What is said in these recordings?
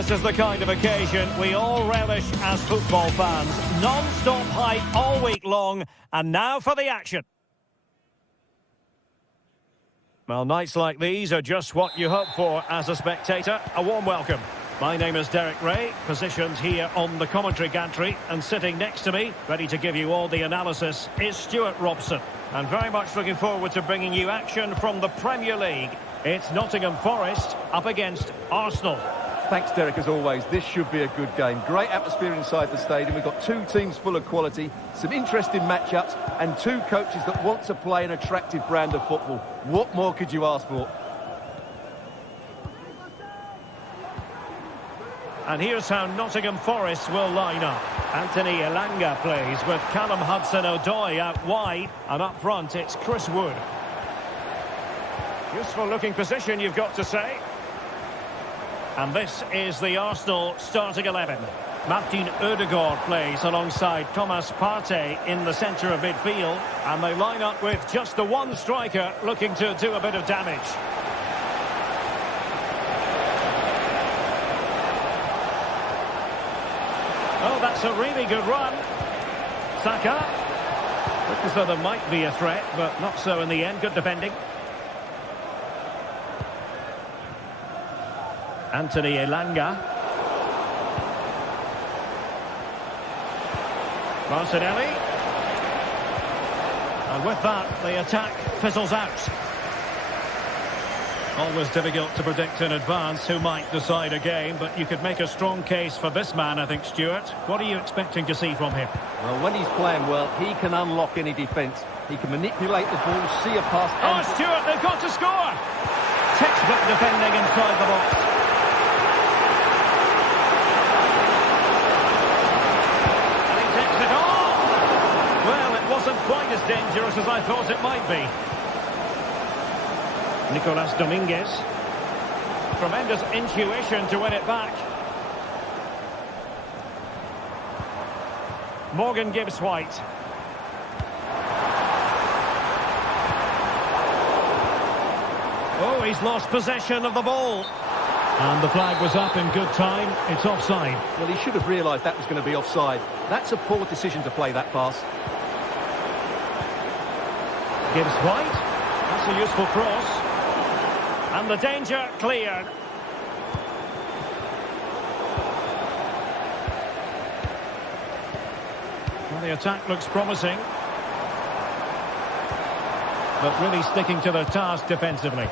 This is the kind of occasion we all relish as football fans. Non-stop hype all week long, and now for the action. Well, nights like these are just what you hope for as a spectator. A warm welcome. My name is Derek Ray, positioned here on the commentary gantry, and sitting next to me, ready to give you all the analysis, is Stuart Robson. And very much looking forward to bringing you action from the Premier League. It's Nottingham Forest up against Arsenal. Thanks, Derek, as always. This should be a good game. Great atmosphere inside the stadium. We've got two teams full of quality, some interesting matchups, and two coaches that want to play an attractive brand of football. What more could you ask for? And here's how Nottingham Forest will line up. Anthony Elanga plays with Callum Hudson-Odoi out wide, and up front it's Chris Wood. Useful looking position, you've got to say. And this is the Arsenal starting 11. Martin Ødegaard plays alongside Thomas Partey in the centre of midfield. And they line up with just the one striker looking to do a bit of damage. Oh, that's a really good run. Saka. Looked as though there might be a threat, but not so in the end. Good defending. Anthony Elanga. Martinelli. And with that, the attack fizzles out. Always difficult to predict in advance who might decide a game, but you could make a strong case for this man, I think, Stuart. What are you expecting to see from him? Well, when he's playing well, he can unlock any defence. He can manipulate the ball, see a pass... Oh, Stuart, they've got to score! Textbook defending inside the box. Wasn't quite as dangerous as I thought it might be. Nicolas Dominguez. Tremendous intuition to win it back. Morgan Gibbs-White. Oh, he's lost possession of the ball. And the flag was up in good time. It's offside. Well, he should have realised that was going to be offside. That's a poor decision to play that pass. Gibbs-White, that's a useful cross. And the danger cleared. Well, the attack looks promising. But really sticking to their task defensively.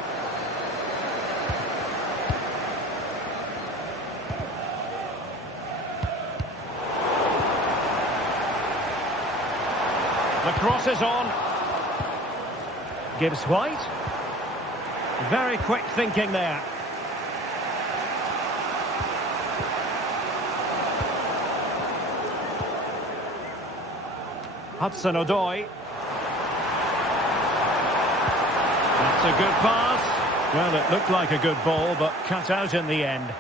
The cross is on. Gibbs-White. Very quick thinking there. Hudson-Odoi. That's a good pass. Well, it looked like a good ball, but cut out in the end.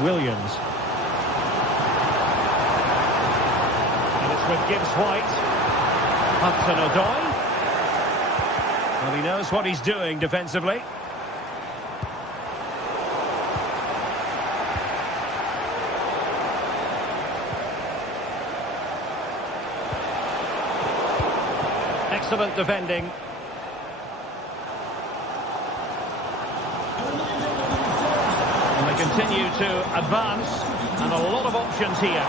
Williams. And it's with Gibbs-White. Hudson-Odoi. Well, he knows what he's doing defensively. Excellent defending. Continue to advance, and a lot of options here.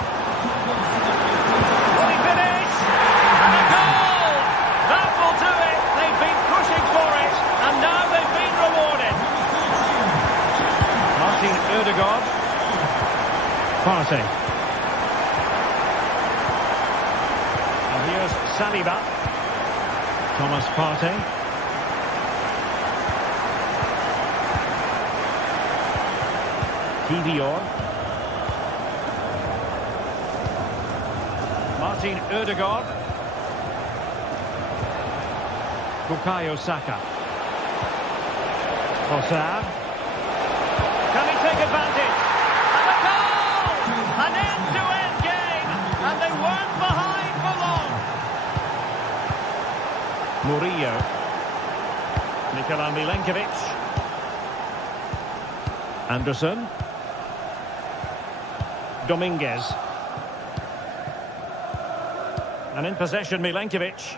Will he finish? And a goal! That will do it. They've been pushing for it, and now they've been rewarded. Martin Ødegaard. Partey. And here's Saliba. Thomas Partey. Kivior. Martin Ødegaard. Bukayo Saka. Sociedad. Can he take advantage? And a goal! An end-to-end game! And they weren't behind Murillo. Nikola Milenkovic. Anderson. Dominguez. And in possession, Milenkovic.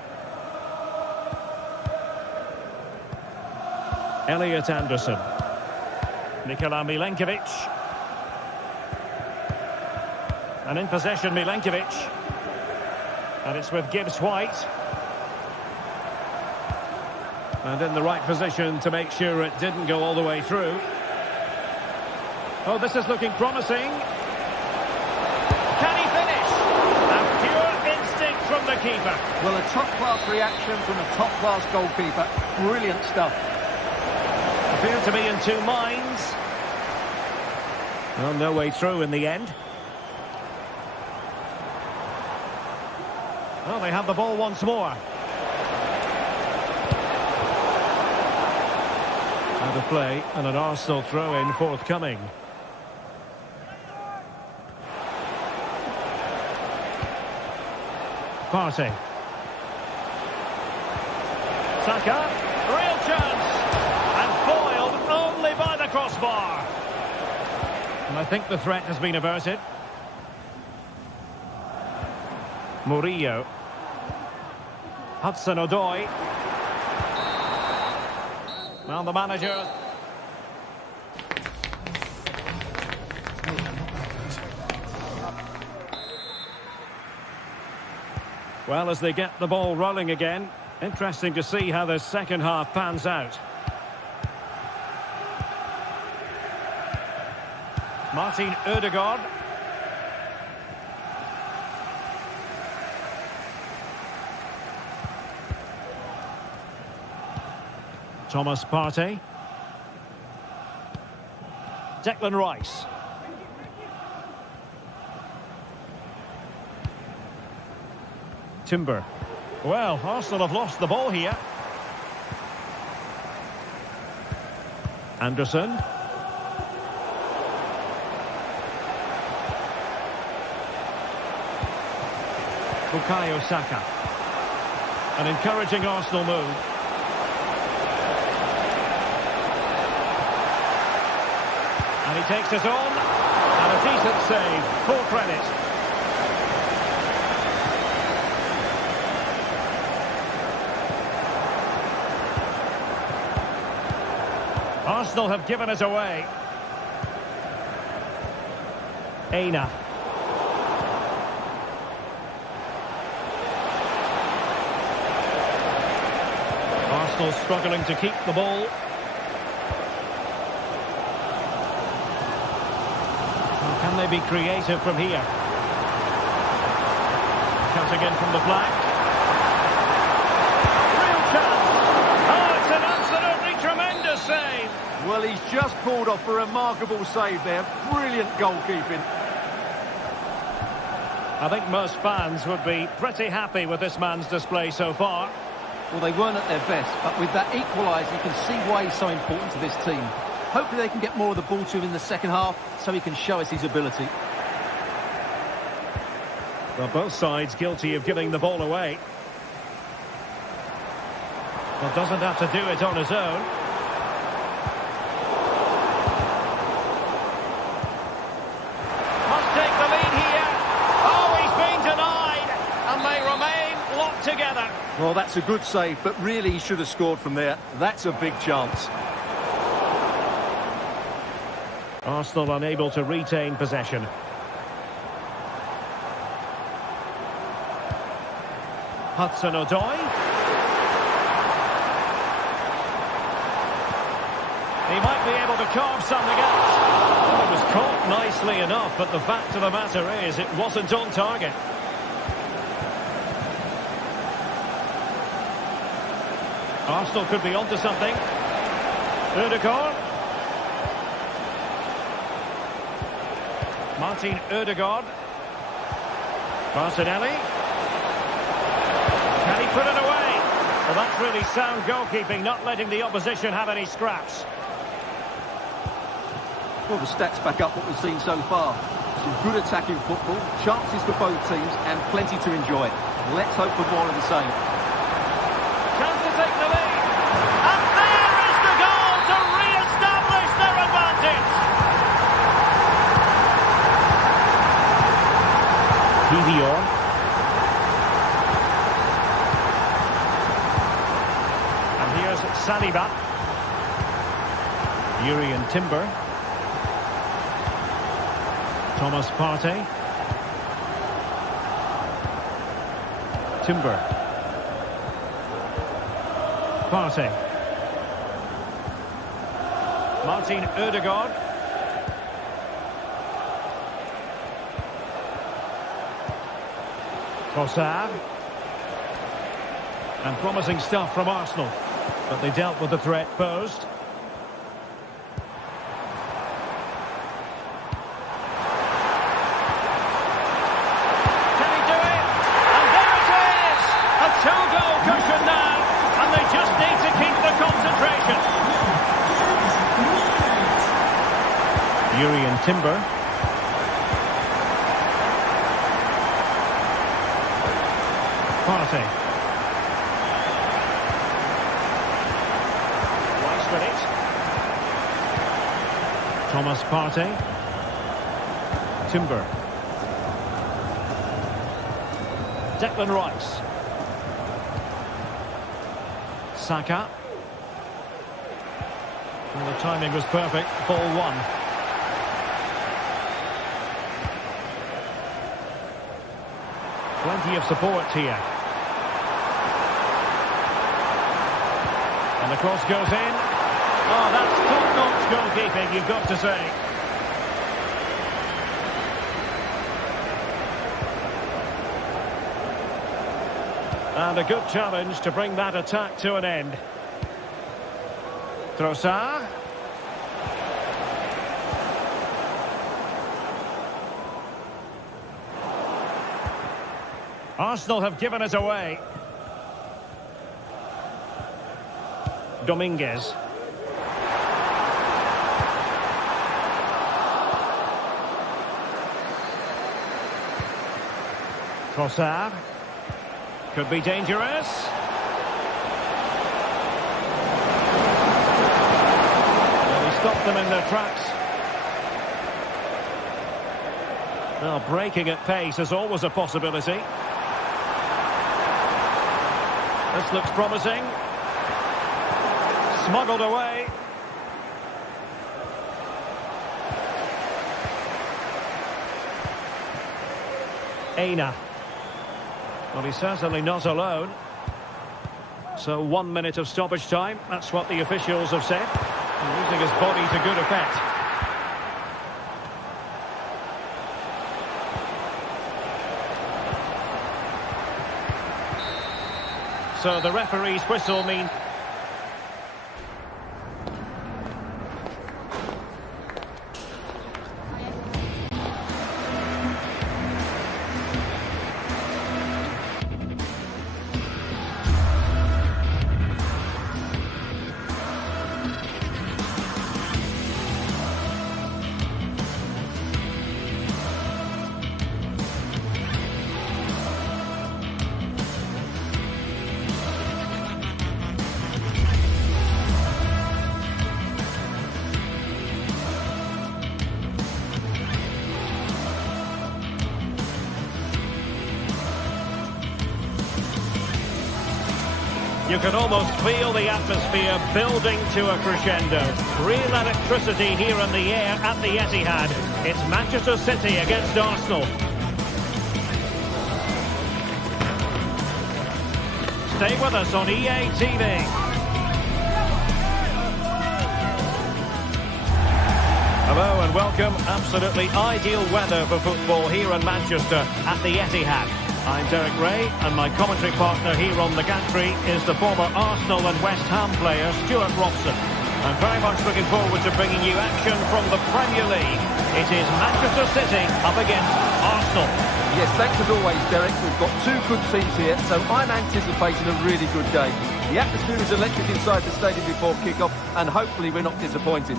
Elliot Anderson. Nikola Milenkovic. And in possession, Milenkovic. And it's with Gibbs White. And in the right position to make sure it didn't go all the way through. Oh, this is looking promising. Can he finish? And pure instinct from the keeper. Well, a top-class reaction from a top-class goalkeeper. Brilliant stuff. Appeared to be in two minds. Well, no way through in the end. Well, they have the ball once more. Out of play and an Arsenal throw-in forthcoming. Partey. Saka. Real chance. And foiled only by the crossbar. And I think the threat has been averted. Murillo. Hudson-Odoi. Well, the manager. Well, as they get the ball rolling again, interesting to see how the second half pans out. Martin Ødegaard. Thomas Partey. Declan Rice. Timber. Well, Arsenal have lost the ball here. Anderson. Bukayo Saka. An encouraging Arsenal move. And he takes it on. And a decent save. Full credit. Arsenal have given it away. Aina. Arsenal struggling to keep the ball. Can they be creative from here? Cutting in from the flank. Real chance. Oh, it's an absolutely tremendous save. Well, he's just pulled off a remarkable save there. Brilliant goalkeeping. I think most fans would be pretty happy with this man's display so far. Well, they weren't at their best, but with that equaliser, you can see why he's so important to this team. Hopefully they can get more of the ball to him in the second half so he can show us his ability. Well, both sides guilty of giving the ball away. Well, doesn't have to do it on his own. Must take the lead here. Oh, he's been denied. And they remain locked together. Well, that's a good save, but really he should have scored from there. That's a big chance. Arsenal unable to retain possession. Hudson-Odoi. He might be able to carve something out. Well, it was caught nicely enough, but the fact of the matter is it wasn't on target. Arsenal could be onto something. Ødegaard. Martin Ødegaard. Martinelli. Can he put it away? Well, that's really sound goalkeeping, not letting the opposition have any scraps. Well, the stats back up what we've seen so far. Some good attacking football, chances for both teams, and plenty to enjoy. Let's hope for more of the same. Chance Saliba. Urian Timber. Thomas Partey. Timber. Partey. Martin Ødegaard. Sociedad. And promising stuff from Arsenal, but they dealt with the threat posed. Can he do it? And there it is! A two-goal cushion now, and they just need to keep the concentration. Urian Timber. Partey. Thomas Partey. Timber. Declan Rice. Saka. And the timing was perfect. Ball one. Plenty of support here. And the cross goes in. Oh, that's top-notch goalkeeping, you've got to say. And a good challenge to bring that attack to an end. Trossard. Arsenal have given it away. Dominguez. Trossard. Could be dangerous. Well, he stopped them in their tracks. Well, breaking at pace is always a possibility. This looks promising. Smuggled away. Aina. Well, he's certainly not alone. So 1 minute of stoppage time. That's what the officials have said. And using his body to good effect. So the referee's whistle means... You can almost feel the atmosphere building to a crescendo. Real electricity here in the air at the Etihad. It's Manchester City against Arsenal. Stay with us on EA TV. Hello and welcome. Absolutely ideal weather for football here in Manchester at the Etihad. I'm Derek Ray, and my commentary partner here on the gantry is the former Arsenal and West Ham player, Stuart Robson. I'm very much looking forward to bringing you action from the Premier League. It is Manchester City up against Arsenal. Yes, thanks as always, Derek. We've got two good teams here, so I'm anticipating a really good game. The atmosphere is electric inside the stadium before kick-off, and hopefully we're not disappointed.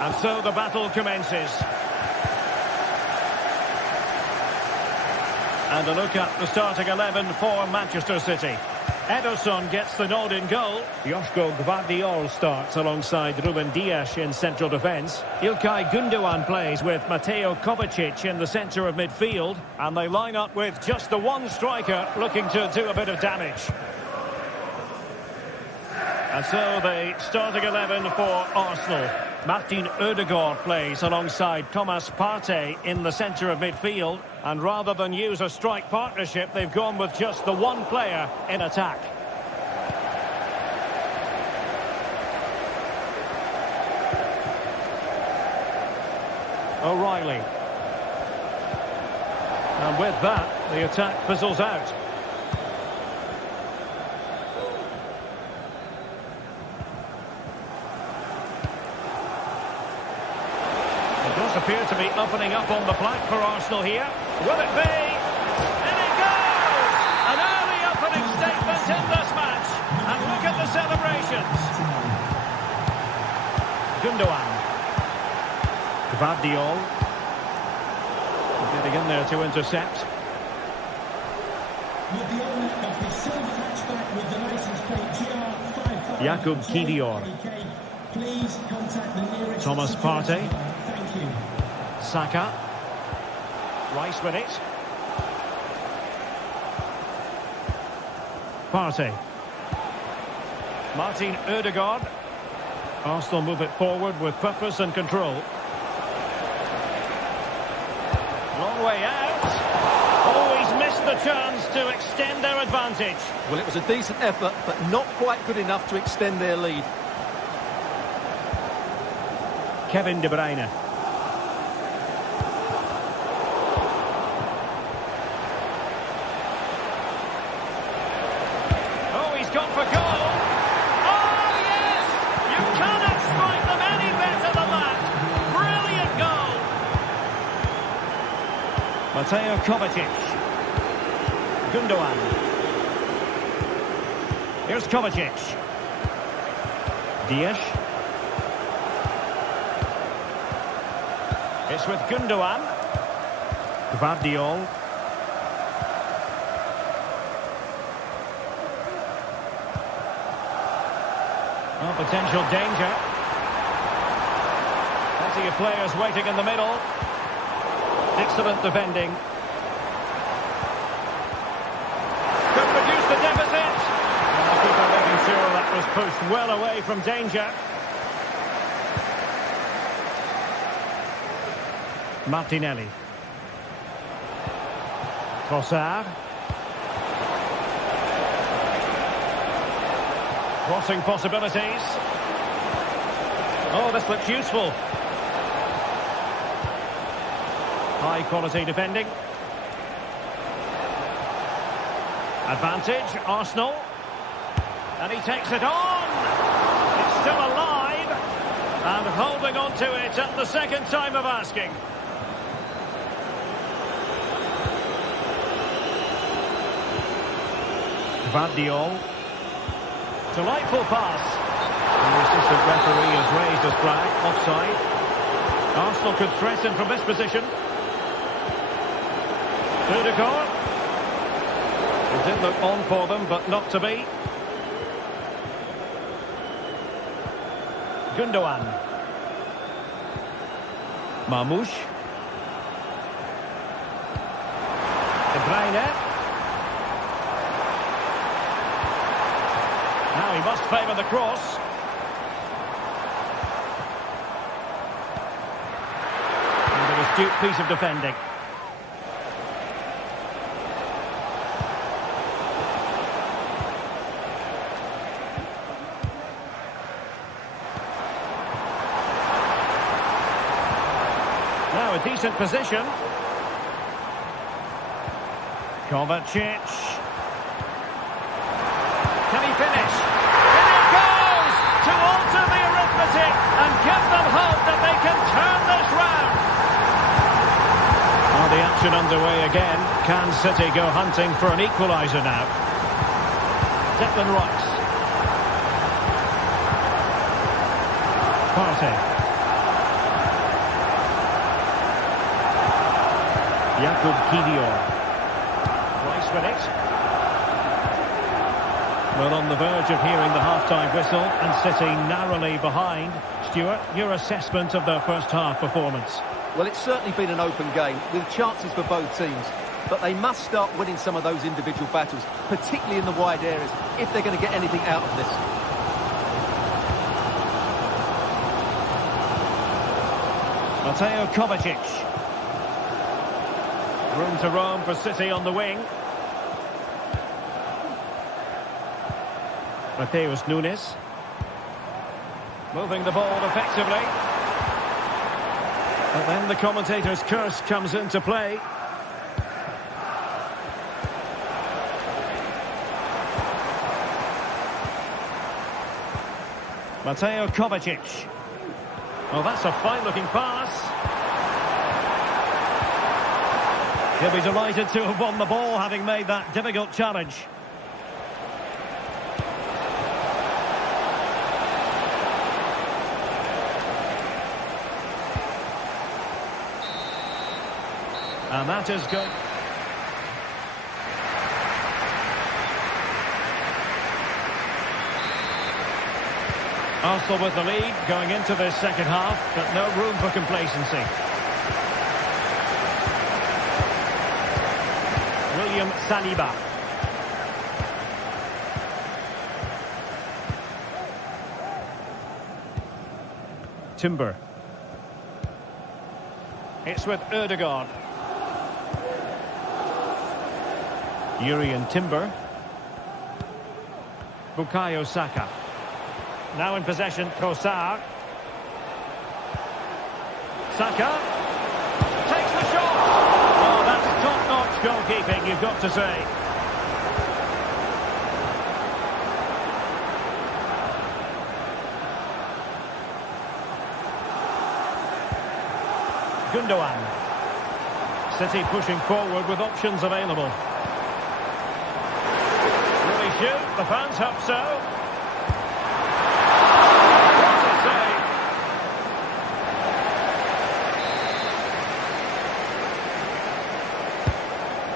And so the battle commences. And a look at the starting 11 for Manchester City. Ederson gets the nod in goal. Joško Gvardiol starts alongside Ruben Dias in central defence. İlkay Gündoğan plays with Mateo Kovacic in the centre of midfield. And they line up with just the one striker looking to do a bit of damage. And so the starting 11 for Arsenal. Martin Ødegaard plays alongside Thomas Partey in the centre of midfield. And rather than use a strike partnership, they've gone with just the one player in attack. O'Reilly. And with that, the attack fizzles out. Appear to be opening up on the flank for Arsenal here. Will it be? In it goes! An early opening statement in this match. And look at the celebrations. Gündoğan. Gvardiol. Getting in there to intercept. With the owner of the silver hatchback with the license plate GR55. Jakub Kivior. Please contact the nearest Thomas Partey. Thank you. Saka. Rice with it. Partey. Martin Ødegaard. Arsenal move it forward with purpose and control. Long way out. Always missed the chance to extend their advantage. Well, it was a decent effort, but not quite good enough to extend their lead. Kevin De Bruyne. Oh, he's gone for goal. Oh, yes! You cannot strike them any better than that. Brilliant goal. Mateo Kovacic. Gündoğan. Here's Kovacic. Dias. It's with Gündoğan. Gvardiol. Oh, potential danger. Plenty of players waiting in the middle. Excellent defending. Could reduce the deficit. The keeper making sure that was pushed well away from danger. Martinelli. Trossard. Crossing possibilities. Oh, this looks useful. High quality defending. Advantage, Arsenal. And he takes it on. It's still alive. And holding on to it at the second time of asking. Gvardiol. Delightful pass. And the assistant referee has raised his flag. Offside. Arsenal could threaten from this position. Ødegaard. It did look on for them, but not to be. Gündoğan. Marmoush. De Bruyne. Now he must favour the cross. And an astute piece of defending. Now a decent position. Kovacic. Can he finish? And it goes to alter the arithmetic and give them hope that they can turn this round. Well, the action underway again. Can City go hunting for an equaliser now? Declan Rice. Partey. Jakub Kivior. Twice with it. Well, on the verge of hearing the half-time whistle and City narrowly behind. Stuart, your assessment of their first half performance? Well, it's certainly been an open game with chances for both teams. But they must start winning some of those individual battles, particularly in the wide areas, if they're going to get anything out of this. Mateo Kovacic. Room to roam for City on the wing. Mateus Nunes. Moving the ball effectively. But then the commentator's curse comes into play. Mateo Kovacic. Oh, that's a fine-looking pass. He'll be delighted to have won the ball, having made that difficult challenge. And that is good. Arsenal with the lead going into this second half, but no room for complacency. William Saliba. Timber. It's with Ødegaard. Jurrien Timber. Bukayo Saka. Now in possession, Trossard. Saka. Takes the shot. Oh, that's top-notch goalkeeping, you've got to say. Gundogan. City pushing forward with options available. Will he shoot? The fans hope so.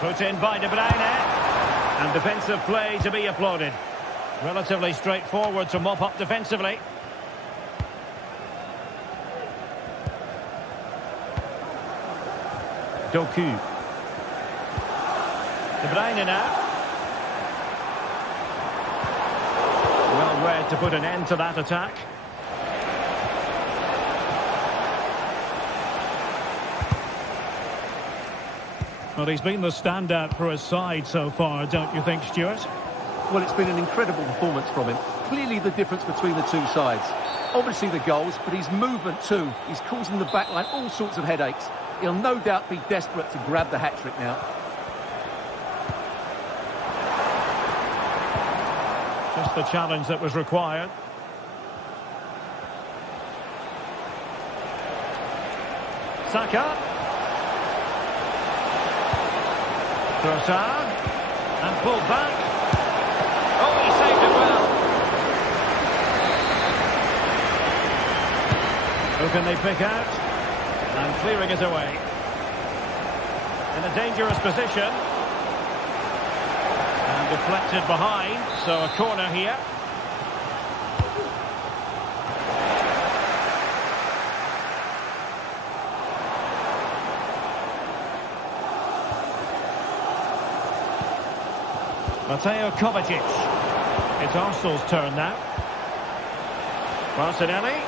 Put in by De Bruyne, and defensive play to be applauded. Relatively straightforward to mop up defensively. Doku. De Bruyne now. Well read to put an end to that attack. Well, he's been the standout for his side so far, don't you think, Stuart? Well, it's been an incredible performance from him. Clearly the difference between the two sides. Obviously the goals, but his movement too. He's causing the backline all sorts of headaches. He'll no doubt be desperate to grab the hat-trick now. Just the challenge that was required. Saka. Trossard. And pulled back. Oh, he saved it well. Who can they pick out? And clearing it away. In a dangerous position. And deflected behind. So a corner here. Mateo Kovacic. It's Arsenal's turn now. Martinelli.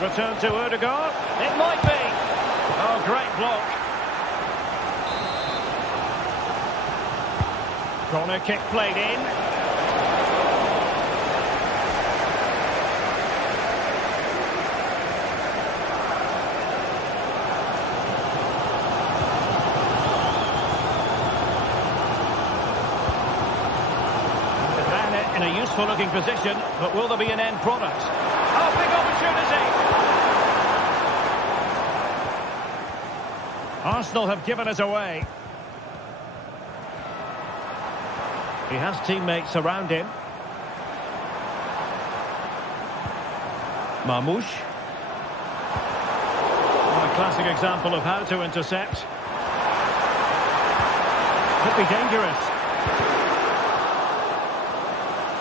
Return to Ødegaard. It might be. Oh, great block. Corner kick played in. In a useful looking position, but will there be an end product? Oh, big opportunity! Arsenal have given it away. He has teammates around him. Marmoush. A classic example of how to intercept. could be dangerous.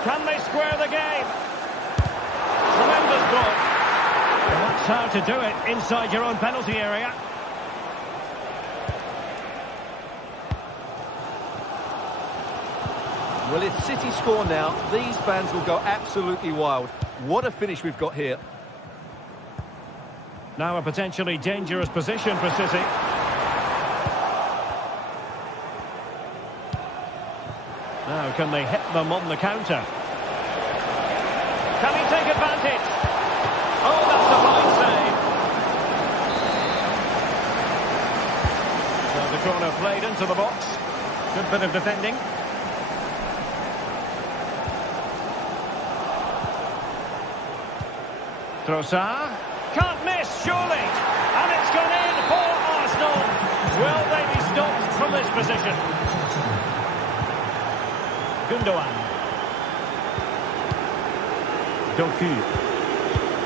Can they square the game? Tremendous ball. And that's how to do it inside your own penalty area. Well, if City score now, these fans will go absolutely wild. What a finish we've got here. Now a potentially dangerous position for City. Now can they hit them on the counter? Can he take advantage? Oh, that's a fine save. So the corner played into the box. Good bit of defending. Trossard, can't miss, surely, and it's gone in for Arsenal. Will they be stopped from this position? Gundogan. Doku.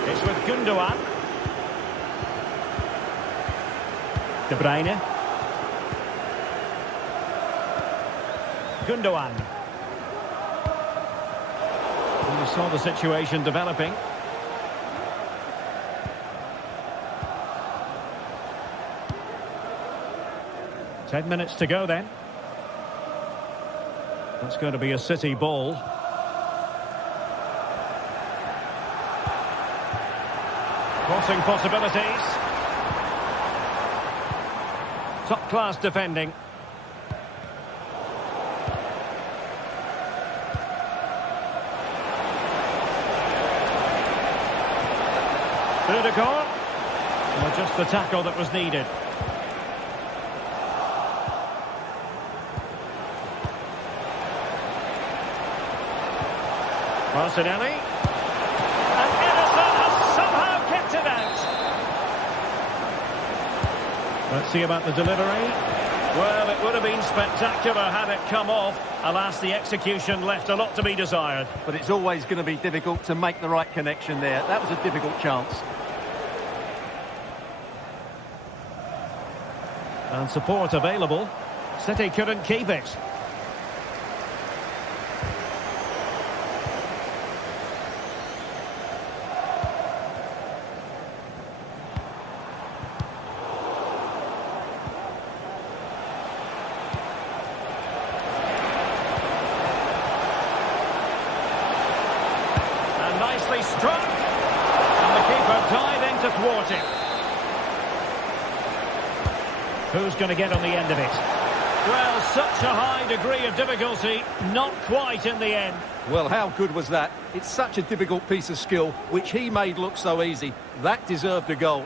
It's with Gundogan. De Bruyne. Gundogan. We saw the situation developing. 10 minutes to go then. That's going to be a City ball. Crossing possibilities. Top-class defending. Rudiger. Well, just the tackle that was needed. Martinelli, and Ederson has somehow kept it out. Let's see about the delivery. Well, it would have been spectacular had it come off. Alas, the execution left a lot to be desired. But it's always going to be difficult to make the right connection there. That was a difficult chance. And support available. City couldn't keep it. Nicely struck, and the keeper died in to thwart it. Who's going to get on the end of it? Well, such a high degree of difficulty, not quite in the end. Well, how good was that? It's such a difficult piece of skill, which he made look so easy. That deserved a goal.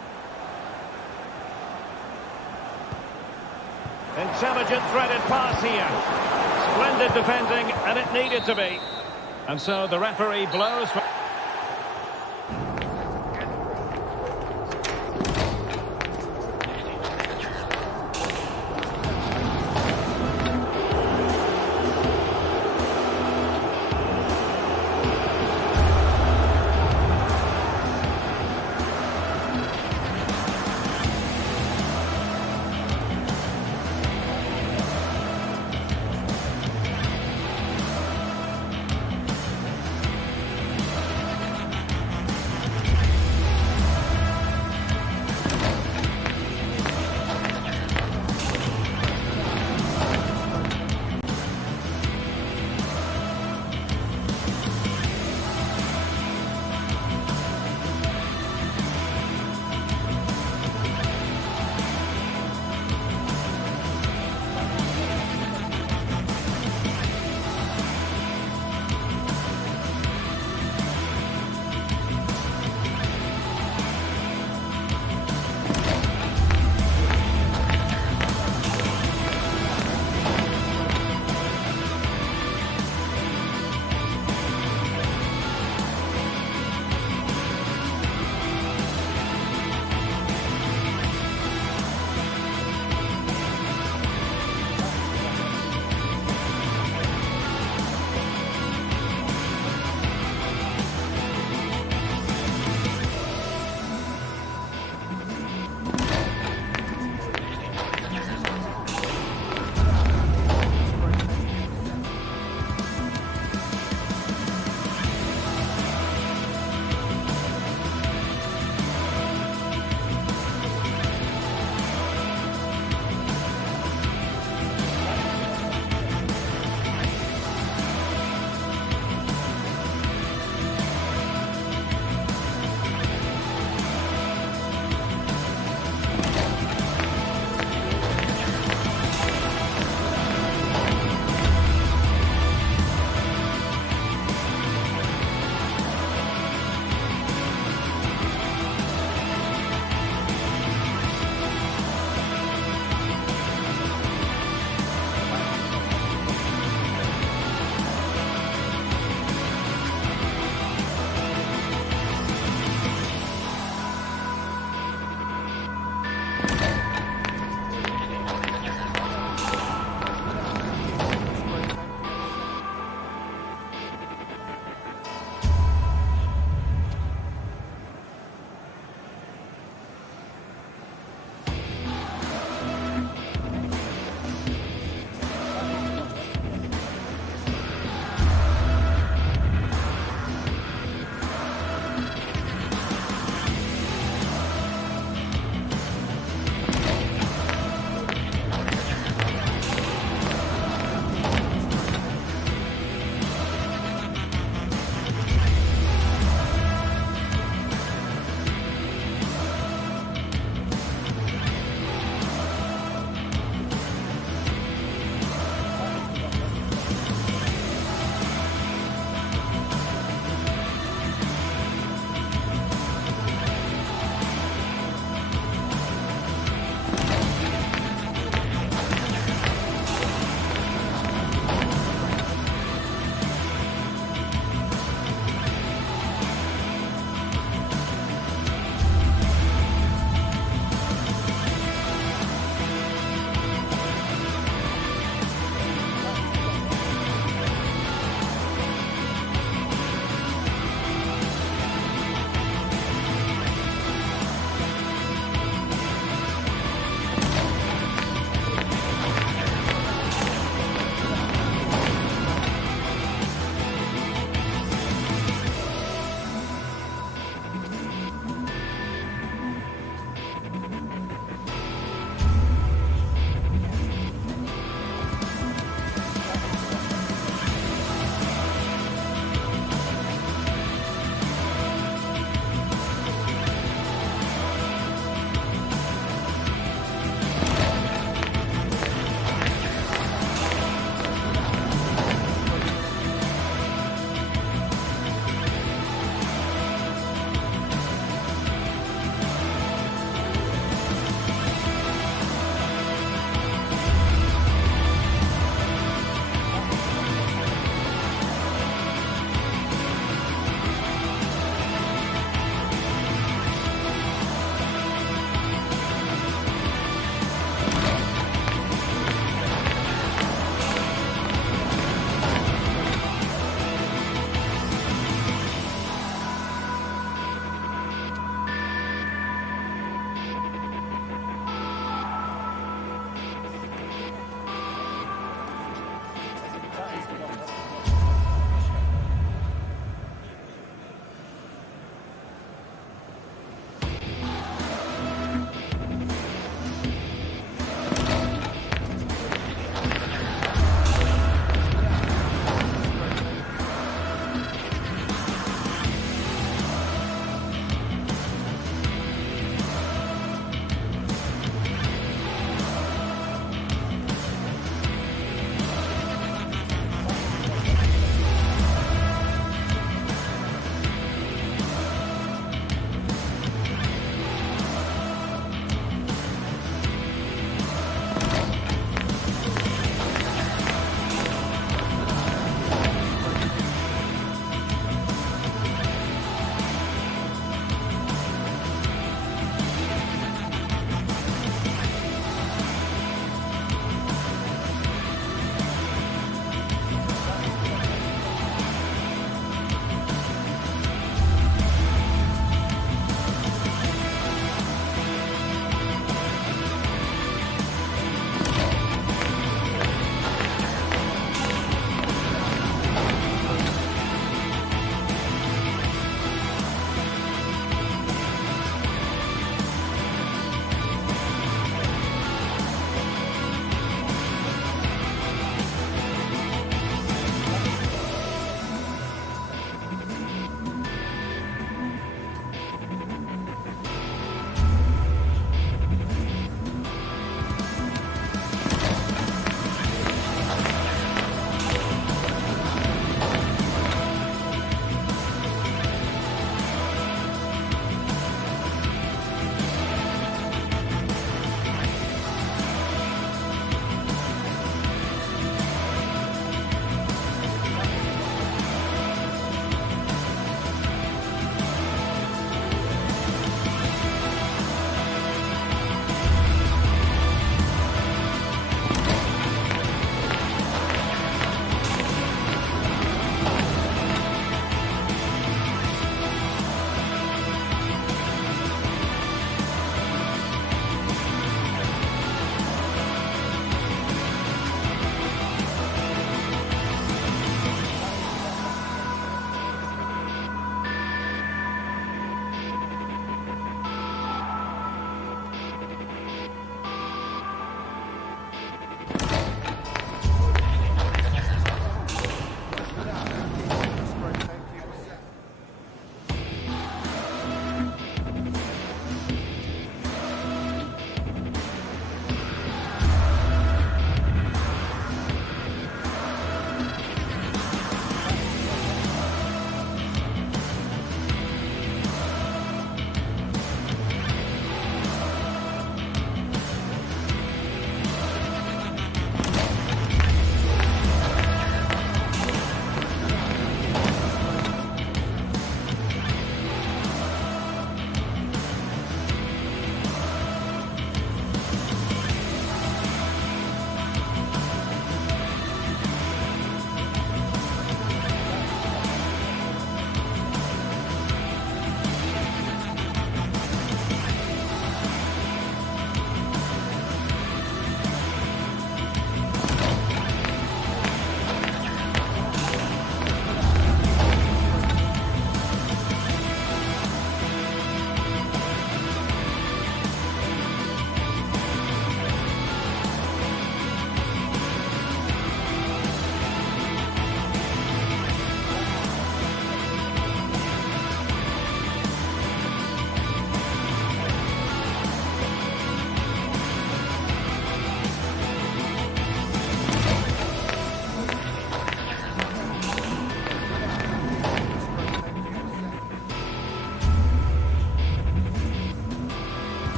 Intelligent threaded pass here. Splendid defending, and it needed to be. And so the referee blows for...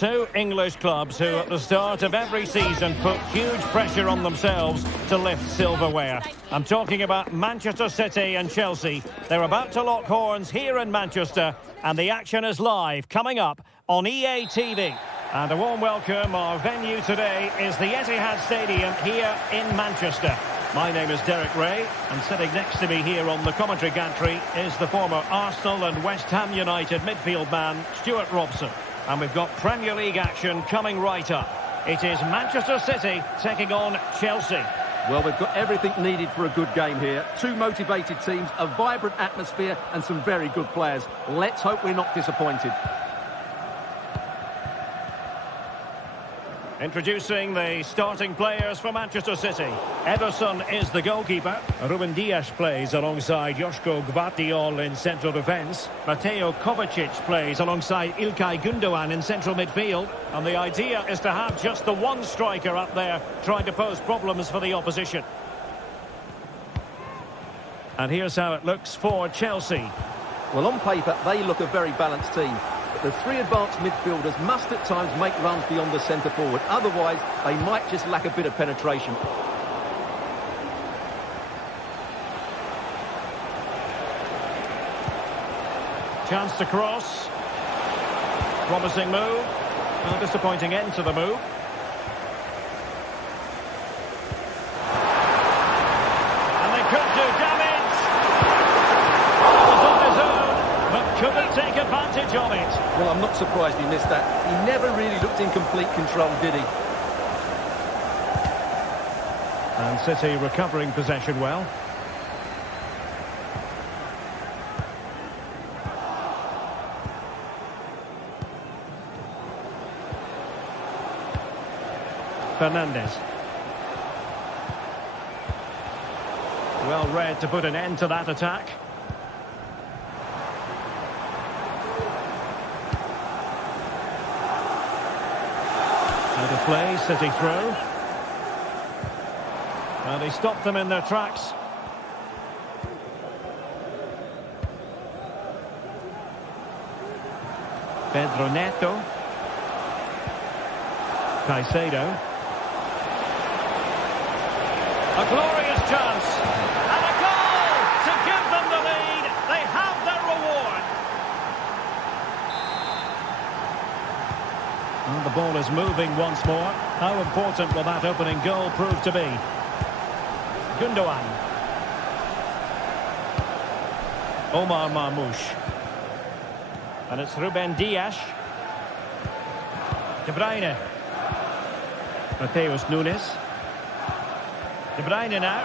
two English clubs who at the start of every season put huge pressure on themselves to lift silverware. I'm talking about Manchester City and Chelsea. They're about to lock horns here in Manchester, and the action is live, coming up on EA TV. And a warm welcome. Our venue today is the Etihad Stadium here in Manchester. My name is Derek Ray, and sitting next to me here on the commentary gantry is the former Arsenal and West Ham United midfield man, Stuart Robson. And we've got Premier League action coming right up. It is Manchester City taking on Chelsea. Well, we've got everything needed for a good game here. Two motivated teams, a vibrant atmosphere and some very good players. Let's hope we're not disappointed. Introducing the starting players for Manchester City. Ederson is the goalkeeper. Ruben Dias plays alongside Joško Gvardiol in central defence. Mateo Kovacic plays alongside İlkay Gündoğan in central midfield. And the idea is to have just the one striker up there trying to pose problems for the opposition. And here's how it looks for Chelsea. Well, on paper, they look a very balanced team. The three advanced midfielders must at times make runs beyond the centre forward. Otherwise, they might just lack a bit of penetration. Chance to cross. Promising move. A disappointing end to the move. And they could do damage. He was on his own, but couldn't take advantage of it. Well, I'm not surprised he missed that. He never really looked in complete control, did he? And City recovering possession well. Fernandes. Well read to put an end to that attack. Out of play, City through. And he stopped them in their tracks. Pedro Neto. Caicedo. A glorious chance. And a goal to give them the lead. They have their reward. And the ball is moving once more. How important will that opening goal prove to be? Gündoğan. Omar Marmoush. And it's Ruben Dias. De Bruyne. Mateus Nunes. De Bruyne now.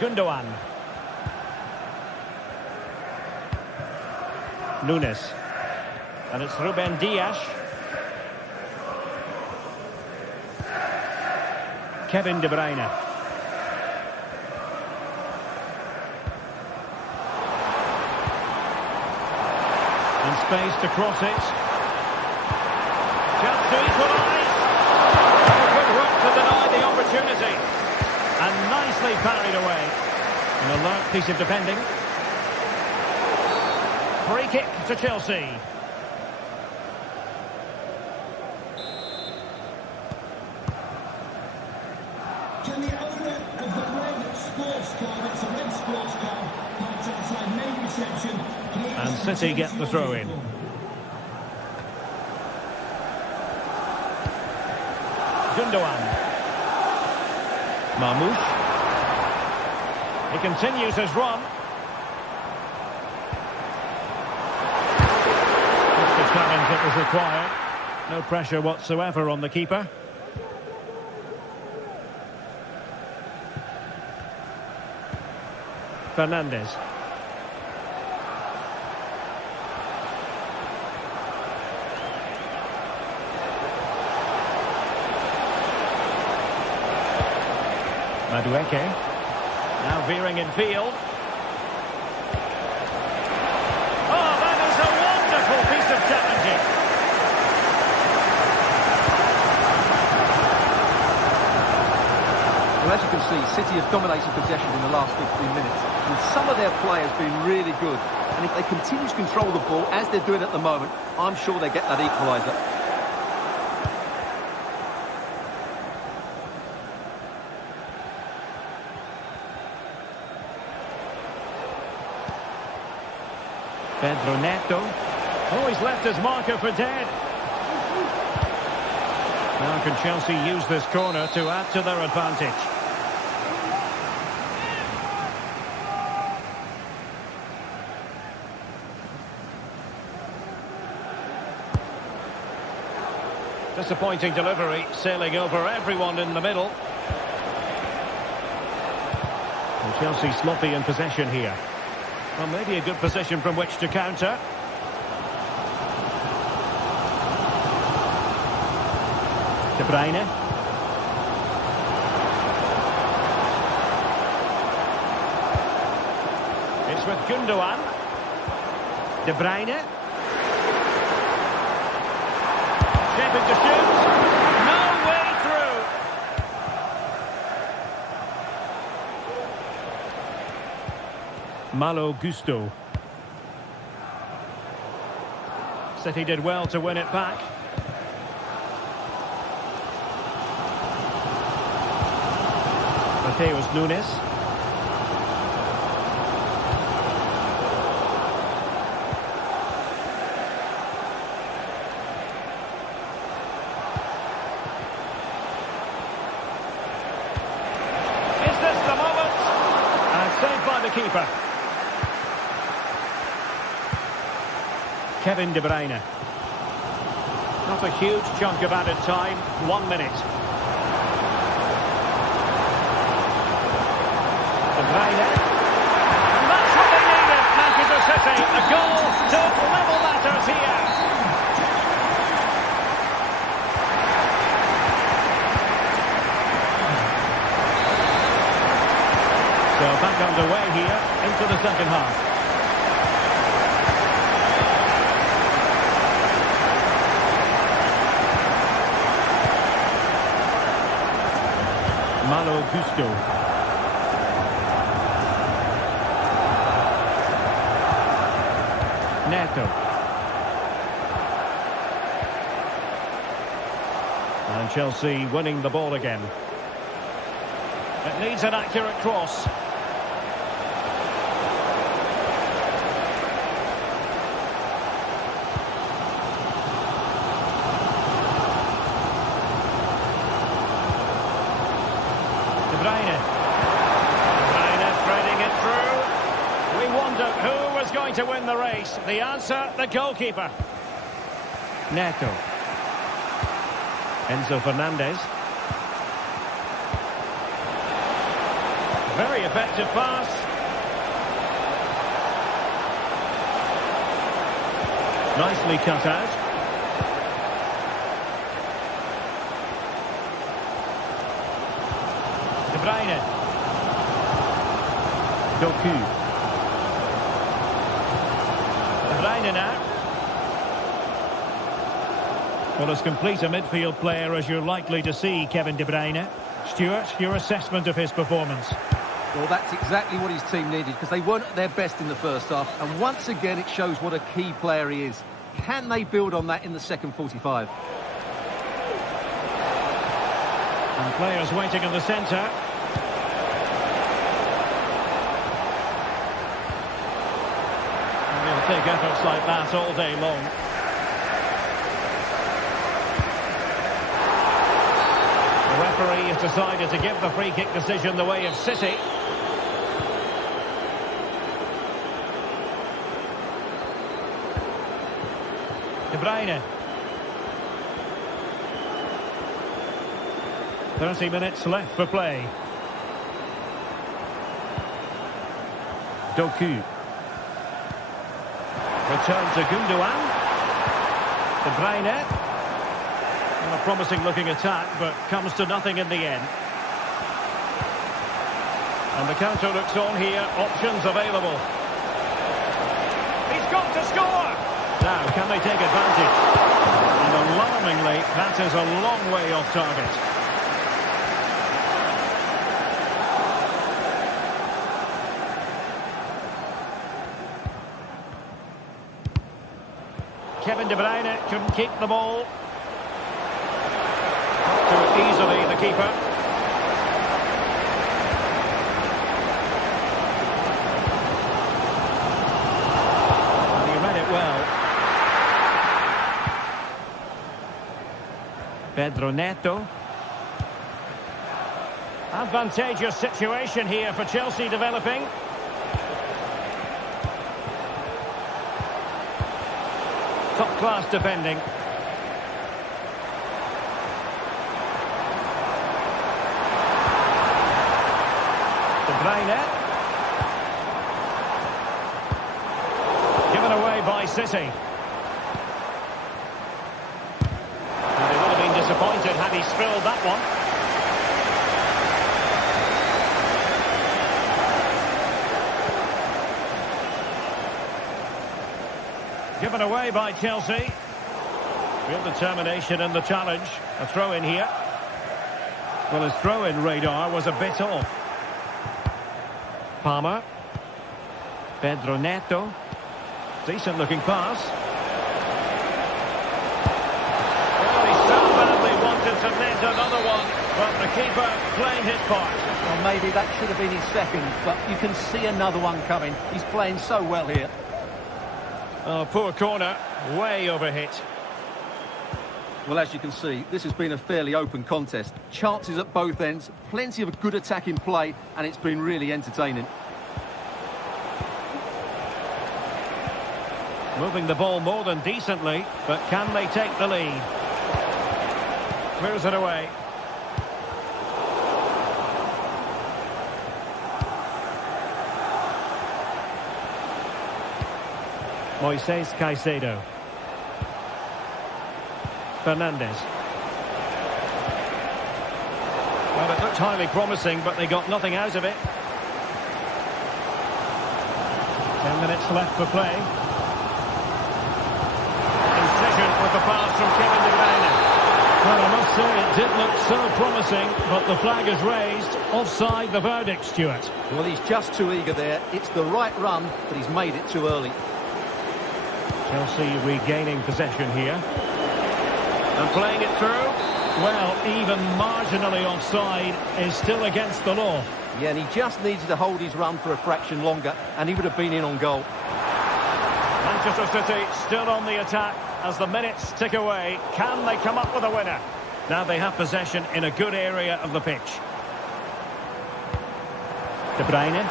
Gündoğan. Nunes. And it's Ruben Dias. Kevin De Bruyne. And space to cross it. Chance to equalise. Good work to deny the opportunity. And nicely parried away. An alert piece of defending. Free kick to Chelsea. Can the owner of the red sports car, it's a red sports car, parked outside main reception. And City get the throw in. Gündoğan. Marmoush. He continues his run. That's the challenge that was required. No pressure whatsoever on the keeper. Fernandes. Madueke. Now veering in field. Oh, that is a wonderful piece of challenging. Well, as you can see, City have dominated possession in the last 15 minutes, and some of their players have been really good. And if they continue to control the ball, as they're doing at the moment, I'm sure they get that equaliser. Pedro Neto. Oh, he's left his marker for dead. Now can Chelsea use this corner to add to their advantage? Disappointing delivery, sailing over everyone in the middle. And Chelsea sloppy in possession here. Well, maybe a good position from which to counter. De Bruyne. It's with Gundogan. De Bruyne. Shaping to shoot. No way through. Malo Gusto. City did well to win it back. Mateus Nunes. Is this the moment? And saved by the keeper. Kevin De Bruyne. Not a huge chunk of added time. 1 minute. De Bruyne. And that's what they needed, Manchester City. A goal to level matters here. So back underway here into the second half. Malo Gusto. Neto. And Chelsea winning the ball again. It needs an accurate cross. De Bruyne. De Bruyne threading it through. We wondered who was going to win the race. The answer, the goalkeeper. Neto. Enzo Fernandez. Very effective pass. Nicely cut out. De Bruyne. Doku. De Bruyne now. Well, as complete a midfield player as you're likely to see, Kevin De Bruyne. Stuart, your assessment of his performance? Well, that's exactly what his team needed, because they weren't at their best in the first half. And once again, it shows what a key player he is. Can they build on that in the second 45? And players waiting in the centre. And he'll take efforts like that all day long. The referee has decided to give the free kick decision the way of City. De Bruyne. 30 minutes left for play. Doku. Return to Gundogan. De Bruyne. And a promising looking attack, but comes to nothing in the end. And the counter looks on here. Options available. He's got to score! Now, can they take advantage? And alarmingly, that is a long way off target. Kevin De Bruyne couldn't keep the ball. Not too easily, the keeper. And he read it well. Pedro Neto. Advantageous situation here for Chelsea developing. Top-class defending. De Bruyne. Given away by City. And he would have been disappointed had he spilled that one. Given away by Chelsea. Real determination in the challenge. A throw in here. Well, his throw-in radar was a bit off. Palmer. Pedro Neto. Decent looking pass. Well, he so badly wanted to net another one, but the keeper playing his part. Well, maybe that should have been his second, but you can see another one coming. He's playing so well here. Oh, poor corner, way overhit. Well, as you can see, this has been a fairly open contest. Chances at both ends, plenty of good attacking play, and it's been really entertaining. Moving the ball more than decently, but can they take the lead? Clears it away. Moises Caicedo. Fernandes. Well, it looked highly promising, but they got nothing out of it. 10 minutes left for play. Incision with the pass from Kevin De Bruyne. Well, I must say it did look so promising, but the flag is raised. Offside the verdict, Stuart. Well, he's just too eager there. It's the right run, but he's made it too early. Chelsea regaining possession here. And playing it through. Well, even marginally offside is still against the law. Yeah, and he just needed to hold his run for a fraction longer, and he would have been in on goal. Manchester City still on the attack as the minutes tick away. Can they come up with a winner? Now they have possession in a good area of the pitch. De Bruyne.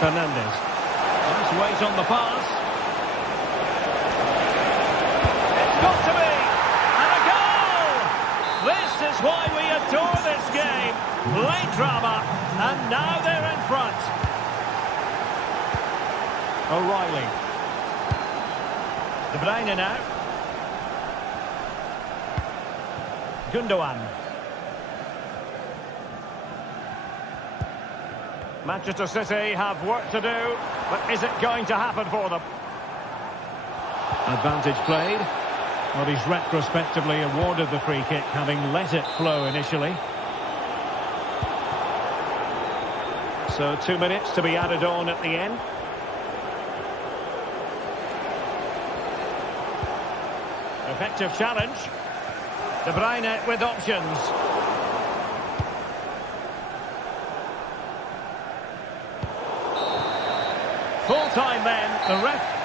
Fernandes. Nice weight on the pass. It's got to be! And a goal! This is why we adore this game. Late drama, and now they're in front. O'Reilly. De Bruyne now. Gundogan. Manchester City have work to do, but is it going to happen for them? Advantage played. Well, he's retrospectively awarded the free kick, having let it flow initially. So 2 minutes to be added on at the end. Effective challenge. De Bruyne with options. Full time then, the ref.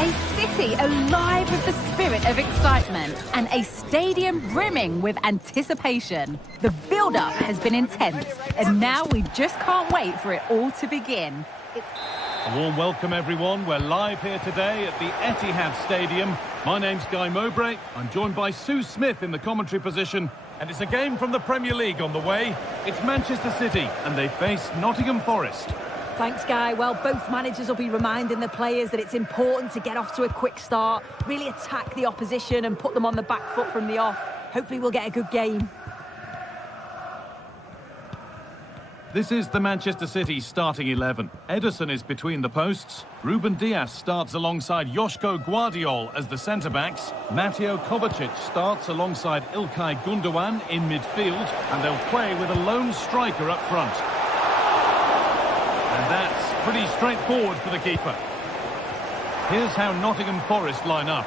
A city alive with the spirit of excitement and a stadium brimming with anticipation. The build-up has been intense, and now we just can't wait for it all to begin. A warm welcome, everyone. We're live here today at the Etihad Stadium. My name's Guy Mowbray. I'm joined by Sue Smith in the commentary position. And it's a game from the Premier League on the way. It's Manchester City, and they face Nottingham Forest. Thanks, Guy. Well, both managers will be reminding the players that it's important to get off to a quick start, really attack the opposition and put them on the back foot from the off. Hopefully we'll get a good game. This is the Manchester City starting 11. Ederson is between the posts. Ruben Dias starts alongside Joško Guardiol as the centre-backs. Mateo Kovacic starts alongside Ilkay Gundogan in midfield. And they'll play with a lone striker up front. And that's pretty straightforward for the keeper. Here's how Nottingham Forest line up.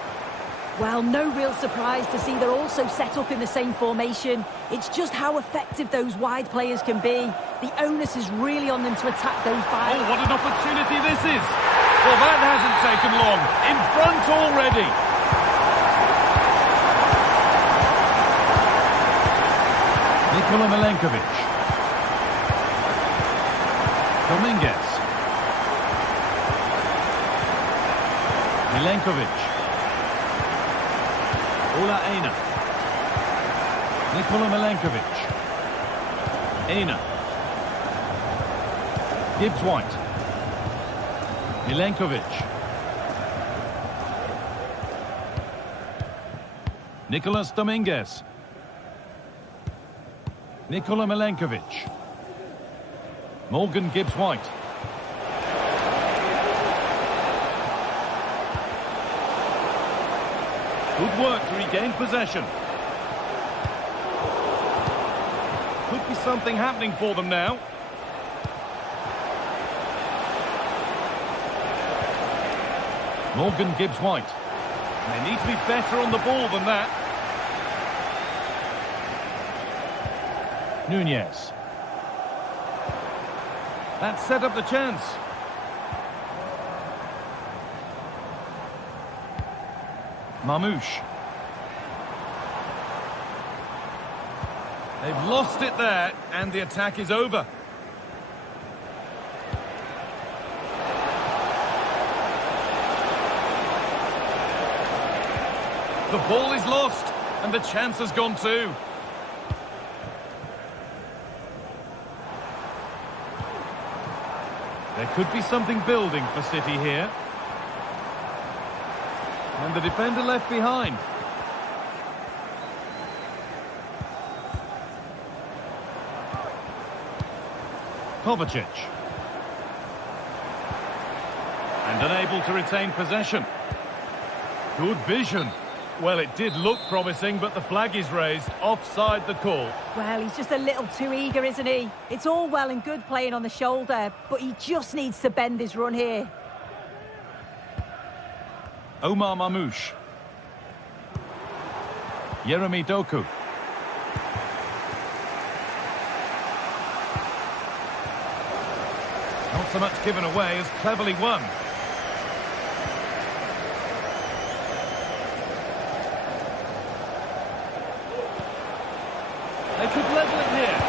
Well, no real surprise to see they're also set up in the same formation. It's just how effective those wide players can be. The onus is really on them to attack those wide. Oh, what an opportunity this is! Well, that hasn't taken long. In front already. Nikola Milenkovic. Dominguez. Milenkovic. Ola Aina. Nikola Milenkovic. Aina. Gibbs-White. Milenkovic. Nicolas Dominguez. Nikola Milenkovic. Morgan Gibbs-White. Good work to regain possession. Could be something happening for them now. Morgan Gibbs-White. They need to be better on the ball than that. Nunez. That set up the chance. Mamouche. They've lost it there, and the attack is over. The ball is lost, and the chance has gone too. There could be something building for City here. And the defender left behind. Kovacic. And unable to retain possession. Good vision. Well, it did look promising, but the flag is raised. Offside the call. Well, he's just a little too eager, isn't he? It's all well and good playing on the shoulder, but he just needs to bend his run here. Omar Mamouche. Yeremy Doku. Not so much given away as cleverly won. They could level it here.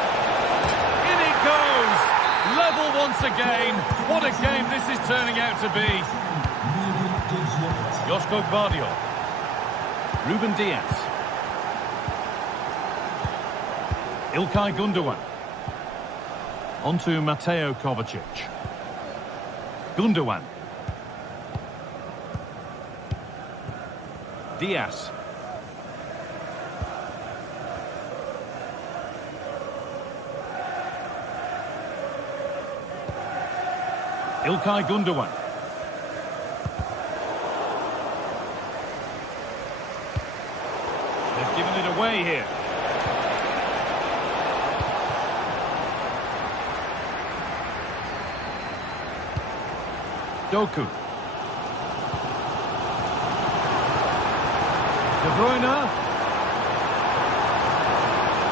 In it goes! Level once again. What a game this is turning out to be. Joško Guardiol. Ruben Dias. Ilkay Gundogan. On to Mateo Kovacic. Gundogan. Dias. Ilkay Gundogan. They've given it away here. Doku. De Bruyne.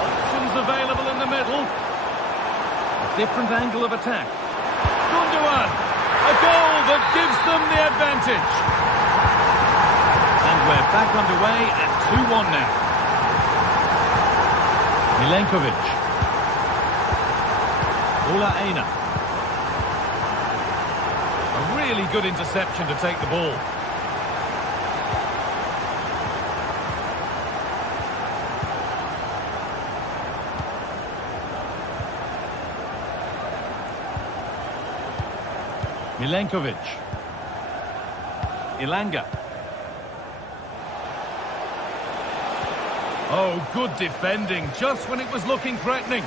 Options available in the middle. A different angle of attack. Gundogan. A goal that gives them the advantage. Back underway at 2-1 now. Milenkovic. Ola Aina. A really good interception to take the ball. Milenkovic. Ilanga. Oh, good defending, just when it was looking threatening.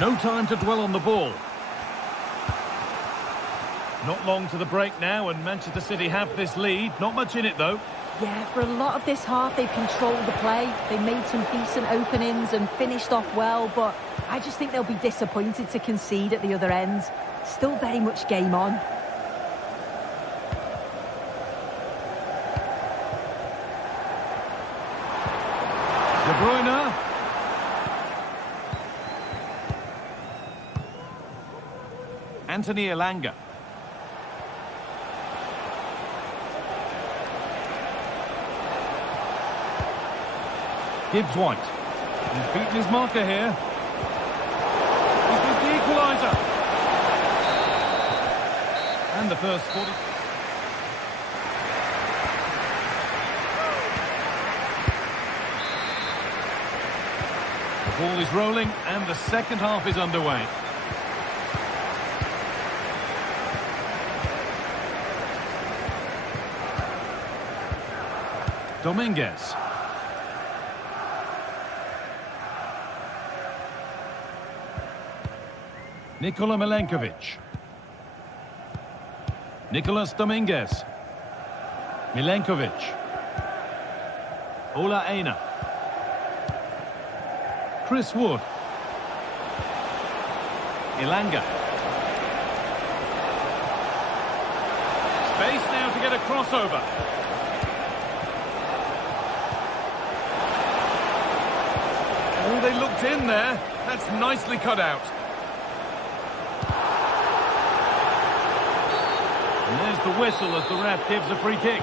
No time to dwell on the ball. Not long to the break now, and Manchester City have this lead. Not much in it, though. Yeah, for a lot of this half, they've controlled the play. They made some decent openings and finished off well, but I just think they'll be disappointed to concede at the other end. Still very much game on. De Bruyne. Anthony Ilanga. Gibbs White. He's beaten his marker here. This was the equaliser. And the first 40. The ball is rolling and the second half is underway. Dominguez. Nikola Milenkovic. Nicolas Dominguez. Milenkovic. Ola Aina. Chris Wood. Ilanga. Space now to get a crossover. Oh, they looked in there. That's nicely cut out. And there's the whistle as the ref gives a free kick.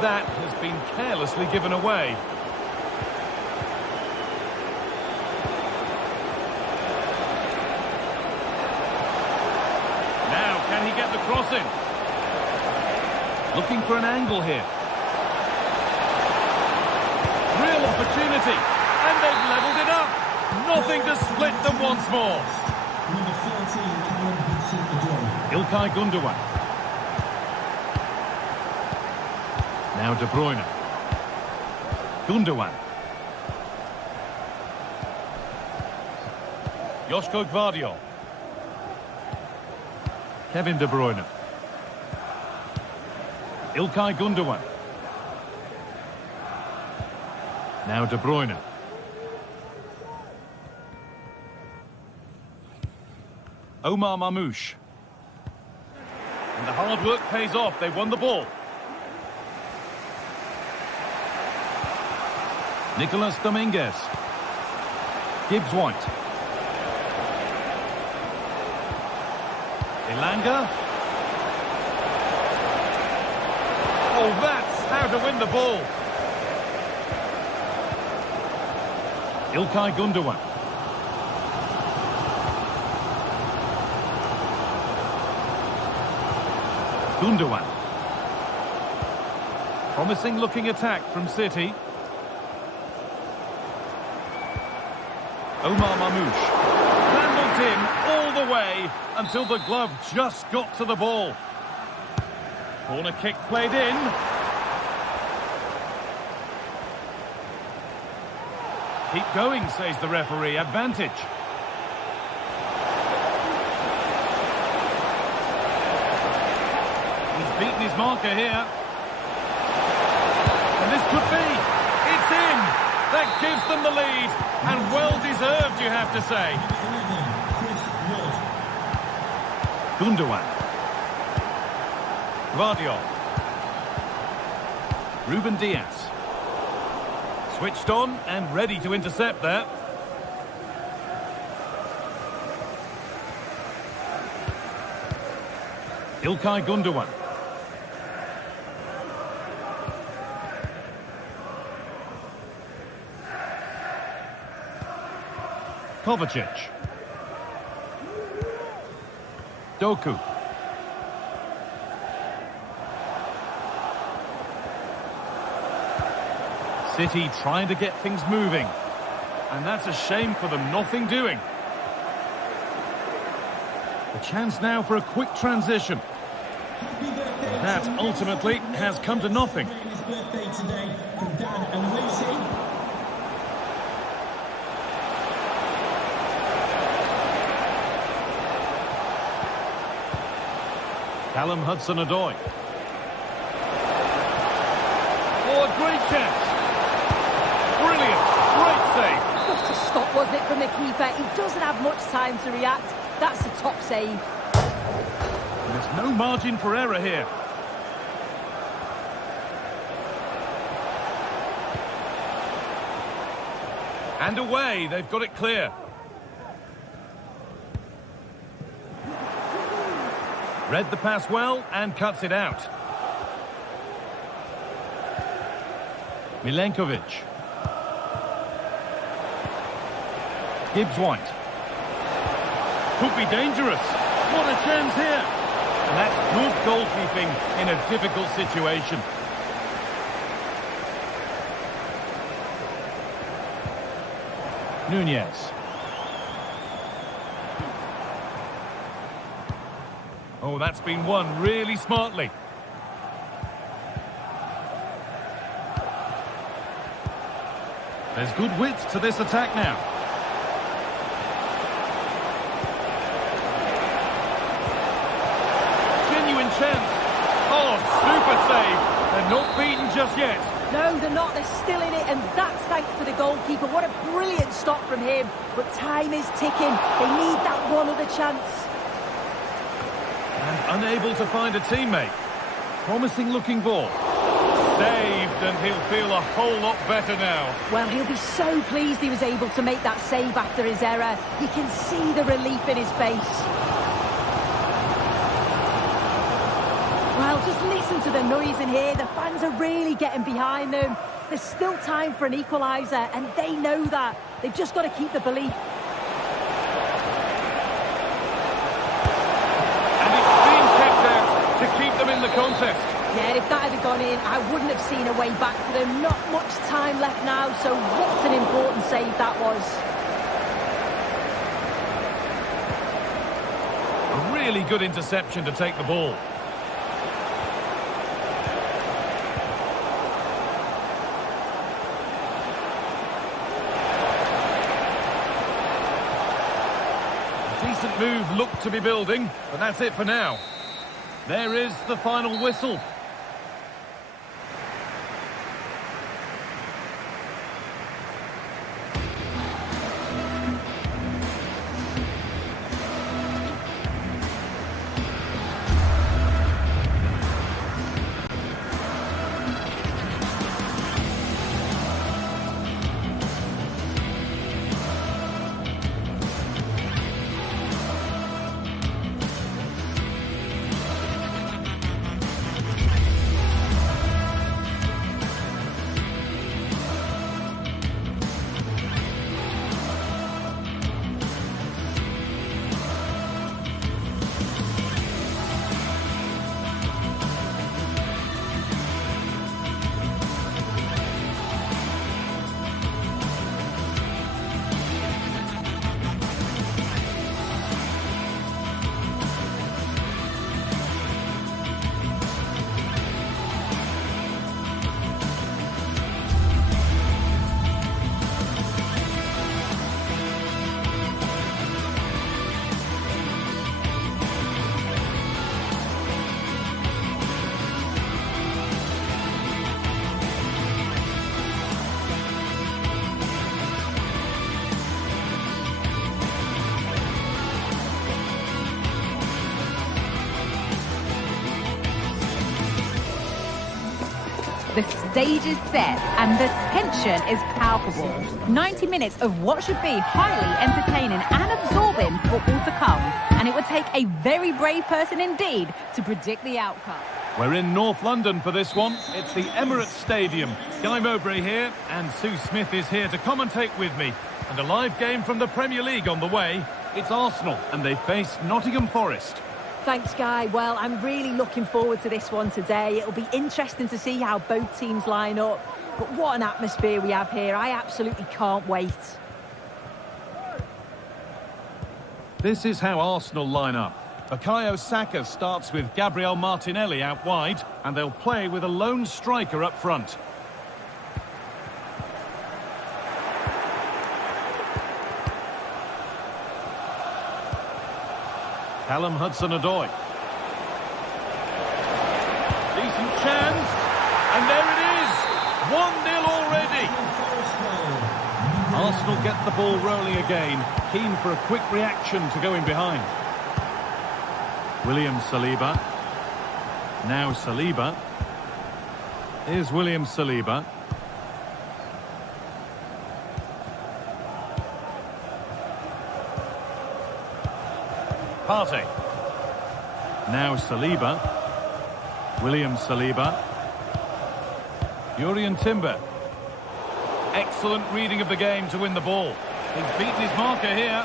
That has been carelessly given away. Now, can he get the cross in? Looking for an angle here. Real opportunity. And they've levelled it up. Nothing to split them once more. Number 14 cannot concede the goal. Ilkay Gundogan. Now De Bruyne. Gundogan. Joško Gvardiol. Kevin De Bruyne. Ilkay Gundogan. Now De Bruyne. Omar Mamouche. And the hard work pays off. They won the ball. Nicolas Dominguez. Gibbs White. Ilanga. Oh, that's how to win the ball. Ilkay Gundogan. Gundogan. Promising looking attack from City. Omar Mamouche. Handled him all the way until the glove just got to the ball. Corner kick played in. Keep going, says the referee. Advantage. He's beaten his marker here. And this could be. It's in. That gives them the lead. And well deserved, you have to say. Gundogan. Gvardiol. Ruben Diaz. Switched on and ready to intercept there. İlkay Gundogan. Kovacic. Doku. City trying to get things moving. And that's a shame for them, nothing doing. A chance now for a quick transition. That ultimately has come to nothing. His birthday today from Dan and Lucy. Callum Hudson-Odoi. Oh, a great chance. Brilliant. Great save. Just a stop, wasn't it, from the keeper? He doesn't have much time to react. That's the top save. There's no margin for error here. And away, they've got it clear. Read the pass well and cuts it out. Milenkovic. Gibbs-White. Could be dangerous. What a chance here. And that's good goalkeeping in a difficult situation. Nunez. Oh, that's been won really smartly. There's good width to this attack now. Genuine chance. Oh, super save. They're not beaten just yet. No, they're not. They're still in it, and that's thanks to the goalkeeper. What a brilliant stop from him. But time is ticking. They need that one other chance. And unable to find a teammate. Promising looking ball. Saved, and he'll feel a whole lot better now. Well, he'll be so pleased he was able to make that save after his error. You can see the relief in his face. Well, just listen to the noise in here. The fans are really getting behind them. There's still time for an equaliser, and they know that. They've just got to keep the belief. And it's being kept out to keep them in the contest. Yeah, if that had gone in, I wouldn't have seen a way back for them. Not much time left now, so what an important save that was. A really good interception to take the ball. Decent move looked to be building, but that's it for now. There is the final whistle. stage is set and the tension is palpable. 90 minutes of what should be highly entertaining and absorbing football to come. And it would take a very brave person indeed to predict the outcome. We're in North London for this one. It's the Emirates Stadium. Guy Mowbray here, and Sue Smith is here to commentate with me. And a live game from the Premier League on the way. It's Arsenal, and they face Nottingham Forest. Thanks, Guy. Well, I'm really looking forward to this one today. It'll be interesting to see how both teams line up. But what an atmosphere we have here. I absolutely can't wait. This is how Arsenal line up. Bukayo Saka starts with Gabriel Martinelli out wide, and they'll play with a lone striker up front. Callum Hudson-Odoi. Decent chance, and there it is! 1-0 already! Arsenal get the ball rolling again, keen for a quick reaction to go in behind. William Saliba. Now Saliba. Here's William Saliba. Partey. Now Saliba. William Saliba. Jurrien Timber. Excellent reading of the game to win the ball. He's beaten his marker here.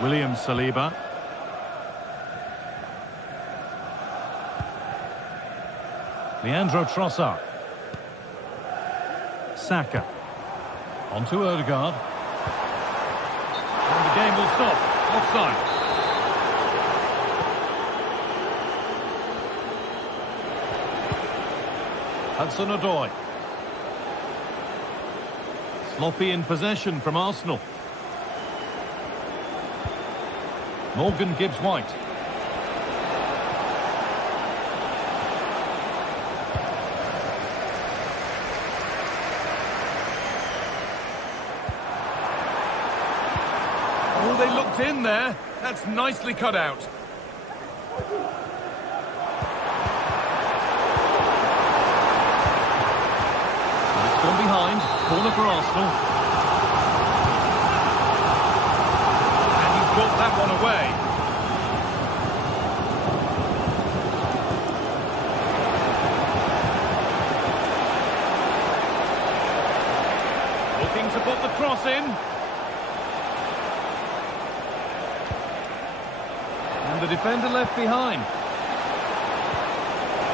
William Saliba. Leandro Trossard. Saka. On to Odegaard. And the game will stop. Offside. Hudson-Odoi. Sloppy in possession from Arsenal. Morgan Gibbs-White. Oh, they looked in there. That's nicely cut out. And it's gone behind. Corner for Arsenal. And he's got that one away. Looking to put the cross in. And the defender left behind.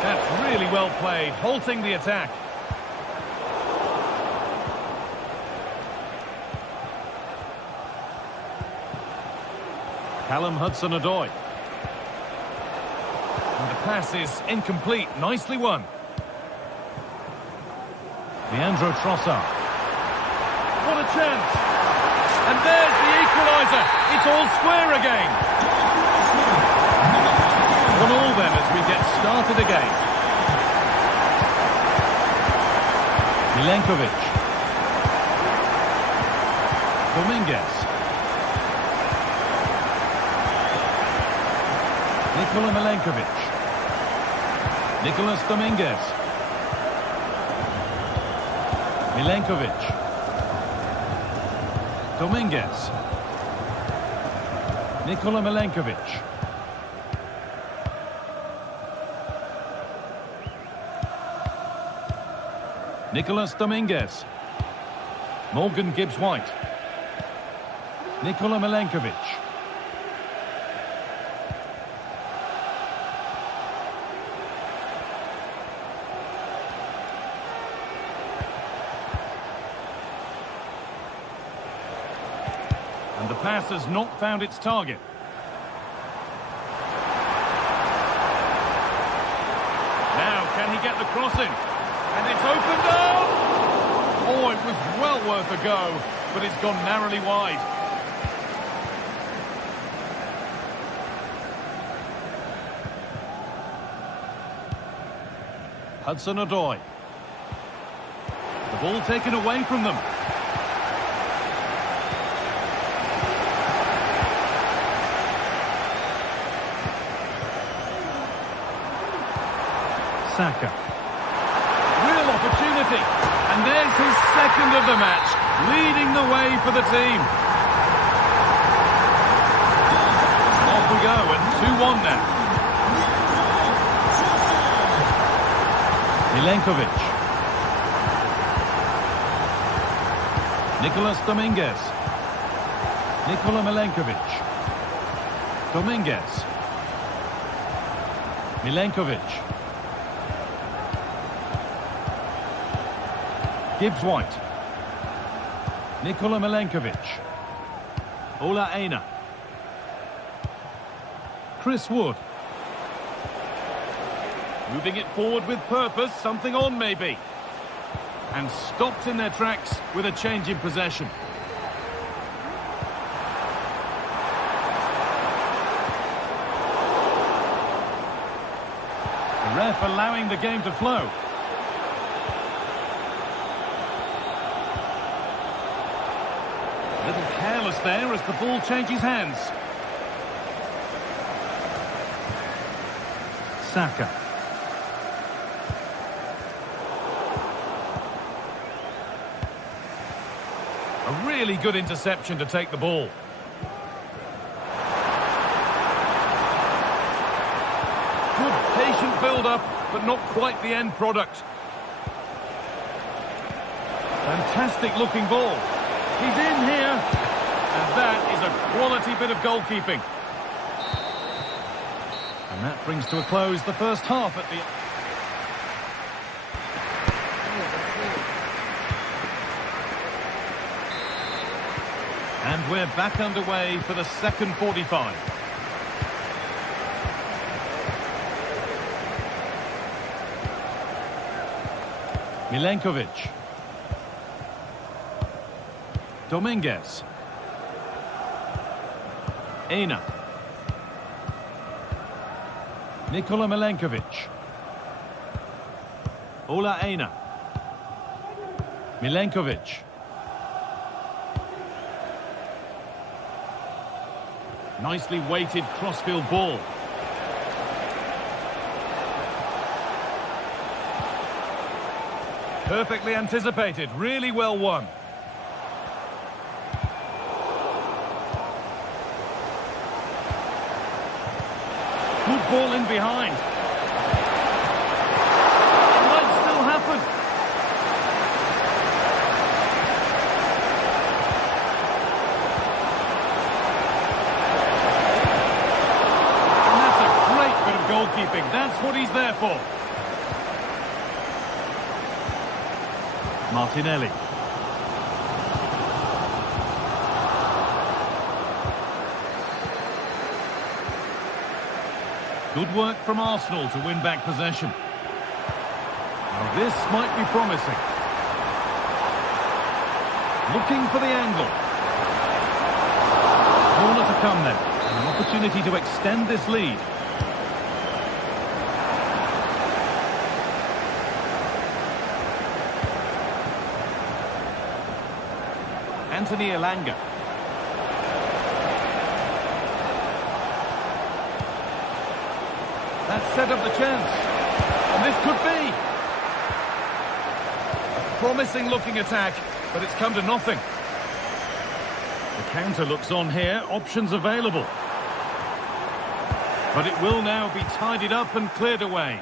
That's really well played, halting the attack. Callum Hudson-Odoi. And the pass is incomplete, nicely won. Leandro Trossard. What a chance! And there's the equaliser. It's all square again. 1-1 then as we get started again. Milenkovic. Dominguez. Nikola Milenkovic. Nicolas Dominguez. Milenkovic. Dominguez. Nikola Milenkovic. Nicolas Dominguez. Morgan Gibbs-White. Nikola Milenkovic. And the pass has not found its target. Now, can he get the cross in? And it's opened up! Oh, it was well worth a go, but it's gone narrowly wide. Hudson-Odoi. The ball taken away from them. Saka. Real opportunity. And there's his second of the match, leading the way for the team. Off we go, and 2-1 now. Milenkovic. Nicolas Dominguez. Nikola Milenkovic. Dominguez. Milenkovic. Gibbs-White. Nikola Milenkovic. Ola Aina. Chris Wood. Moving it forward with purpose, something on maybe. And stopped in their tracks with a change in possession. The ref allowing the game to flow. A little careless there as the ball changes hands. Saka. A really good interception to take the ball. Good patient build-up, but not quite the end product. Fantastic looking ball. He's in here. And that is a quality bit of goalkeeping. And that brings to a close the first half at the... And we're back underway for the second 45. Milenkovic. Dominguez. Aina. Nikola Milenkovic. Ola Aina. Milenkovic. Nicely weighted crossfield ball. Perfectly anticipated, really well won. Good ball in behind. It might still happen. And that's a great bit of goalkeeping. That's what he's there for. Martinelli. Good work from Arsenal to win back possession. Now this might be promising. Looking for the angle. Corner to come then. An opportunity to extend this lead. Anthony Elanga. That set up the chance. And this could be. A promising looking attack, but it's come to nothing. The counter looks on here, options available. But it will now be tidied up and cleared away.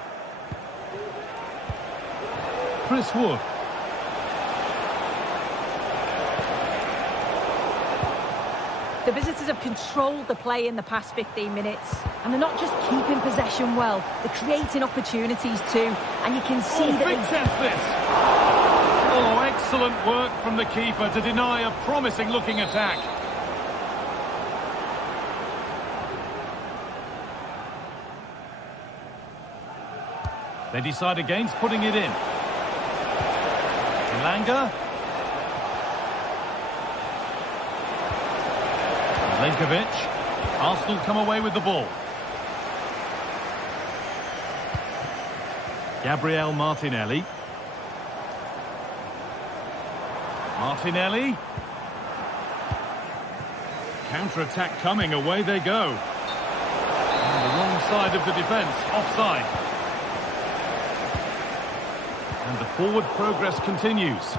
Chris Wood. The visitors have controlled the play in the past 15 minutes. And they're not just keeping possession well, they're creating opportunities too. And you can see that... Big chance this! Oh, excellent work from the keeper to deny a promising looking attack. They decide against putting it in. Elanga. Milenkovic. Arsenal come away with the ball. Gabriel Martinelli. Martinelli. Counter-attack coming, away they go. On the wrong side of the defence, offside. And the forward progress continues.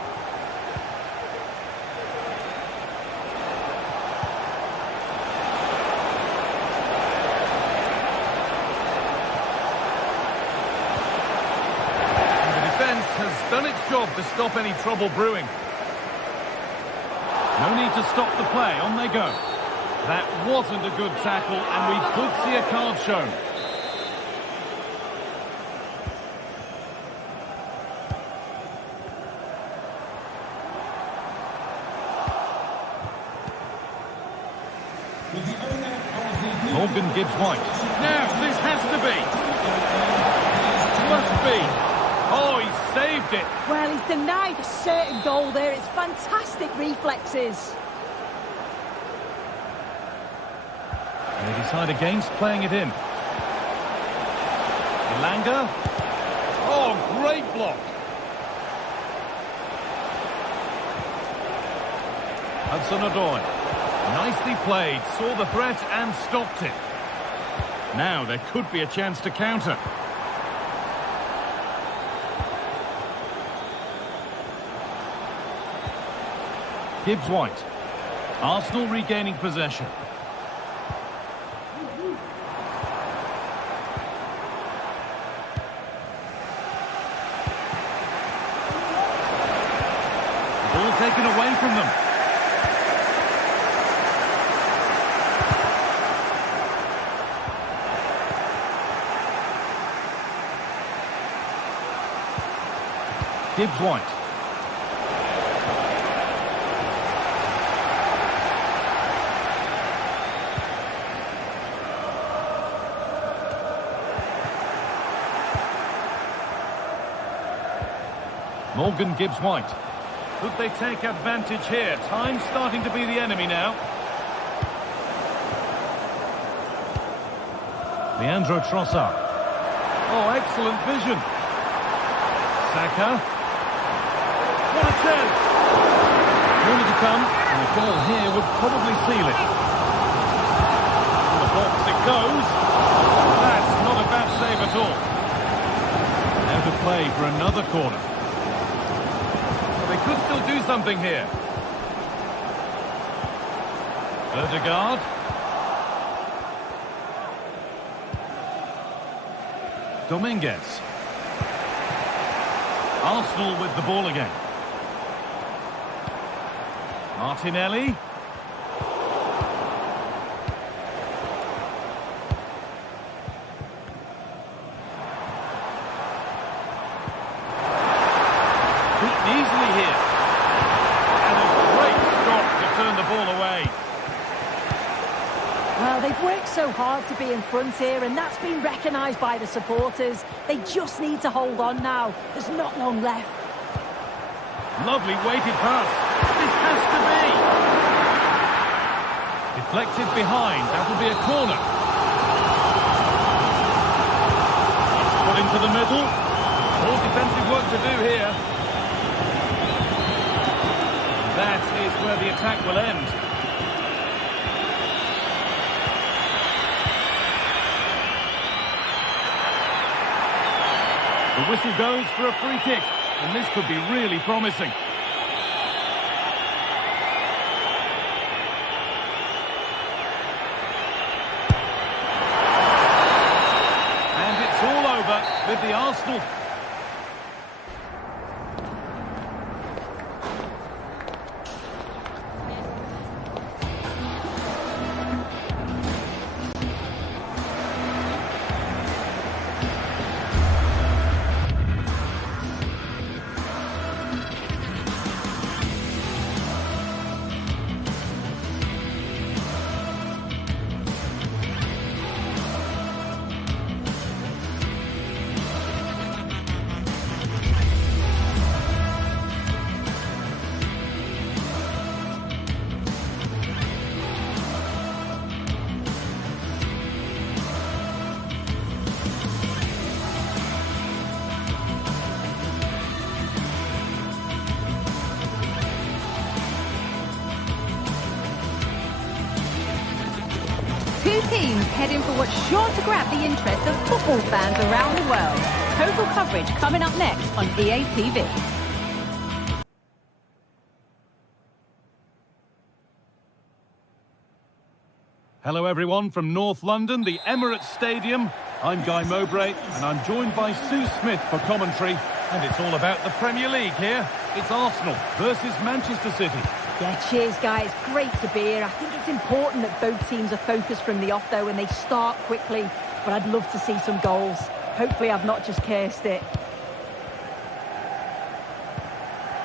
Has done its job to stop any trouble brewing. No need to stop the play, on they go. That wasn't a good tackle, and we could see a card shown. Morgan Gibbs White. Now, this has to be. Must be. Oh, he saved it. Well, he's denied a certain goal there. It's fantastic reflexes. They decide against playing it in. Elanga. Oh, great block. Hudson-Odoi. Nicely played. Saw the threat and stopped it. Now there could be a chance to counter. Gibbs White. Arsenal regaining possession. The ball taken away from them. Gibbs White. Morgan Gibbs White. Could they take advantage here? Time's starting to be the enemy now. Leandro Trossard. Oh, excellent vision. Saka. What a chance. Corner to come, and a goal here would probably seal it. In the box it goes. That's not a bad save at all. Now to play for another corner. They could still do something here. Odegaard. Dominguez. Arsenal with the ball again. Martinelli. Beaten easily here. And a great stop to turn the ball away. Well, they've worked so hard to be in front here, and that's been recognised by the supporters. They just need to hold on now. There's not long left. Lovely weighted pass. This has to be. Deflected behind. That will be a corner. It's put into the middle. More defensive work to do here. That is where the attack will end. The whistle goes for a free kick, and this could be really promising. And it's all over with the Arsenal. teams heading for what's sure to grab the interest of football fans around the world. Total coverage coming up next on EA TV. Hello everyone from North London, the Emirates Stadium. I'm Guy Mowbray and I'm joined by Sue Smith for commentary. And it's all about the Premier League here. It's Arsenal versus Manchester City. Yeah, cheers, guys. Great to be here. I think it's important that both teams are focused from the off, though, and they start quickly. But I'd love to see some goals. Hopefully I've not just cursed it.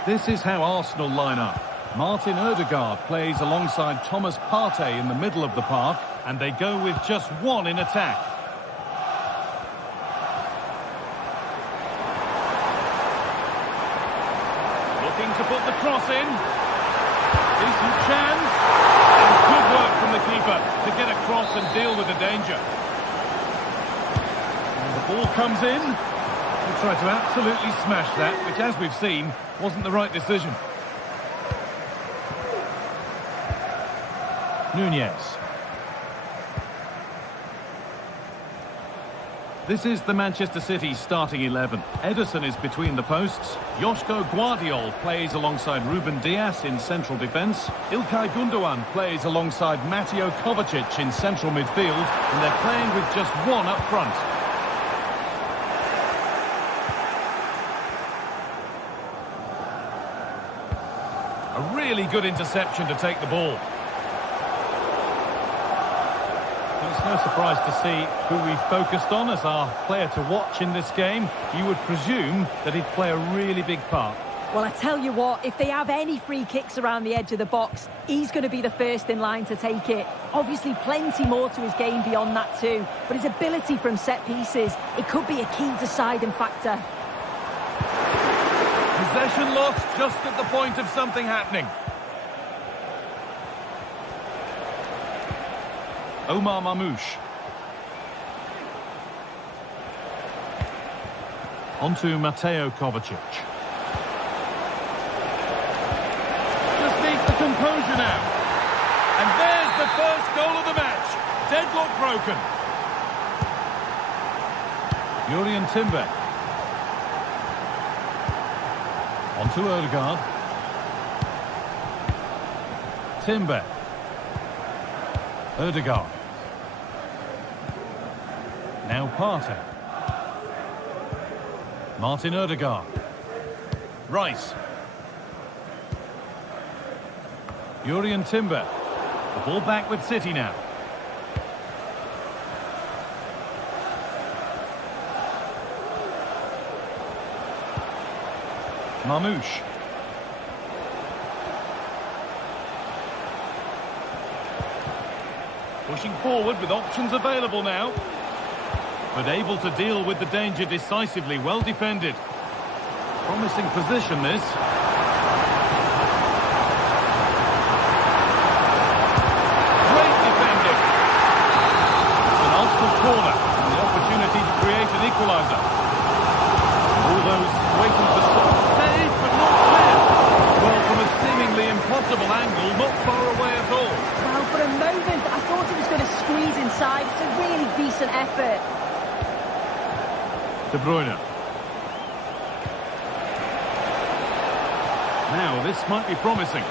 This is how Arsenal line up. Martin Odegaard plays alongside Thomas Partey in the middle of the park, and they go with just one in attack. Looking to put the cross in. Decent chance. And good work from the keeper to get across and deal with the danger. And the ball comes in. He tried to absolutely smash that, which, as we've seen, wasn't the right decision. Nunez. This is the Manchester City starting 11. Ederson is between the posts. Joško Guardiol plays alongside Ruben Dias in central defence. Ilkay Gundogan plays alongside Mateo Kovacic in central midfield. And they're playing with just one up front. A really good interception to take the ball. It's no surprise to see who we've focused on as our player to watch in this game. You would presume that he'd play a really big part. Well, I tell you what, if they have any free kicks around the edge of the box, he's going to be the first in line to take it. Obviously, plenty more to his game beyond that too. But his ability from set pieces, it could be a key deciding factor. Possession lost just at the point of something happening. Omar Mamouche. On to Mateo Kovacic. Just needs the composure now. And there's the first goal of the match. Deadlock broken. Jurrien Timber. On to Odegaard. Timber. Odegaard. Now Partey. Martin Odegaard. Rice. Jurrien Timber. The ball back with City now. Mamouche. Pushing forward with options available now. But able to deal with the danger decisively. Well defended. Promising position this. Great defending. It's an Arsenal corner and the opportunity to create an equaliser. All those waiting for some save, but not clear. Well, from a seemingly impossible angle, not far away at all. Well, for a moment, I thought he was going to squeeze inside. It's a really decent effort. De Bruyne. Now, this might be promising.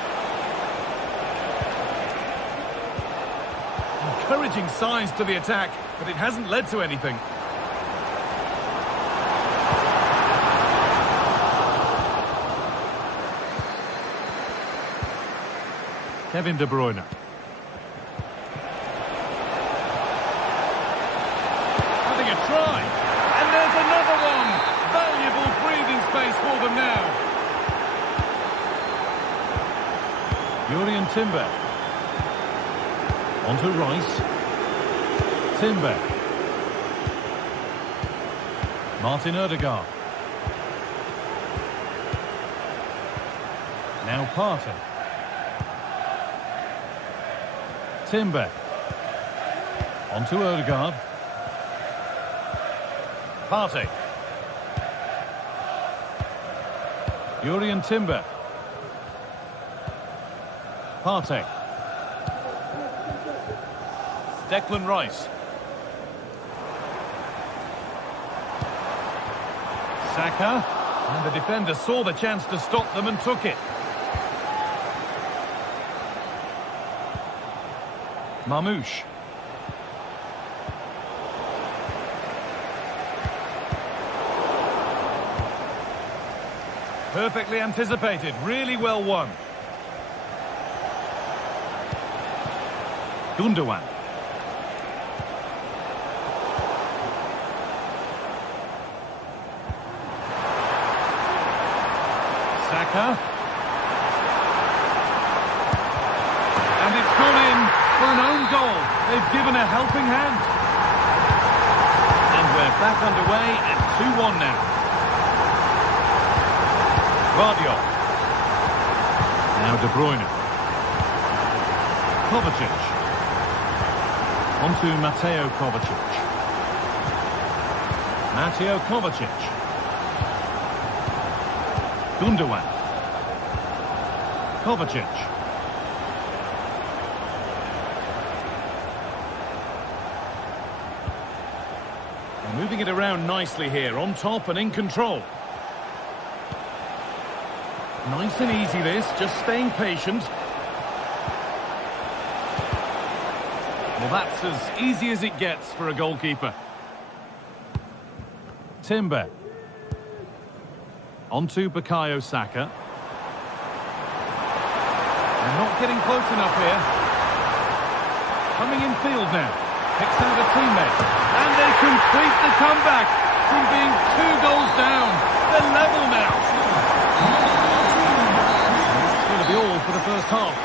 Encouraging signs to the attack, but it hasn't led to anything. Kevin De Bruyne. Having a try. And there's another one. Valuable breathing space for them now. Jurrien Timber. On to Rice. Timber. Martin Odegaard. Now Partey. Timber. On to Odegaard. Partey. Jurrien Timber. Partey. Declan Rice. Saka. And the defender saw the chance to stop them and took it. Mamouche. Perfectly anticipated, really well won. Gundogan. Saka. And it's gone in for an own goal. They've given a helping hand. And we're back underway at 2-1 now. Guardiola. Now De Bruyne. Kovacic. On to Mateo Kovacic. Mateo Kovacic. Gundogan. Kovacic. Moving it around nicely here, on top and in control. Nice and easy this, just staying patient. Well, that's as easy as it gets for a goalkeeper. Timber. On to Bukayo Saka. They're not getting close enough here. Coming in field now. Picks out a teammate. And they complete the comeback from being 2 goals down. They're level now. It's going to be all for the first half.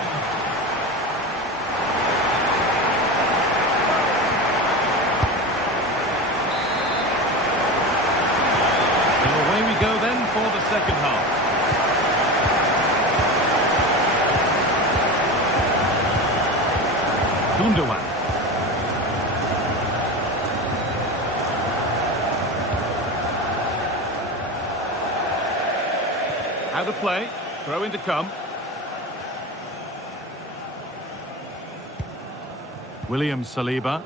And away we go then for the second half. Gundogan. Out of play, throw in to come. William Saliba.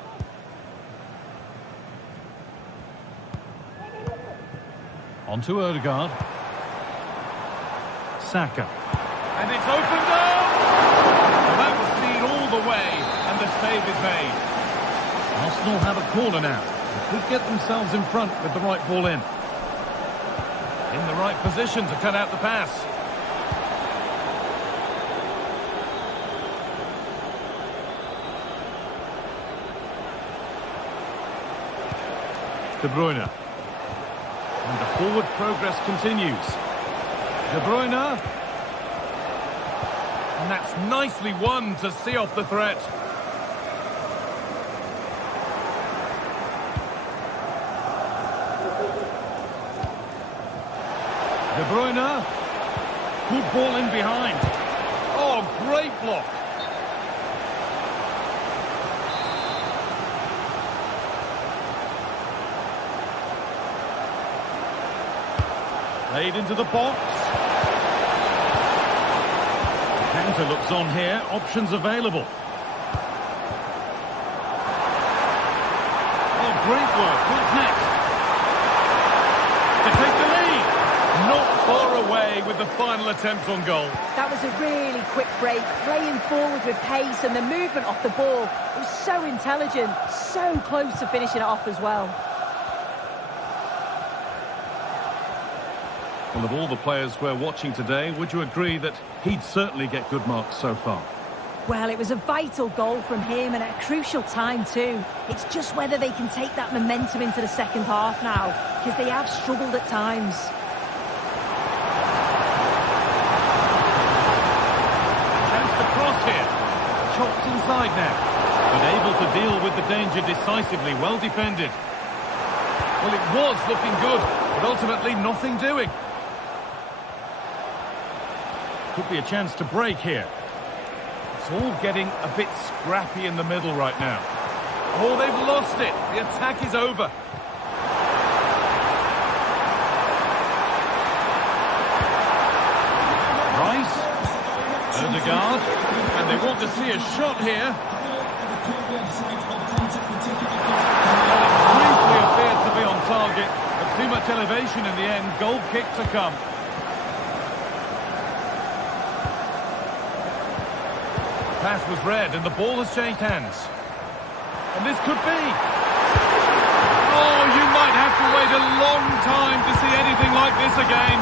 On to Odegaard. Saka. And it's opened up! Well, that was seen all the way, and the save is made. Arsenal have a corner now. They could get themselves in front with the right ball in. In the right position to cut out the pass. De Bruyne. And the forward progress continues. De Bruyne. And that's nicely won to see off the threat. De Bruyne. Good ball in behind. Oh, great block. Played into the box. The counter looks on here. Options available. Oh, great work. What's next? To take the lead. Not far away with the final attempt on goal. That was a really quick break, playing forward with pace and the movement off the ball. It was so intelligent, so close to finishing it off as well. Well, of all the players we're watching today, would you agree that he'd certainly get good marks so far? Well, it was a vital goal from him and at a crucial time too. It's just whether they can take that momentum into the second half now, because they have struggled at times. Here, chops inside now, but able to deal with the danger decisively, well defended. Well, it was looking good, but ultimately nothing doing. Could be a chance to break here. It's all getting a bit scrappy in the middle right now. Oh, they've lost it. The attack is over. Rice. Odegaard. And they want to see a shot here. Caught the offside or contact the ticket. Briefly appeared to be on target, but too much elevation in the end. Goal kick to come. Pass was read and the ball has changed hands. And this could be. Oh, you might have to wait a long time to see anything like this again.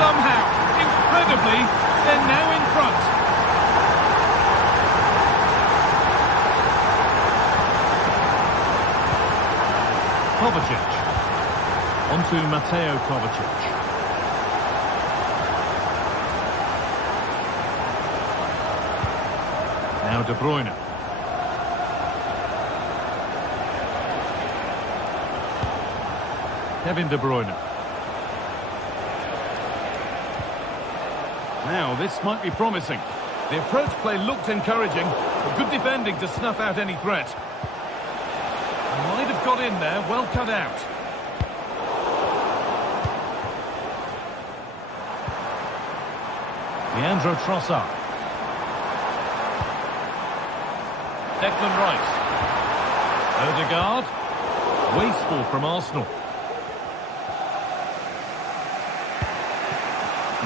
Somehow, incredibly, they're now in front. Kovacic. On to Mateo Kovacic. Now De Bruyne. Kevin De Bruyne. Now, this might be promising. The approach play looked encouraging, but good defending to snuff out any threat. Might have got in there, well cut out. Leandro Trossard. Declan Rice. Odegaard. Wasteful from Arsenal.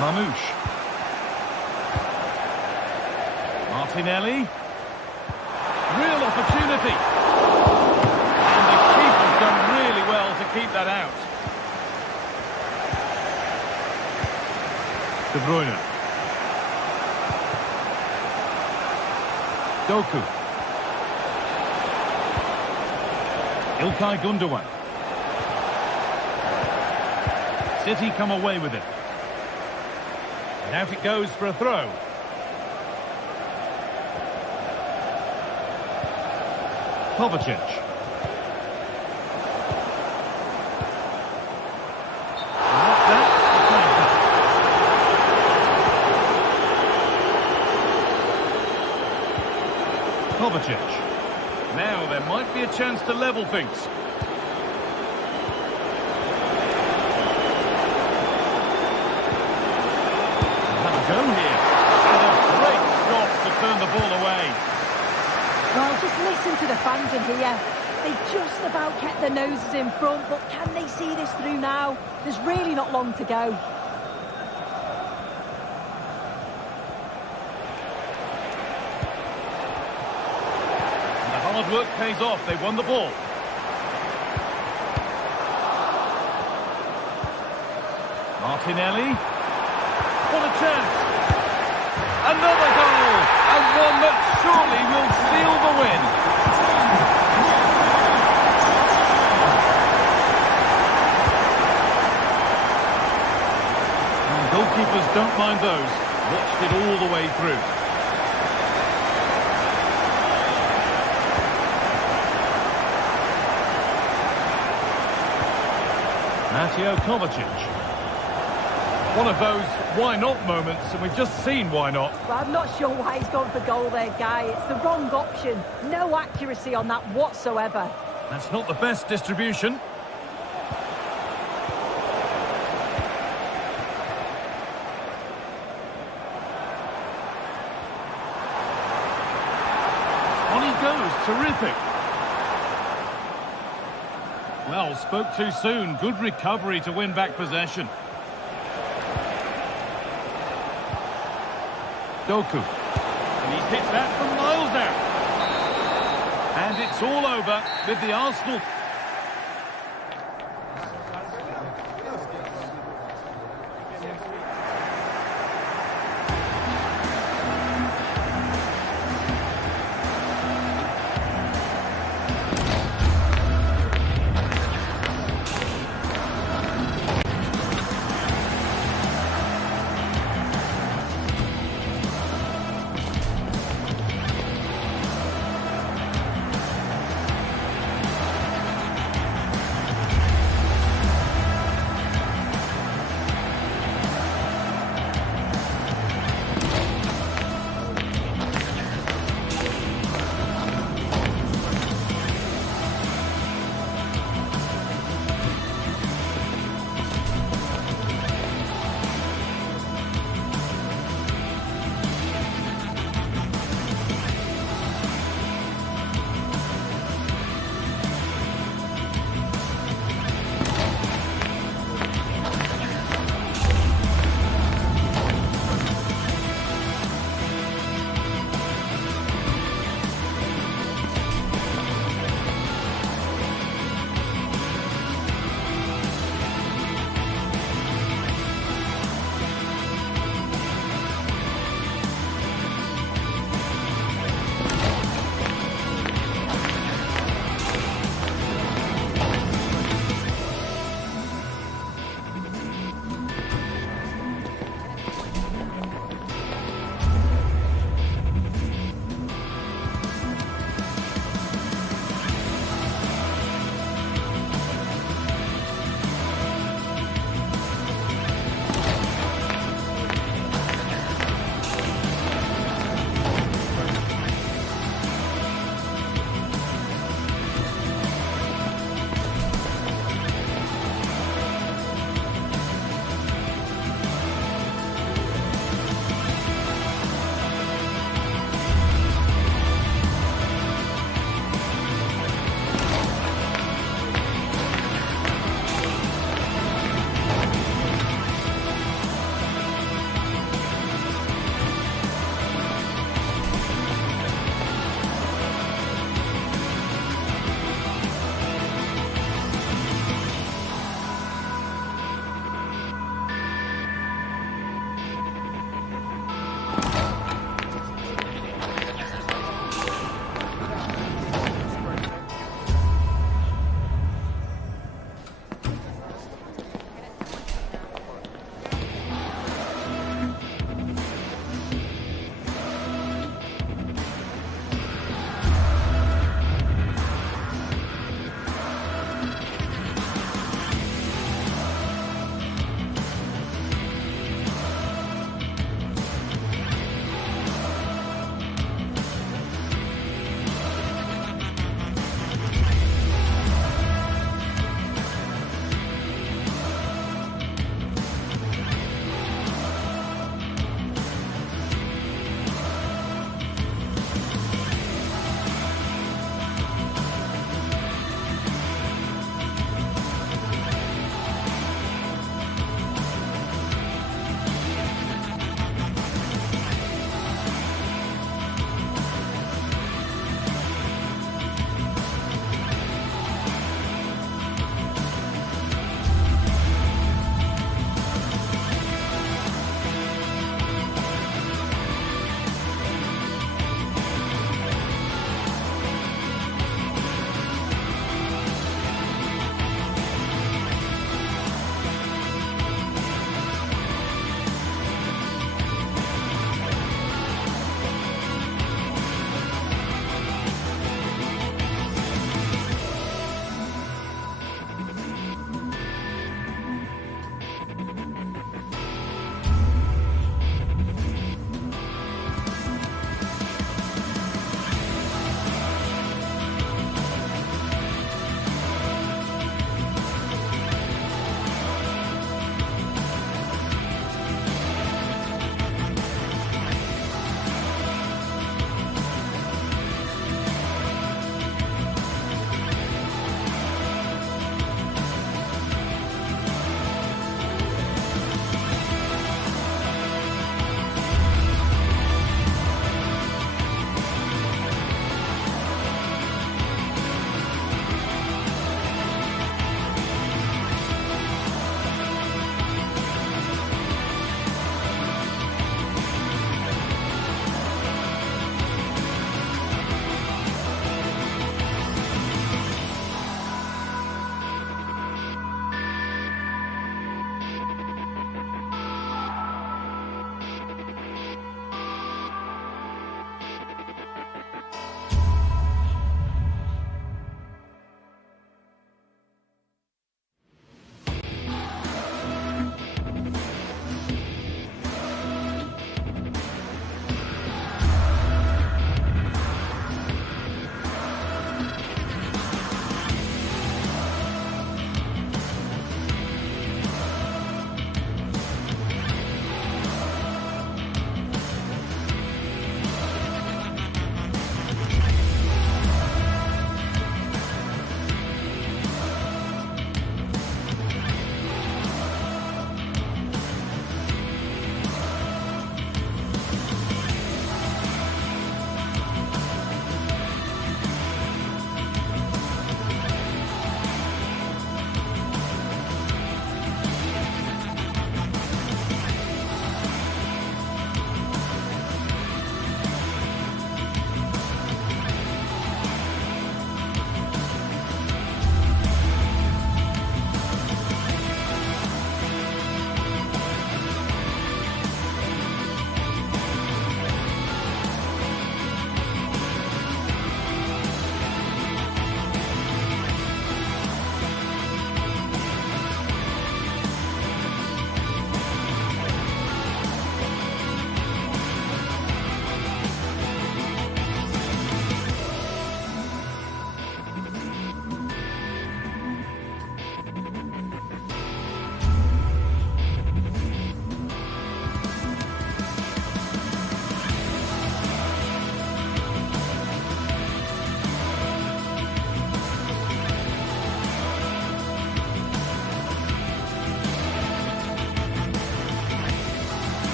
Mamouche. Martinelli. Real opportunity. And the keeper's done really well to keep that out. De Bruyne. Doku. Ilkay Gundogan. City come away with it. And out it goes for a throw. Kovacic. And what's that? Kovacic. Now there might be a chance to level things. Have a go here. And a great stop to turn the ball away. Well, just listen to the fans in here. They just about kept their noses in front, but can they see this through now? There's really not long to go. Hard work pays off. They won the ball. Martinelli. What a chance. Another goal. And one that surely will seal the win. And goalkeepers don't mind those. Watched it all the way through. Mateo Kovacic. One of those why not moments, and we've just seen why not. Well, I'm not sure why he's gone for goal there, Guy. It's the wrong option. No accuracy on that whatsoever. That's not the best distribution. On he goes, terrific. Well, spoke too soon. Good recovery to win back possession. Doku. And he's hit that from miles out. And it's all over with the Arsenal.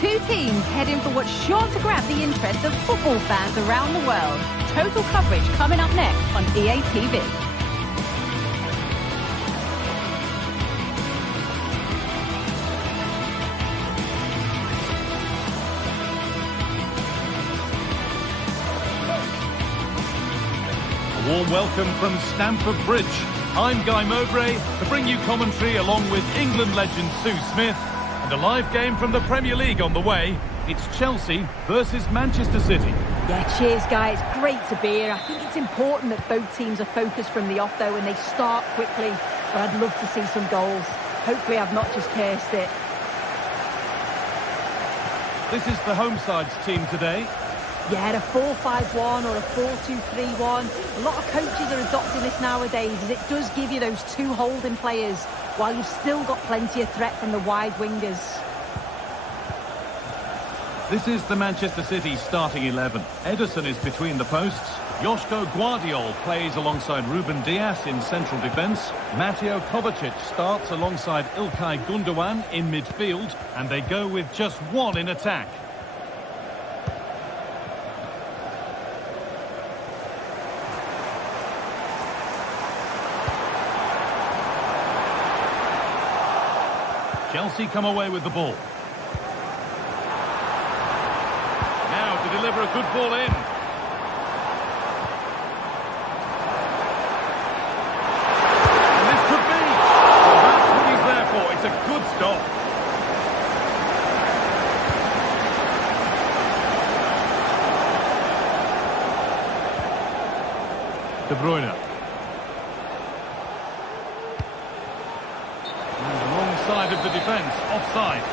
Two teams heading for what's sure to grab the interest of football fans around the world. Total coverage coming up next on EA TV. A warm welcome from Stamford Bridge. I'm Guy Mowbray to bring you commentary along with England legend Sue Smith. And a live game from the Premier League on the way. It's Chelsea versus Manchester City. Yeah, cheers, guys. Great to be here. I think it's important that both teams are focused from the off, though, and they start quickly. But I'd love to see some goals. Hopefully I've not just cursed it. This is the home side's team today. Yeah, a 4-5-1 or a 4-2-3-1. A lot of coaches are adopting this nowadays, as it does give you those two holding players, while you've still got plenty of threat from the wide wingers. This is the Manchester City starting 11. Ederson is between the posts. Joško Guardiol plays alongside Ruben Dias in central defence. Mateo Kovacic starts alongside Ilkay Gundogan in midfield. And they go with just one in attack. Chelsea come away with the ball. Now to deliver a good ball in. And this could be. Well, that's what he's there for. It's a good stop. De Bruyne. Side of the defence, offside.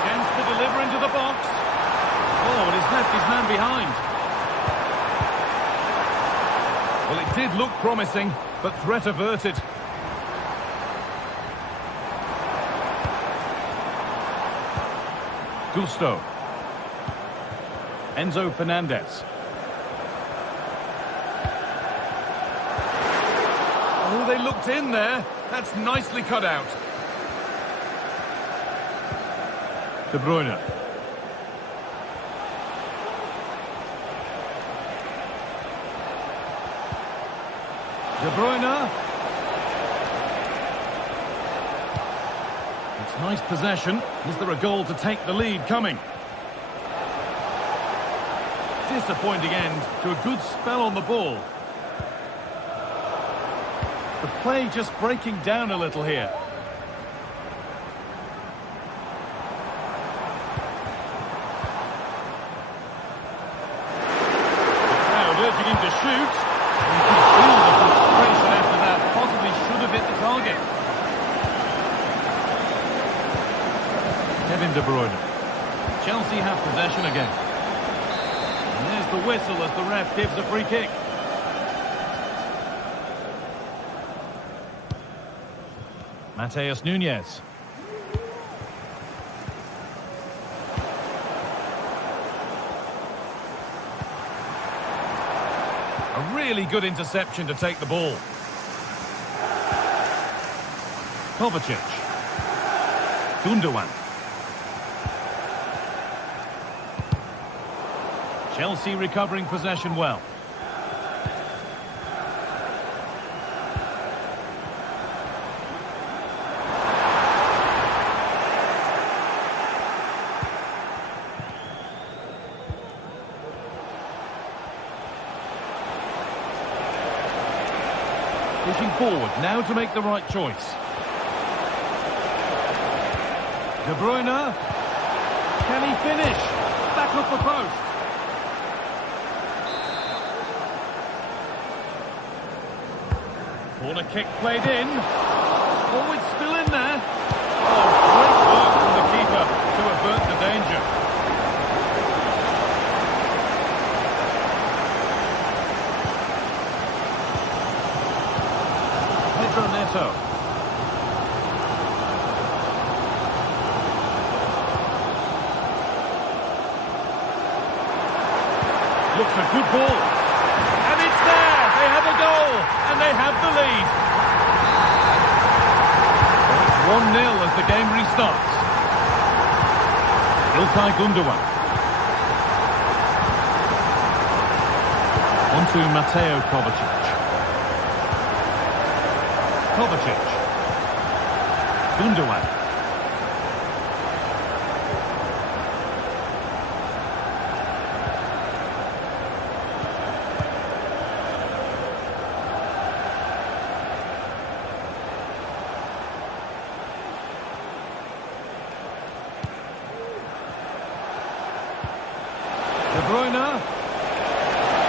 Chance to deliver into the box. Oh, and he's left his man behind. Well, it did look promising, but threat averted. Gusto. Enzo Fernandez. Oh, they looked in there. That's nicely cut out. De Bruyne. De Bruyne. Nice possession. Is there a goal to take the lead coming? Disappointing end to a good spell on the ball. The play just breaking down a little here. The crowd urging him to shoot. You can feel the frustration after that. Possibly should have hit the target. Kevin De Bruyne. Chelsea have possession again. And there's the whistle as the ref gives a free kick. Mateus Nunes. A really good interception to take the ball. Kovacic. Gundogan. Chelsea recovering possession well. Pushing forward, now to make the right choice. De Bruyne. Can he finish? Back off the post. Corner kick played in. Oh, it's still in there. Oh, great work from the keeper to avert the danger. Pedro Neto. looks a good ball. And it's there! They have a goal, and they have the lead. Well, it's 1-0 as the game restarts. İlkay Gundogan. On to Mateo Kovacic. Kovacic. Gundogan. De Bruyne.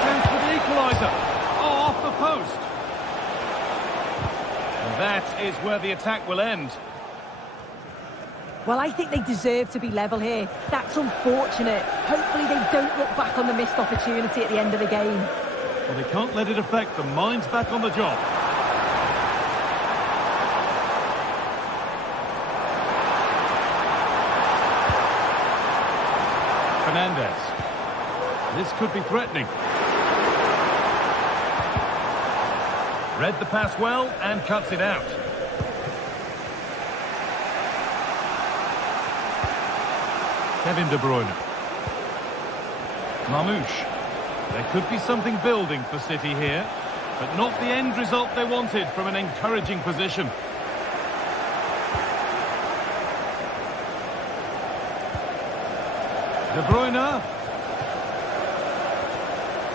Chance for the equaliser. Oh, off the post. And that is where the attack will end. Well, I think they deserve to be level here. That's unfortunate. Hopefully they don't look back on the missed opportunity at the end of the game. Well, they can't let it affect them. Mind's back on the job. Fernandez. This could be threatening. Read the pass well and cuts it out. Kevin De Bruyne. Marmoush. There could be something building for City here, but not the end result they wanted from an encouraging position. De Bruyne.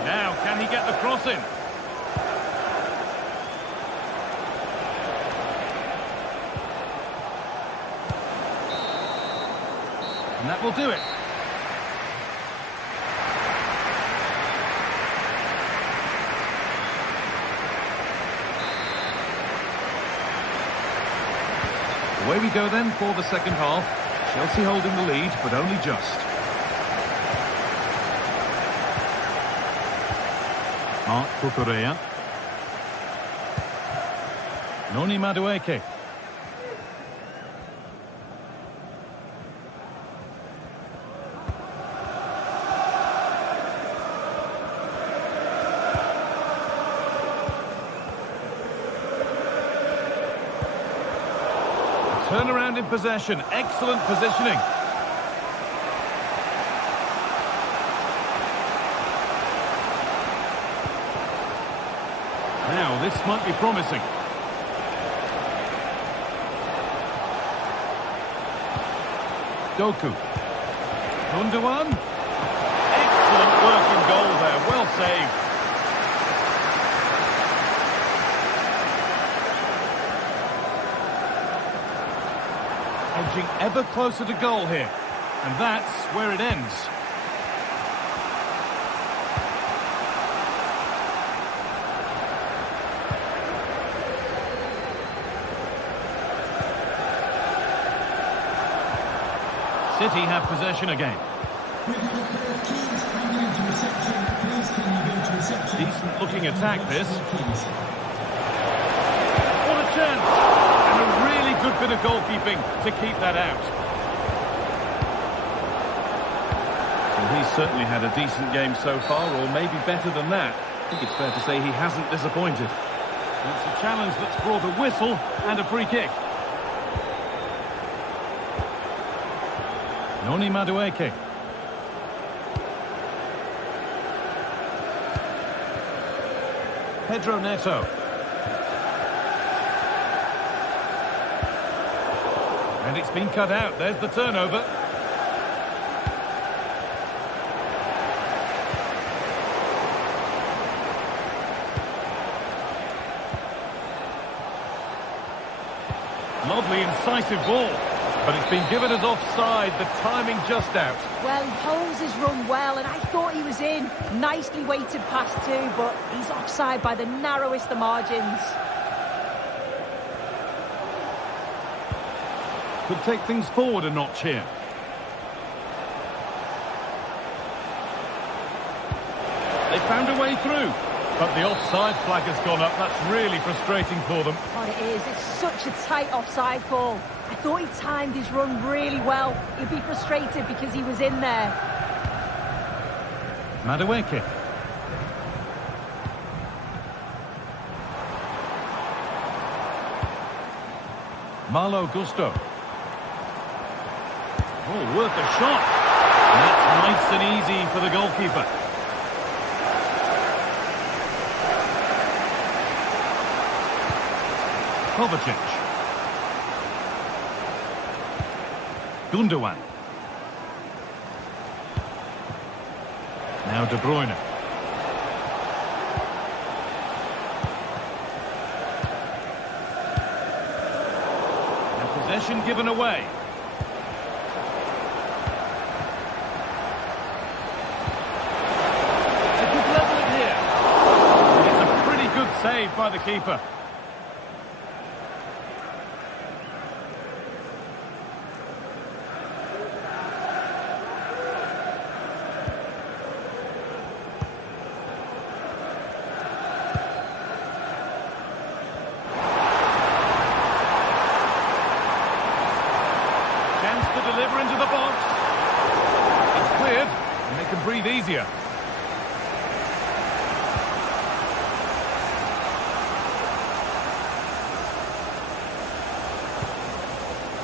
Now, can he get the cross in? And that will do it. Away we go then for the second half. Chelsea holding the lead, but only just. Marc Cucurella. Noni Madueke. Turnaround in possession. Excellent positioning. Now, this might be promising. Doku. Gundogan. Excellent work in goal there. Well saved. Edging ever closer to goal here. And that's where it ends. City have possession again. Decent looking attack this. What a chance! And a really good bit of goalkeeping to keep that out. Well, he's certainly had a decent game so far, or maybe better than that. I think it's fair to say he hasn't disappointed. It's a challenge that's brought a whistle and a free kick. Noni Madueke. Pedro Neto. And it's been cut out. There's the turnover. Lovely, incisive ball. But it's been given as offside, the timing just out. Well, he holds his run well, and I thought he was in. Nicely weighted pass too, but he's offside by the narrowest of margins. Could take things forward a notch here. They found a way through. But the offside flag has gone up. That's really frustrating for them. Oh, it is. It's such a tight offside call. I thought he timed his run really well. He'd be frustrated because he was in there. Madueke. Malo Gusto. Oh, worth a shot. And that's nice and easy for the goalkeeper. Kovacic. Gundogan. Now De Bruyne. And possession given away. They could level it here. It's a pretty good save by the keeper. Deliver into the box. It's cleared, and they can breathe easier.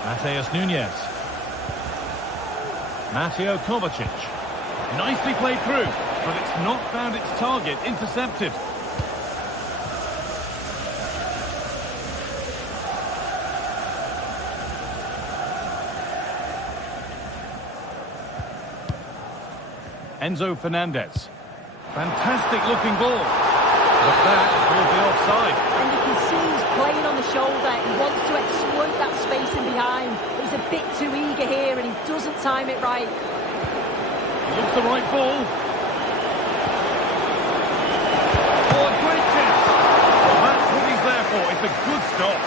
Mateus Nunes. Mateo Kovacic. Nicely played through, but it's not found its target. Intercepted. Enzo Fernandez. Fantastic looking ball. But that will be offside. And you can see he's playing on the shoulder. He wants to exploit that space in behind. He's a bit too eager here and he doesn't time it right. He looks the right ball. Oh, a great chance. Well, that's what he's there for. It's a good stop.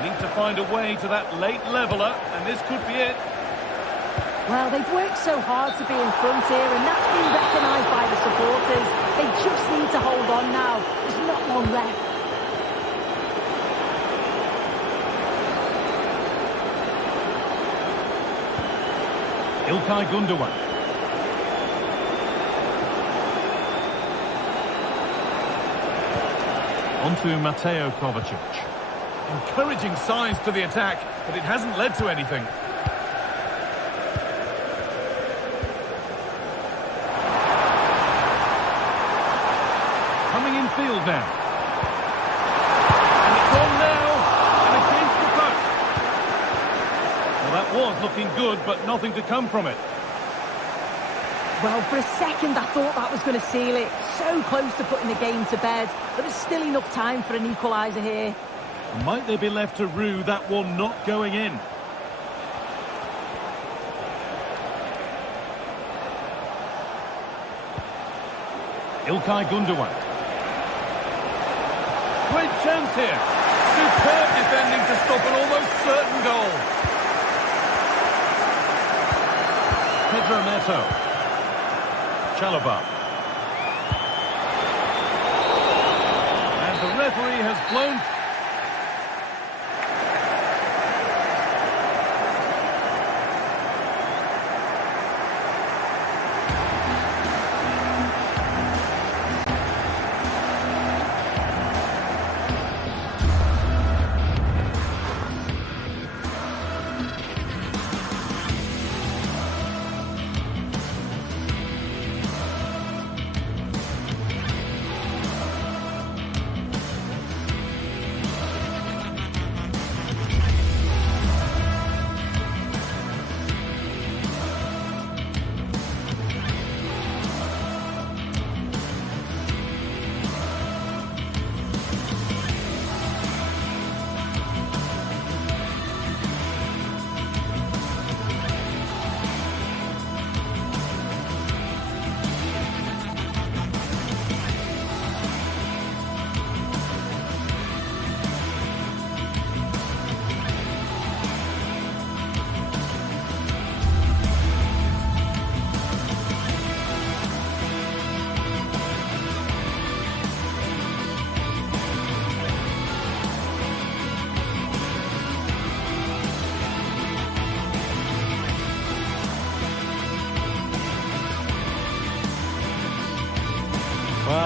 Need to find a way to that late leveller, and this could be it. Well, they've worked so hard to be in front here, and that's been recognised by the supporters. They just need to hold on now. There's not long left. Ilkay Gundogan. On to Mateo Kovacic. Encouraging signs to the attack, but it hasn't led to anything. Coming in field now. And it's on now, and against the post. Well, that was looking good, but nothing to come from it. Well, for a second I thought that was going to seal it. So close to putting the game to bed, but there's still enough time for an equaliser here. Might they be left to rue that one not going in? Ilkay Gundogan. Great chance here. Superb defending to stop an almost certain goal. Pedro Neto. Chalobah. And the referee has blown...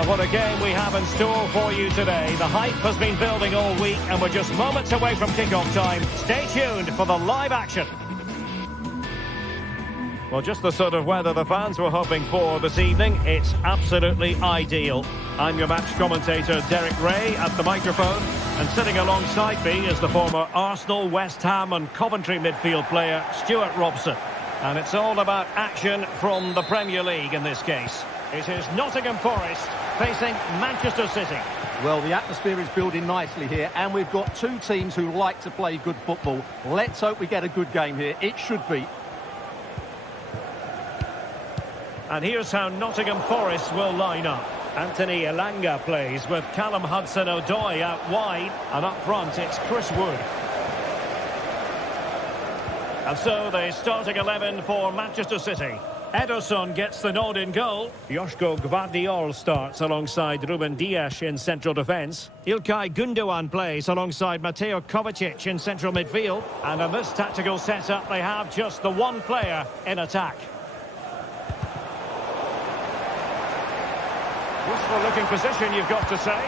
Well, what a game we have in store for you today. The hype has been building all week and we're just moments away from kick-off time. Stay tuned for the live action. Well, just the sort of weather the fans were hoping for this evening. It's absolutely ideal. I'm your match commentator, Derek Ray, at the microphone. And sitting alongside me is the former Arsenal, West Ham and Coventry midfield player, Stuart Robson. And it's all about action from the Premier League in this case. It is Nottingham Forest facing Manchester City. Well, the atmosphere is building nicely here, and we've got two teams who like to play good football. Let's hope we get a good game here. It should be. And here's how Nottingham Forest will line up. Anthony Elanga plays with Callum Hudson-Odoi out wide. And up front, it's Chris Wood. And so the starting 11 for Manchester City. Ederson gets the nod in goal. Joško Gvardiol starts alongside Ruben Dias in central defence. Ilkay Gundogan plays alongside Mateo Kovacic in central midfield. And in this tactical setup, they have just the one player in attack. Useful looking position, you've got to say.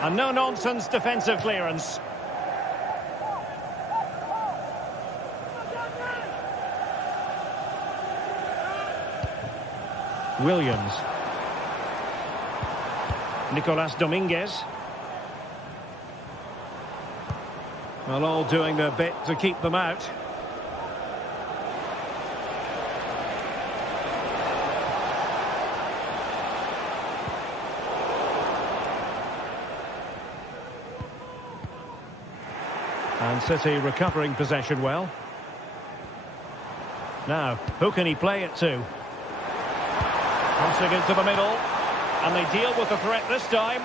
And no-nonsense defensive clearance. Williams. Nicolas Dominguez. Well, all doing their bit to keep them out. And City recovering possession well. Now, who can he play it to? Crossing into the middle. And they deal with the threat this time.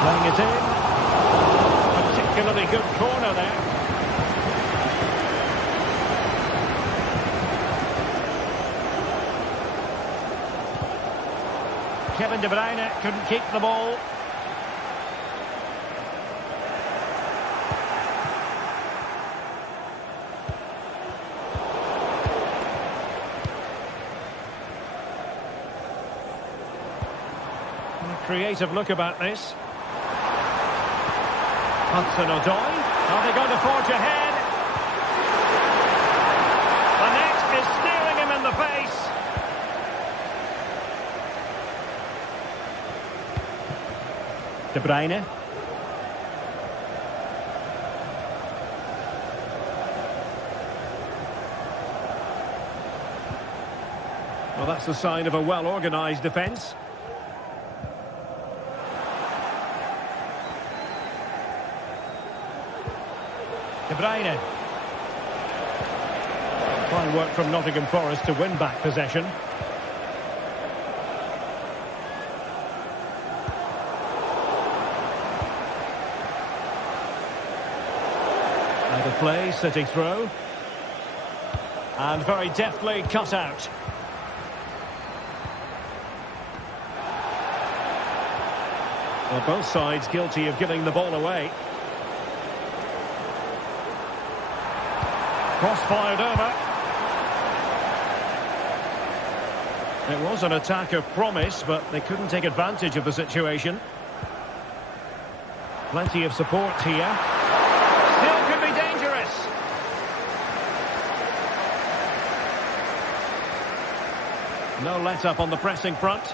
Playing it in. Particularly good corner there. Kevin De Bruyne couldn't keep the ball. A creative look about this. Hudson-Odoi. Are they going to forge ahead? The net is staring him in the face. De Bruyne. Well, that's the sign of a well-organised defence. De Bruyne. Fine work from Nottingham Forest to win back possession. Out of play, City throw. And very deftly cut out. Well, both sides guilty of giving the ball away. Cross fired over. It was an attack of promise, but they couldn't take advantage of the situation. Plenty of support here. Still could be dangerous. No let-up on the pressing front.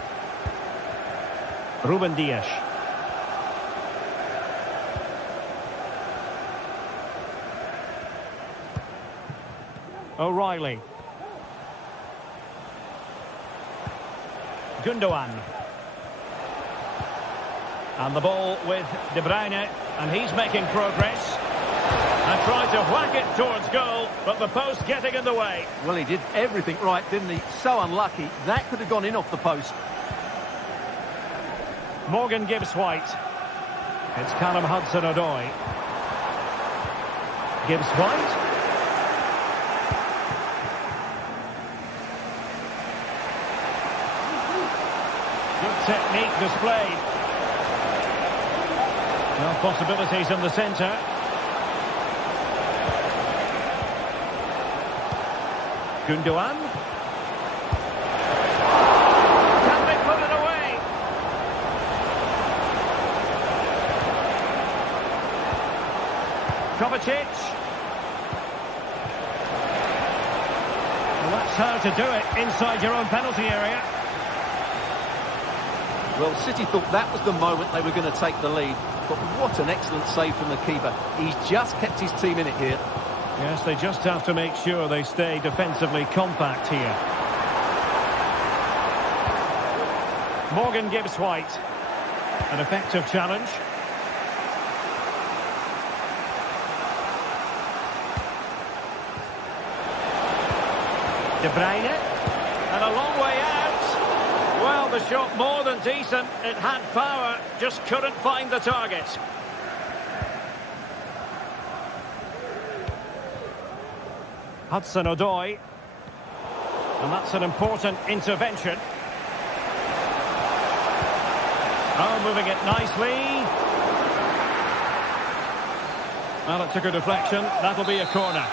Ruben Dias. O'Reilly. Gundogan. And the ball with De Bruyne, and he's making progress. And trying to whack it towards goal, but the post getting in the way. Well, he did everything right, didn't he? So unlucky. That could have gone in off the post. Morgan Gibbs-White. It's Callum Hudson-Odoi. Gibbs-White. Good technique displayed. No possibilities in the centre. Gundogan. Can they put it away? Kovacic. Well, that's how to do it inside your own penalty area. Well, City thought that was the moment they were going to take the lead. But what an excellent save from the keeper. He's just kept his team in it here. Yes, they just have to make sure they stay defensively compact here. Morgan gives White. An effective challenge. De Bruyne. And a long way out. Well, the shot more than decent. It had power, just couldn't find the target. Hudson-Odoi. And that's an important intervention. Oh, moving it nicely. Well, it took a deflection. That'll be a corner.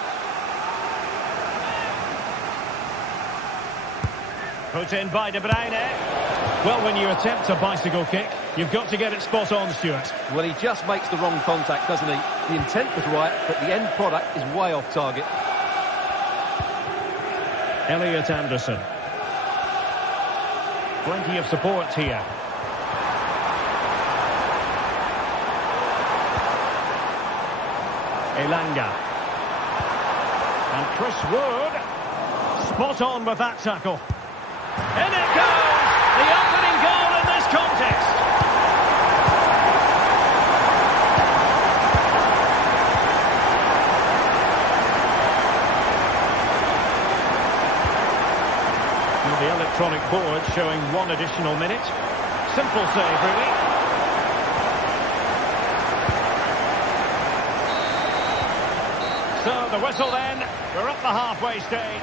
Put in by De Bruyne. Well, when you attempt a bicycle kick, you've got to get it spot on, Stuart. Well, he just makes the wrong contact, doesn't he? The intent was right, but the end product is way off target. Elliot Anderson. Plenty of support here. Elanga. And Chris Wood. Spot on with that tackle. In it goes! The opening goal in this contest. Well, the electronic board showing one additional minute. Simple save, really. So, the whistle then. We're up the halfway stage.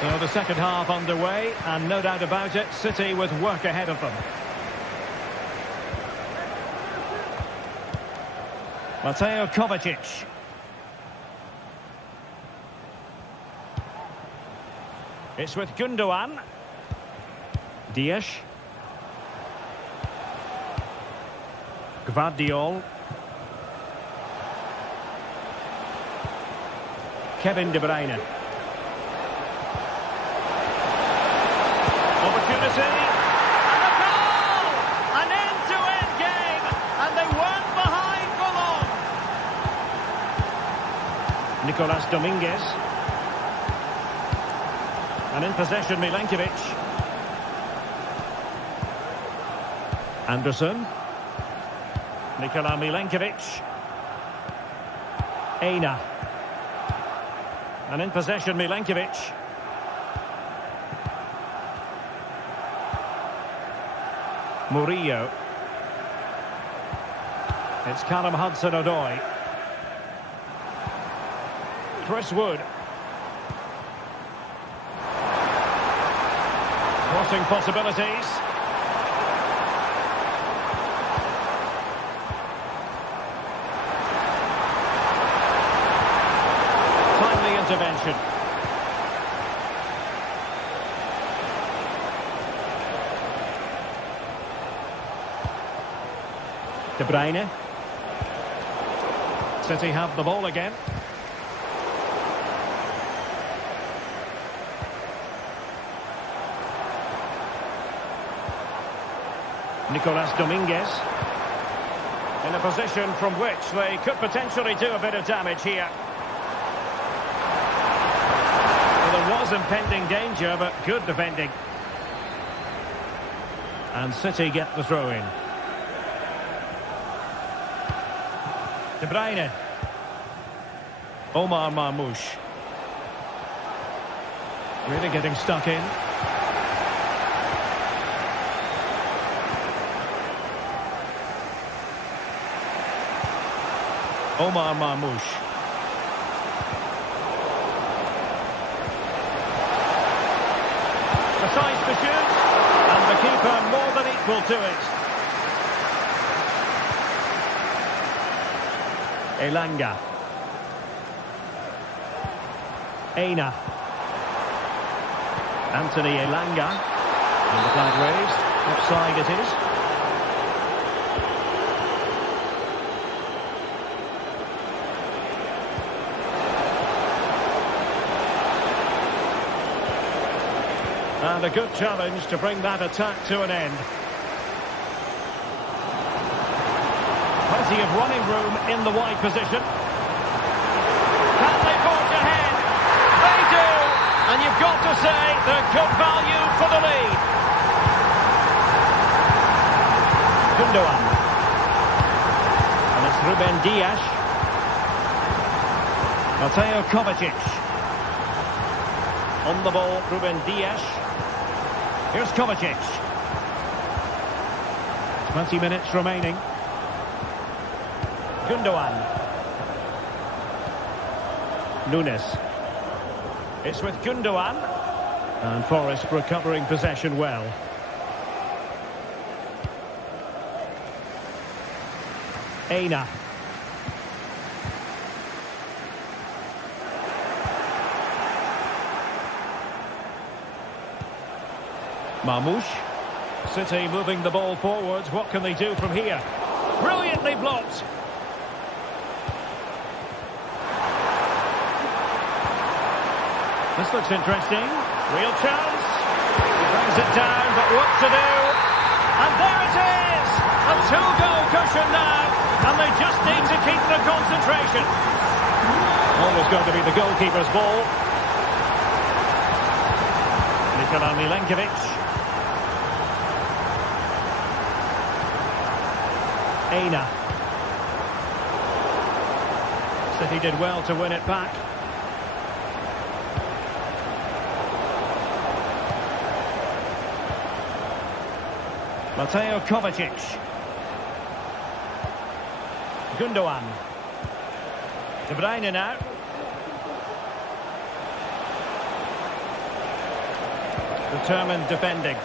So the second half underway, and no doubt about it, City with work ahead of them. Mateo Kovacic. It's with Gundogan. Dias. Gvardiol. Kevin De Bruyne. Opportunity, and a goal! An end-to-end game, and they weren't behind for long. Nicolas Dominguez. And in possession, Milenkovic. Anderson. Nikola Milenkovic. Aina. And in possession, Milenkovic. Murillo. It's Callum Hudson-Odoi. Chris Wood. Crossing possibilities. Timely intervention. De Bruyne. City have the ball again. Nicolas Dominguez. In a position from which they could potentially do a bit of damage here. Well, there was impending danger, but good defending. And City get the throw in. De Bruyne. Omar Marmoush. Really getting stuck in. Omar Marmoush. The size to shoot, and the keeper more than equal to it. Elanga. Aina. Anthony Elanga. And the flag raised. Offside it is. And a good challenge to bring that attack to an end. Plenty of running room in the wide position. Can they forge ahead? They do! And you've got to say they're good value for the lead. Gundogan. And it's Ruben Dias. Mateo Kovacic. On the ball, Ruben Dias. Here's Kovacic. 20 minutes remaining. Gundogan. Nunes. It's with Gundogan. And Forest recovering possession well. Aina. Marmoush. City moving the ball forwards. What can they do from here? Brilliantly blocked. This looks interesting. Real chance. He brings it down, but what to do? And there it is! A two-goal cushion now. And they just need to keep the concentration. Always going to be the goalkeeper's ball. Nikola Milenkovic. Aina. City did well to win it back. Mateo Kovacic. Gundogan. De Bruyne now. Determined defending.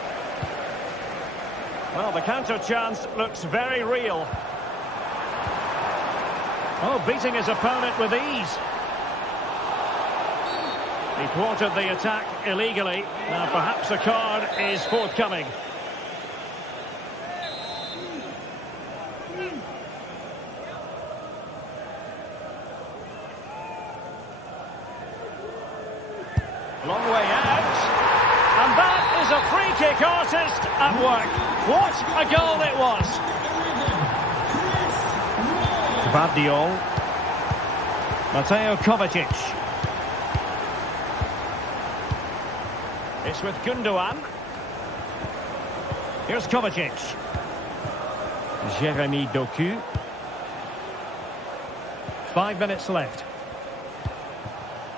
Well, the counter chance looks very real. Oh, beating his opponent with ease. He thwarted the attack illegally. Now perhaps a card is forthcoming. Long way out. And that is a free-kick artist at work. What a goal it was. Vardiol. Mateo Kovacic. It's with Gundogan. Here's Kovacic. Jeremy Doku. 5 minutes left.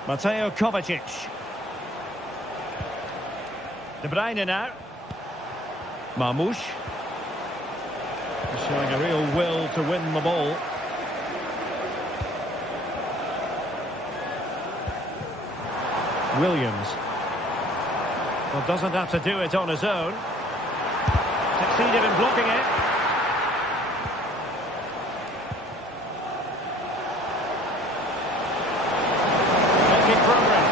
Mateo Kovacic. De Bruyne now. Marmoush. Showing a real will to win the ball. Williams. Well, doesn't have to do it on his own. Succeeded in blocking it. Making progress.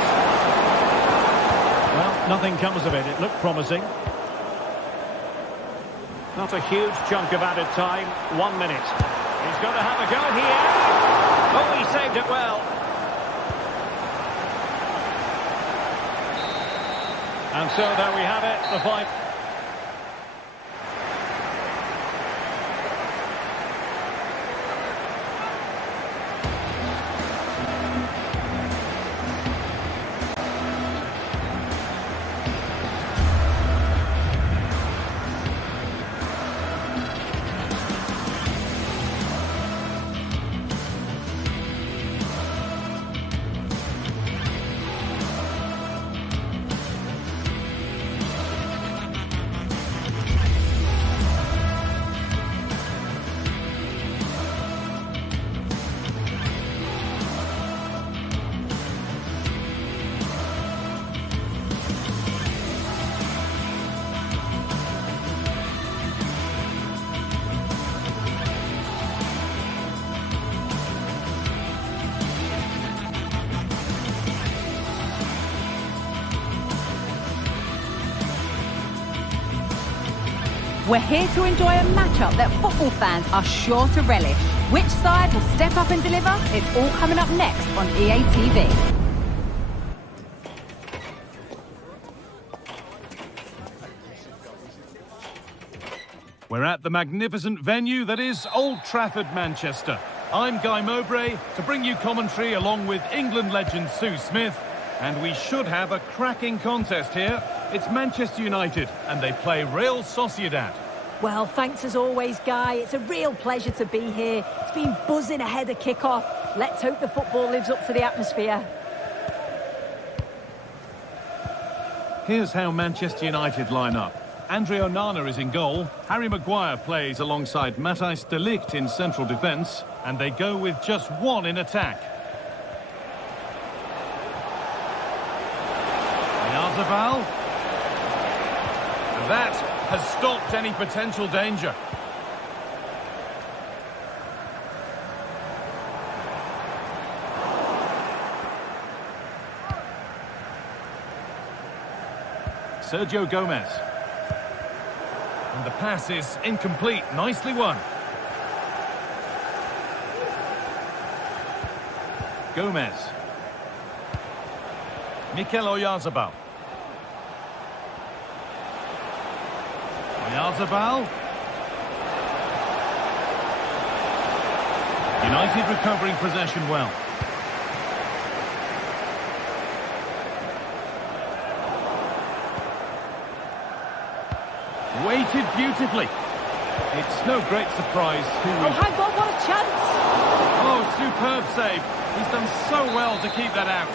Well, nothing comes of it. It looked promising. Not a huge chunk of added time. 1 minute. He's going to have a go here. Oh, he saved it well. And so there we have it, the fight. We're here to enjoy a matchup that football fans are sure to relish. Which side will step up and deliver? It's all coming up next on EA TV. We're at the magnificent venue that is Old Trafford, Manchester. I'm Guy Mowbray to bring you commentary along with England legend Sue Smith. And we should have a cracking contest here. It's Manchester United and they play Real Sociedad. Well, thanks as always, Guy. It's a real pleasure to be here. It's been buzzing ahead of kick-off. Let's hope the football lives up to the atmosphere. Here's how Manchester United line up. Andre Onana is in goal. Harry Maguire plays alongside Matthijs de Ligt in central defence. And they go with just one in attack. Oyarzabal. And that has stopped any potential danger. Sergio Gomez. And the pass is incomplete. Nicely won. Gomez. Mikel Oyarzabal. Oyarzabal. United recovering possession well. Weighted beautifully. It's no great surprise who... Oh, hang on, what a chance! Oh, superb save. He's done so well to keep that out.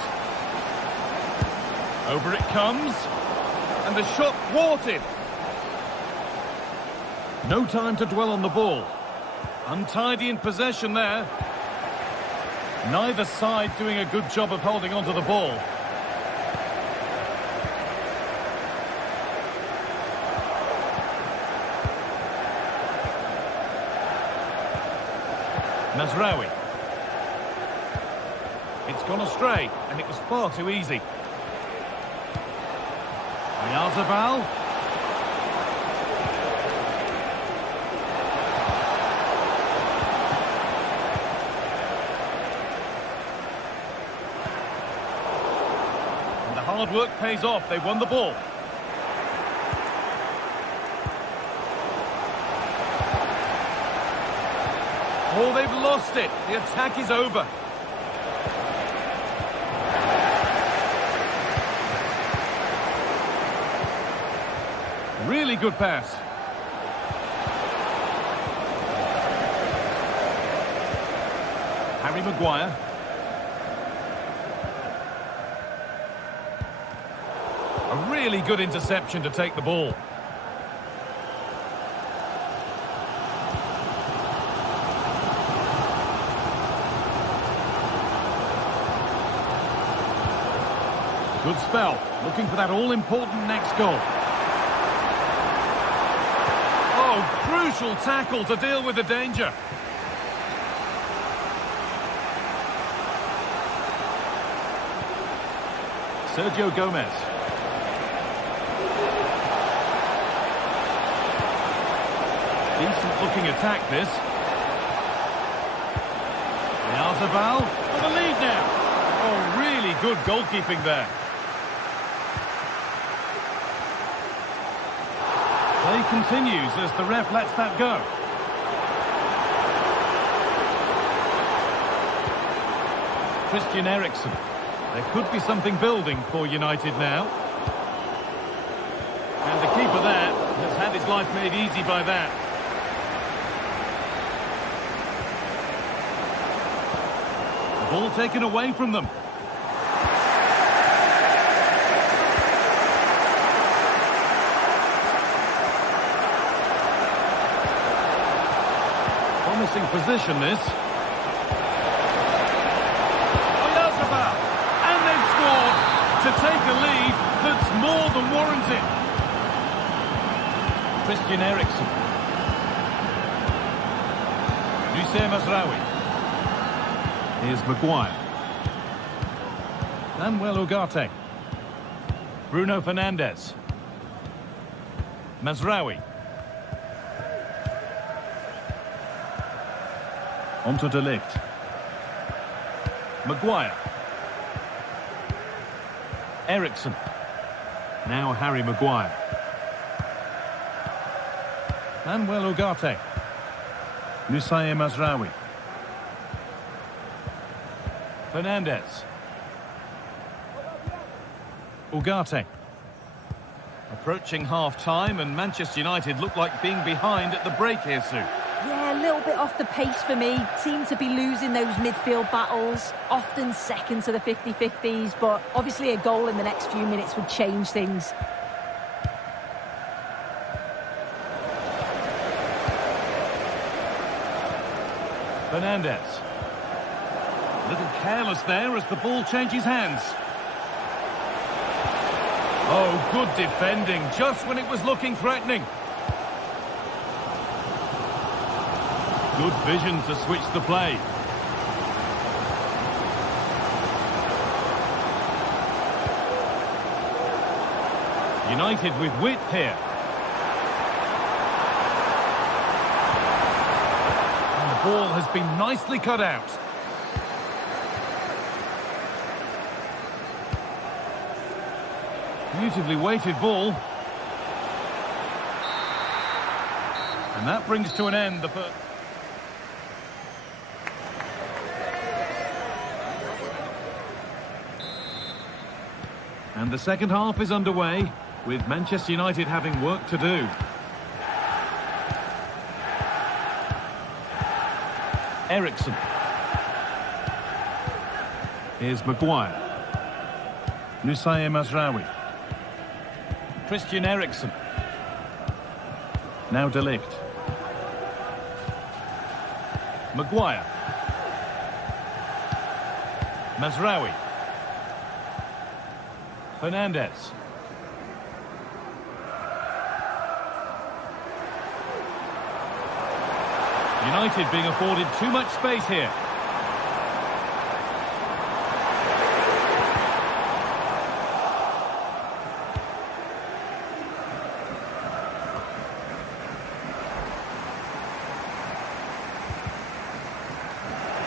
Over it comes. And the shot thwarted. No time to dwell on the ball. Untidy in possession there. Neither side doing a good job of holding onto the ball. Mazraoui. It's gone astray, and it was far too easy. Oyarzabal. And the hard work pays off. They won the ball. Oh, they've lost it. The attack is over. Really good pass. Harry Maguire. A really good interception to take the ball. Good spell, looking for that all-important next goal. Oh, crucial tackle to deal with the danger. Sergio Gomez. Decent-looking attack, this. Oyarzabal for the lead now. Oh, really good goalkeeping there. Play continues as the ref lets that go. Christian Eriksen. There could be something building for United now. And the keeper there has had his life made easy by that. The ball taken away from them. Promising position, this. Oyarzabal, and they've scored to take a lead that's more than warranted. Christian Eriksen. Noussair Mazraoui. Here's Maguire. Manuel Ugarte. Bruno Fernandes. Mazraoui. On to De Ligt. Maguire. Eriksson. Now Harry Maguire. Manuel Ugarte. Nusayr Mazraoui. Fernandez. Ugarte. Approaching half-time, and Manchester United look like being behind at the break here soon. Yeah, a little bit off the pace for me. Seem to be losing those midfield battles, often second to the 50-50s, but obviously a goal in the next few minutes would change things. Fernandez. A little careless there as the ball changes hands. Oh, good defending, just when it was looking threatening. Good vision to switch the play. United with width here. And the ball has been nicely cut out. Beautifully weighted ball. And that brings to an end the first. And the second half is underway, with Manchester United having work to do. Eriksson. Here's Maguire. Nusayr Mazraoui. Christian Eriksen. Now De Ligt. Maguire. Mazraoui. Fernandez. United being afforded too much space here.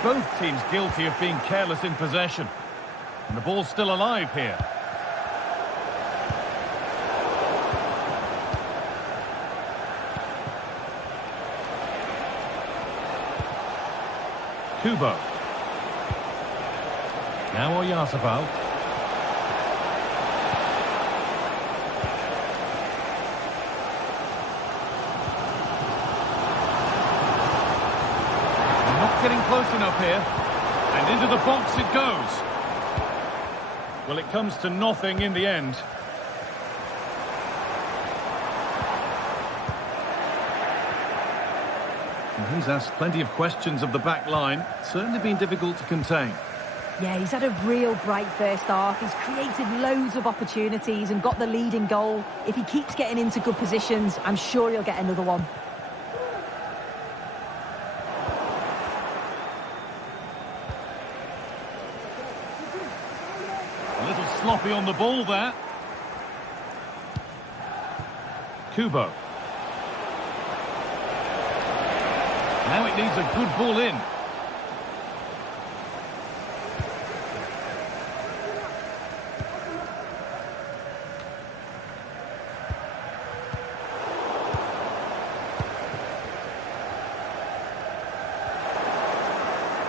Both teams guilty of being careless in possession. And the ball's still alive here. Kubo. Now Oyarzabal. Not getting close enough here. And into the box it goes. Well, it comes to nothing in the end. He's asked plenty of questions of the back line. Certainly been difficult to contain. Yeah, he's had a real bright first half. He's created loads of opportunities and got the leading goal. If he keeps getting into good positions, I'm sure he'll get another one. A little sloppy on the ball there. Kubo. Now it needs a good ball in.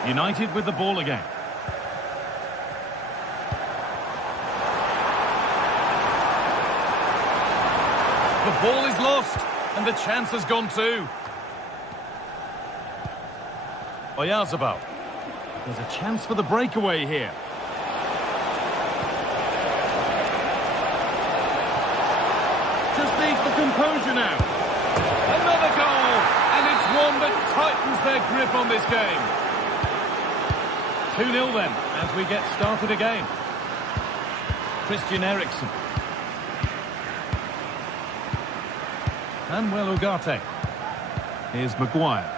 United with the ball again. The ball is lost, and the chance has gone too. Oyarzabal. There's a chance for the breakaway here. Just needs the composure now. Another goal, and it's one that tightens their grip on this game. 2-0 then, as we get started again. Christian Eriksen. Manuel Ugarte. Here's Maguire.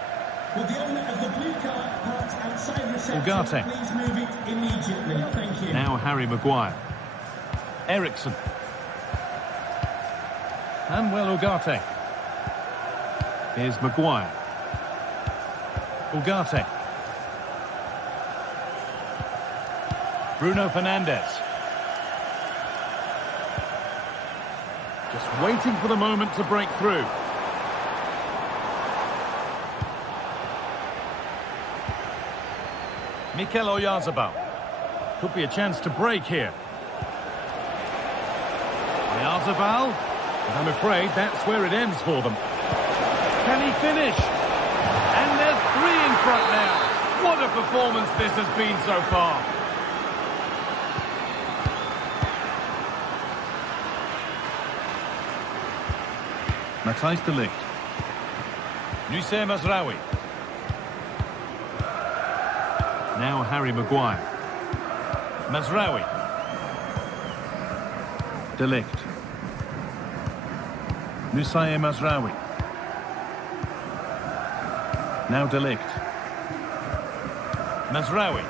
Will the owner of the blue car park outside reception Ugarte. please move it immediately? Thank you. Now Harry Maguire. Eriksson. Manuel Ugarte. Here's Maguire. Ugarte. Bruno Fernandes. Just waiting for the moment to break through. Mikel Oyarzabal. Could be a chance to break here. Oyarzabal. And I'm afraid that's where it ends for them. Can he finish? And there's 3 in front now. What a performance this has been so far. Matthijs de Ligt. Nusayr Mazraoui. Now Harry Maguire. Mazraoui. De Ligt. Nusayr Mazraoui. Now De Ligt. Mazraoui.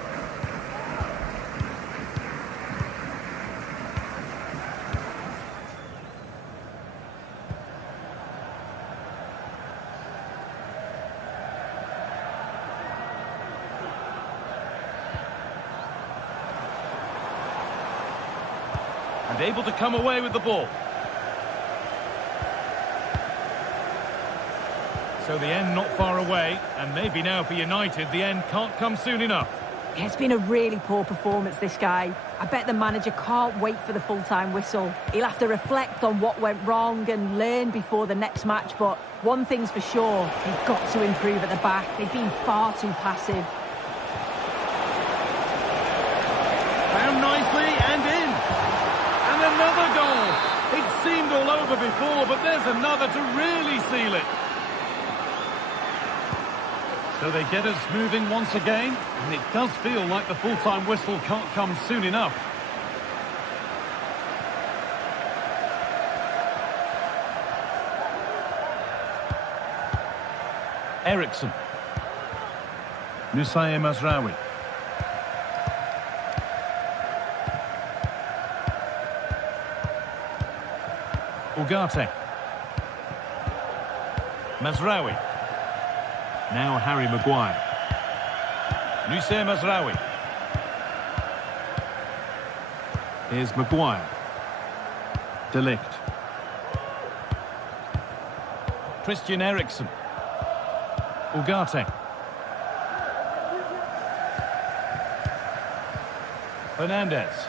And able to come away with the ball. So the end not far away, and maybe now for United, the end can't come soon enough. It's been a really poor performance, this guy. I bet the manager can't wait for the full-time whistle. He'll have to reflect on what went wrong and learn before the next match, but one thing's for sure, they've got to improve at the back. They've been far too passive. Found nicely and in. And another goal. It seemed all over before, but there's another to really seal it. So they get us moving once again, and it does feel like the full-time whistle can't come soon enough. Eriksson. Nusayr Mazraoui. Ugarte. Mazraoui. Now Harry Maguire. Nusayr Mazraoui. Here's Maguire. De Ligt. Christian Eriksen. Ugarte. Fernandes.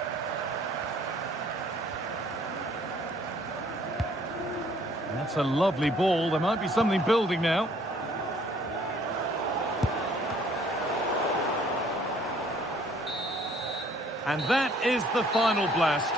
That's a lovely ball. There might be something building now. And that is the final blast.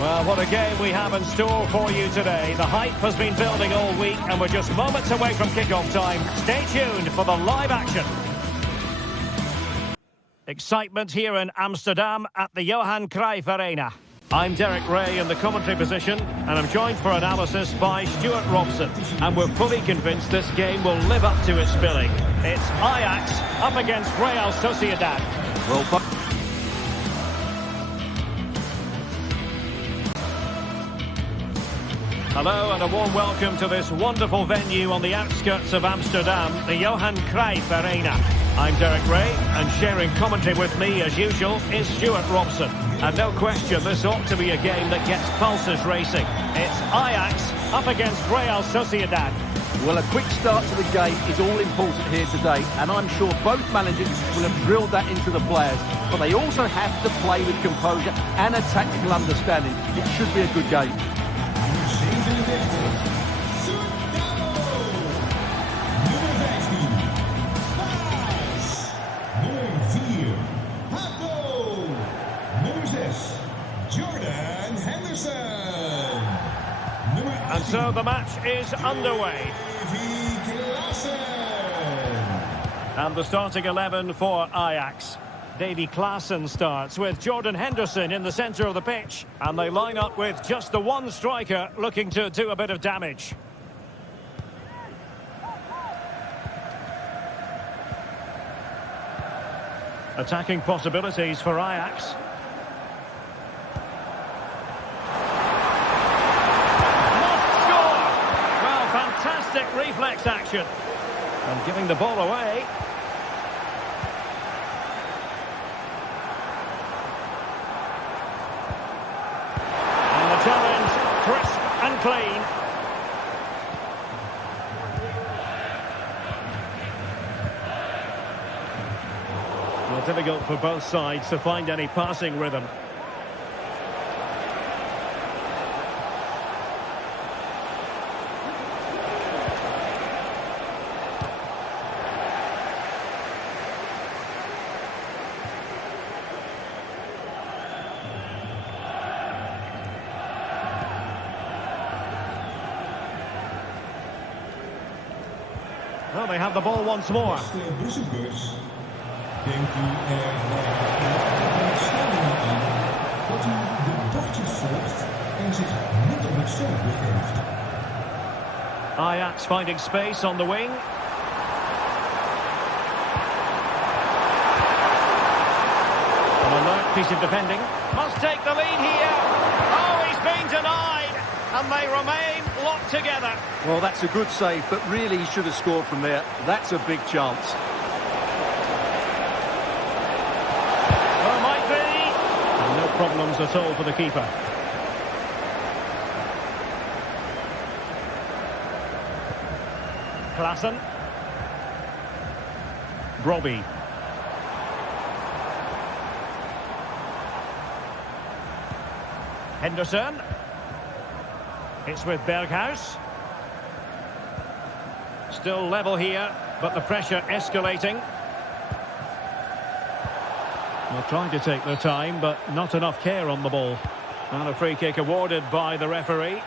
Well, what a game we have in store for you today. The hype has been building all week and we're just moments away from kick-off time. Stay tuned for the live action. Excitement here in Amsterdam at the Johan Cruyff Arena. I'm Derek Ray in the commentary position and I'm joined for analysis by Stuart Robson. And we're fully convinced this game will live up to its billing. It's Ajax up against Real Sociedad. Well, hello and a warm welcome to this wonderful venue on the outskirts of Amsterdam, the Johan Cruyff Arena. I'm Derek Ray, and sharing commentary with me as usual is Stuart Robson. And no question, this ought to be a game that gets pulses racing. It's Ajax up against Real Sociedad. Well, a quick start to the game is all important here today, and I'm sure both managers will have drilled that into the players, but they also have to play with composure and a tactical understanding. It should be a good game. the match is underway. And the starting 11 for Ajax. Davy Klaassen starts with Jordan Henderson in the centre of the pitch. And they line up with just the one striker looking to do a bit of damage. Attacking possibilities for Ajax. Fantastic reflex action. And giving the ball away. And the challenge, crisp and clean. Well, difficult for both sides to find any passing rhythm. Well, they have the ball once more. Ajax finding space on the wing. An alert piece of defending. Must take the lead here. Oh, he's been denied. And they remain locked together. Well, that's a good save, but really he should have scored from there. That's a big chance. Well, might be. And no problems at all for the keeper. Klaassen. Robbie. Henderson. It's with Berghuis. Still level here, but the pressure escalating. Well, trying to take their time, but not enough care on the ball. And a free kick awarded by the referee.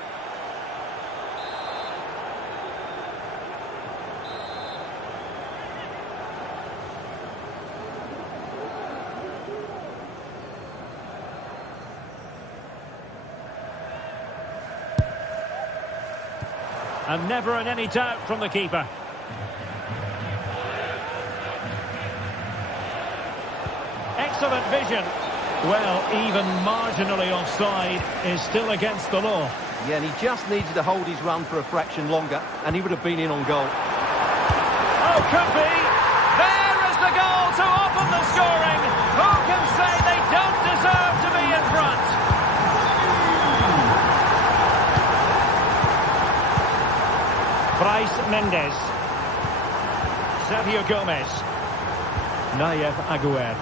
And never in any doubt from the keeper. Excellent vision. Well, even marginally offside is still against the law. Yeah, and he just needed to hold his run for a fraction longer, and he would have been in on goal. Oh, could be. There is the goal to open the scoring. Who can say they don't deserve to be in front? Bryce Mendes. Sergio Gomez. Nayef Aguer.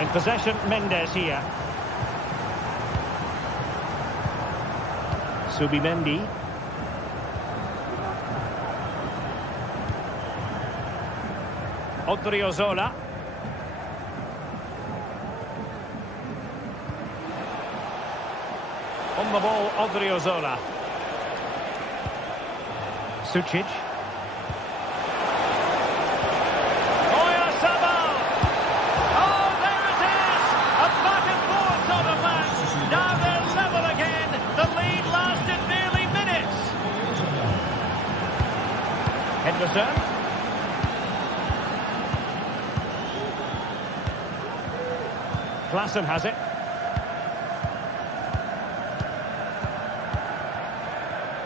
In possession, Mendes here. Subimendi. Odriozola. On the ball, Odriozola. Sucic. Oyarzabal. Oh, there it is! A back and forth sort of match. Now they're level again. The lead lasted nearly minutes. Henderson. Klaassen has it.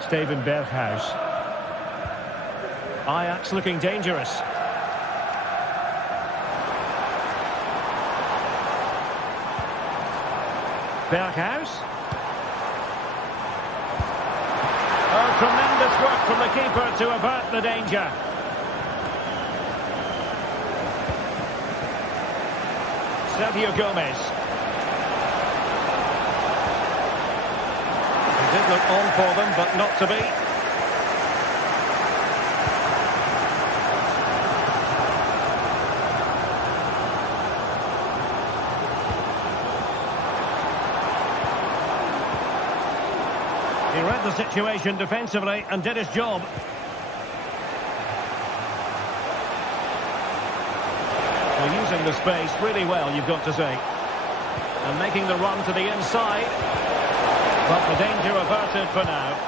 Steven Berghuis. Ajax looking dangerous. Berghuis. Oh, tremendous work from the keeper to avert the danger. Sergio Gomez. It did look on for them, but not to be. He read read the situation defensively and did his job. Well, using the space really well, you've got to say. And making the run to the inside. But the danger averted for now.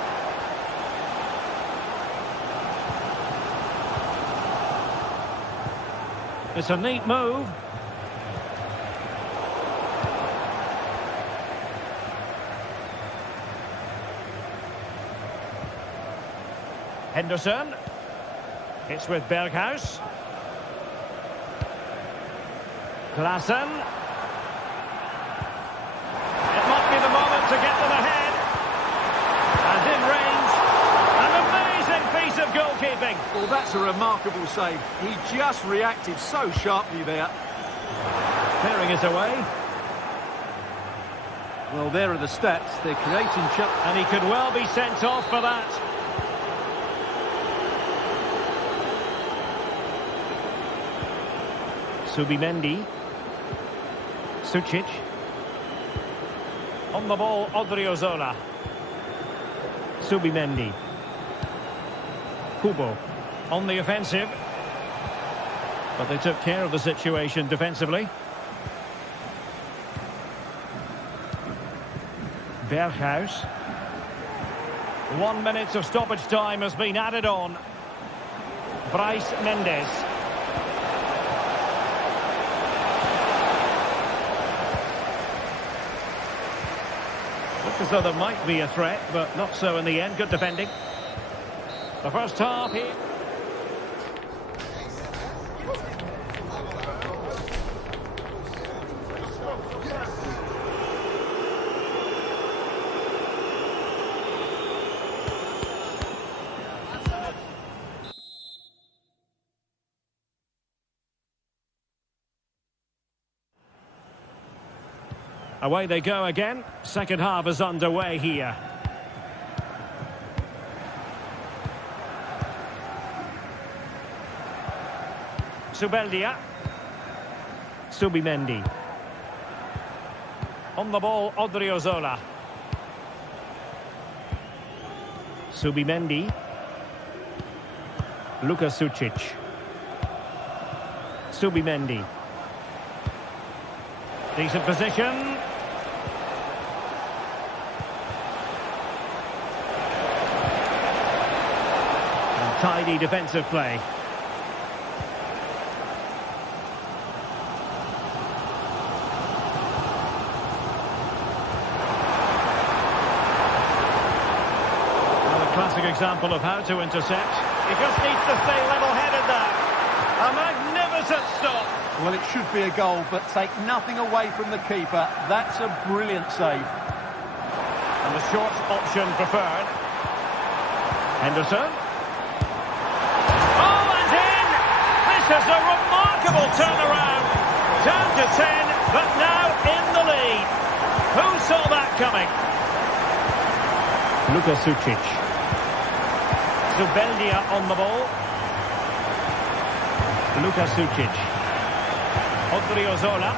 It's a neat move. Henderson. It's with Berghuis. Klaassen. It might be the moment to get to the head. And in range. An amazing piece of goalkeeping. Well, that's a remarkable save. He just reacted so sharply there. Clearing it away. Well, there are the stats. They're creating... And he could well be sent off for that. Subimendi. Sucic. On the ball, Odriozola. Subimendi. Kubo. On the offensive. But they took care of the situation defensively. Berghuis. 1 minute of stoppage time has been added on. Bryce Mendes. Looks as though there might be a threat, but not so in the end. Good defending. The first half here. Away they go again. Second half is underway here. Subeldia. Subimendi. On the ball, Odriozola. Subimendi. Luka Sucic. Subimendi. Decent position. Tidy defensive play. Well, a classic example of how to intercept. He just needs to stay level-headed there. A magnificent stop. Well, it should be a goal, but take nothing away from the keeper. That's a brilliant save. And the short option preferred. Henderson. This is a remarkable turnaround. Down to 10, but now in the lead. Who saw that coming? Luka Sucic. Zubeldia on the ball. Luka Sucic. Odriozola.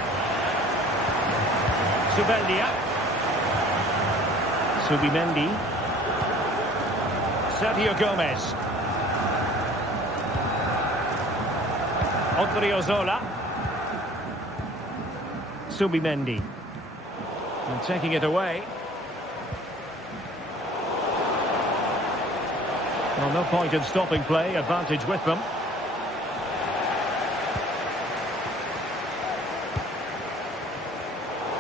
Zubeldia. Subimendi. Sergio Gomez. Odriozola. Subimendi. And taking it away. Well, no point in stopping play. Advantage with them.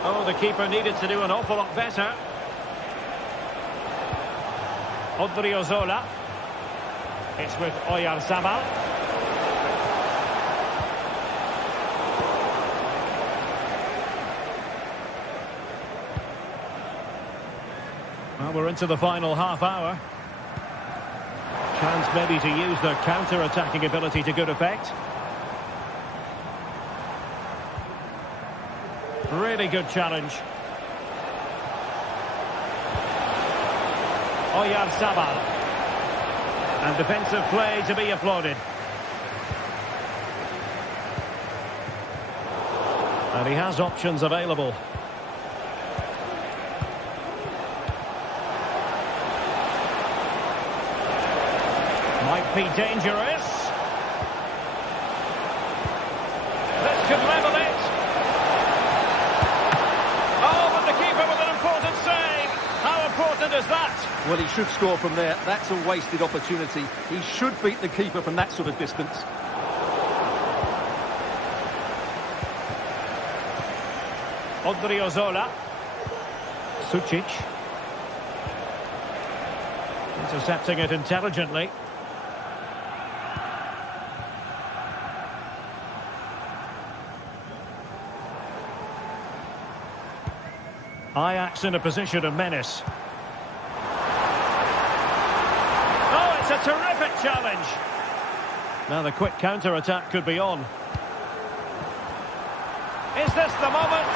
Oh, the keeper needed to do an awful lot better. Odriozola. It's with Oyarzabal. Well, we're into the final half hour. Chance maybe to use their counter-attacking ability to good effect. Really good challenge. Oyarzabal. And defensive play to be applauded. And he has options available. Might be dangerous. This could level it. Oh, but the keeper with an important save. How important is that? Well, he should score from there. That's a wasted opportunity. He should beat the keeper from that sort of distance. Odriozola. Sucic. Intercepting it intelligently. Ajax in a position of menace. Oh, it's a terrific challenge. Now the quick counter-attack could be on. Is this the moment?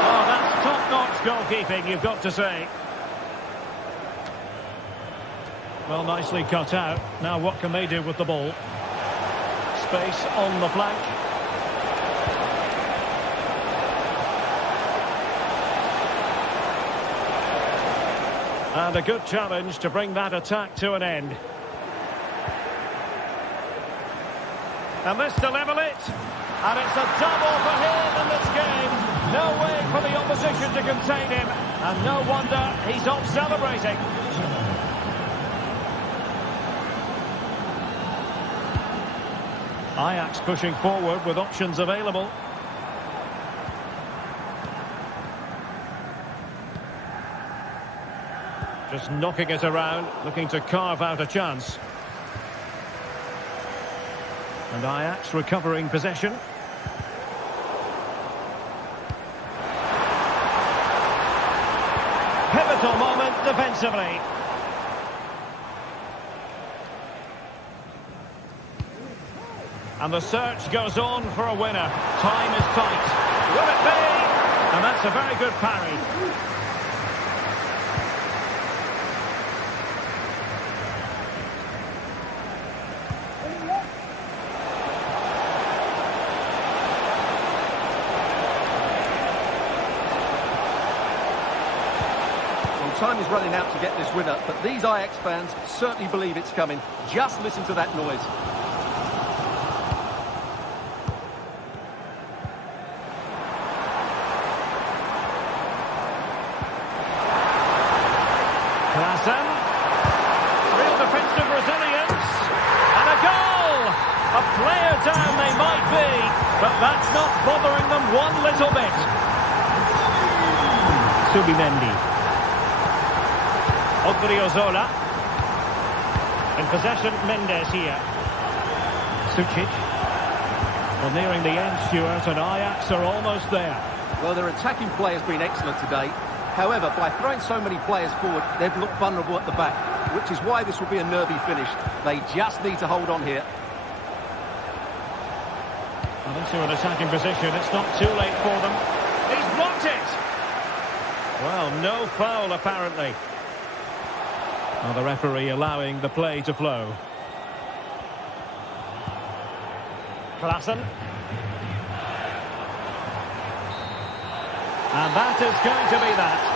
Oh, that's top-notch goalkeeping, you've got to say. Well, nicely cut out. Now what can they do with the ball? Space on the flank. And a good challenge to bring that attack to an end. And this to level it. And it's a double for him in this game. No way for the opposition to contain him. And no wonder he's off celebrating. Ajax pushing forward with options available. Just knocking it around, looking to carve out a chance. And Ajax recovering possession. Pivotal moment defensively. And the search goes on for a winner. Time is tight. Will it be? And that's a very good parry. Time is running out to get this winner, but these Ajax fans certainly believe it's coming. Just listen to that noise. Klassen. Real defensive resilience. And a goal! A player down they might be, but that's not bothering them one little bit. Subimendi. Odriozola. In possession, Mendes here. Sucic. Well, nearing the end, Stuart, and Ajax are almost there. Well, their attacking play has been excellent today. However, by throwing so many players forward, they've looked vulnerable at the back, which is why this will be a nervy finish. They just need to hold on here. Well, into an attacking position. It's not too late for them. He's blocked it! Well, no foul, apparently. Well, the referee allowing the play to flow. Klassen. And that is going to be that.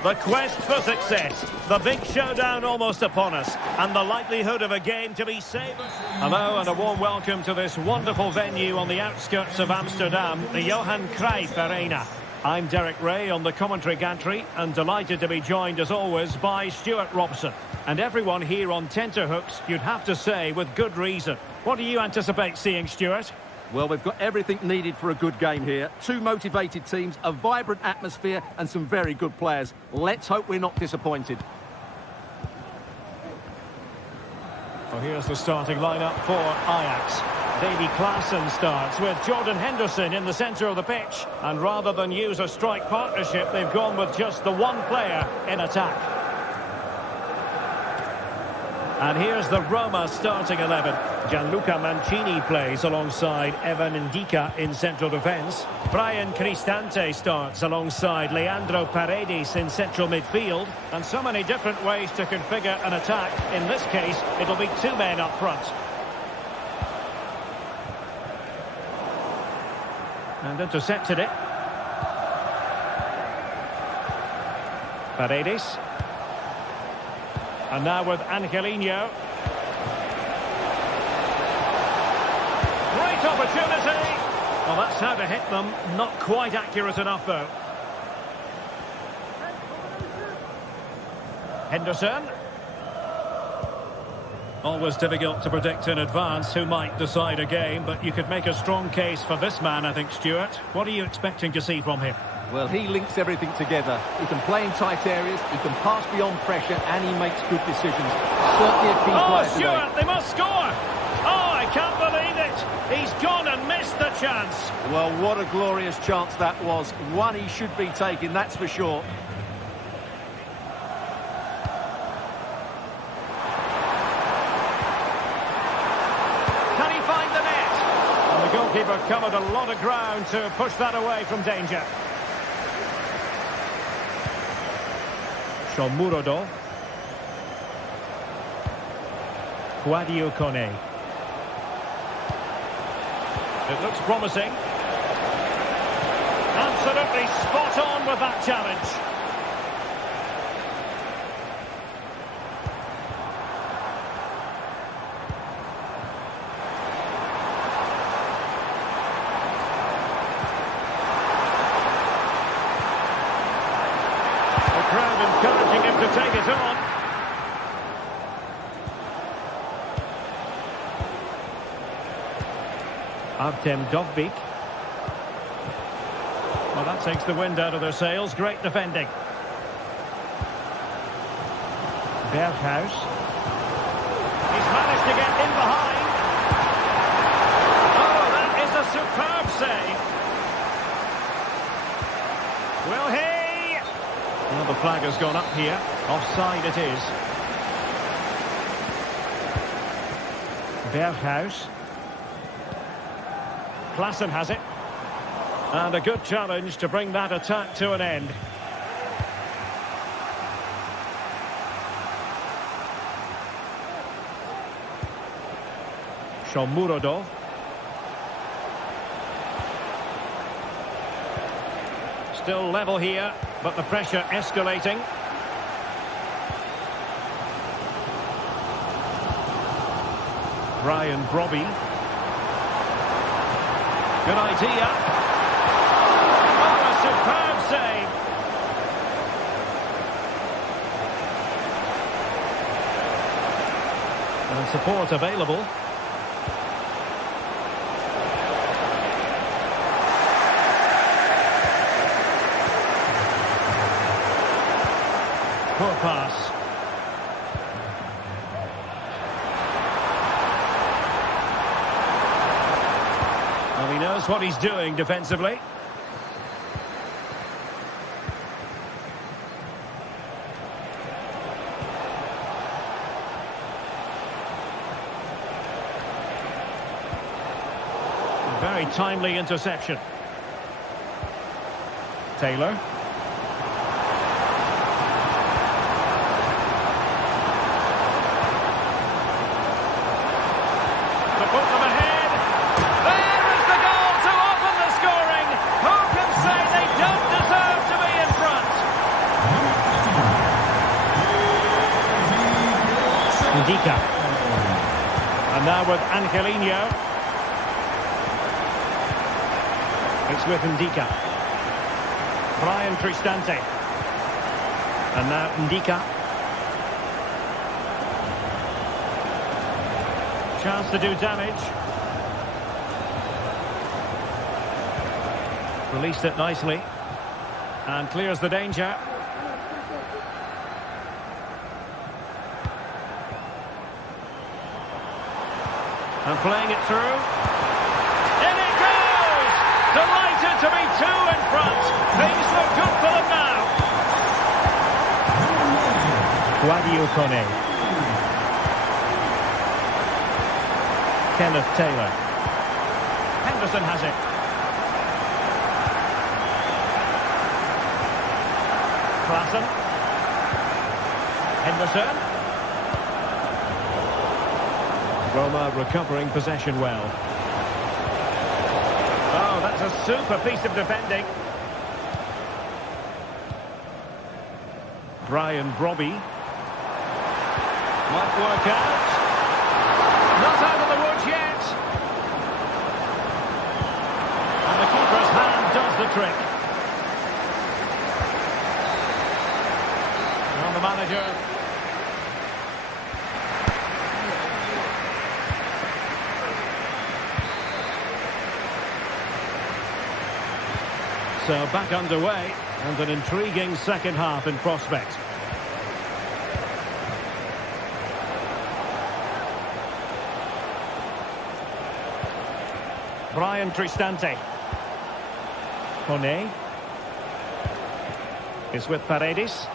The quest for success. The big showdown almost upon us. And the likelihood of a game to be saved. Hello and a warm welcome to this wonderful venue on the outskirts of Amsterdam, the Johan Cruyff Arena. I'm Derek Ray on the commentary gantry and delighted to be joined as always by Stuart Robson. And everyone here on tenterhooks, you'd have to say, with good reason. What do you anticipate seeing, Stuart? Well, we've got everything needed for a good game here. Two motivated teams, a vibrant atmosphere and some very good players. Let's hope we're not disappointed. Well, here's the starting lineup for Ajax. Davy Klaassen starts with Jordan Henderson in the centre of the pitch. And rather than use a strike partnership, they've gone with just the one player in attack. And here's the Roma starting 11. Gianluca Mancini plays alongside Evan Ndika in central defence. Brian Cristante starts alongside Leandro Paredes in central midfield. And so many different ways to configure an attack. In this case, it'll be two men up front. And intercepted it. Paredes. And now with Angelino. Great opportunity. Well, that's how to hit them. Not quite accurate enough, though. Henderson. Always difficult to predict in advance who might decide a game, but you could make a strong case for this man, I think, Stuart. What are you expecting to see from him? Well, he links everything together. He can play in tight areas, he can pass beyond pressure, and he makes good decisions. Certainly a key player today. Stuart, they must score! Oh, I can't believe it! He's gone and missed the chance. Well, what a glorious chance that was. One he should be taking, that's for sure. Can he find the net? And the goalkeeper covered a lot of ground to push that away from danger. Shomurodov. Guadio Kone. It looks promising. Absolutely spot on with that challenge. The crowd encouraging him to take it on. Artem Dovbyk. Well, that takes the wind out of their sails. Great defending. Berghuis. He's managed to get in behind. Oh, that is a superb save. Will he? Well, the flag has gone up here. Offside it is. Berghuis. Klaassen has it. And a good challenge to bring that attack to an end. Shomurodov. Still level here, but the pressure escalating. Brian Brobby. Good idea. Oh, a superb save. And support available. Poor pass. Well, he knows what he's doing defensively. Very timely interception. Taylor. To put them ahead. There is the goal to open the scoring. Who can say they don't deserve to be in front? Ndika. And now with Angelino. It's with Ndika. Brian Cristante. And now Ndika. Chance to do damage. Released it nicely. And clears the danger. And playing it through. In it goes! Delighted to be two in front. Things look good for them now. Guadio Kone. Kenneth Taylor. Henderson has it. Klassen. Henderson. Roma recovering possession well. Oh, that's a super piece of defending. Brian Brobby. Might work out. Not out of the woods yet. And the keeper's hand does the trick. And the manager. So back underway, and an intriguing second half in prospect. Brian Cristante. Kone is with Paredes.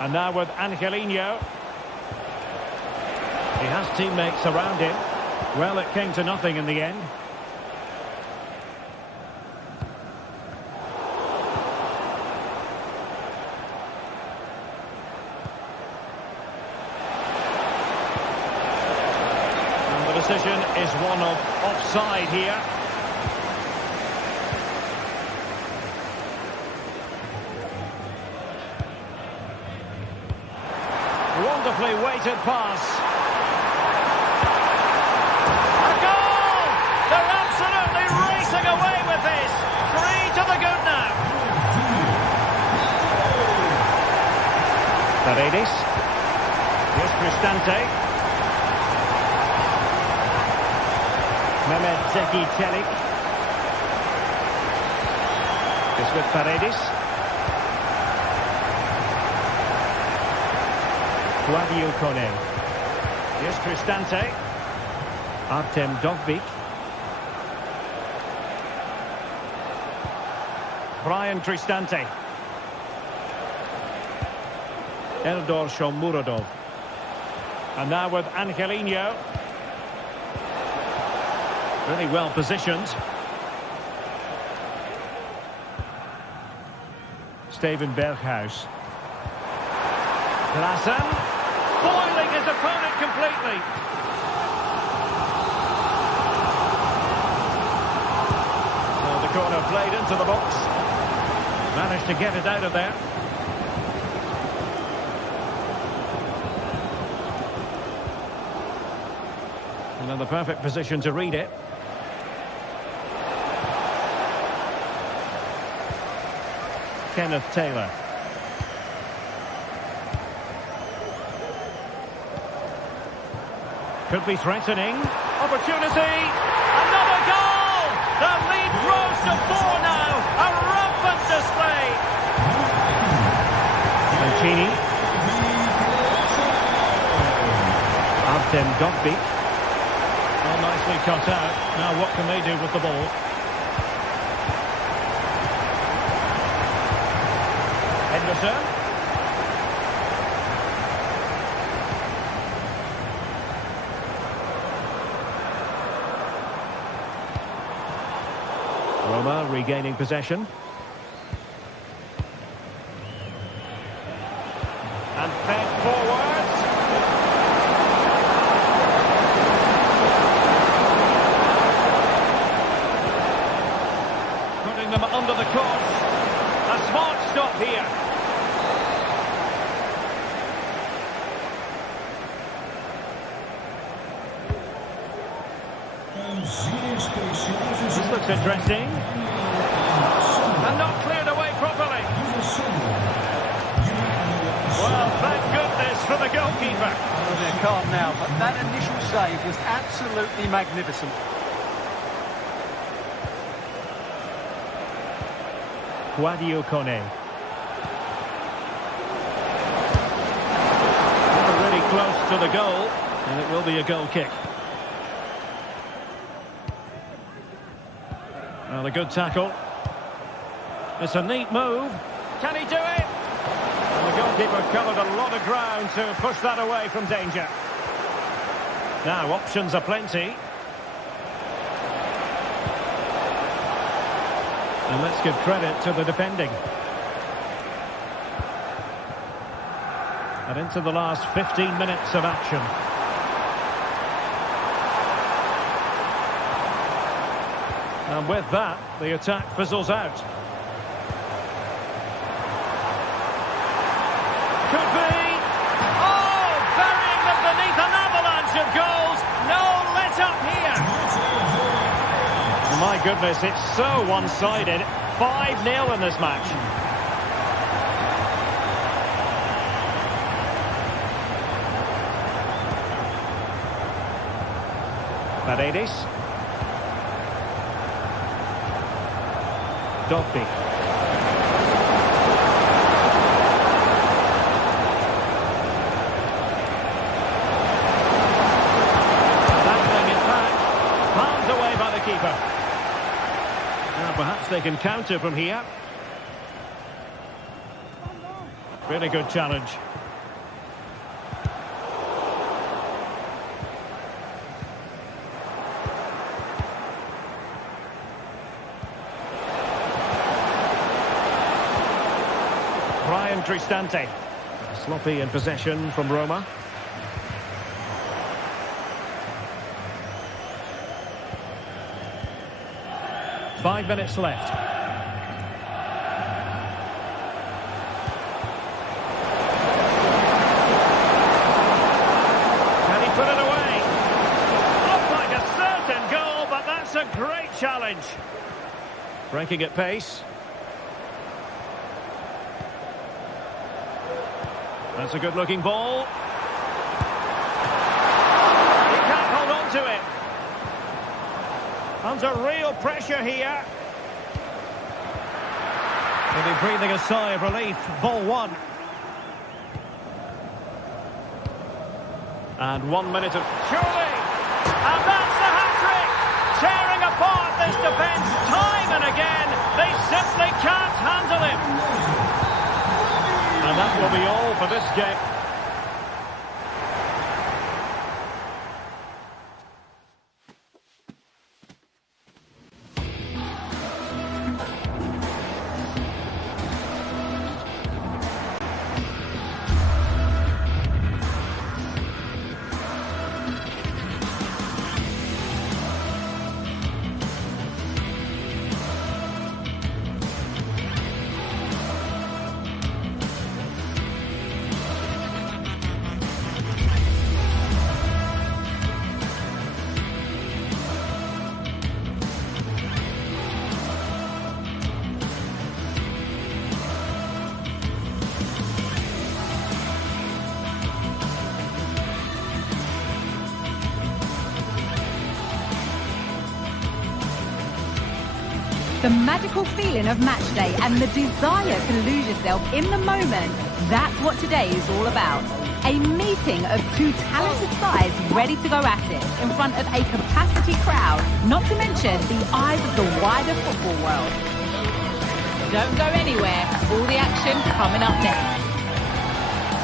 And now with Angelino. He has teammates around him. Well, it came to nothing in the end. And the decision is one of offside here. Wonderfully weighted pass. Away with this. 3 to the good now. Paredes. Here's Cristante. Mehmet Zeki Çelik. It's with Paredes. Guadio Kone. Here's Cristante. Artem Dovbyk. Brian Cristante. Eldor Shomurodov. And now with Angelino. Really well positioned. Steven Berghuis. Klassen. Foiling his opponent completely. So the corner played into the box. Managed to get it out of there. And in the perfect position to read it. Kenneth Taylor. Could be threatening. Opportunity. Another goal! The lead grows to 4 now. A rampant display. Mancini. Artem Dovbyk. Oh, nicely cut out. Now what can they do with the ball? Henderson. Roma regaining possession. And fed forwards. Putting them under the course. A smart stop here. This looks interesting. And not cleared away properly. Well, thank goodness for the goalkeeper. Oh, they're calm now, but that initial save was absolutely magnificent. Kone. Really close to the goal, and it will be a goal kick. Well, a good tackle. It's a neat move. Can he do it? And the goalkeeper covered a lot of ground to push that away from danger. Now, options are plenty. And let's give credit to the defending. And into the last 15 minutes of action. And with that, the attack fizzles out. Could be! Oh, burying them beneath an avalanche of goals. No let up here. My goodness, it's so one-sided. 5-0 in this match. Betis. Dobby. Dangling it back. Palmed away by the keeper. Now perhaps they can counter from here. Really good challenge. Cristante. Sloppy in possession from Roma. Five minutes left. Can he put it away? Looked like a certain goal, but that's a great challenge. Breaking at pace. That's a good-looking ball. He can't hold on to it. Under real pressure here. He'll be breathing a sigh of relief. Ball one. And 1 minute of... Surely! And that's the hat-trick! Tearing apart this defence time and again. They simply can't handle him. And that will be all for this game. The magical feeling of match day and the desire to lose yourself in the moment, that's what today is all about. A meeting of two talented sides ready to go at it in front of a capacity crowd, not to mention the eyes of the wider football world. Don't go anywhere, all the action coming up next.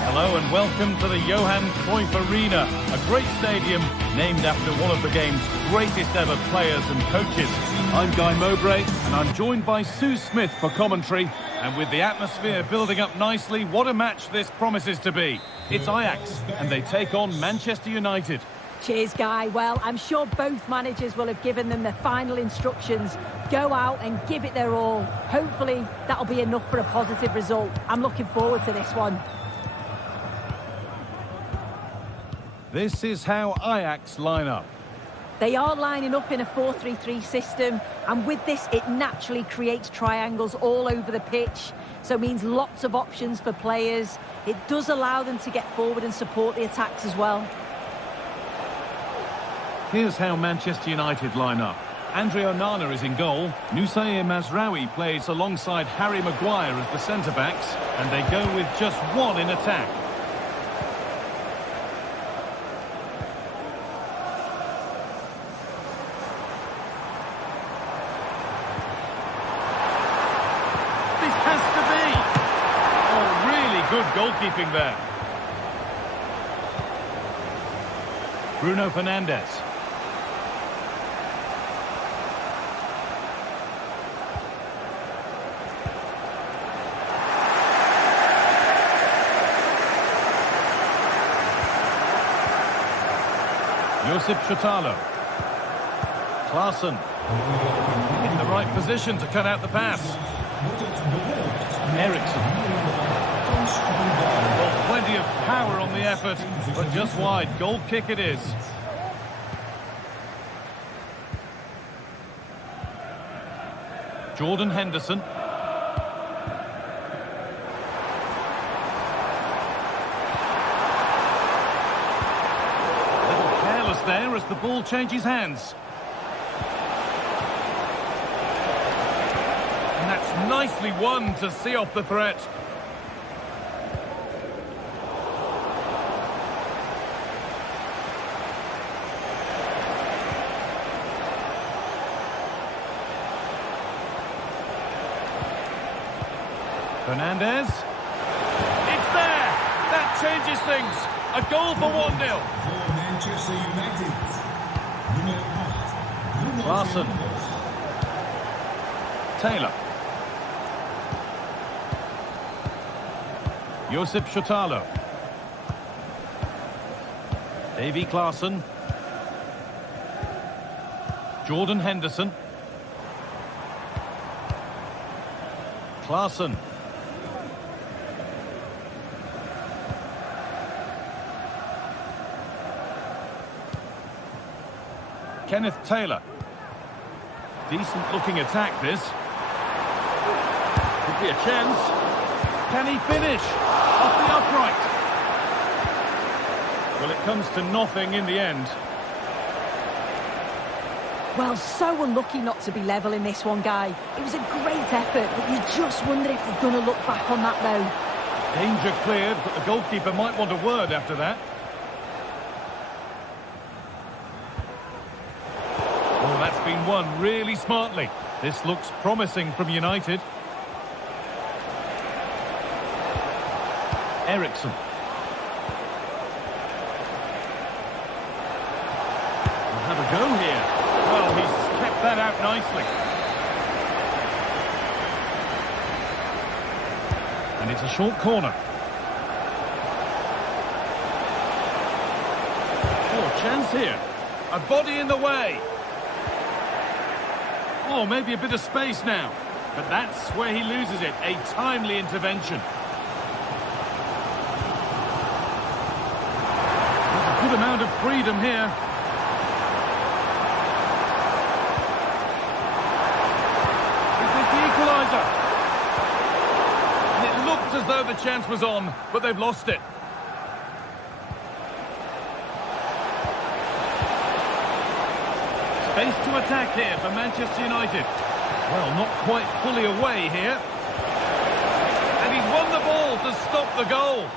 Hello and welcome to the Johan Cruyff Arena, a great stadium named after one of the game's greatest ever players and coaches. I'm Guy Mowbray and I'm joined by Sue Smith for commentary. And with the atmosphere building up nicely, what a match this promises to be. It's Ajax and they take on Manchester United. Cheers, Guy. Well, I'm sure both managers will have given them their final instructions. Go out and give it their all. Hopefully, that'll be enough for a positive result. I'm looking forward to this one. This is how Ajax line up. They are lining up in a 4-3-3 system, and with this, it naturally creates triangles all over the pitch, so it means lots of options for players. It does allow them to get forward and support the attacks as well. Here's how Manchester United line up. Andre Onana is in goal. Nusayr Mazraoui plays alongside Harry Maguire as the centre-backs, and they go with just one in attack. Good goalkeeping there. Bruno Fernandes. Josip Chotalo. Klaassen. In the right position to cut out the pass. Eriksson. Well, plenty of power on the effort, but just wide. Goal kick it is. Jordan Henderson. A little careless there as the ball changes hands. And that's nicely won to see off the threat. Fernandes. It's there! That changes things. A goal for 1-0. For Manchester United. Klaassen. Taylor. Josip Chotalo. Davy Klaassen. Jordan Henderson. Klaassen. Kenneth Taylor. Decent looking attack this. Could be a chance. Can he finish? Off the upright. Well, it comes to nothing in the end. Well, so unlucky not to be level in this one, Guy. It was a great effort, but you just wonder if they're going to look back on that, though. Danger cleared, but the goalkeeper might want a word after that. Oh, that's been won really smartly. This looks promising from United. Eriksson. We'll have a go here. Well, he's kept that out nicely. And it's a short corner. Oh, chance here. A body in the way. Oh, maybe a bit of space now. But that's where he loses it. A timely intervention. There's a good amount of freedom here. Is this the equaliser? And it looked as though the chance was on, but they've lost it. Space to attack here for Manchester United. Well, not quite fully away here. And he's won the ball to stop the goal.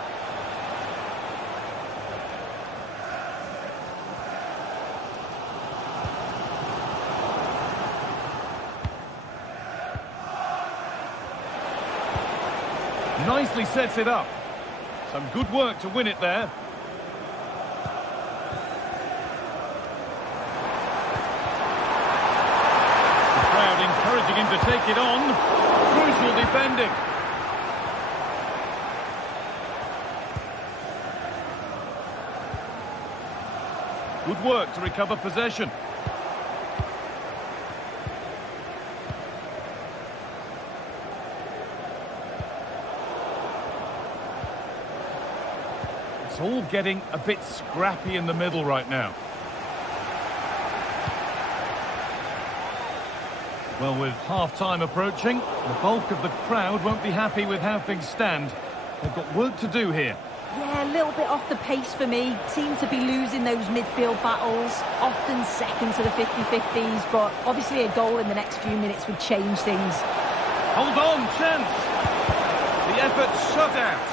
Nicely sets it up. Some good work to win it there. Encouraging him to take it on. Crucial defending. Good good work to recover possession. It's all getting a bit scrappy in the middle right now. Well, with half-time approaching, the bulk of the crowd won't be happy with how things stand. They've got work to do here. Yeah, a little bit off the pace for me. Seem to be losing those midfield battles, often second to the 50-50s, but obviously a goal in the next few minutes would change things. Hold on, chance! The effort shut out.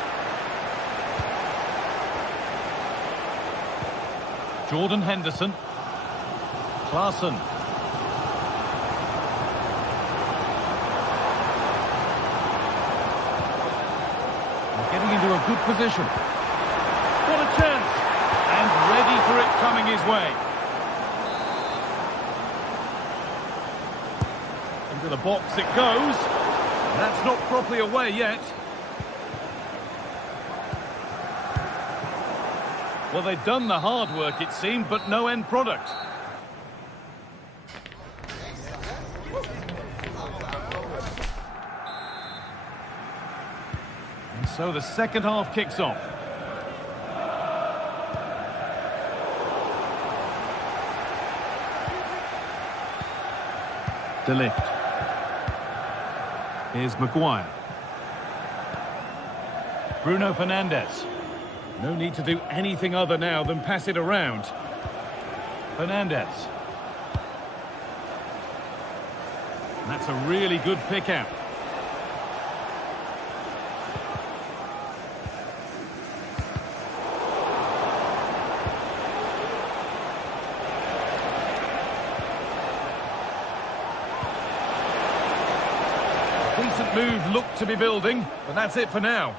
Jordan Henderson. Klaassen. Getting into a good position. What a chance! And ready for it coming his way. Into the box it goes. That's not properly away yet. Well, they've done the hard work, it seemed, but no end product. So the second half kicks off. De Ligt. Here's Maguire. Bruno Fernandes. No need to do anything other now than pass it around. Fernandes. That's a really good pick out. Decent move looked to be building, but that's it for now.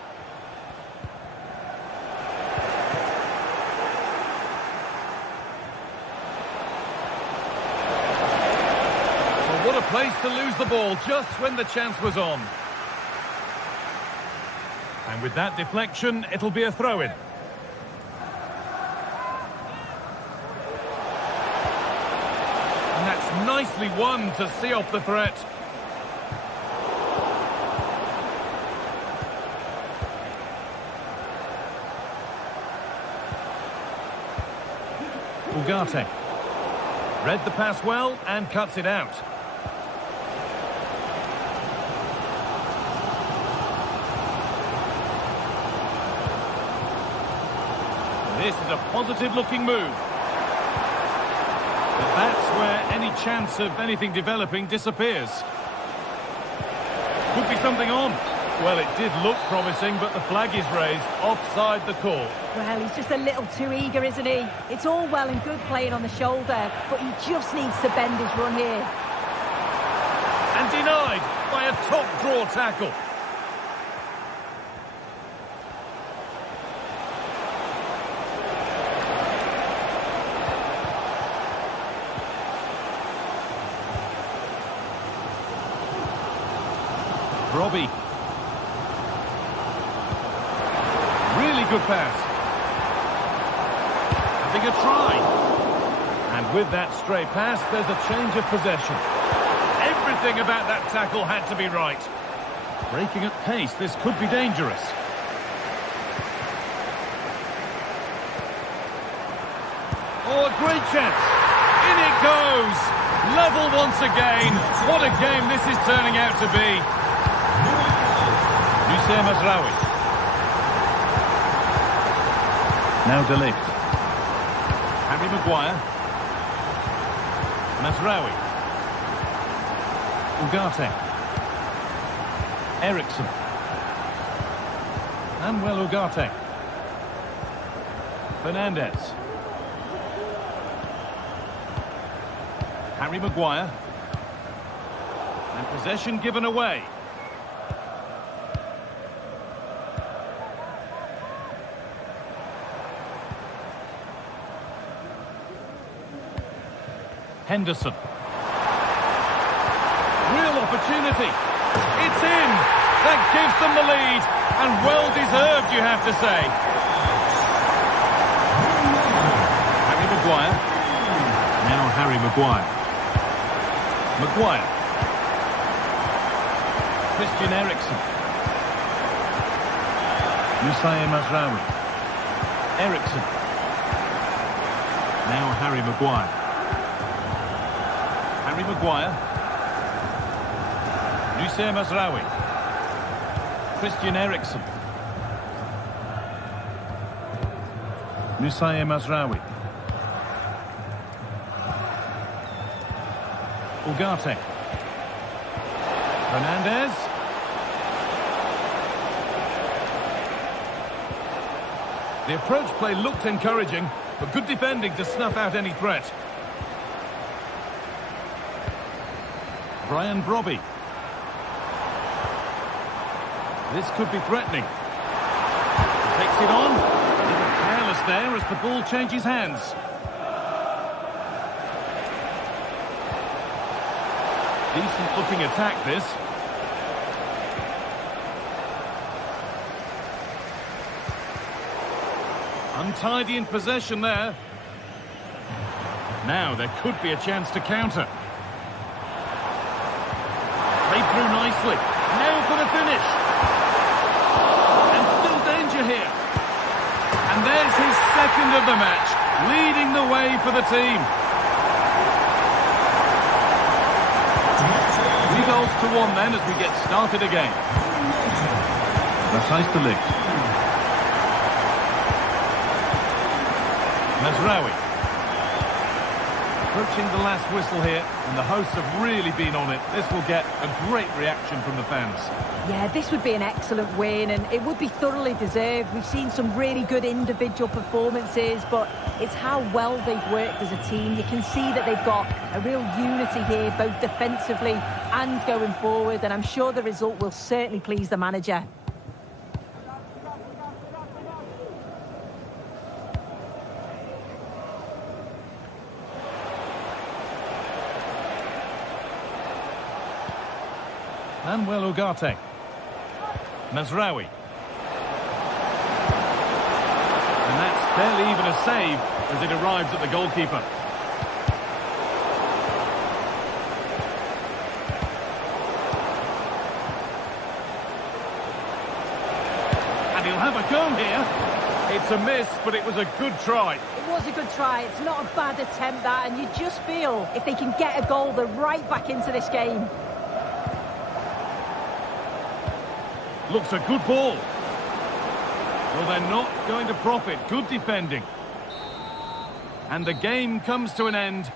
Well, what a place to lose the ball just when the chance was on. And with that deflection, it'll be a throw-in. And that's nicely won to see off the threat. Ugarte. Read the pass well and cuts it out. This is a positive-looking move. But that's where any chance of anything developing disappears. Could be something on. Well, it did look promising, but the flag is raised offside the call. Well, he's just a little too eager, isn't he? It's all well and good playing on the shoulder, but he just needs to bend his run here. And denied by a top-draw tackle. Robbie. Really good pass. Having a try. And with that stray pass, there's a change of possession. Everything about that tackle had to be right. Breaking at pace, this could be dangerous. Oh, a great chance. In it goes. Level once again. What a game this is turning out to be. Hussein Mazraoui. Now De Ligt. Harry Maguire. Mazraoui. Ugarte. Eriksson. Manuel Ugarte. Fernandes. Harry Maguire. And possession given away. Henderson. Real opportunity. It's in. That gives them the lead. And well deserved, you have to say. Harry Maguire. Now Harry Maguire. Maguire. Christian Eriksen. Youssef Mazraoui. Eriksen. Now Harry Maguire. Harry Maguire. Youssef Mazraoui. Christian Eriksen. Youssef Mazraoui. Ugarte. Fernandez. The approach play looked encouraging, but good defending to snuff out any threat. Brian Brobby. This could be threatening. Takes it on. A little careless there as the ball changes hands. Decent looking attack this. Untidy in possession there. Now there could be a chance to counter. Played through nicely. Now for the finish. And still danger here. And there's his second of the match, leading the way for the team. 3 goals to 1 then as we get started again. Sociedad Leagues. Mazraoui. Approaching the last whistle here, and the hosts have really been on it. This will get a great reaction from the fans. Yeah, this would be an excellent win, and it would be thoroughly deserved. We've seen some really good individual performances, but it's how well they've worked as a team. You can see that they've got a real unity here, both defensively and going forward, and I'm sure the result will certainly please the manager. Manuel Ugarte. Mazraoui. And that's barely even a save as it arrives at the goalkeeper. And he'll have a go here. It's a miss, but it was a good try. It was a good try. It's not a bad attempt, that, and you just feel if they can get a goal, they're right back into this game. Looks a good ball. Well, they're not going to profit. Good defending. And the game comes to an end.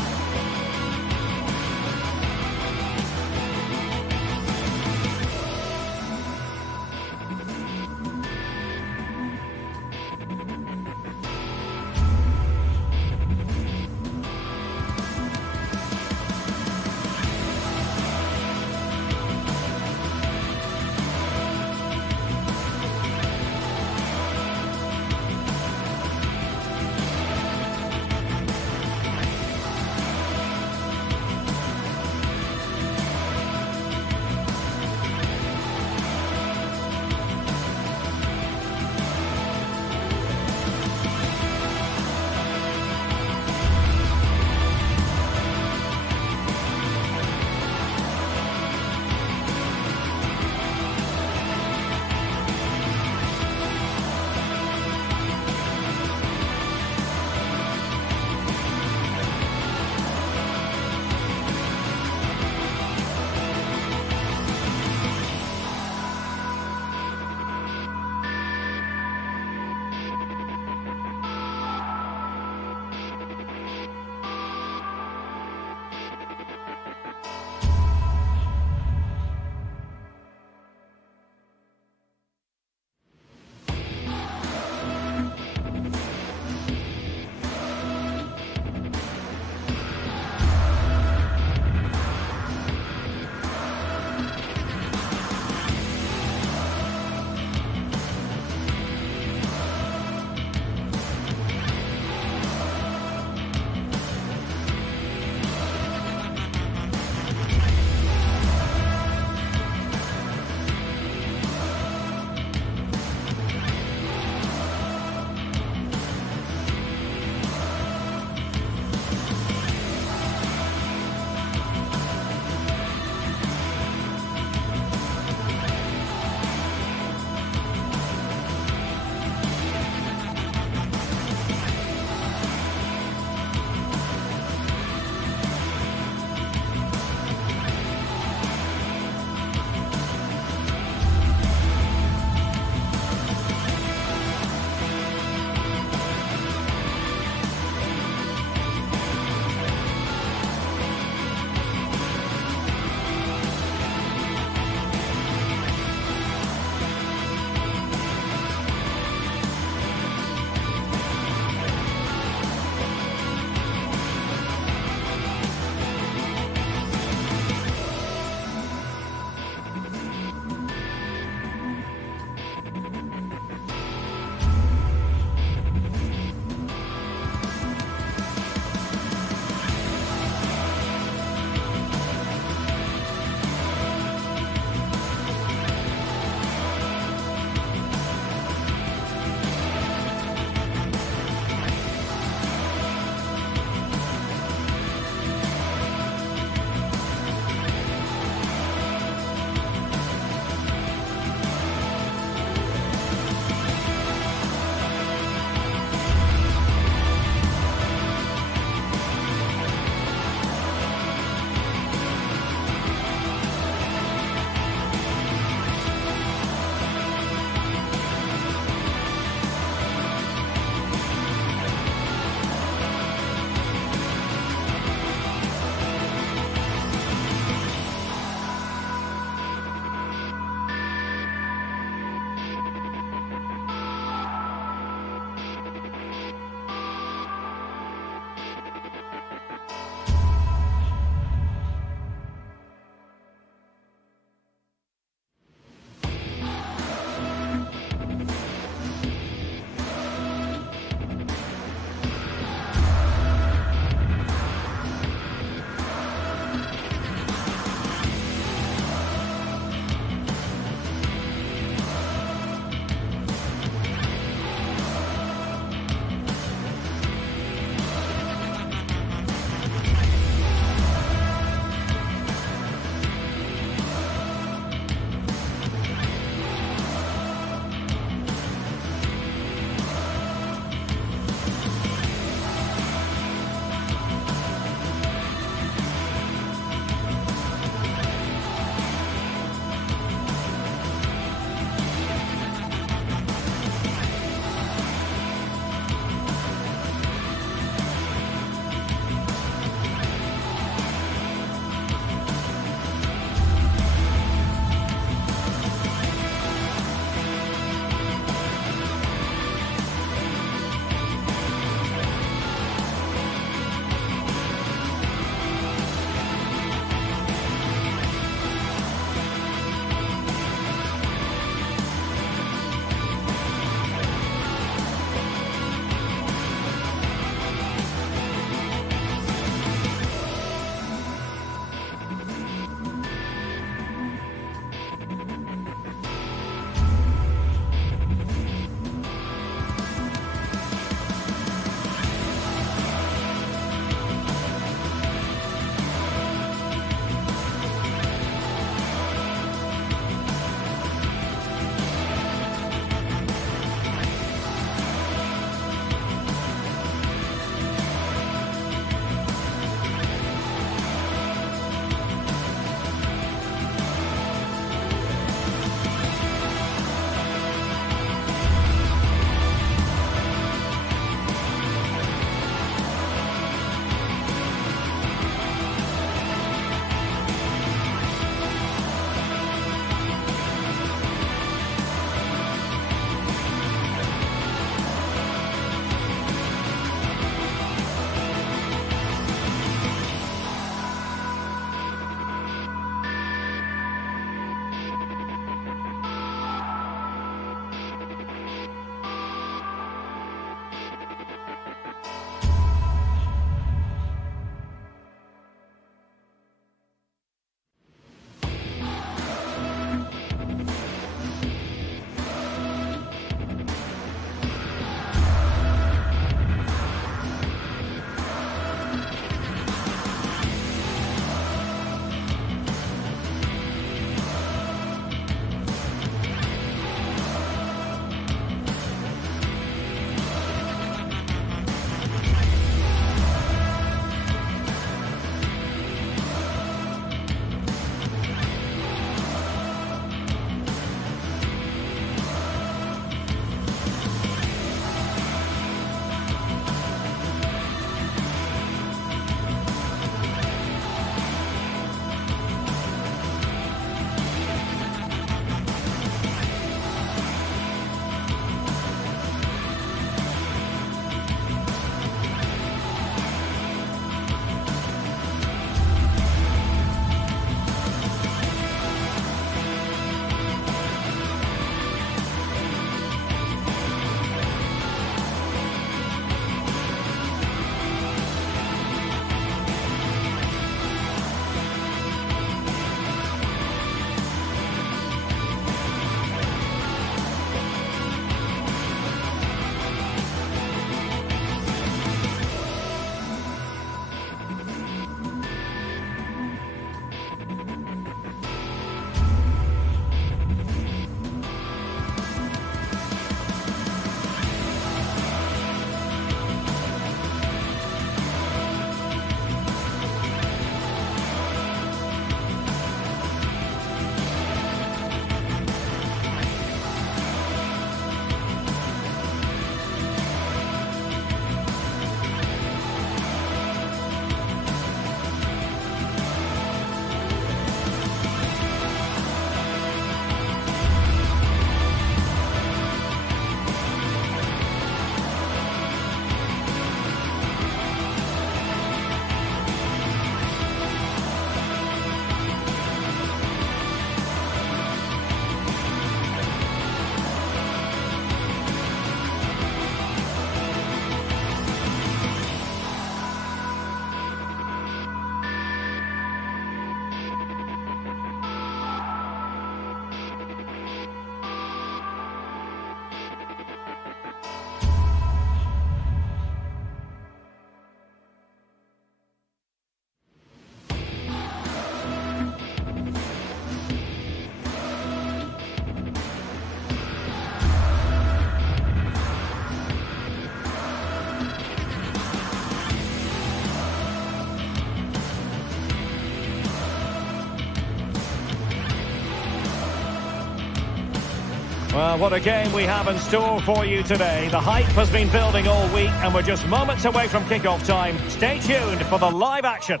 Well, what a game we have in store for you today. The hype has been building all week and we're just moments away from kick-off time. Stay tuned for the live action.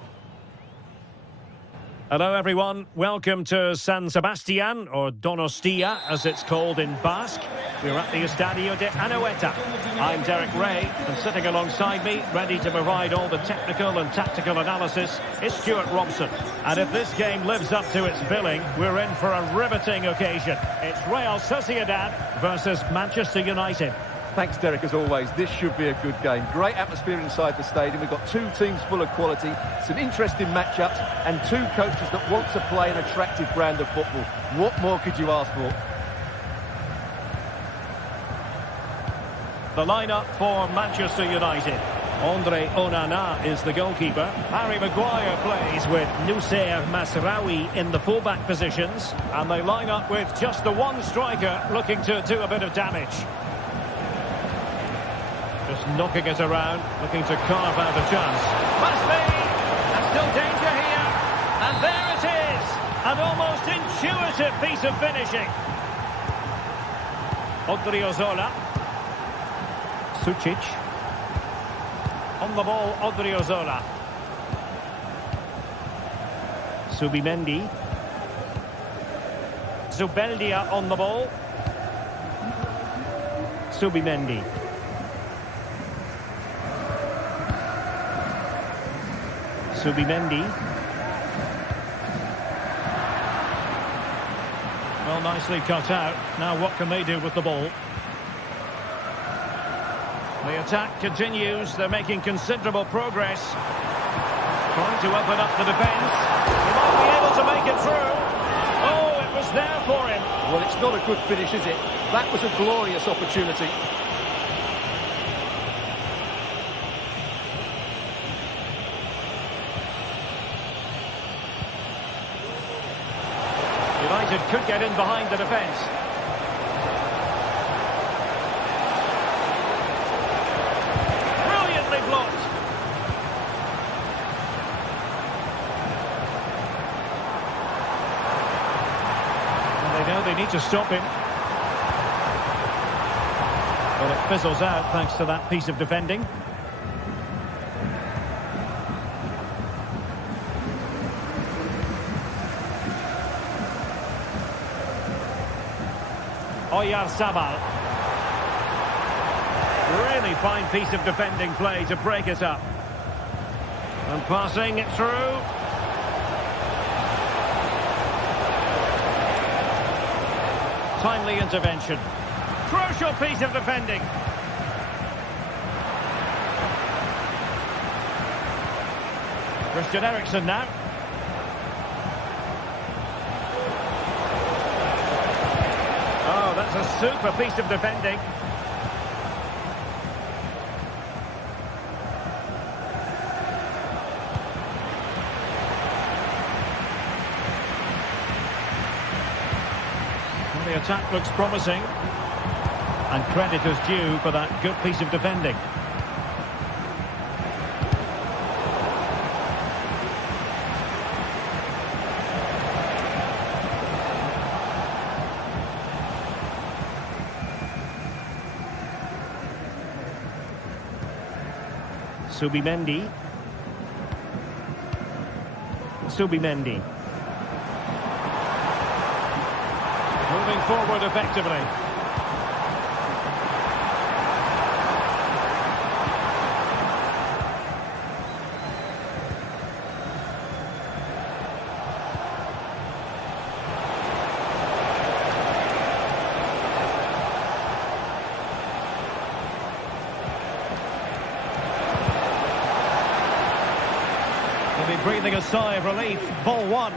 Hello everyone, welcome to San Sebastian, or Donostia as it's called in Basque. We're at the Estadio de Anoeta. I'm Derek Ray, and sitting alongside me, ready to provide all the technical and tactical analysis, is Stuart Robson. And if this game lives up to its billing, we're in for a riveting occasion. It's Real Sociedad versus Manchester United. Thanks, Derek, as always. This should be a good game. Great atmosphere inside the stadium. We've got two teams full of quality, some interesting matchups, and two coaches that want to play an attractive brand of football. What more could you ask for? The lineup for Manchester United. Andre Onana is the goalkeeper. Harry Maguire plays with Noussair Masraoui in the fullback positions. And they line up with just the one striker looking to do a bit of damage. Just knocking it around, looking to carve out a chance. Must be! There's still danger here. And there it is! An almost intuitive piece of finishing. Odriozola. Sucic. On the ball, Odriozola. Subimendi. Zubeldia on the ball. Subimendi. Subimendi. Well, nicely cut out. Now what can they do with the ball? The attack continues. They're making considerable progress. Trying to open up the defence. He might be able to make it through. Oh, it was there for him. Well, it's not a good finish, is it? That was a glorious opportunity. United could get in behind the defence. Brilliantly blocked. And they know they need to stop him. But it fizzles out thanks to that piece of defending. Oyarzabal. Really fine piece of defending play to break it up. And passing it through. Timely intervention. Crucial piece of defending. Christian Eriksen now. Oh, that's a super piece of defending. Well, the attack looks promising. And credit is due for that good piece of defending. Subimendi. Subimendi. Moving forward effectively. He'll be breathing a sigh of relief. Ball one.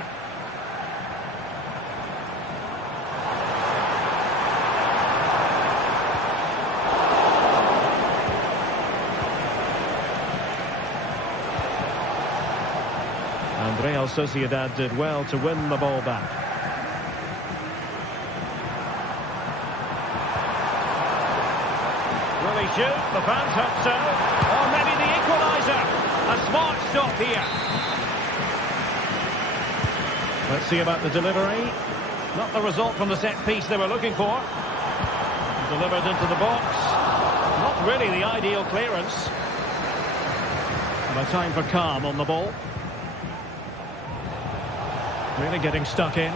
And Real Sociedad did well to win the ball back. Will he shoot? The fans hope so. Or maybe the equaliser. A smart stop here. Let's see about the delivery. Not the result from the set piece they were looking for. Delivered into the box. Not really the ideal clearance. But time for calm on the ball. Really getting stuck in.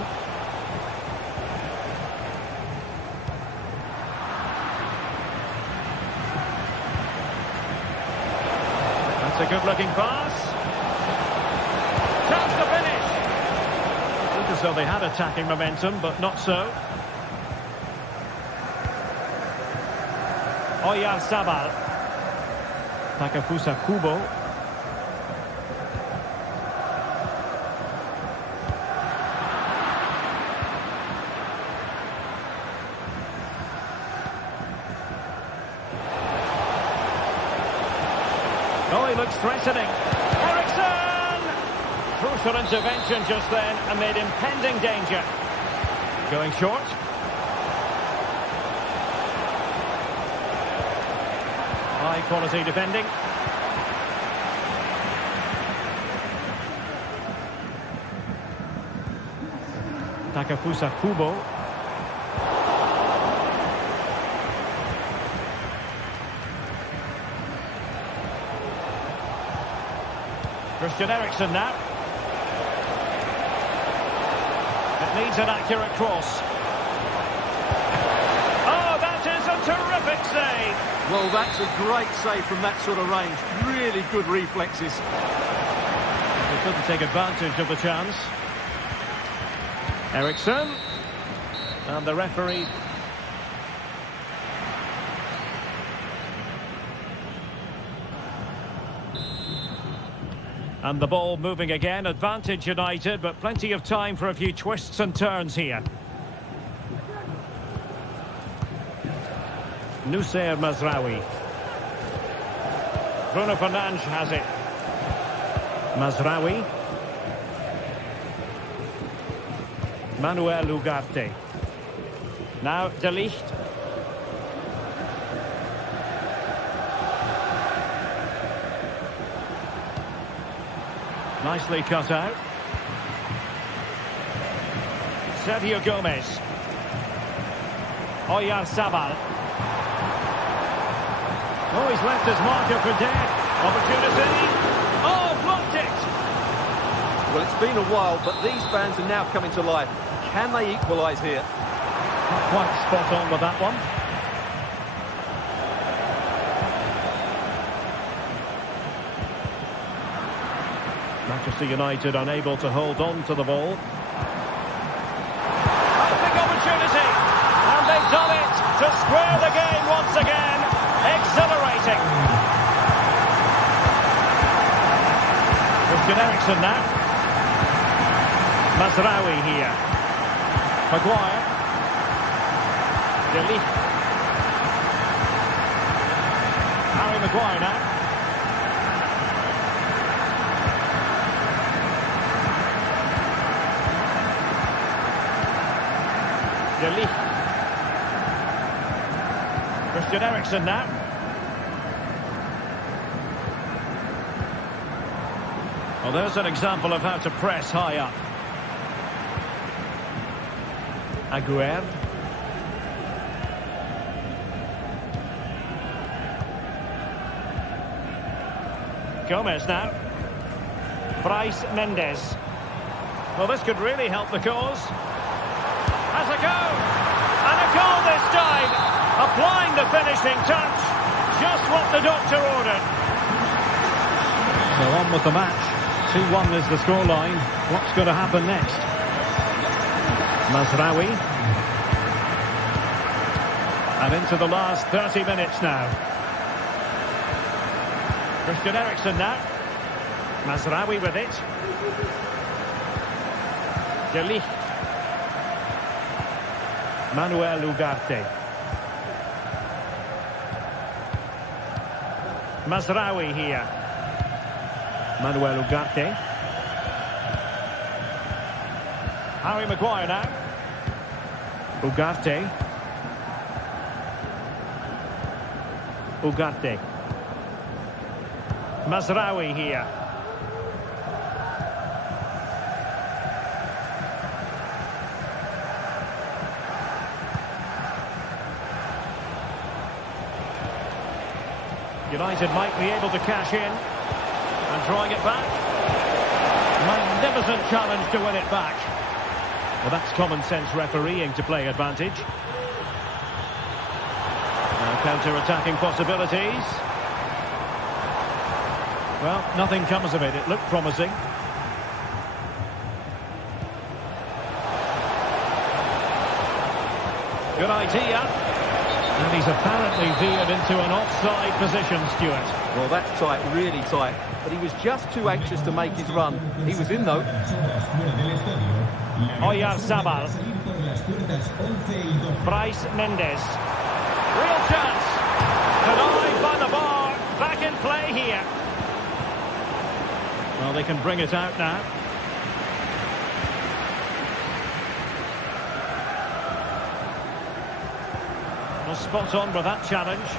That's a good-looking pass. Chance to finish. Looked as though they had attacking momentum, but not so. Oyarzabal. Takefusa Kubo. Oh, he looks threatening. Eriksson! Crucial intervention just then amid impending danger. Going short. High quality defending. Takefusa Kubo. Christian Eriksen now. It needs an accurate cross. Oh, that is a terrific save. Well, that's a great save from that sort of range. Really good reflexes. He couldn't take advantage of the chance. Eriksen. And the referee. And the ball moving again. Advantage United, but plenty of time for a few twists and turns here. Noussair Mazraoui. Bruno Fernandes has it. Mazraoui. Manuel Ugarte. Now De Ligt. Nicely cut out. Sergio Gomez. Oyarzabal. Oh, he's left his marker for dead. Opportunity. Oh, blocked it. Well, it's been a while, but these fans are now coming to life. Can they equalise here? Not quite spot on with that one. Manchester United unable to hold on to the ball. A big opportunity. And they've done it to square the game once again. Exhilarating. Christian Eriksen now. Mazraoui here. Maguire. De Ligt. Harry Maguire now. De Ligt. Christian Eriksen now. Well, there's an example of how to press high up. Aguerd. Gomez now. Bryce Mendes. Well, this could really help the cause. Has a go. And a goal this time. Applying the finishing touch. Just what the doctor ordered. So on with the match. 2-1 is the scoreline. What's going to happen next? Mazraoui. And into the last 30 minutes now. Christian Eriksen now. Mazraoui with it. De Ligt. Manuel Ugarte. Mazraoui here. Manuel Ugarte. Harry Maguire now. Ugarte. Ugarte. Mazraoui here. United might be able to cash in. And drawing it back. Magnificent challenge to win it back. Well, that's common sense refereeing to play advantage. Now counter-attacking possibilities. Well, nothing comes of it. It looked promising. Good idea. And he's apparently veered into an offside position, Stuart. Well, that's tight, really tight. But he was just too anxious to make his run. He was in, though. Oyarzabal. Bryce Mendes. Real chance. Denied by the bar. Back in play here. Well, they can bring it out now. Well, spot on with that challenge.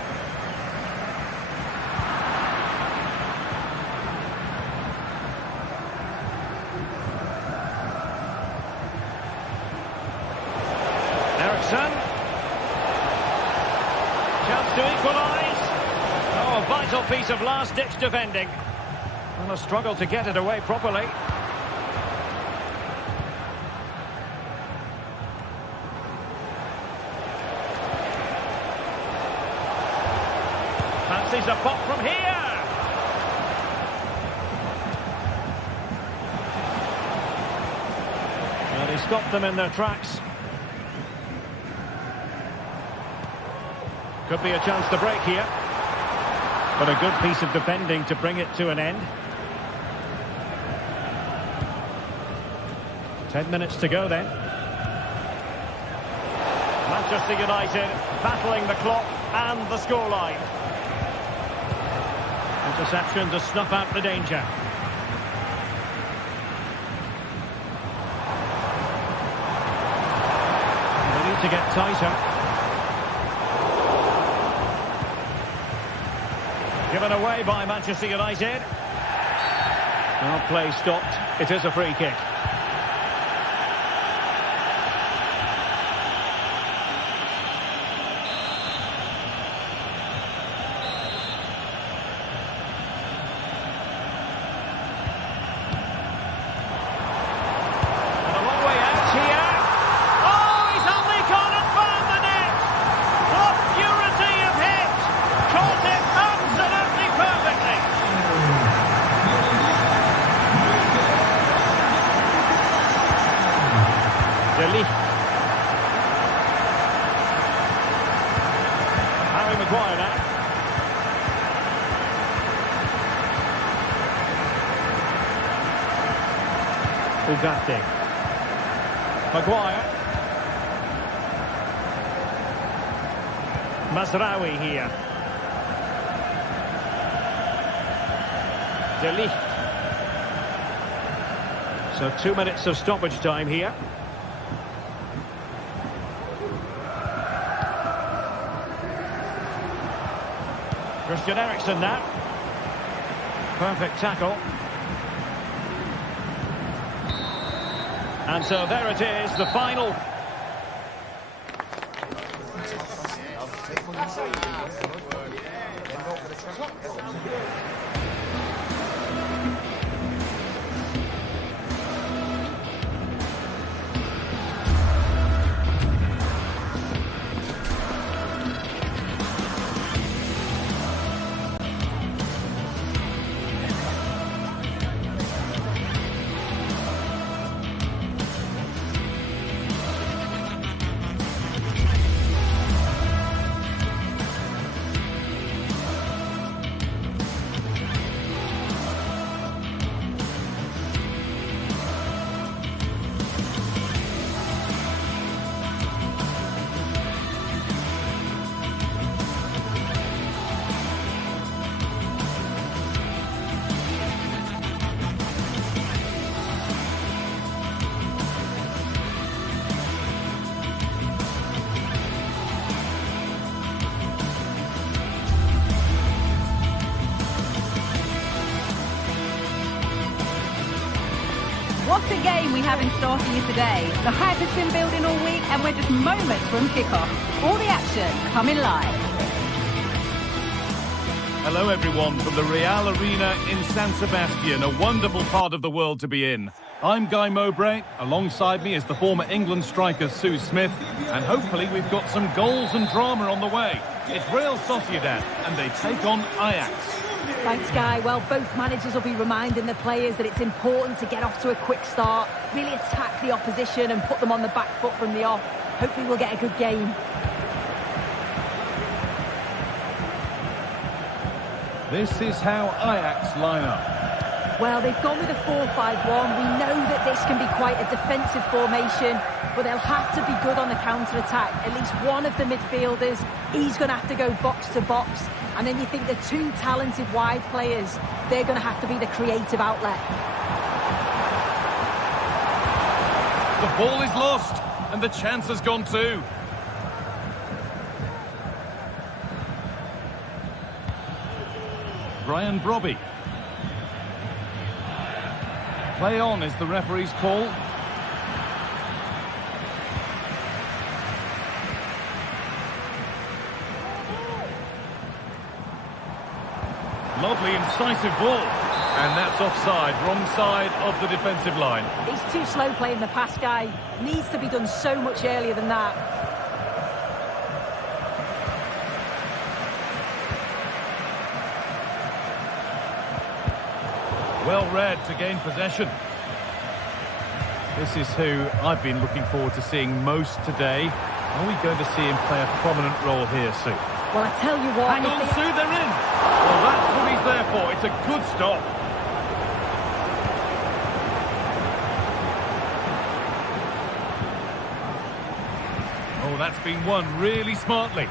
Eriksson. Chance to equalise. Oh, a vital piece of last-ditch defending. And a struggle to get it away properly. Fancies a pop from here. And he stopped them in their tracks. Could be a chance to break here. But a good piece of defending to bring it to an end. 10 minutes to go then. Manchester United battling the clock and the scoreline. Interception to snuff out the danger. They need to get tighter. Given away by Manchester United. Now play stopped. It is a free kick. Ugarte. Maguire. Mazraoui here. De Ligt. So 2 minutes of stoppage time here. Christian Eriksen now. Perfect tackle. And so there it is, the final. What a game we have in store for you today. The hype has been building all week and we're just moments from kickoff. All the action coming live. Hello everyone from the Real Arena in San Sebastian, a wonderful part of the world to be in. I'm Guy Mowbray, alongside me is the former England striker Sue Smith, and hopefully we've got some goals and drama on the way. It's Real Sociedad and they take on Ajax. Thanks, Guy. Well, both managers will be reminding the players that it's important to get off to a quick start, really attack the opposition and put them on the back foot from the off. Hopefully we'll get a good game. This is how Ajax line up. Well, they've gone with a 4-5-1. We know that this can be quite a defensive formation, but they'll have to be good on the counter-attack. At least one of the midfielders, he's going to have to go box to box. And then you think the two talented wide players, they're going to have to be the creative outlet. The ball is lost, and the chance has gone too. Brian Brobby. Play on is the referee's call. Lovely incisive ball. And that's offside, wrong side of the defensive line. He's too slow playing the pass, Guy. Needs to be done so much earlier than that. Well read to gain possession. This is who I've been looking forward to seeing most today. Are we going to see him play a prominent role here, Sue? Well, I tell you what... Hang on, Sue, they're in! Well, that's what he's there for. It's a good stop. Oh, that's been won really smartly.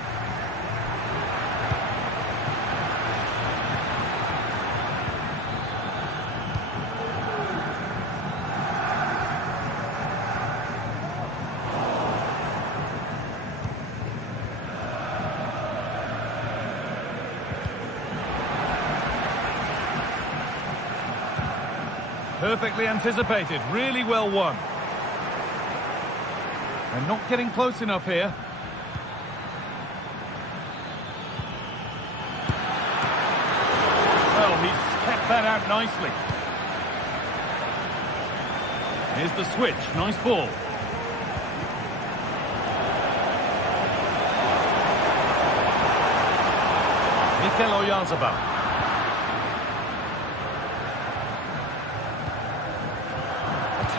Perfectly anticipated, really well won. They're not getting close enough here. Well, he's kept that out nicely. Here's the switch, nice ball. Mikel Oyarzabal.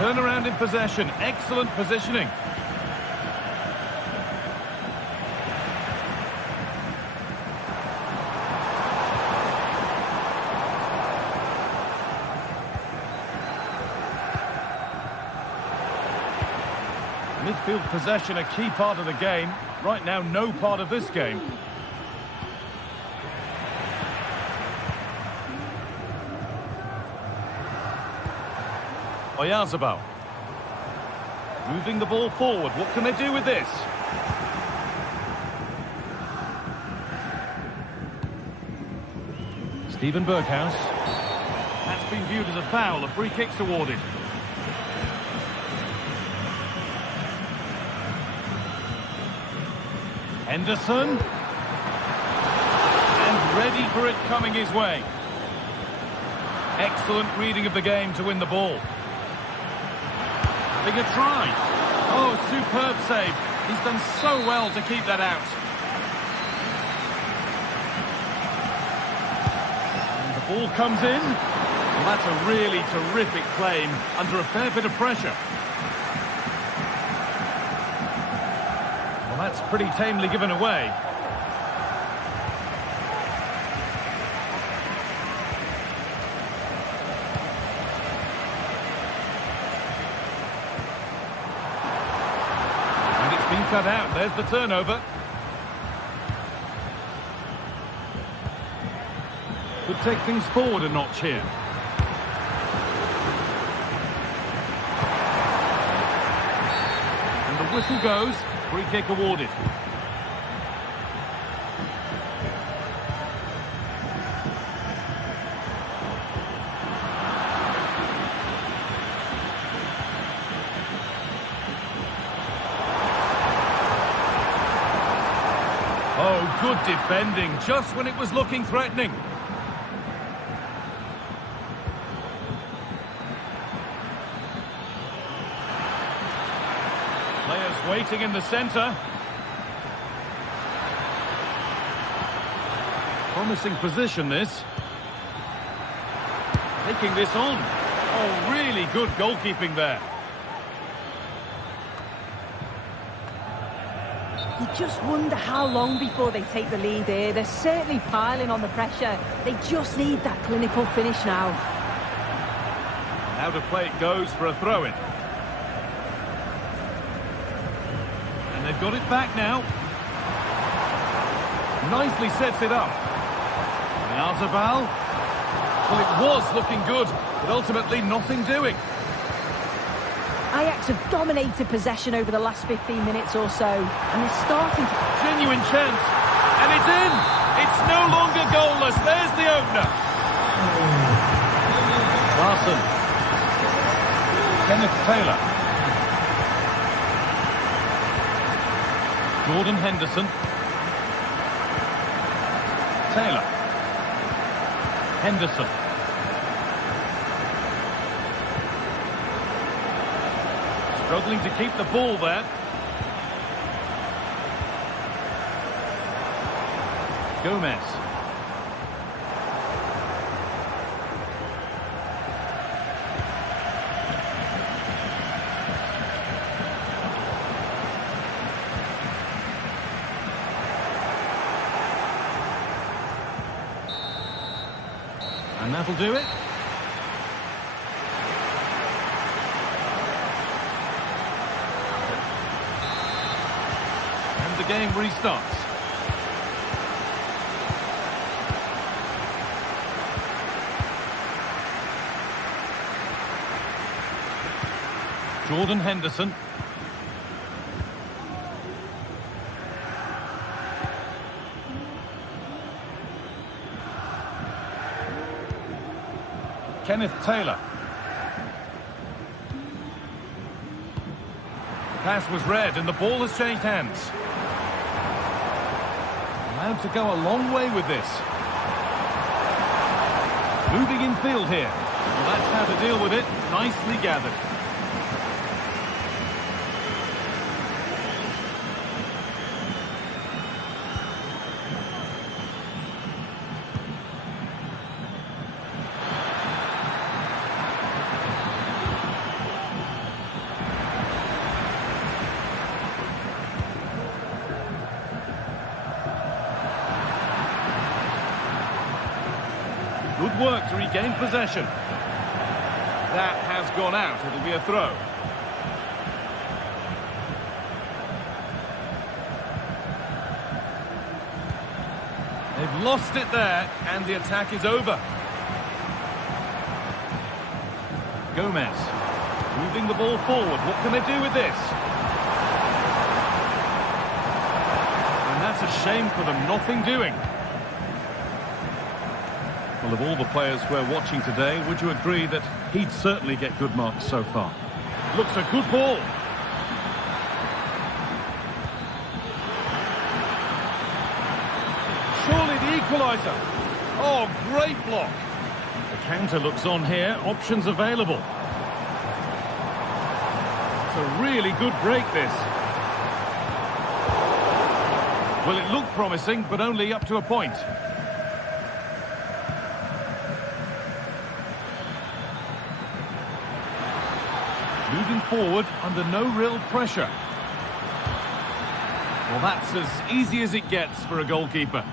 Turnaround in possession, excellent positioning. Midfield possession, a key part of the game. Right now, no part of this game. Oyarzabal. Moving the ball forward. What can they do with this? Steven Berghuis. That's been viewed as a foul. A free kick's awarded. Henderson. And ready for it coming his way. Excellent reading of the game to win the ball. Having a try. Oh, superb save. He's done so well to keep that out. And the ball comes in. Well, that's a really terrific claim under a fair bit of pressure. Well, that's pretty tamely given away. Cut out, there's the turnover. Could take things forward a notch here. And the whistle goes, free kick awarded. Oh, good defending, just when it was looking threatening. waiting in the centre. Promising position, this. Taking this on. Oh, really good goalkeeping there. You just wonder how long before they take the lead here. They're certainly piling on the pressure. They just need that clinical finish now. Out of play it goes for a throw-in. And they've got it back now. Nicely sets it up. Arzabal. Well, it was looking good, but ultimately nothing doing. Ajax have dominated possession over the last 15 minutes or so, and they're starting to... Genuine chance, and it's in! It's no longer goalless. There's the opener. Larson. Kenneth Taylor. Jordan Henderson. Taylor. Henderson. Struggling to keep the ball there. Gomez. And that'll do it. And the game restarts. Jordan Henderson. Kenneth Taylor. Pass was read and the ball has changed hands. Allowed to go a long way with this. Moving in field here. Well, that's how to deal with it. Nicely gathered. Good work to regain possession. That has gone out. It'll be a throw. They've lost it there, and the attack is over. Gomez. Moving the ball forward. What can they do with this? And that's a shame for them. Nothing doing. Well, of all the players we're watching today, would you agree that he'd certainly get good marks so far? Looks a good ball. Surely the equaliser. Oh, great block. The counter looks on here. Options available. It's a really good break, this. Well, it looked promising, but only up to a point. Moving forward under no real pressure. Well, that's as easy as it gets for a goalkeeper.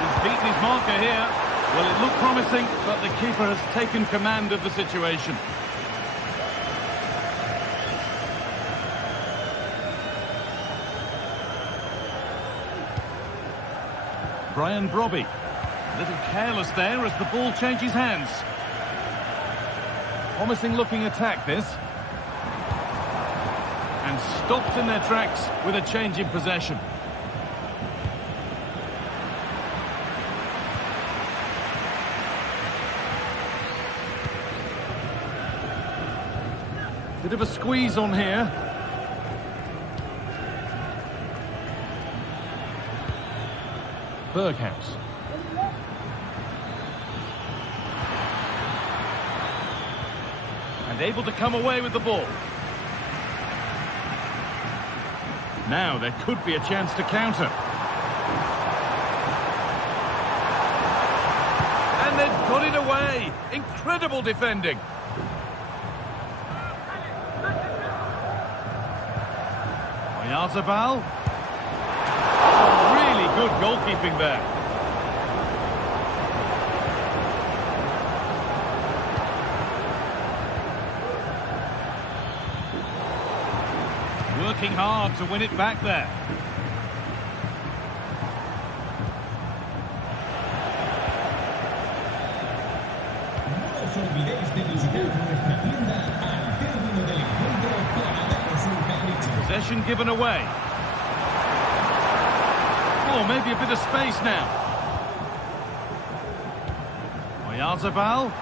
He's beaten his marker here. Well, it looked promising, but the keeper has taken command of the situation. Brian Brobby. A little careless there as the ball changes hands. Promising looking attack, this. And stopped in their tracks with a change in possession. Bit of a squeeze on here. Berghaus. He's able to come away with the ball. Now there could be a chance to counter. And they've got it away. Incredible defending. Oyarzabal. Oh, really good goalkeeping there. Working hard to win it back there. No os olvidéis de visitar nuestra tienda al término del encuentro para daros un capricho. Possession given away. Oh, maybe a bit of space now. Oyarzabal.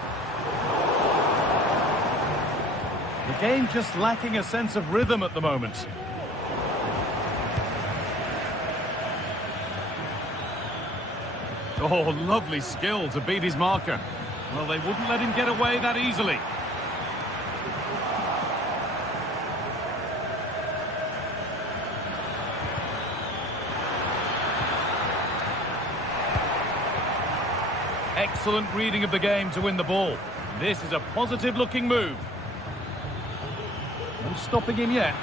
The game just lacking a sense of rhythm at the moment. Oh, lovely skill to beat his marker. Well, they wouldn't let him get away that easily. Excellent reading of the game to win the ball. This is a positive-looking move. No stopping him yet.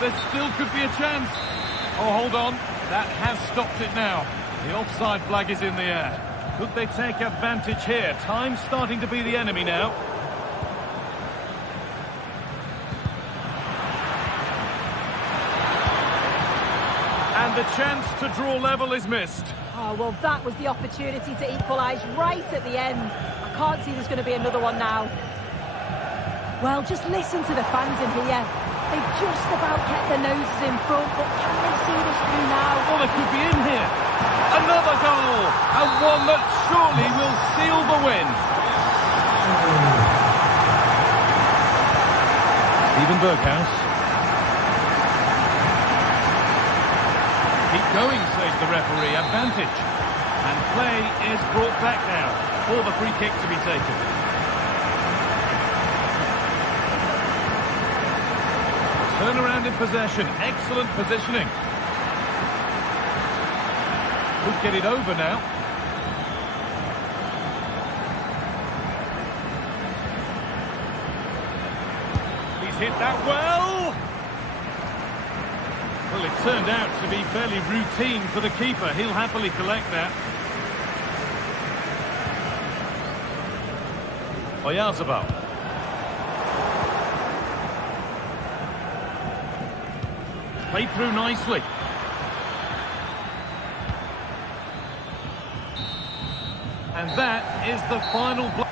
There still could be a chance. Oh, hold on. That has stopped it now. The offside flag is in the air. Could they take advantage here? Time's starting to be the enemy now. And the chance to draw level is missed. Oh, well, that was the opportunity to equalise right at the end. I can't see there's going to be another one now. Well, just listen to the fans in here. They've just about kept their noses in front, but can they see this through now? Oh, they could be in here. Another goal, and one that surely will seal the win. Stephen Berghaus. Keep going, says the referee. Advantage. And play is brought back now for the free kick to be taken. Turnaround in possession. Excellent positioning. Could get it over now. He's hit that well. Well, it turned out to be fairly routine for the keeper. He'll happily collect that. Oyarzabal. Played through nicely. And that is the final blow.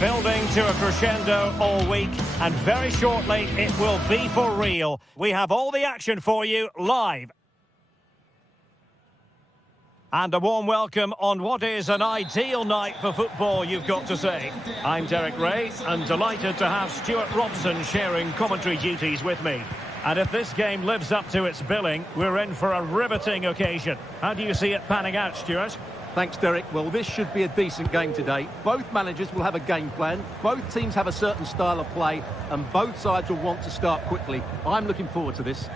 Building to a crescendo all week, and very shortly it will be for real. We have all the action for you live. And a warm welcome on what is an ideal night for football, you've got to say. I'm Derek Ray, and delighted to have Stuart Robson sharing commentary duties with me. And if this game lives up to its billing, we're in for a riveting occasion. How do you see it panning out, Stuart? Thanks, Derek. Well, this should be a decent game today. Both managers will have a game plan. Both teams have a certain style of play, and both sides will want to start quickly. I'm looking forward to this.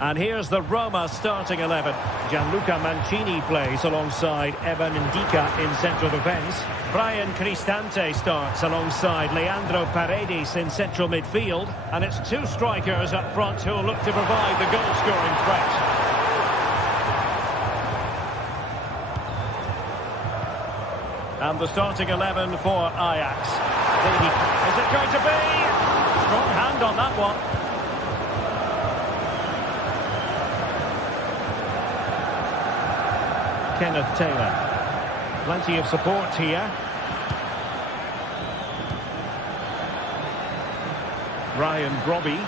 And here's the Roma starting 11. Gianluca Mancini plays alongside Evan Ndika in central defence. Brian Cristante starts alongside Leandro Paredes in central midfield. And it's two strikers up front who'll look to provide the goal-scoring threat. And the starting 11 for Ajax. Is it going to be? Strong hand on that one. Kenneth Taylor. Plenty of support here. Ryan Brobby.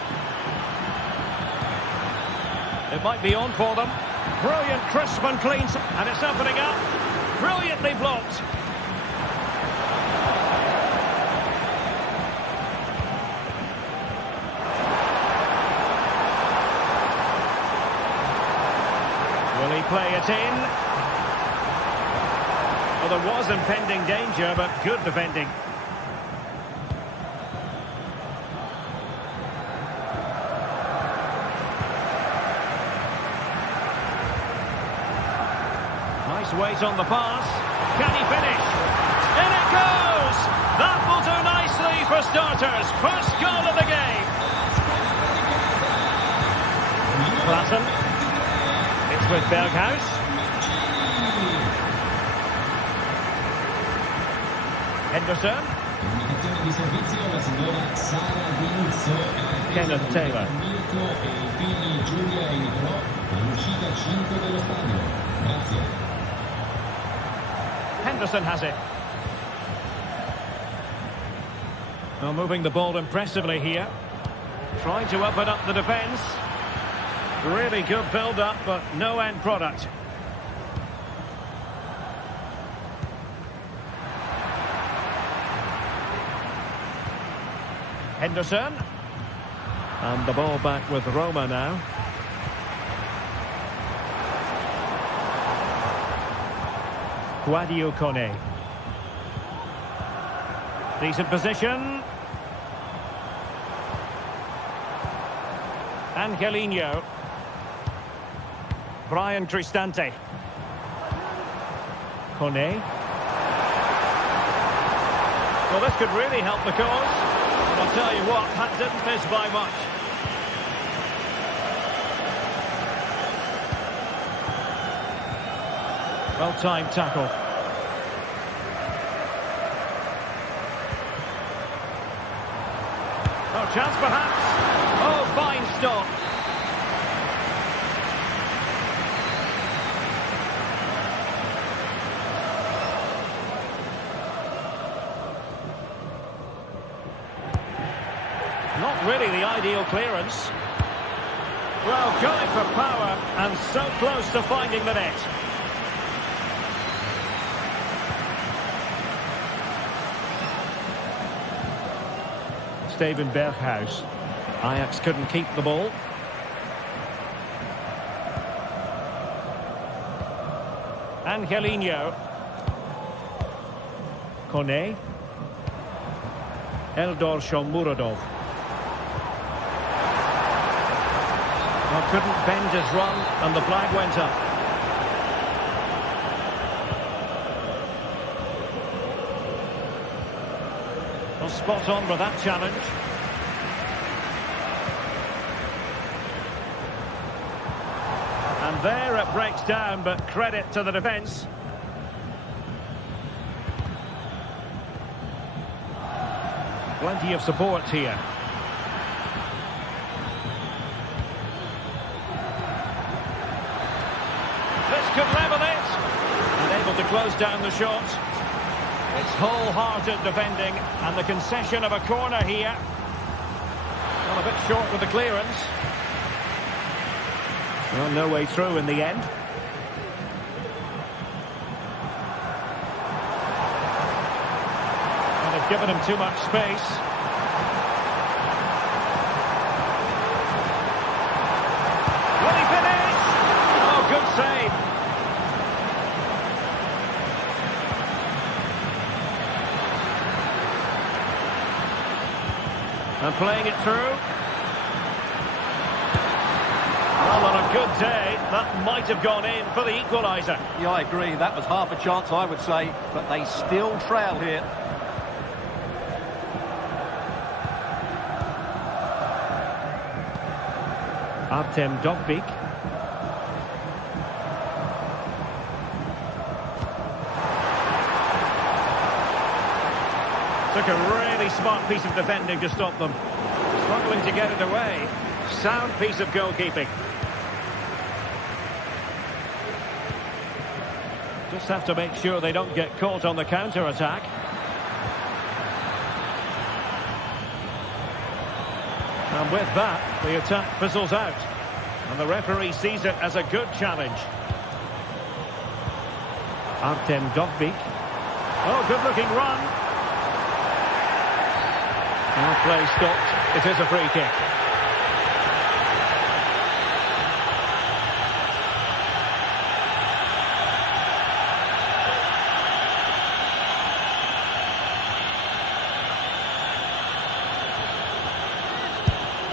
It might be on for them. Brilliant, crisp and clean. And it's opening up. Brilliantly blocked. Will he play it in? Well, there was impending danger, but good defending. Nice weight on the pass. Can he finish? In it goes! That will do nicely for starters. First goal of the game. Klassen. It's with Berghuis. Henderson. Kenneth Taylor. Henderson has it. Well, moving the ball impressively here. Trying to open up the defence. Really good build-up, but no end product. Henderson. And the ball back with Roma now. Guadio Kone. Decent position. Angelino. Brian Cristante. Kone. Well, this could really help the cause. I'll tell you what, that didn't miss by much. Well-timed tackle. Oh, chance perhaps. Oh, fine stop. Not really the ideal clearance. Well, going for power and so close to finding the net. Steven Berghuis. Ajax couldn't keep the ball. Angelino. Kone. Eldor Shomurodov. Well, couldn't bend his run, and the flag went up. Well, spot on with that challenge. And there it breaks down, but credit to the defence. Plenty of support here. This could level it. And able to close down the shot. It's wholehearted defending, and the concession of a corner here. Well, a bit short with the clearance. Well, no way through in the end. And they've given him too much space. Will he finish? Oh, good save. And playing it through. Well, on a good day, that might have gone in for the equaliser. Yeah, I agree. That was half a chance, I would say. But they still trail here. Artem Dovbyk. Took a really smart piece of defending to stop them. Struggling to get it away. Sound piece of goalkeeping. Just have to make sure they don't get caught on the counter-attack. And with that, the attack fizzles out. And the referee sees it as a good challenge. Artem Dovbyk. Oh, good-looking run. Now play stopped. It is a free kick.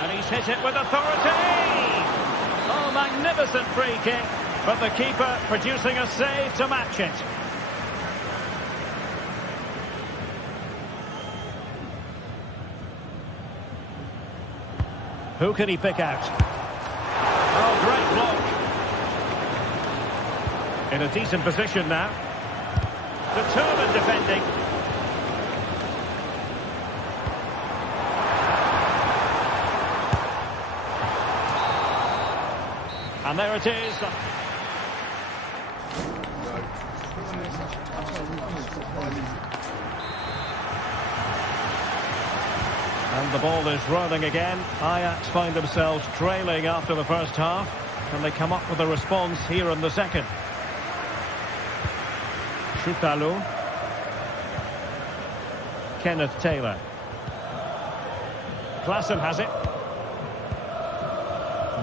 And he's hit it with authority. Oh, magnificent free kick. But the keeper producing a save to match it. Who can he pick out? Oh, great block. In a decent position now. Determined defending. And there it is. And the ball is rolling again. Ajax find themselves trailing after the first half. Can they come up with a response here in the second? Chutalo. Kenneth Taylor. Klaassen has it.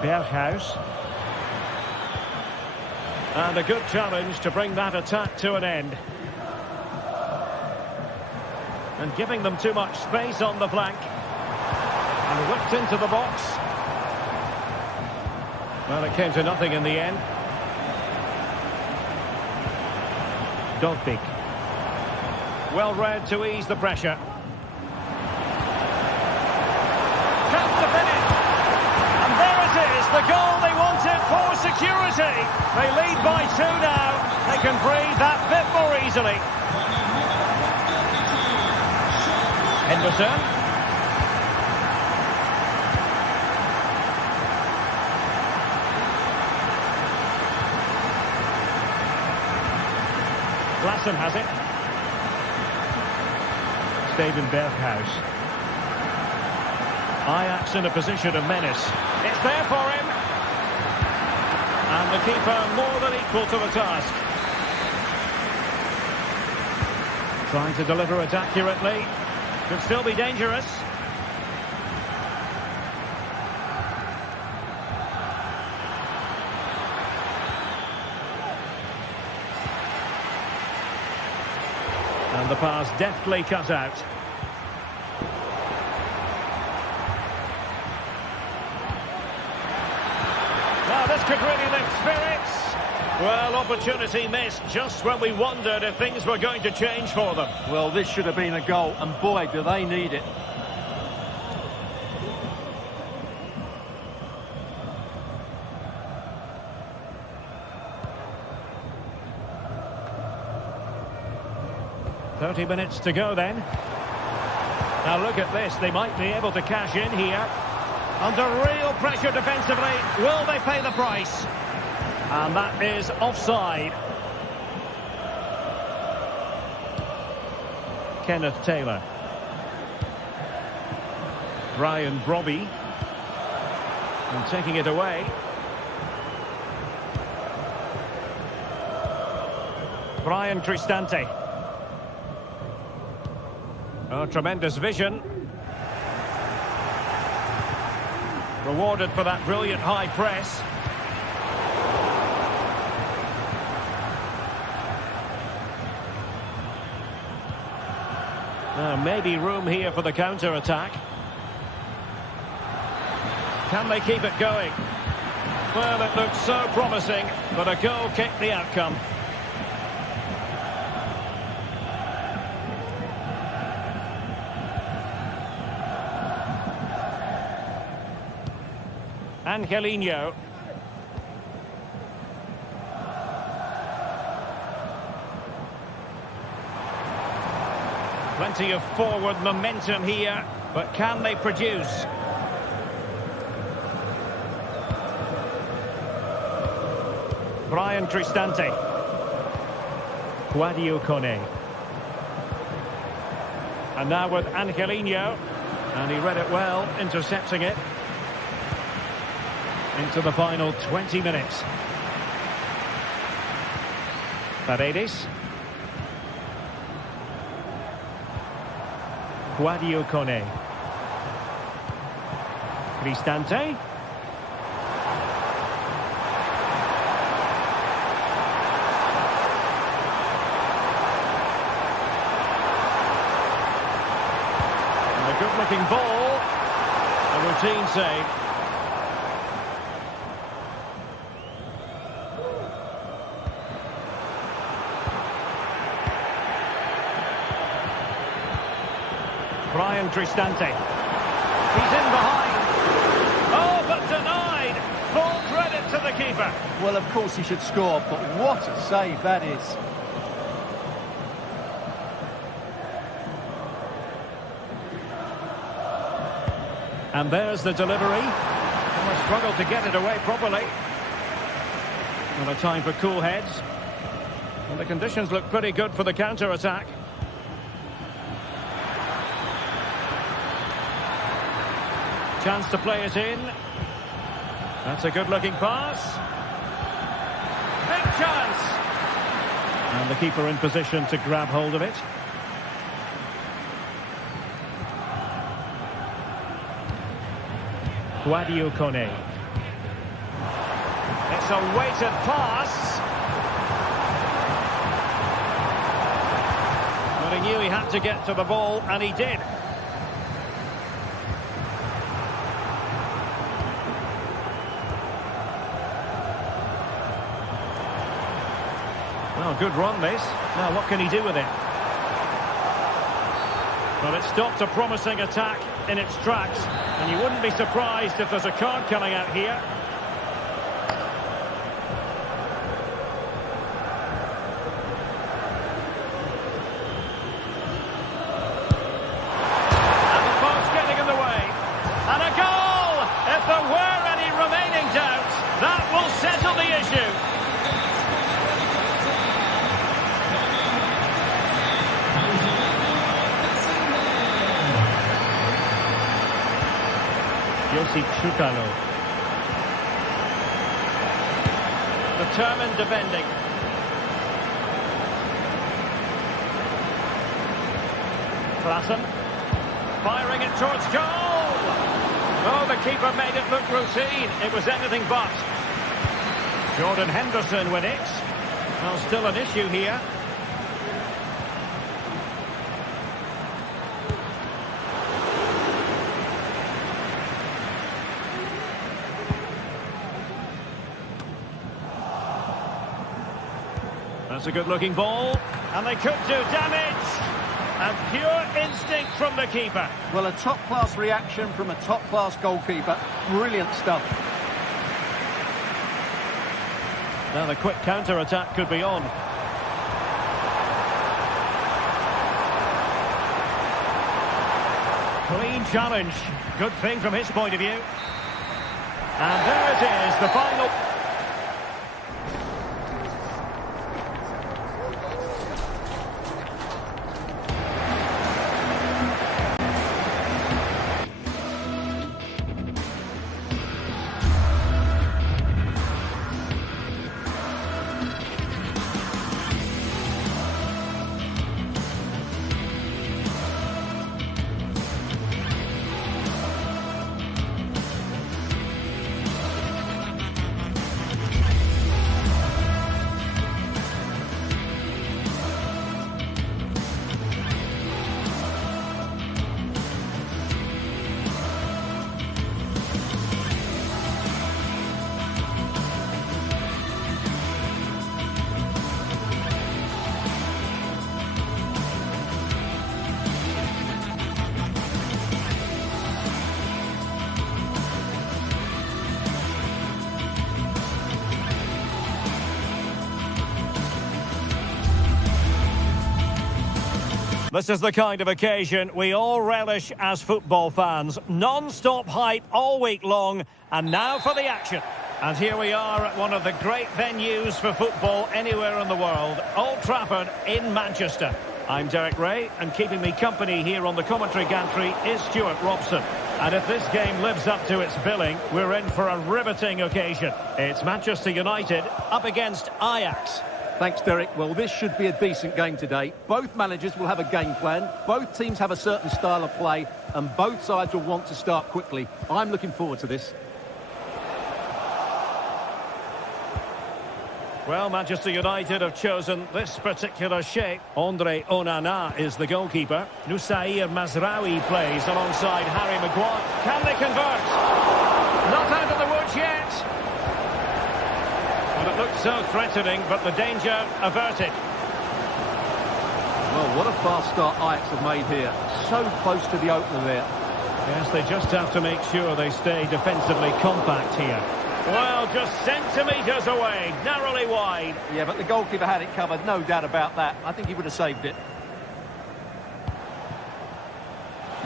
Berghuis. And a good challenge to bring that attack to an end. And giving them too much space on the flank. And whipped into the box. Well, it came to nothing in the end. Dovbyk. Well read to ease the pressure. Chance to finish. And there it is, the goal they wanted for security. They lead by 2 now. They can breathe that bit more easily. Henderson. Klaassen has it. Steven Berghuis. Ajax in a position of menace. It's there for him. And the keeper more than equal to the task. Trying to deliver it accurately. Could still be dangerous. And the pass deftly cut out. Now this could really lift spirits. Well, opportunity missed just when we wondered if things were going to change for them. Well, this should have been a goal, and boy, do they need it. .30 minutes to go then. Now look at this, they might be able to cash in here. Under real pressure defensively, will they pay the price? And that is offside. Kenneth Taylor. Brian Brobby. And taking it away. Brian Cristante. Oh, tremendous vision. Rewarded for that brilliant high press. Maybe room here for the counter-attack. Can they keep it going? Well, it looks so promising, but a goal kicked the outcome. Angelino. Plenty of forward momentum here, but can they produce? Brian Cristante. Guadio Kone. And now with Angelino. And he read it well, intercepting it. Into the final 20 minutes. Betis. Guadio Kone. Cristante. A good-looking ball. A routine save. Brian Cristante. He's in behind. Oh, but denied. Full credit to the keeper. Well, of course he should score, but what a save that is. And there's the delivery. Well, struggled to get it away properly. Not a time for cool heads. And the conditions look pretty good for the counter-attack. Chance to play it in. That's a good-looking pass. Big chance! And the keeper in position to grab hold of it. Guadio Kone. It's a weighted pass. But he knew he had to get to the ball, and he did. Oh, good run, this. Now, what can he do with it? Well, it stopped a promising attack in its tracks, and you wouldn't be surprised if there's a card coming out here. And the post getting in the way. And a goal! If there were any remaining doubts, that will settle the issue. Josip Chukalo. Determined defending. Klassen. Firing it towards goal. Oh, the keeper made it look routine. It was anything but. Jordan Henderson with it. Well, still an issue here. That's a good-looking ball, and they could do damage. And pure instinct from the keeper. Well, a top-class reaction from a top-class goalkeeper. Brilliant stuff. Now the quick counter-attack could be on. Clean challenge. Good thing from his point of view. And there it is, the final... This is the kind of occasion we all relish as football fans. Non-stop hype all week long, and now for the action. And here we are at one of the great venues for football anywhere in the world, Old Trafford in Manchester. I'm Derek Ray, and keeping me company here on the commentary gantry is Stuart Robson. And if this game lives up to its billing, we're in for a riveting occasion. It's Manchester United up against Ajax. Thanks, Derek. Well, this should be a decent game today. Both managers will have a game plan. Both teams have a certain style of play, and both sides will want to start quickly. I'm looking forward to this. Well, Manchester United have chosen this particular shape. Andre Onana is the goalkeeper. Noussair Mazraoui plays alongside Harry Maguire. Can they convert? Not out of the woods yet. Well, it looked so threatening, but the danger averted. Well, what a fast start Ajax have made here. So close to the opener there. Yes, they just have to make sure they stay defensively compact here. Well, just centimetres away, narrowly wide. Yeah, but the goalkeeper had it covered, no doubt about that. I think he would have saved it.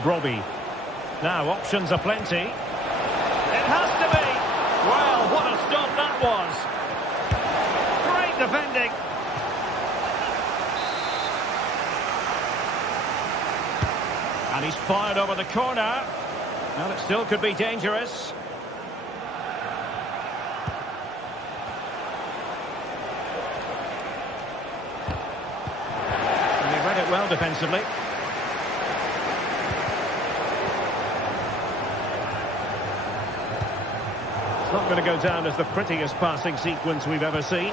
Brobbey. Now, options are plenty. It has to be. Well, what a stop that was. Great defending. And he's fired over the corner. Well, it still could be dangerous. Well defensively. It's not going to go down as the prettiest passing sequence we've ever seen.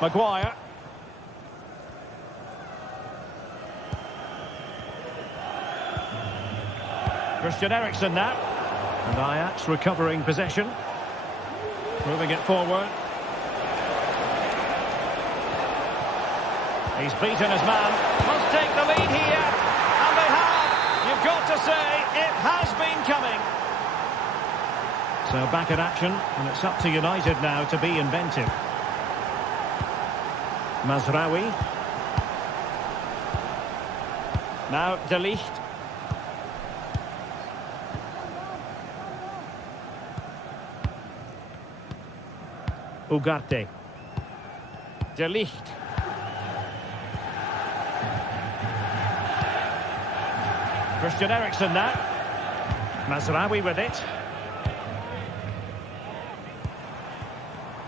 Maguire. Christian Eriksen now. And Ajax recovering possession. Moving it forward. He's beaten his man. Must take the lead here. And they have. You've got to say, it has been coming. So back in action. And it's up to United now to be inventive. Mazraoui. Now De Ligt. Ugarte. De Ligt. Christian Eriksen now. Mazraoui with it.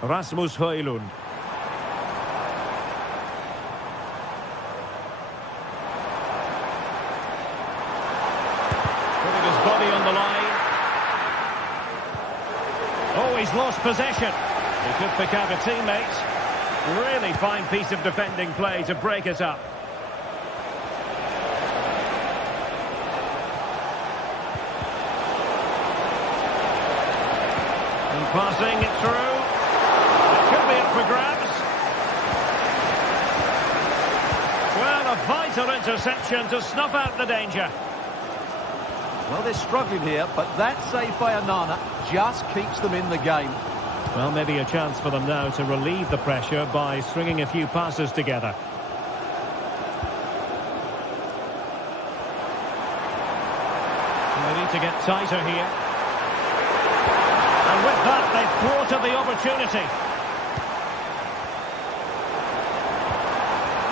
Rasmus Højlund. Putting his body on the line. Oh, he's lost possession. He could pick out a teammate. Really fine piece of defending play to break it up. Passing it through. It could be up for grabs. Well, a vital interception to snuff out the danger. Well, they're struggling here, but that save by Onana just keeps them in the game. Well, maybe a chance for them now to relieve the pressure by stringing a few passes together. And they need to get tighter here. And with that, they've thwarted the opportunity.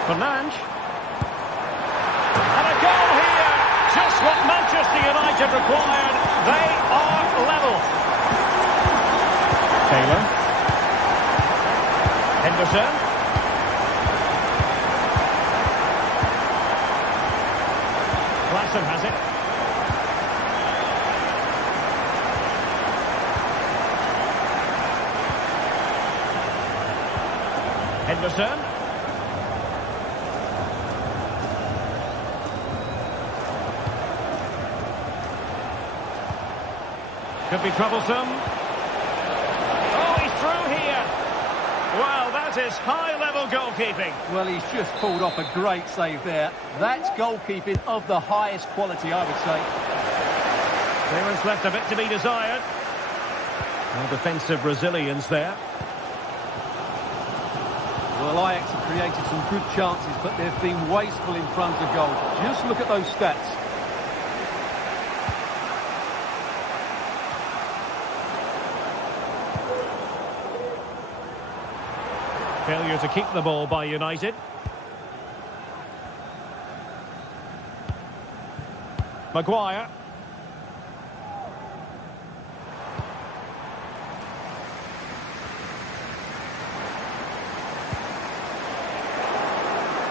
Fernandes. And a goal here. Just what Manchester United required. They are level. Taylor. Henderson. Klassen has it. Henderson. Could be troublesome. Oh, he's through here. Well, that is high-level goalkeeping. Well, he's just pulled off a great save there. That's goalkeeping of the highest quality, I would say. Clearance left a bit to be desired. Well, defensive resilience there. Well, Well, Ajax have created some good chances, but they've been wasteful in front of goal. Just look at those stats. Failure to keep the ball by United. Maguire.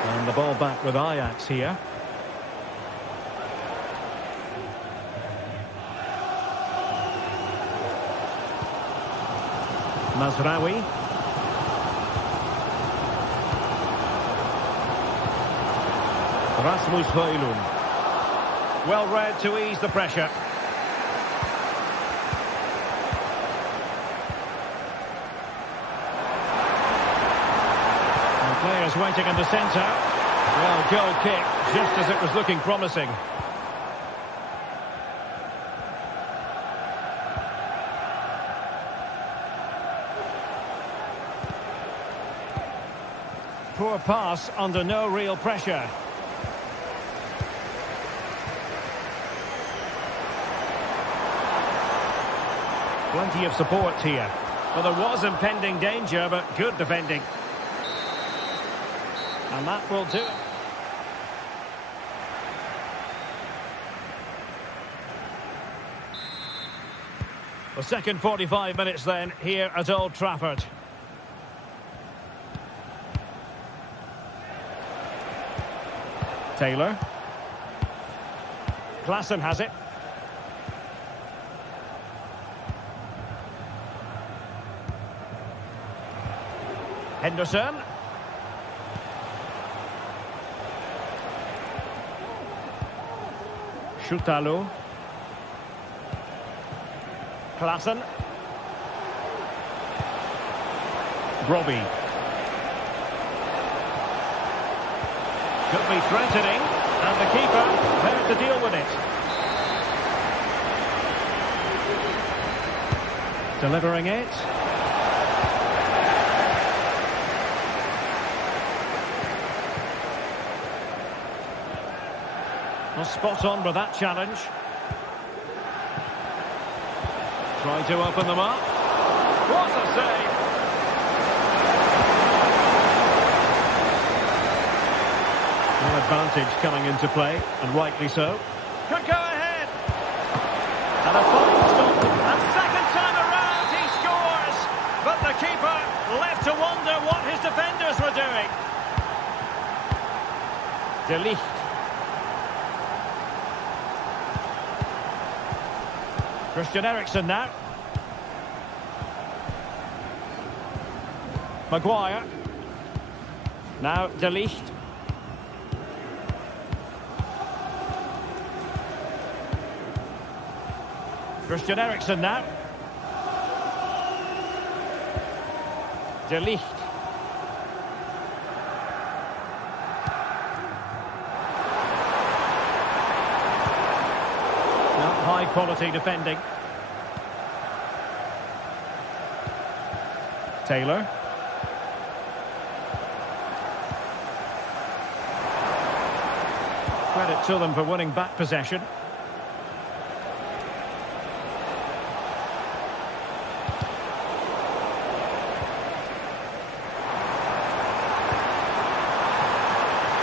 And the ball back with Ajax here. Mazraoui. Rasmus Højlund. Well read to ease the pressure. And players waiting in the centre. Well, goal kick, just as it was looking promising. Poor pass under no real pressure. Plenty of support here. Well, there was impending danger, but good defending. And that will do it. The second 45 minutes then, here at Old Trafford. Taylor. Klaassen has it. Henderson. Schutalo. Klaassen. Robbie. Could be threatening, and the keeper there to deal with it. Delivering it. Well, spot on with that challenge. Trying to open them up. What a save! An advantage coming into play, and rightly so. Could go ahead! And a fine stop. And second time around he scores! But the keeper left to wonder what his defenders were doing. De Ligt. Christian Eriksen now. Maguire. Now De Ligt. Christian Eriksen now. De Ligt. High quality defending. Taylor. Credit to them for winning back possession.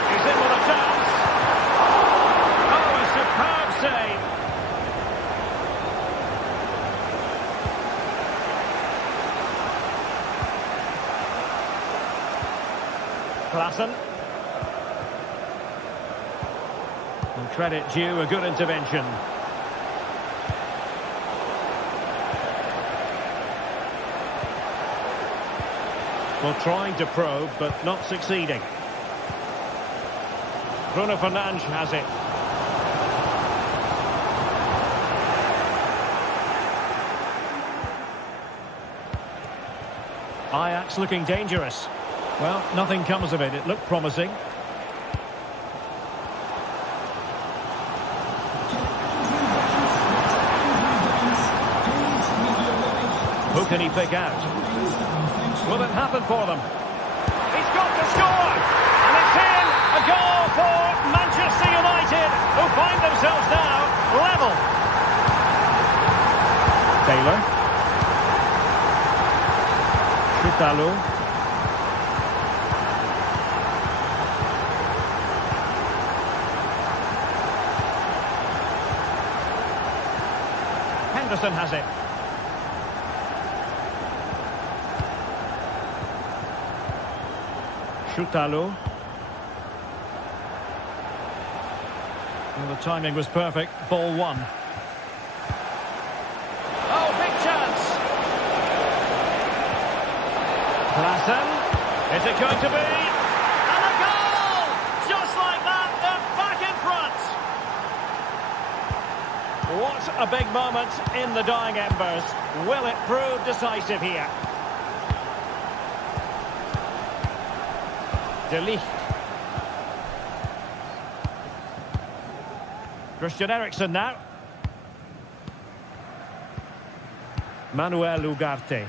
He's in with a chance. Oh, a superb save. Klaassen. And credit due, a good intervention. Well, trying to probe, but not succeeding. Bruno Fernandes has it. Ajax looking dangerous. Well, nothing comes of it. It looked promising. Who can he pick out? Will it happen for them? He's got Shootalo. Henderson has it. Shootalo. Well, the timing was perfect. Ball one. Oh, big chance! Klassen. Is it going to be? And a goal! Just like that, they're back in front! What a big moment in the dying embers. Will it prove decisive here? De Ligt. Christian Eriksen now. Manuel Ugarte.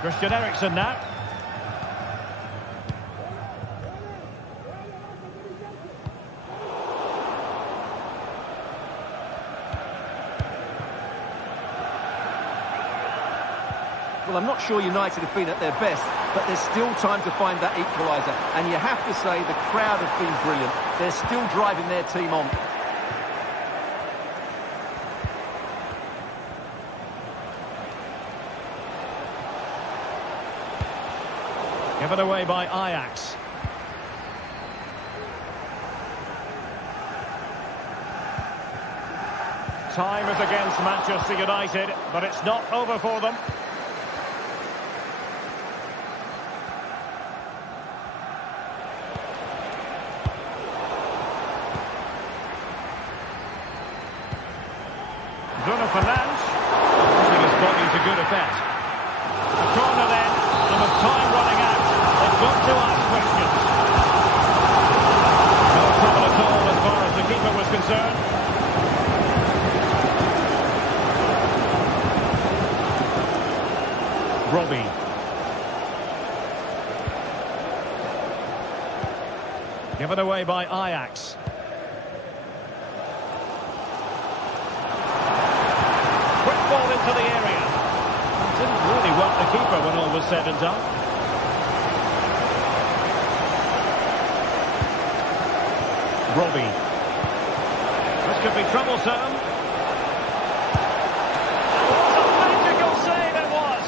Christian Eriksen now. Well, I'm not sure United have been at their best, but there's still time to find that equaliser. And you have to say the crowd have been brilliant. They're still driving their team on. Given away by Ajax. Time is against Manchester United, but it's not over for them. Bruno Fernandes, using his body to good effect. A corner then, and with time running out, they've got to ask questions. No trouble at all as far as the keeper was concerned. Robbie. Given away by Ajax. Ball into the area. Didn't really work the keeper when all was said and done. Robbie. This could be troublesome. What a magical save it was!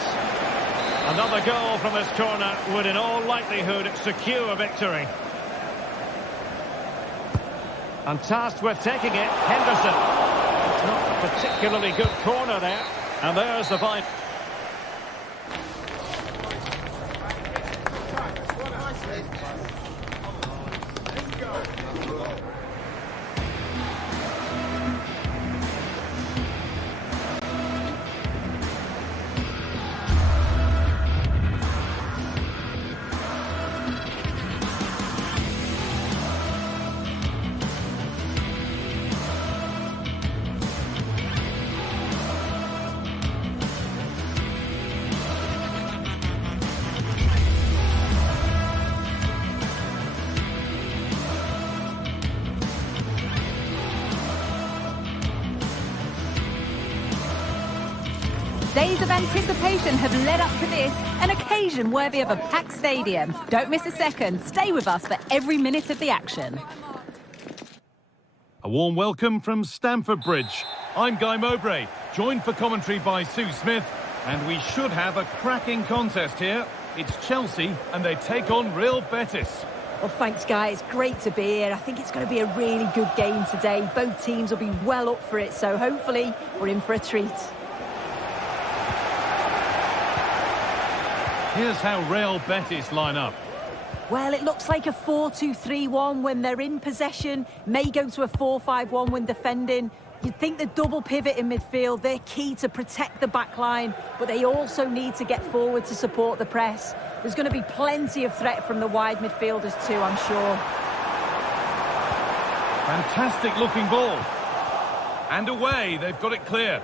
Another goal from this corner would in all likelihood secure a victory. And tasked with taking it, Henderson. Not a particularly good corner there. And there's the fight. Days of anticipation have led up to this, an occasion worthy of a packed stadium. Don't miss a second. Stay with us for every minute of the action. A warm welcome from Stamford Bridge. I'm Guy Mowbray, joined for commentary by Sue Smith, and we should have a cracking contest here. It's Chelsea, and they take on Real Betis. Well, thanks, Guy. It's great to be here. I think it's going to be a really good game today. Both teams will be well up for it, so hopefully we're in for a treat. Here's how Real Betis line up. Well, it looks like a 4-2-3-1 when they're in possession. May go to a 4-5-1 when defending. You'd think the double pivot in midfield, they're key to protect the back line, but they also need to get forward to support the press. There's going to be plenty of threat from the wide midfielders too, I'm sure. Fantastic looking ball. And away, they've got it clear.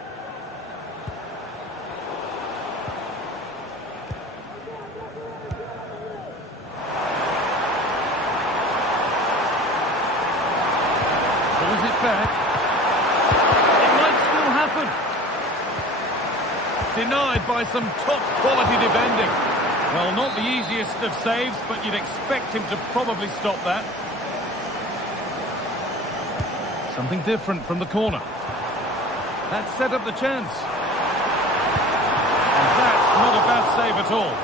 Pulls it back. led by some top-quality defending. Well, not the easiest of saves, but you'd expect him to probably stop that. Something different from the corner. That set up the chance. And that's not a bad save at all.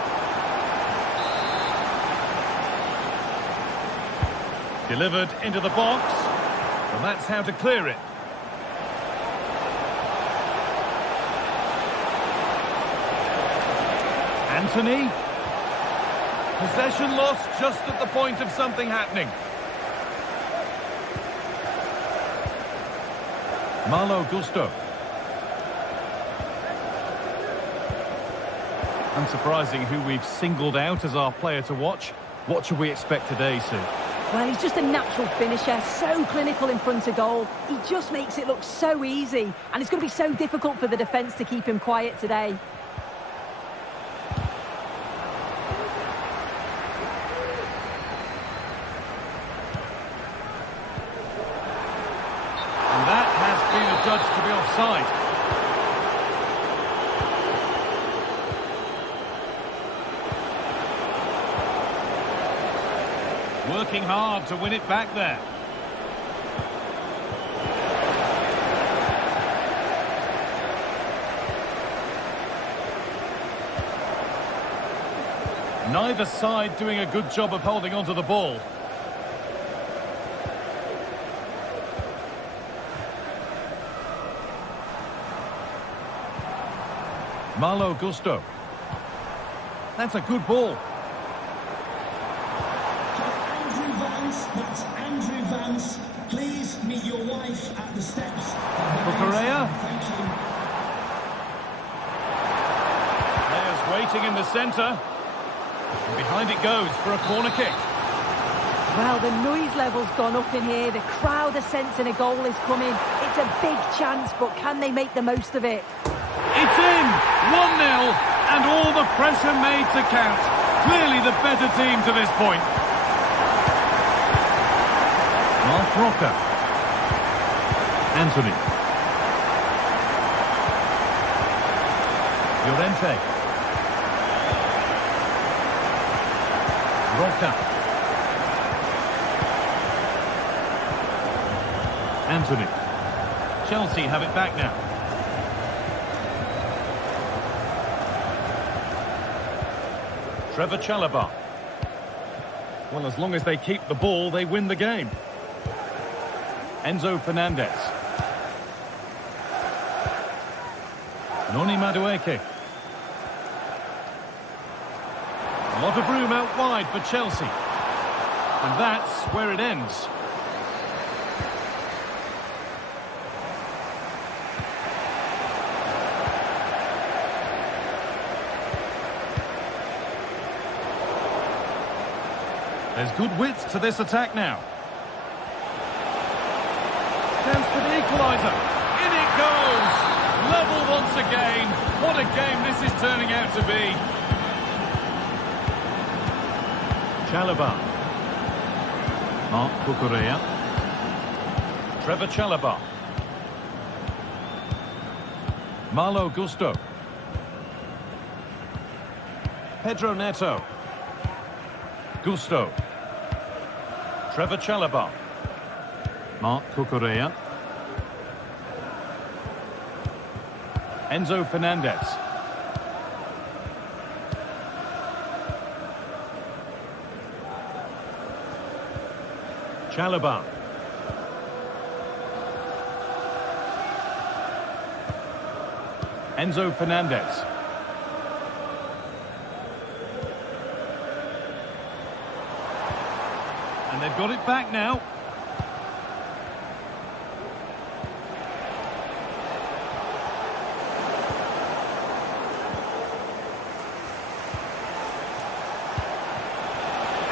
Delivered into the box. Well, that's how to clear it. Anthony. Possession lost just at the point of something happening. Malo Gusto. Unsurprising who we've singled out as our player to watch. What should we expect today, Sue? Well, he's just a natural finisher, so clinical in front of goal. He just makes it look so easy, and it's going to be so difficult for the defence to keep him quiet today. And that has been adjudged to be offside. Working hard to win it back there. Neither side doing a good job of holding onto the ball. Malo Gusto. That's a good ball. That's Andrew Vance. Please meet your wife at the steps. Correa. Thank you. Players waiting in the centre. And behind it goes for a corner kick. Well, the noise level's gone up in here. The crowd are sensing a goal is coming. It's a big chance, but can they make the most of it? It's in! 1-0, and all the pressure made to count. Clearly the better team to this point. Mark Roca. Anthony. Llorente. Roca. Anthony. Chelsea have it back now. Trevor Chalobah. Well, as long as they keep the ball, they win the game. Enzo Fernandez. Noni Madueke. A lot of room out wide for Chelsea. And that's where it ends. There's good width to this attack now. Chance for the equaliser. In it goes! Level once again. What a game this is turning out to be. Chalobah. Marc Cucurella. Trevor Chalobah. Malo Gusto. Pedro Neto. Gusto. Trevor Chalobah. Marc Cucurella. Enzo Fernandez. Chalobah. Enzo Fernandez. And they've got it back now.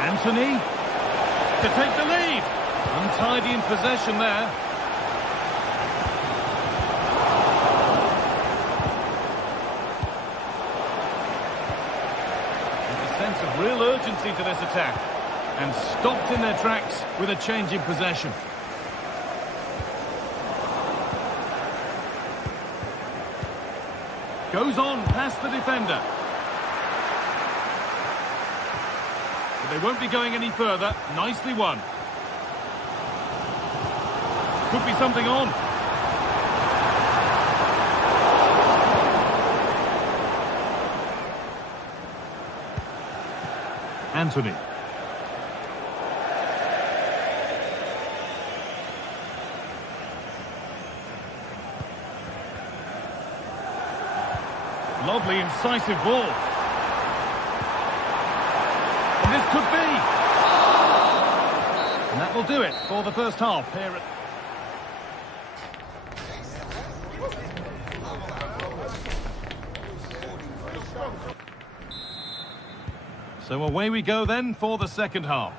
Anthony to take the lead. Untidy in possession there. There's a sense of real urgency to this attack. And stopped in their tracks with a change in possession. Goes on past the defender. But they won't be going any further. Nicely won. Could be something on. Anthony. Lovely, incisive ball. And this could be. And that will do it for the first half here at... So away we go then for the second half.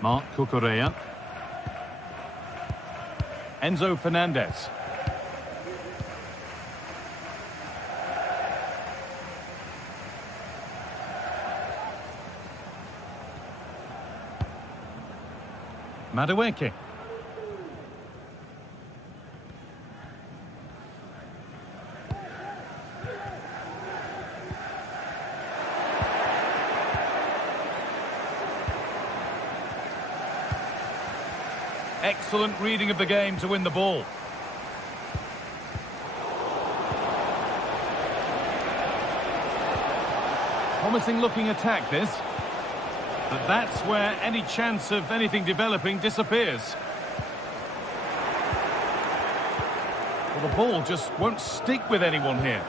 Marc Cucurella. Enzo Fernandez. Madueke. Excellent reading of the game to win the ball. Promising looking attack this. But that's where any chance of anything developing disappears. Well, the ball just won't stick with anyone here.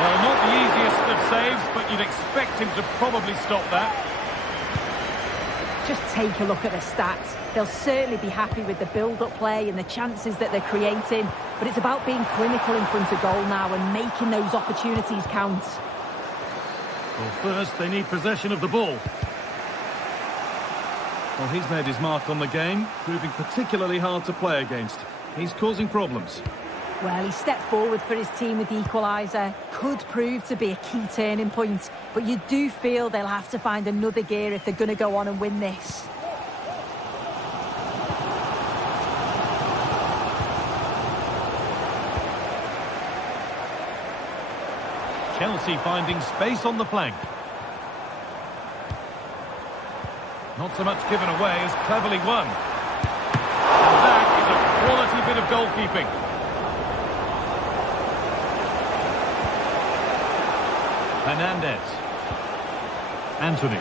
Well, not the easiest of saves, but you'd expect him to probably stop that. Just take a look at the stats. They'll certainly be happy with the build-up play and the chances that they're creating, but it's about being clinical in front of goal now and making those opportunities count. Well, first they need possession of the ball. Well, he's made his mark on the game, proving particularly hard to play against. He's causing problems. Well, he stepped forward for his team with the equaliser. Could prove to be a key turning point, but you do feel they'll have to find another gear if they're going to go on and win this. Chelsea finding space on the flank. Not so much given away as cleverly won. And that is a quality bit of goalkeeping. Hernandez. Anthony.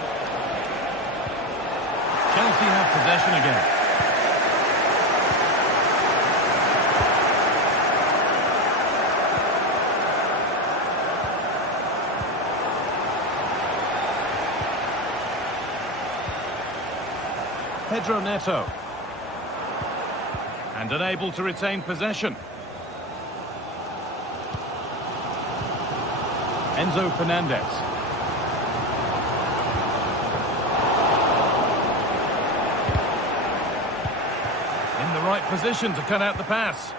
Chelsea have possession again. Pedro Neto. And unable to retain possession. Enzo Fernandez. In the right position to cut out the pass.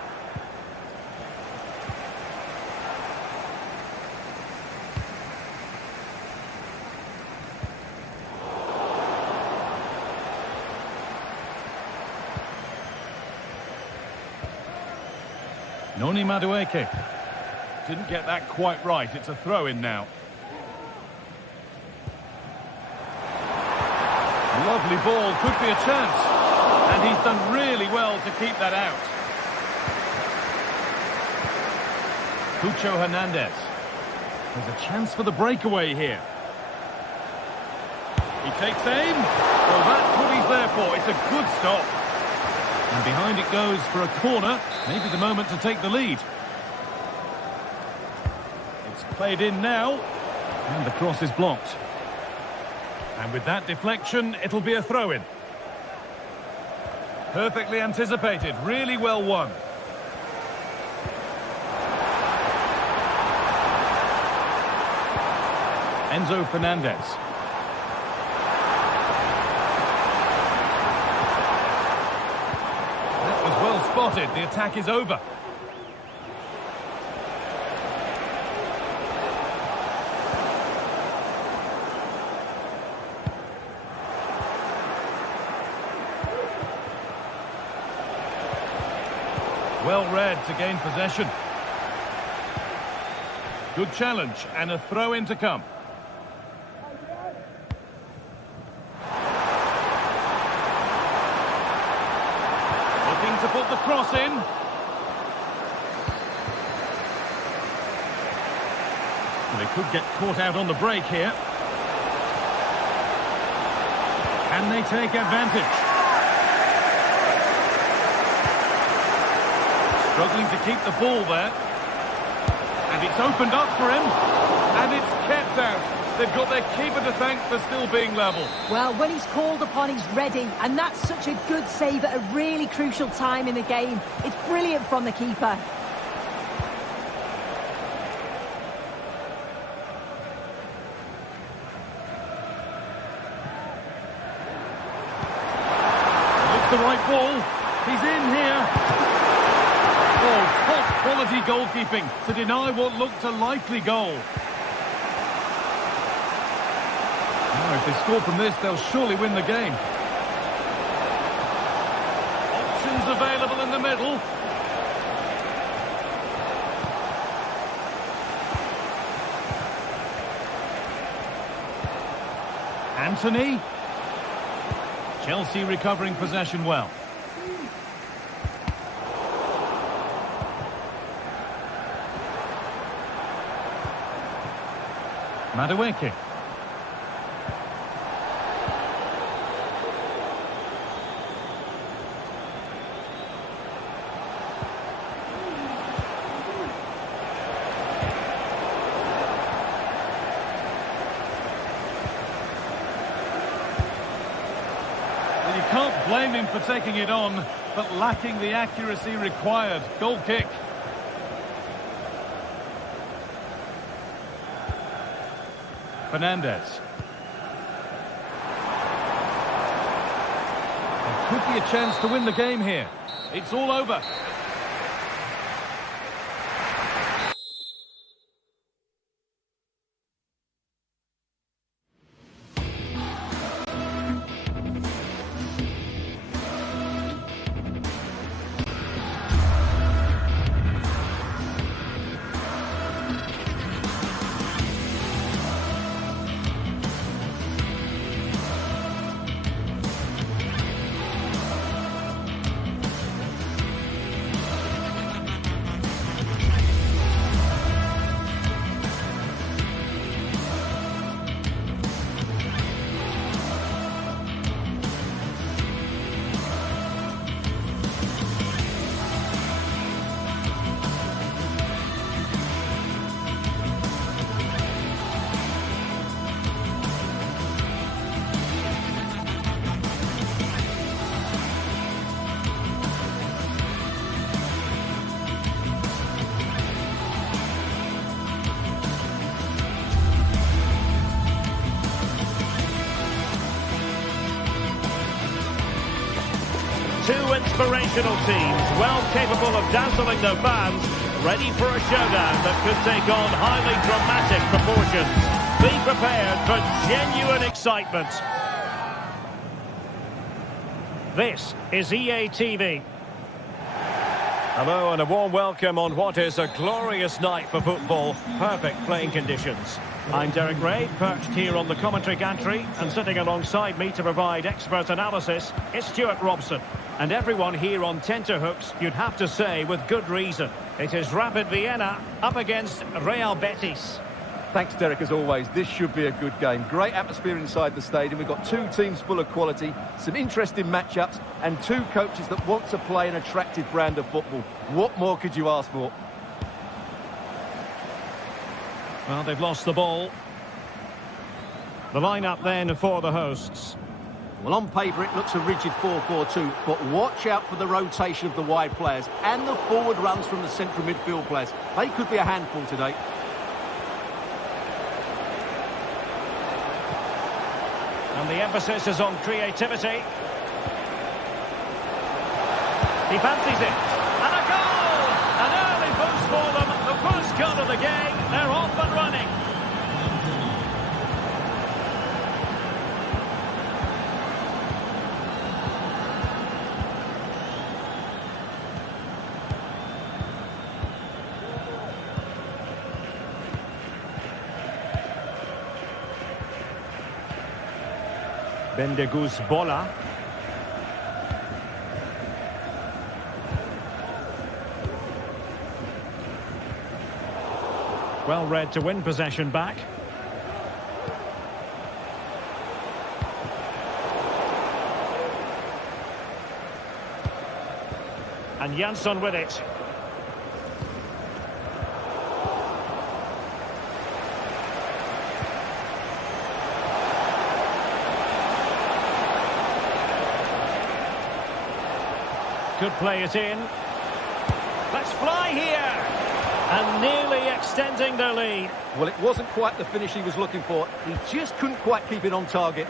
Noni Madueke. Didn't get that quite right. It's a throw-in now. Lovely ball. Could be a chance. And he's done really well to keep that out. Cucho Hernandez. There's a chance for the breakaway here. He takes aim. Well, that's what he's there for. It's a good stop. And behind it goes for a corner. Maybe the moment to take the lead. It's played in now. And the cross is blocked. And with that deflection, it'll be a throw-in. Perfectly anticipated. Really well won. Enzo Fernandez. That was well spotted. The attack is over. Well read to gain possession. Good challenge and a throw-in to come. Looking to put the cross in. They could get caught out on the break here. Can they take advantage? Struggling to keep the ball there. And it's opened up for him. And it's kept out. They've got their keeper to thank for still being level. Well, when he's called upon, he's ready. And that's such a good save at a really crucial time in the game. It's brilliant from the keeper. The right ball. He's in here. Oh, top quality goalkeeping to deny what looked a likely goal. Now, if they score from this, they'll surely win the game. Options available in the middle. Anthony. Chelsea recovering possession well. Madueke. You can't blame him for taking it on, but lacking the accuracy required. Goal kick. Fernandez. There could be a chance to win the game here. It's all over. Two inspirational teams, well capable of dazzling their fans, ready for a showdown that could take on highly dramatic proportions. Be prepared for genuine excitement. This is EA TV. Hello and a warm welcome on what is a glorious night for football. Perfect playing conditions. I'm Derek Ray, perched here on the commentary gantry, and sitting alongside me to provide expert analysis is Stuart Robson. And everyone here on tenterhooks, you'd have to say with good reason. It is Rapid Vienna up against Real Betis. Thanks, Derek, as always. This should be a good game. Great atmosphere inside the stadium. We've got two teams full of quality, some interesting matchups, and two coaches that want to play an attractive brand of football. What more could you ask for? Well, they've lost the ball. The lineup then for the hosts. Well, on paper, it looks a rigid 4-4-2, but watch out for the rotation of the wide players and the forward runs from the central midfield players. They could be a handful today. And the emphasis is on creativity. He fancies it. And a goal! An early boost for them. The first goal of the game. They're off and running. Bendeguz Bola. Well read to win possession back. And Jansson with it. Could play it in. Let's fly here. And nearly extending their lead. Well, it wasn't quite the finish he was looking for. He just couldn't quite keep it on target.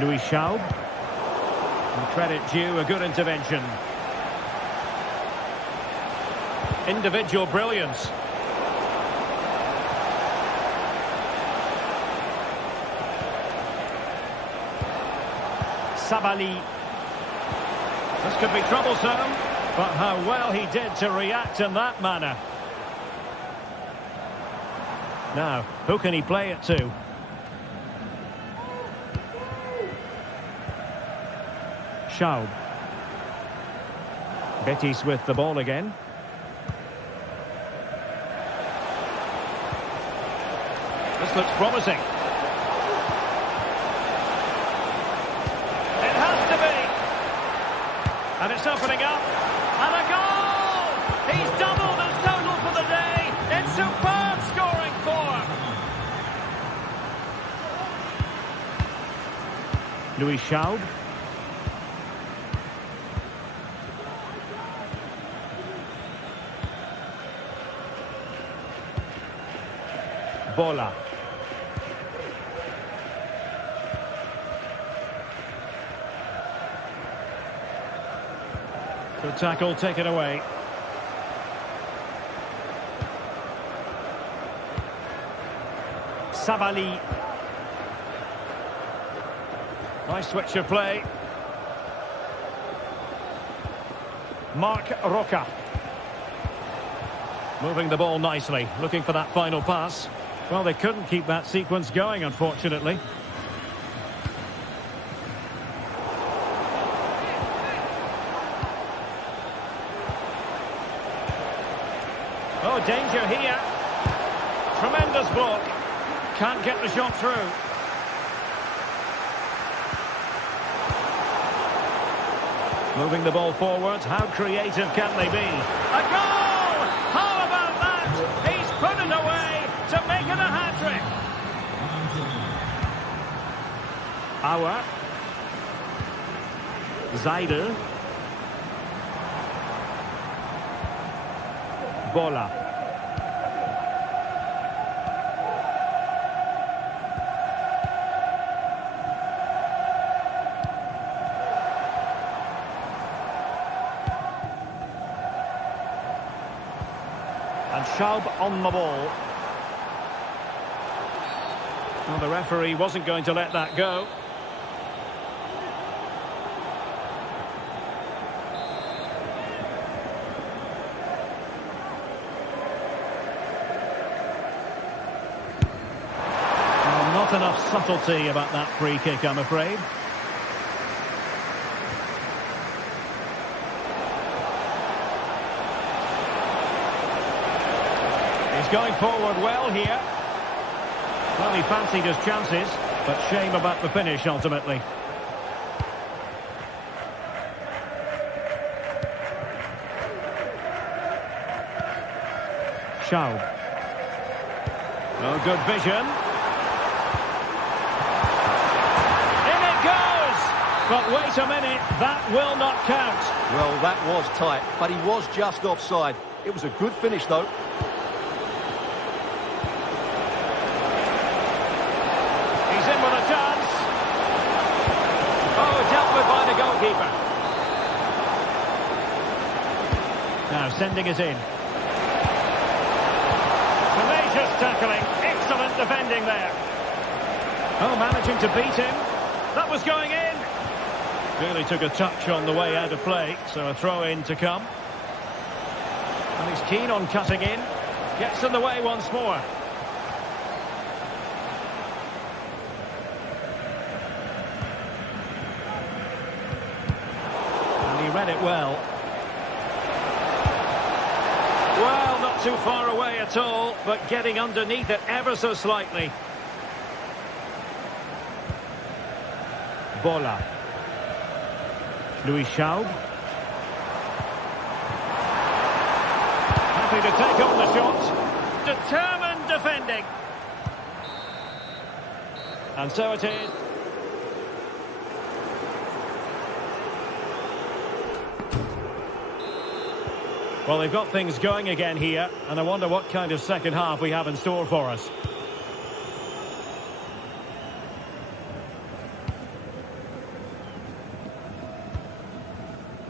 Louis Schaub. And credit due, a good intervention. Individual brilliance. Sabali. This could be troublesome, but how well he did to react in that manner. Now, who can he play it to? Schaub. Betis with the ball again. This looks promising. It has to be. And it's opening up. And a goal! He's doubled his total for the day. It's superb scoring form. Louis Schaub. Bola. Good tackle, taken away. Sabali. Nice switch of play. Marc Roca. Moving the ball nicely, looking for that final pass. Well, they couldn't keep that sequence going, unfortunately. Oh, danger here. Tremendous block. Can't get the shot through. Moving the ball forwards. How creative can they be? A goal! How about that? He's put it away to make it a hat-trick. Auer. Zaidel. Bola. And Schaub on the ball. Well, the referee wasn't going to let that go. Well, not enough subtlety about that free kick, I'm afraid. He's going forward well here. Well, he fancied his chances, but shame about the finish ultimately. Schaub. Oh, good vision. In it goes! But wait a minute, that will not count. Well, that was tight, but he was just offside. It was a good finish, though. Goalkeeper. Now sending it in. Tenacious tackling, excellent defending there. Oh, managing to beat him. That was going in. Really took a touch on the way out of play, so a throw in to come. And he's keen on cutting in. Gets in the way once more. And he read it well. Well, not too far away at all, but getting underneath it ever so slightly. Bola. Louis Schaub. Happy to take on the shot. Determined defending. And so it is. Well, they've got things going again here, and I wonder what kind of second half we have in store for us.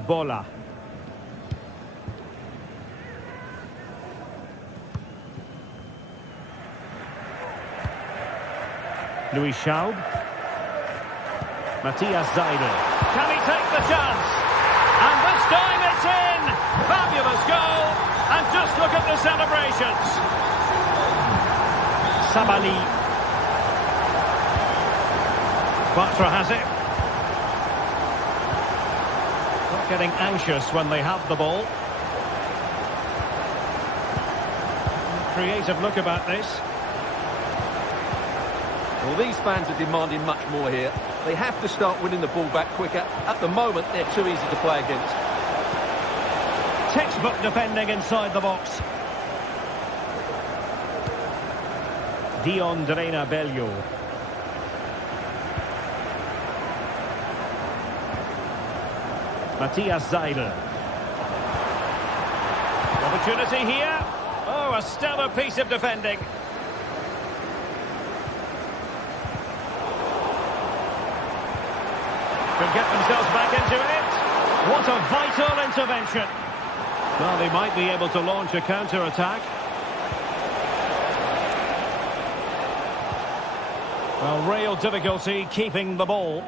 Bola. Louis Schaub. Matthias Seidel. Can he take the chance? And this time it's in! Fabulous goal! And just look at the celebrations. Sabali. Batra has it. Not getting anxious when they have the ball. Creative look about this. Well, these fans are demanding much more here. They have to start winning the ball back quicker. At the moment, they're too easy to play against. Textbook defending inside the box. Dion Drena Bello. Matthias Seidel. Opportunity here. Oh, a stellar piece of defending. Could get themselves back into it. What a vital intervention. Well, they might be able to launch a counter-attack. Well, real difficulty keeping the ball.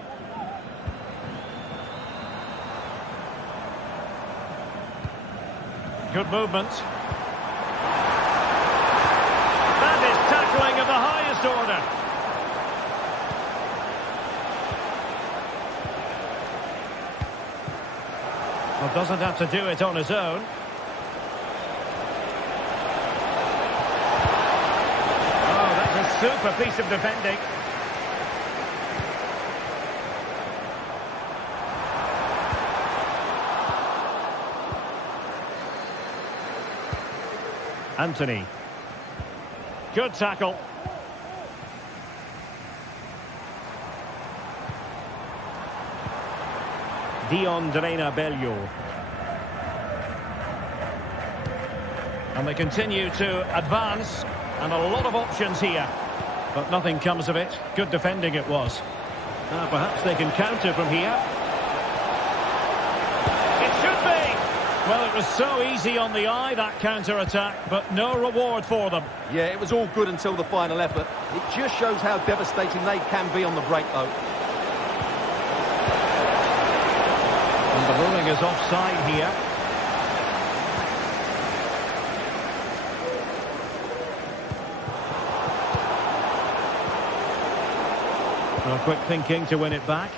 Good movement. That is tackling of the highest order. Well, doesn't have to do it on his own. Oh, that's a super piece of defending. Anthony. Good tackle. Dion Drena Bello. And they continue to advance, and a lot of options here. But nothing comes of it. Good defending it was. Now perhaps they can counter from here. It should be! Well, it was so easy on the eye, that counter-attack, but no reward for them. Yeah, it was all good until the final effort. It just shows how devastating they can be on the break, though. And the ruling is offside here. Well, quick thinking to win it back.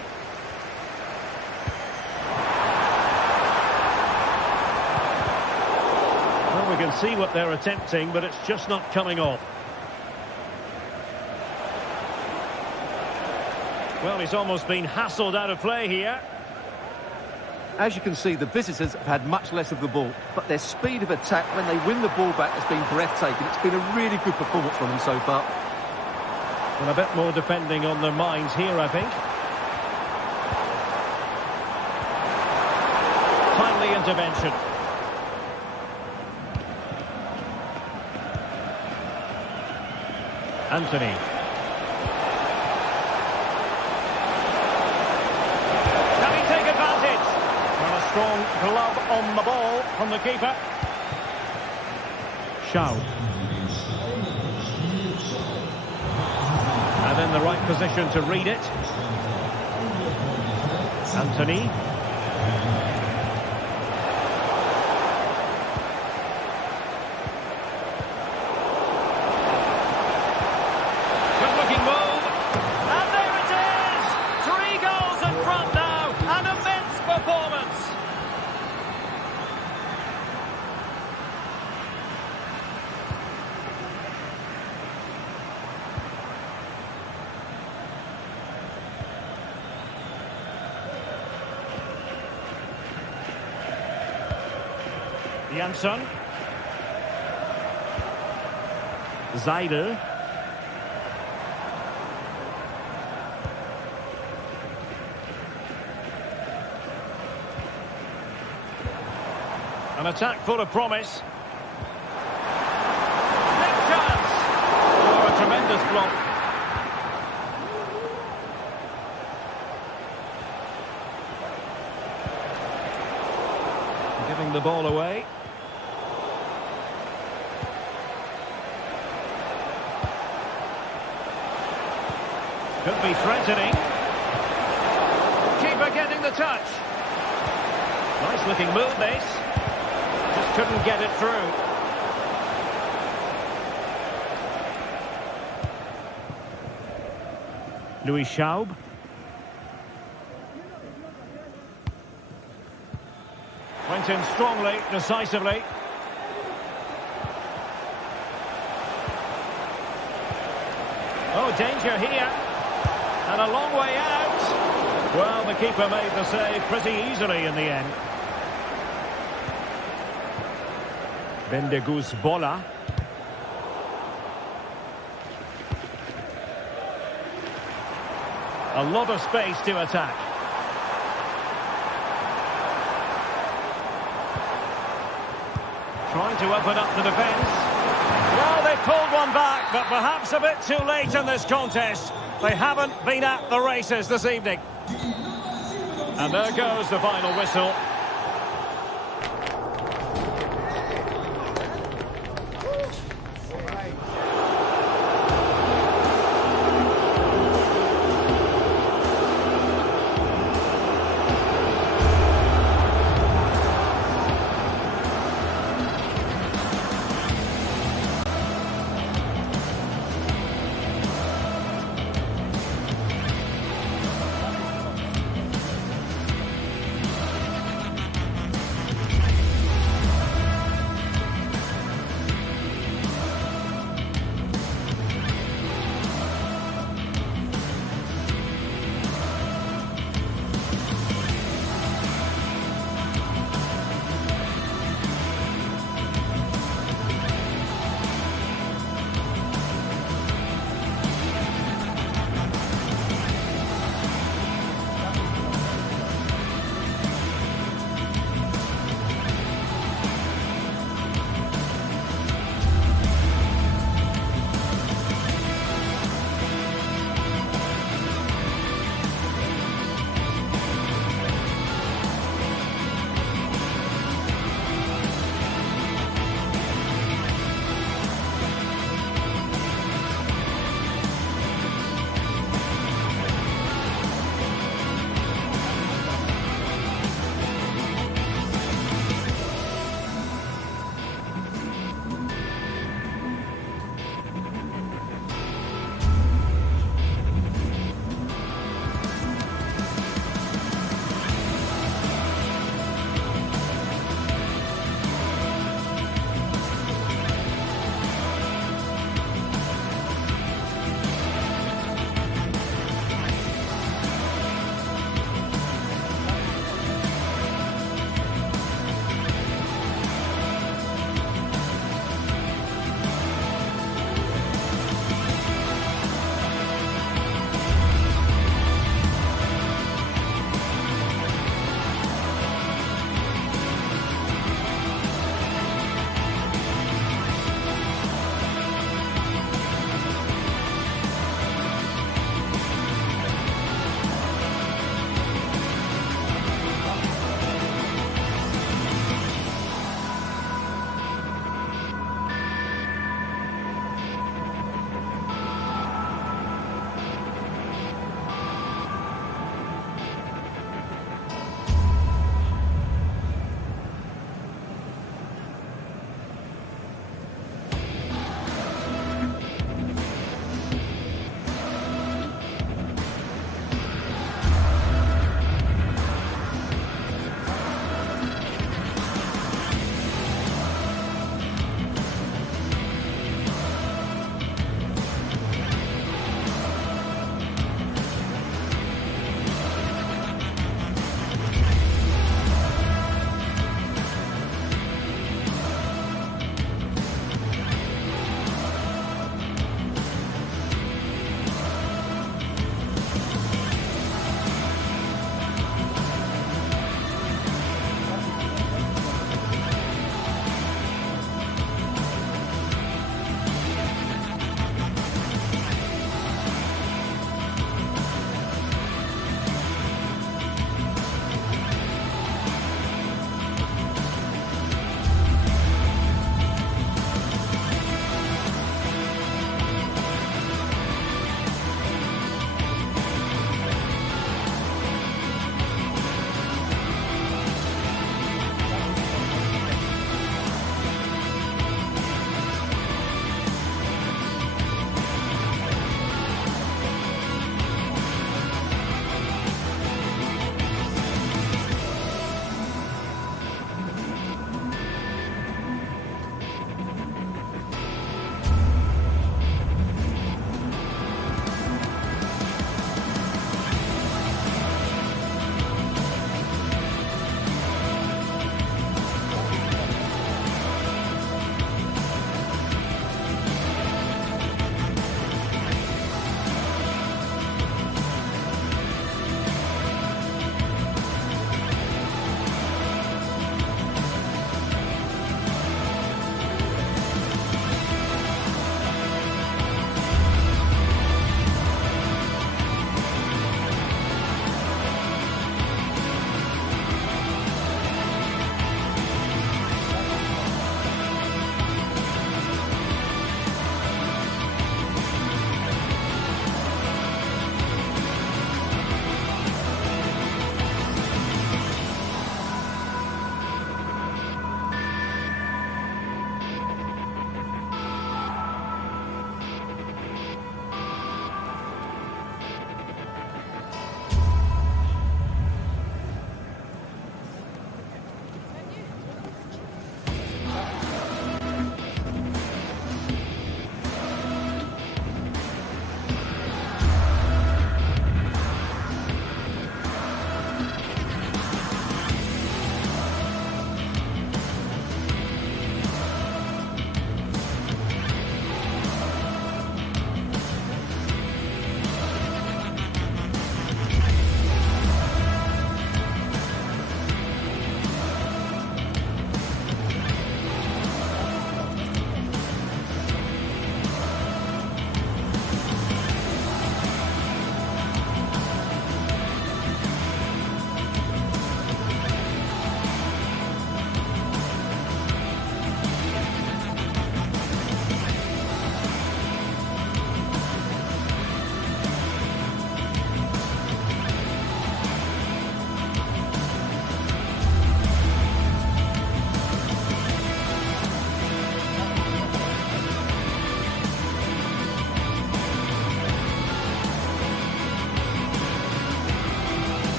Well, we can see what they're attempting, but it's just not coming off. Well, he's almost been hassled out of play here. As you can see, the visitors have had much less of the ball, but their speed of attack when they win the ball back has been breathtaking. It's been a really good performance from them so far. And a bit more defending on their minds here, I think. Timely intervention. Anthony. Can he take advantage? Well, a strong glove on the ball from the keeper. Schaub. And in the right position to read it. Anthony. Jansson. Zaidel. An attack full of promise. Next chance! Oh, a tremendous block. Giving the ball away. Could be threatening. Keeper getting the touch. Nice looking move this. Just couldn't get it through. Louis Schaub. Went in strongly, decisively. Oh, danger here. And a long way out. Well, the keeper made the save pretty easily in the end. Bendegus Bola. A lot of space to attack. Trying to open up the defence. Well, they pulled one back, but perhaps a bit too late in this contest. They haven't been at the races this evening. And there goes the final whistle.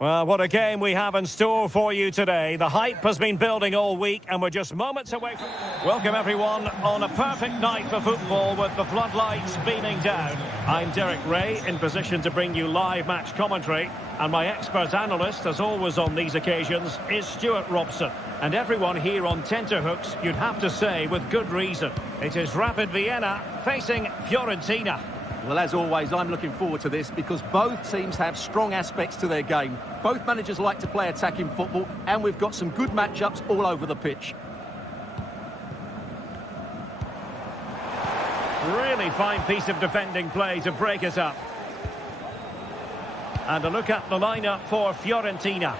Well, what a game we have in store for you today. The hype has been building all week and we're just moments away from... Welcome everyone on a perfect night for football with the floodlights beaming down. I'm Derek Ray, in position to bring you live match commentary. And my expert analyst, as always on these occasions, is Stuart Robson. And everyone here on tenterhooks, you'd have to say, with good reason. It is Rapid Vienna facing Fiorentina. Well, as always, I'm looking forward to this because both teams have strong aspects to their game. Both managers like to play attacking football, and we've got some good matchups all over the pitch. Really fine piece of defending play to break it up. And a look at the lineup for Fiorentina.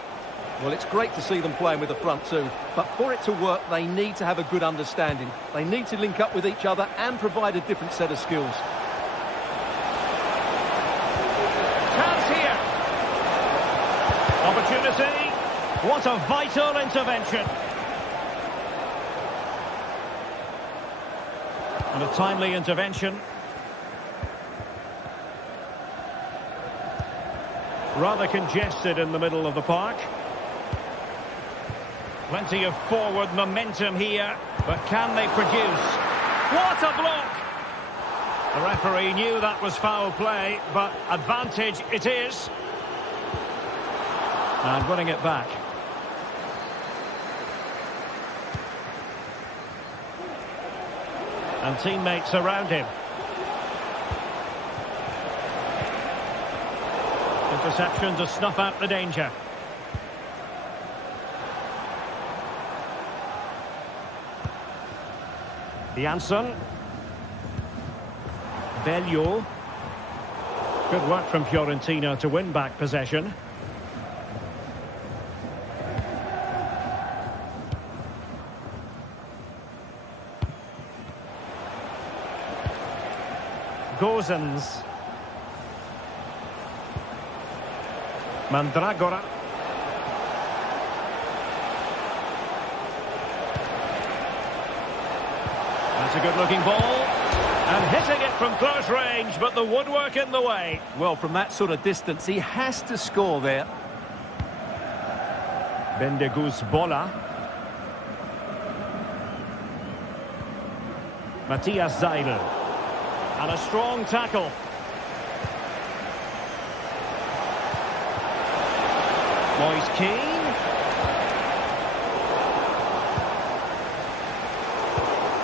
Well, it's great to see them playing with the front two, but for it to work, they need to have a good understanding. They need to link up with each other and provide a different set of skills. Opportunity. What a vital intervention. And a timely intervention. Rather congested in the middle of the park. Plenty of forward momentum here, but can they produce? What a block! The referee knew that was foul play, but advantage it is. And winning it back. And teammates around him. Interception to snuff out the danger. Janssen. Bellio. Good work from Fiorentina to win back possession. Gozens. Mandragora. That's a good-looking ball. And hitting it from close range, but the woodwork in the way. Well, from that sort of distance, he has to score there. Bendegus Bola. Matthias Seidel. And a strong tackle. Moise Keane.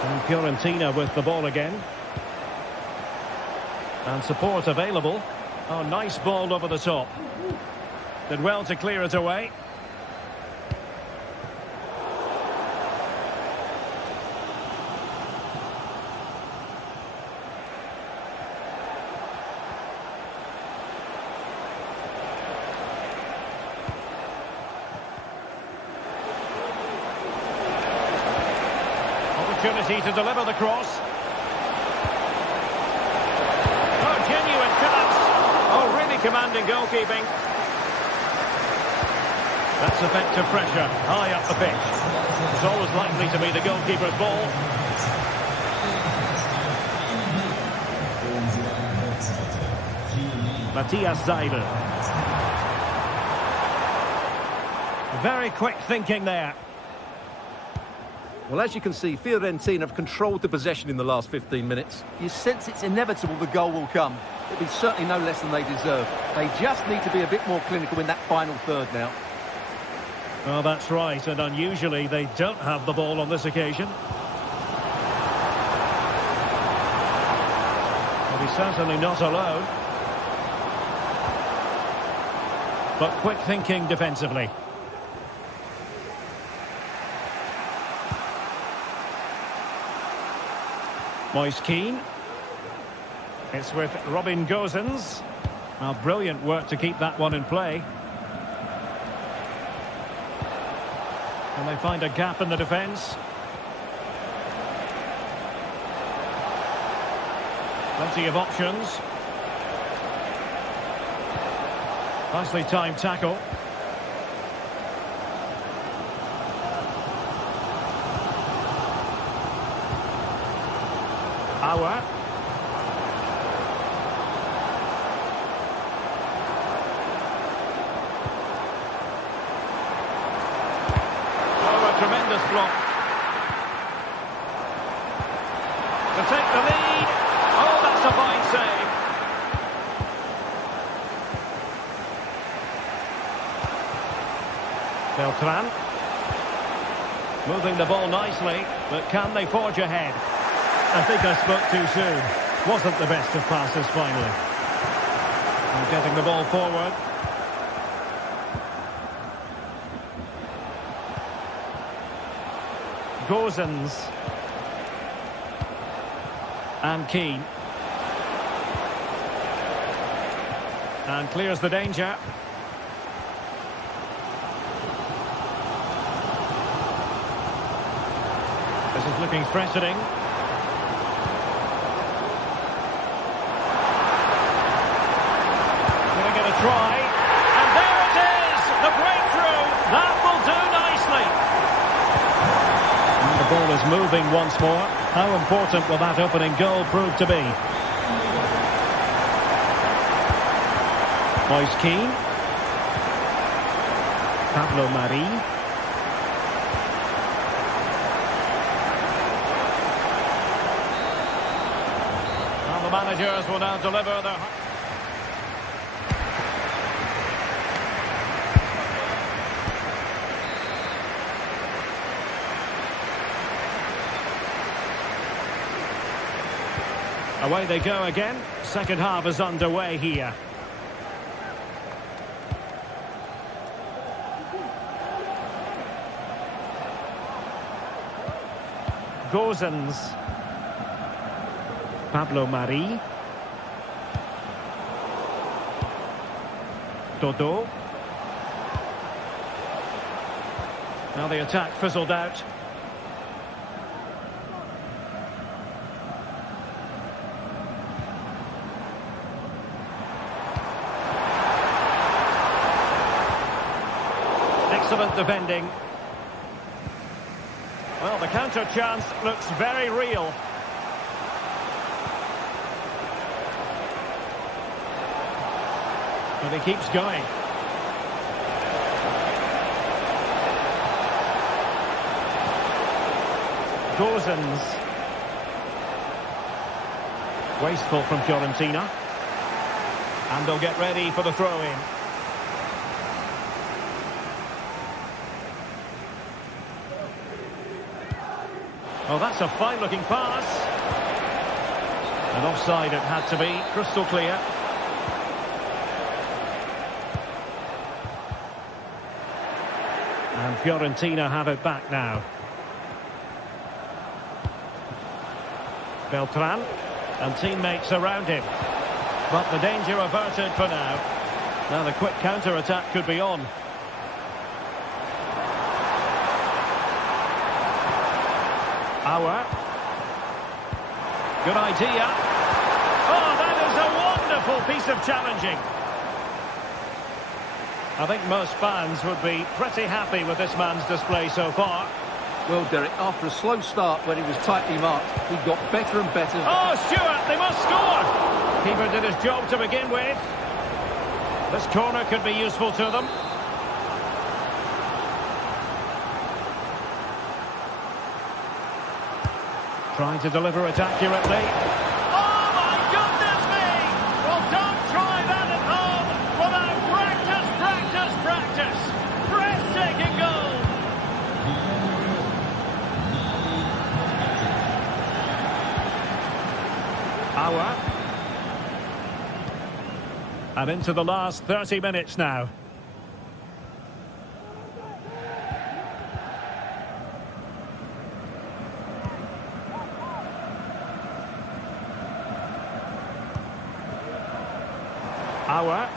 And Fiorentina with the ball again. And support available. Oh, nice ball over the top. Did well to clear it away. Opportunity to deliver the cross. Oh, genuine pass. Oh, really commanding goalkeeping. That's effective pressure high up the pitch. It's always likely to be the goalkeeper's ball. Matthias Seidel. Very quick thinking there. Well, as you can see, Fiorentina have controlled the possession in the last 15 minutes. You sense it's inevitable the goal will come. It'll be certainly no less than they deserve. They just need to be a bit more clinical in that final third now. Well, that's right, and unusually they don't have the ball on this occasion. Well, he's certainly not alone. But quick thinking defensively. Moise Keane. It's with Robin Gozens. Well, brilliant work to keep that one in play. And they find a gap in the defence. Plenty of options. Nicely timed tackle. Auer. block. To take the lead. Oh, that's a fine save. Beltran. Moving the ball nicely, but can they forge ahead? I think I spoke too soon. Wasn't the best of passes finally. And getting the ball forward. Gozens. And Keane. And clears the danger. This is looking threatening. Gonna get a try. And there it is! The breakthrough! That will do nicely. And the ball is moving once more. How important will that opening goal prove to be? Moise Keane. Pablo Mari. Well, the managers will now deliver their... Away they go again. Second half is underway here. Gozens. Pablo Mari. Dodo. Now the attack fizzled out. Excellent defending. Well, the counter chance looks very real. But he keeps going. Gozens. Wasteful from Fiorentina. And they'll get ready for the throw-in. Oh, that's a fine-looking pass. And offside it had to be, crystal clear. And Fiorentina have it back now. Beltran and teammates around him. But the danger averted for now. Now the quick counter-attack could be on. Auer. Good idea. Oh, that is a wonderful piece of challenging. I think most fans would be pretty happy with this man's display so far. Well, Derek, after a slow start when he was tightly marked, he got better and better. Oh, Stewart, they must score! Keeper did his job to begin with. This corner could be useful to them. Trying to deliver it accurately. Oh, my goodness me! Well, don't try that at home without practice, practice, practice. Breathtaking goal. Auer. And into the last 30 minutes now. Auer.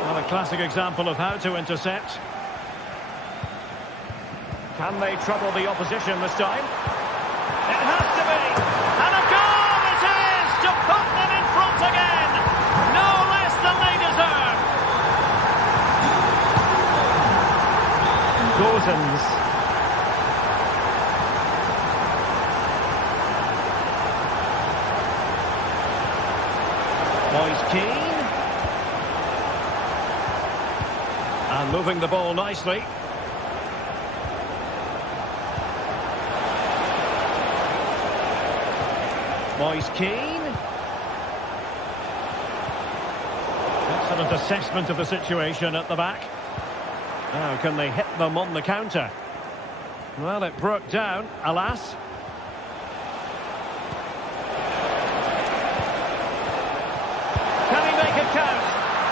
Well, a classic example of how to intercept. Can they trouble the opposition this time? It has to be! And a goal it is! To put them in front again! No less than they deserve! Gozens. Moise Keane. And moving the ball nicely. Moise Keane. Excellent assessment of the situation at the back. Now, can they hit them on the counter? Well, it broke down, alas. Can he make it count?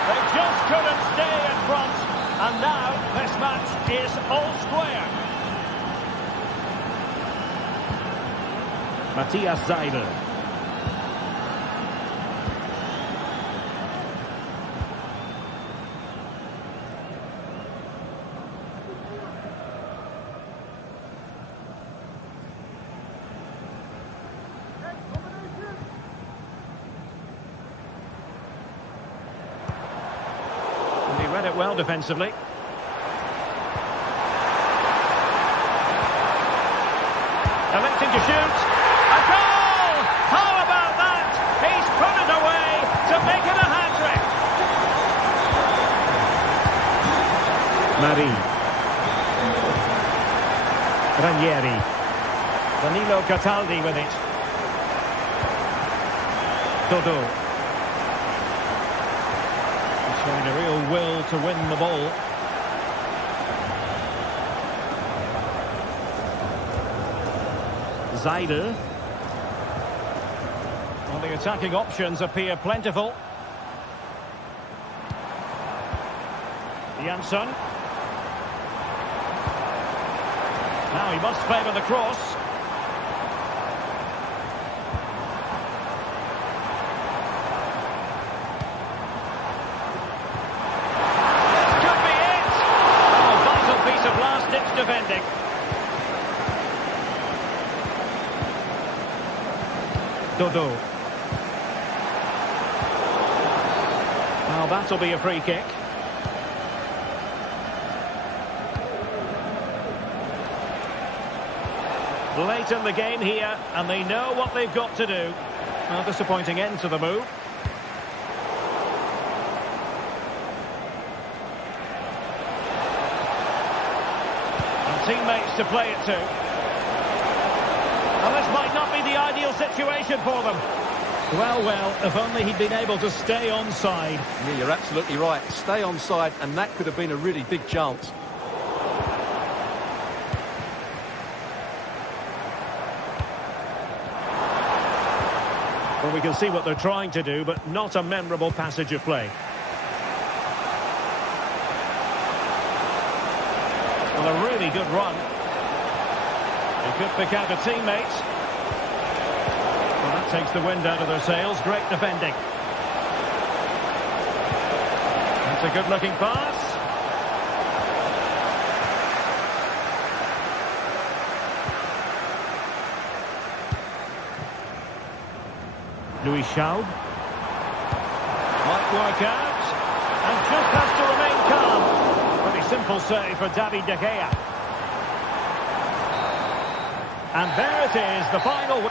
They just couldn't stay in front. And now, this match is all square. Matthias Seidel. And he read it well defensively. Electing to shoot. A goal! How about that? He's put it away to make it a hat-trick. Marie. Ranieri. Danilo Cataldi with it. Dodo. He's showing a real will to win the ball. Seidel. Well, the attacking options appear plentiful. Jansson. Now he must favour the cross. This could be it! A vital piece of last-ditch defending. Dodo. Now that'll be a free kick. Late in the game here, and they know what they've got to do. A disappointing end to the move. And teammates to play it to. And this might not be the ideal situation for them. Well, if only he'd been able to stay onside. Yeah, you're absolutely right. Stay onside, and that could have been a really big chance. Well, we can see what they're trying to do, but not a memorable passage of play. Well, a really good run. He could pick out a teammate. Well, that takes the wind out of their sails. Great defending. That's a good-looking pass. Louis Schaub. Might work out. And just has to remain calm. Pretty simple save for David De Gea. And there it is, the final.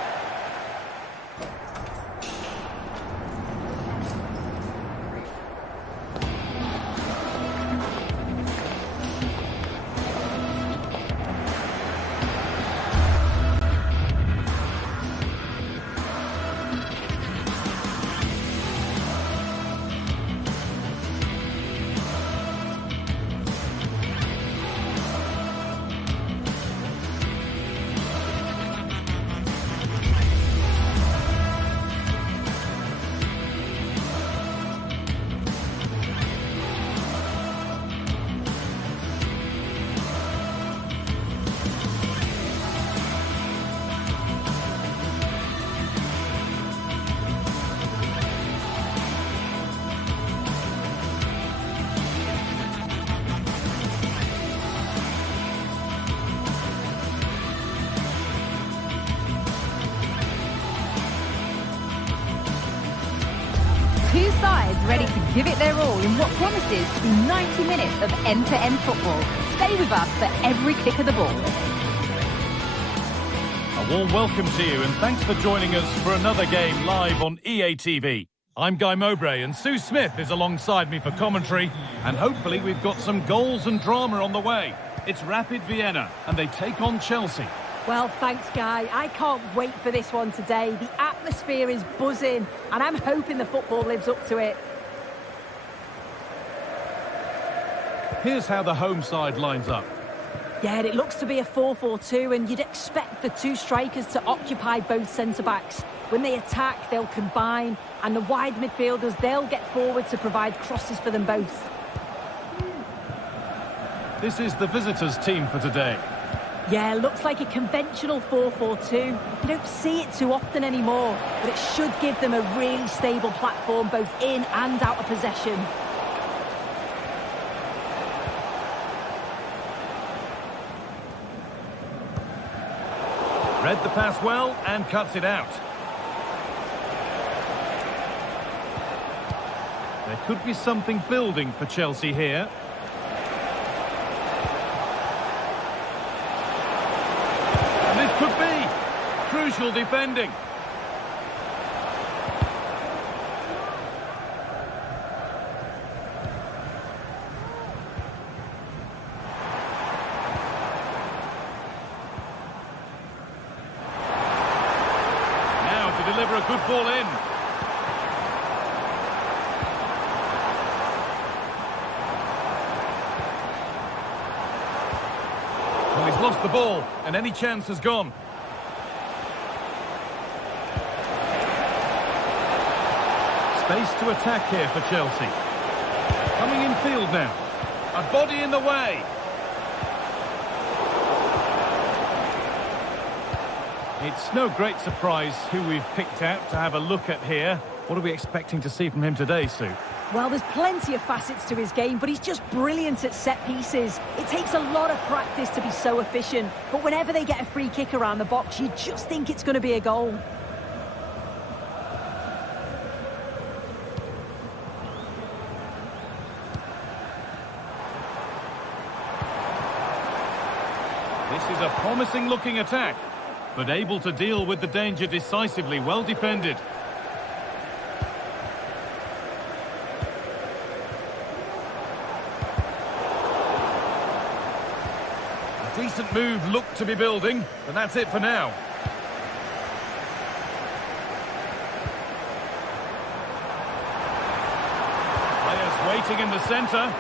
Two sides ready to give it their all in what promises to be 90 minutes of end-to-end football. Stay with us for every kick of the ball. A warm welcome to you and thanks for joining us for another game live on EA TV. I'm Guy Mowbray and Sue Smith is alongside me for commentary, and hopefully we've got some goals and drama on the way. It's Rapid Vienna and they take on Chelsea. Well, thanks, Guy. I can't wait for this one today. The atmosphere is buzzing, and I'm hoping the football lives up to it. Here's how the home side lines up. Yeah, it looks to be a 4-4-2, and you'd expect the two strikers to occupy both centre-backs. When they attack, they'll combine, and the wide midfielders, they'll get forward to provide crosses for them both. This is the visitors' team for today. Yeah, looks like a conventional 4-4-2. You don't see it too often anymore, but it should give them a really stable platform both in and out of possession. Read the pass well and cuts it out. There could be something building for Chelsea here. And this could be crucial defending. Deliver a good ball in. Well, he's lost the ball, and any chance has gone. Space to attack here for Chelsea. Coming in field now. A body in the way. It's no great surprise who we've picked out to have a look at here. What are we expecting to see from him today, Sue? Well, there's plenty of facets to his game, but he's just brilliant at set pieces. It takes a lot of practice to be so efficient, but whenever they get a free kick around the box, you just think it's going to be a goal. This is a promising-looking attack, but able to deal with the danger decisively, well defended. A decent move looked to be building, but that's it for now. Players waiting in the centre.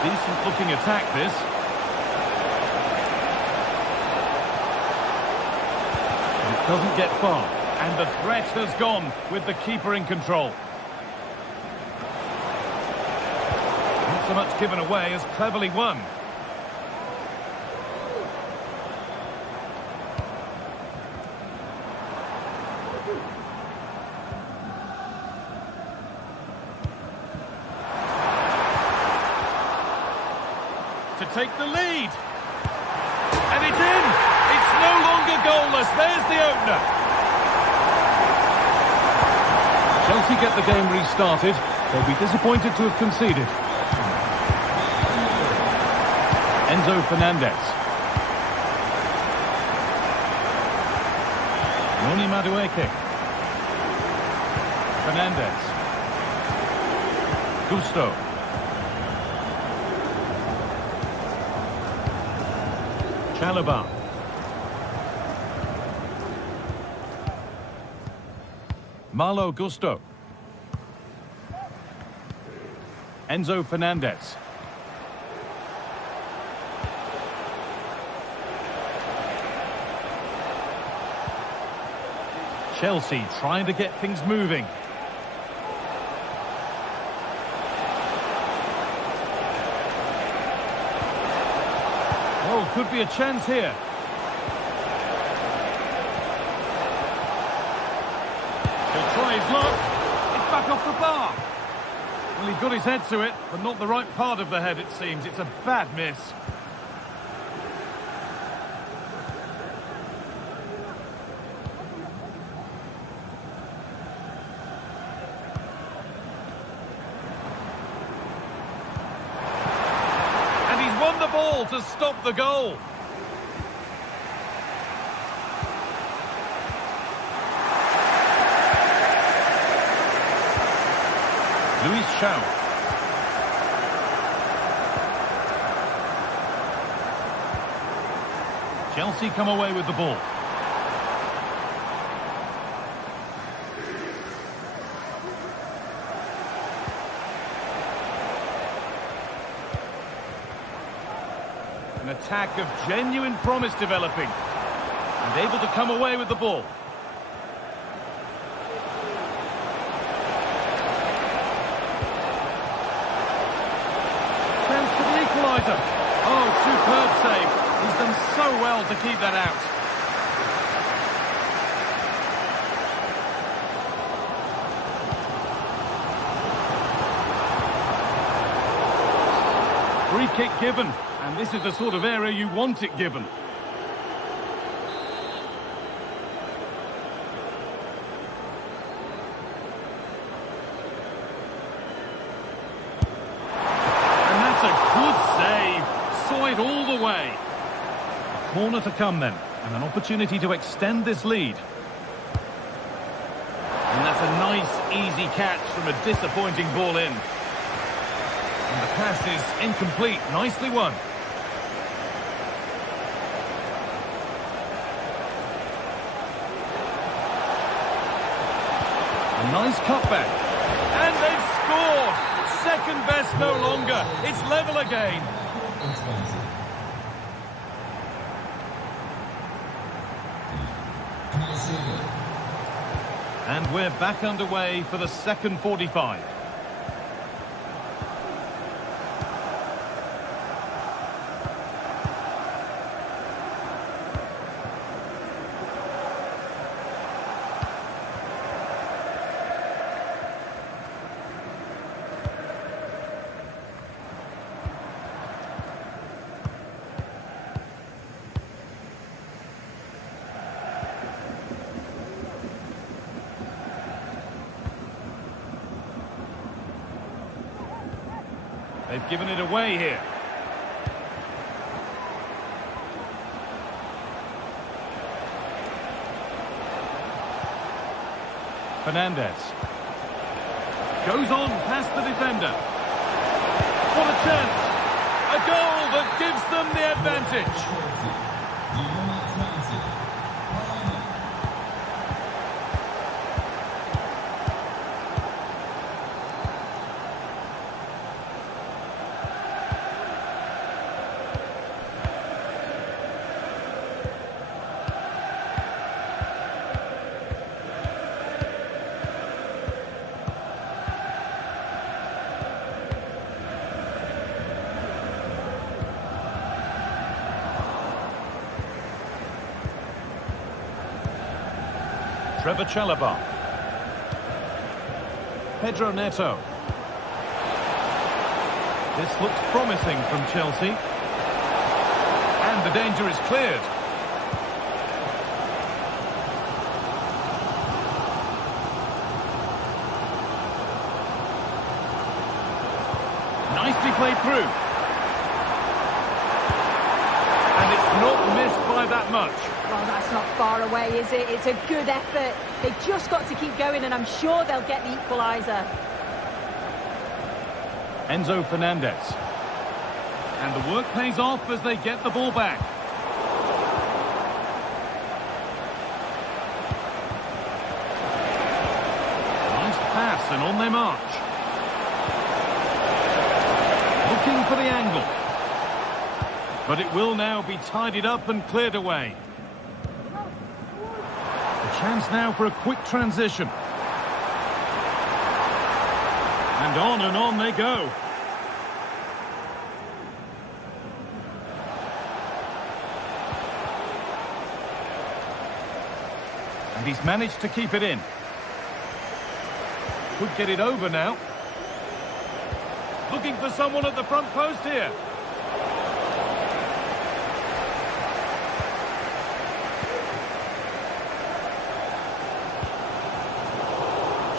Decent looking attack, this. And it doesn't get far. And the threat has gone with the keeper in control. Not so much given away as cleverly won. To take the lead. And it's in! It's no longer goalless. There's the opener. Chelsea get the game restarted. They'll be disappointed to have conceded. Enzo Fernandez. Noni Madueke. Fernandez. Gusto. Chalobah. Malo Gusto. Enzo Fernandez. Chelsea trying to get things moving. Oh, could be a chance here. He'll try his luck. It's back off the bar. Well, he got his head to it, but not the right part of the head, it seems. It's a bad miss. Won the ball to stop the goal. Luis Chao. Chelsea come away with the ball. An attack of genuine promise developing. And able to come away with the ball. Chance for the equaliser. Oh, superb save. He's done so well to keep that out. Free kick given. And this is the sort of area you want it given. And that's a good save. Saw it all the way. A corner to come then. And an opportunity to extend this lead. And that's a nice, easy catch from a disappointing ball in. And the pass is incomplete. Nicely won. A nice cutback. And they've scored! Second best no longer. It's level again. And we're back underway for the second 45. They've given it away here. Fernandez. Goes on past the defender. What a chance! A goal that gives them the advantage. Trevor Chalobah. Pedro Neto. This looks promising from Chelsea. And the danger is cleared. Nicely played through. And it's not missed by that much. Well, that's not far away, is it? It's a good effort. They've just got to keep going, and I'm sure they'll get the equaliser. Enzo Fernandez. And the work pays off as they get the ball back. Nice pass, and on they march. Looking for the angle. But it will now be tidied up and cleared away. A chance now for a quick transition. And on they go. And he's managed to keep it in. Could get it over now. Looking for someone at the front post here.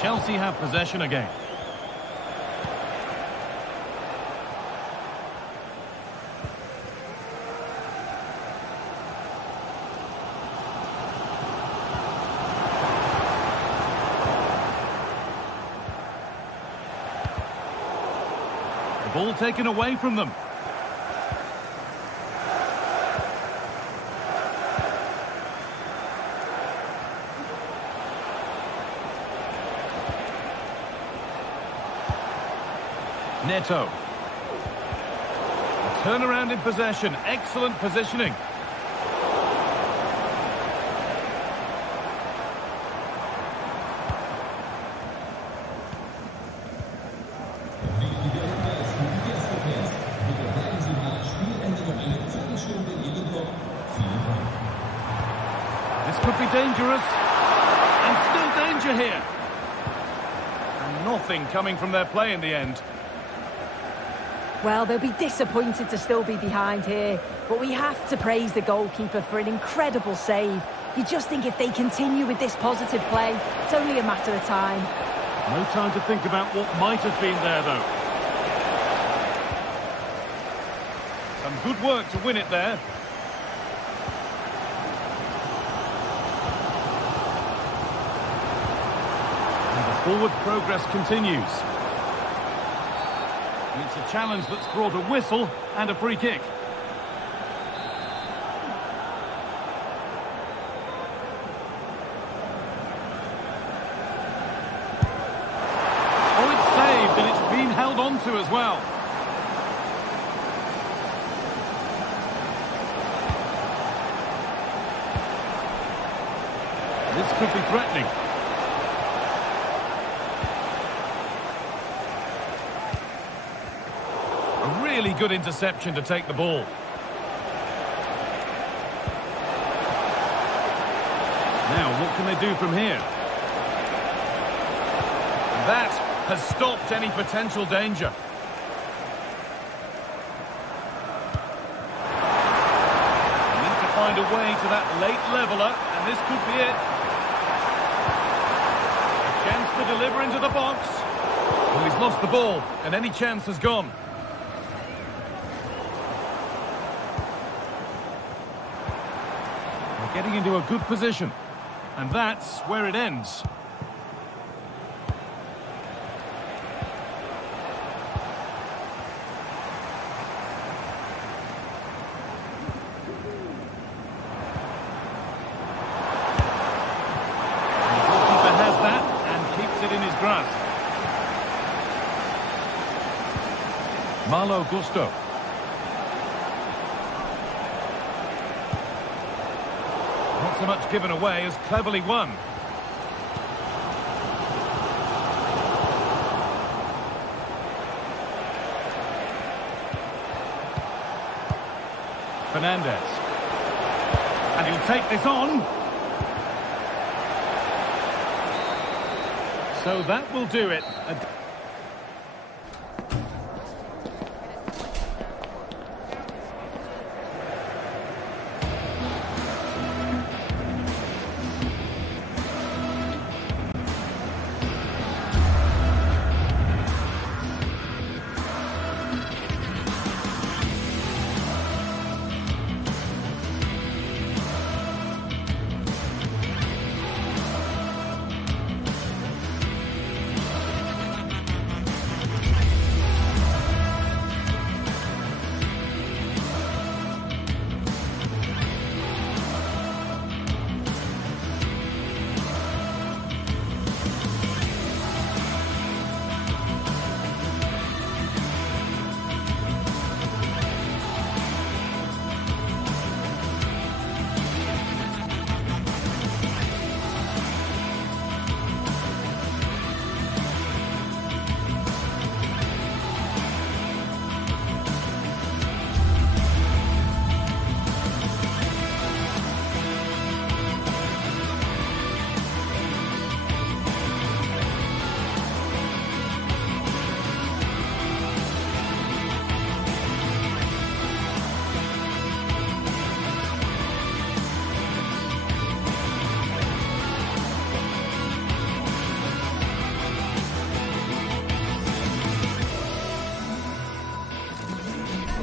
Chelsea have possession again. The ball taken away from them. Neto. Turnaround in possession. Excellent positioning. This could be dangerous. And still danger here. And nothing coming from their play in the end. Well, they'll be disappointed to still be behind here, but we have to praise the goalkeeper for an incredible save. You just think if they continue with this positive play, it's only a matter of time. No time to think about what might have been there, though. Some good work to win it there. And the forward progress continues. It's a challenge that's brought a whistle and a free kick. Oh, it's saved and it's been held on to as well. This could be threatening. Really good interception to take the ball. Now, what can they do from here? That has stopped any potential danger. They need to find a way to that late leveller, and this could be it. A chance to deliver into the box. Well, he's lost the ball, and any chance has gone. Getting into a good position, and that's where it ends. And the goalkeeper has that and keeps it in his grasp. Malo Gusto. Not so much given away as cleverly won. Fernandez. And he'll take this on. So that will do it.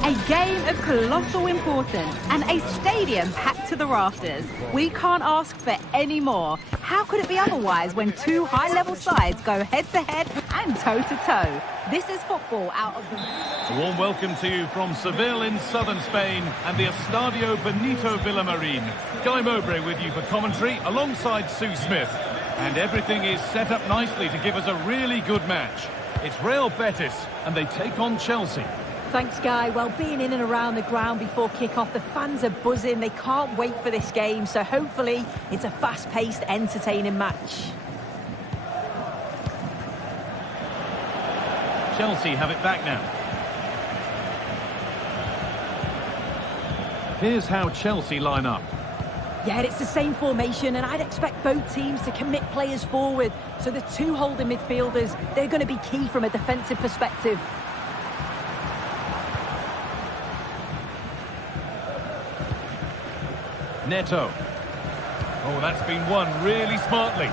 A game of colossal importance and a stadium packed to the rafters. We can't ask for any more. How could it be otherwise when two high-level sides go head-to-head and toe-to-toe? This is football out of the... A warm welcome to you from Seville in southern Spain and the Estadio Benito Villamarín. Guy Mowbray with you for commentary alongside Sue Smith. And everything is set up nicely to give us a really good match. It's Real Betis, and they take on Chelsea. Thanks, Guy. Well, being in and around the ground before kick-off, the fans are buzzing. They can't wait for this game, so hopefully it's a fast-paced, entertaining match. Chelsea have it back now. Here's how Chelsea line up. Yeah, it's the same formation, and I'd expect both teams to commit players forward. So the two holding midfielders, they're going to be key from a defensive perspective. Neto. Oh, that's been won really smartly.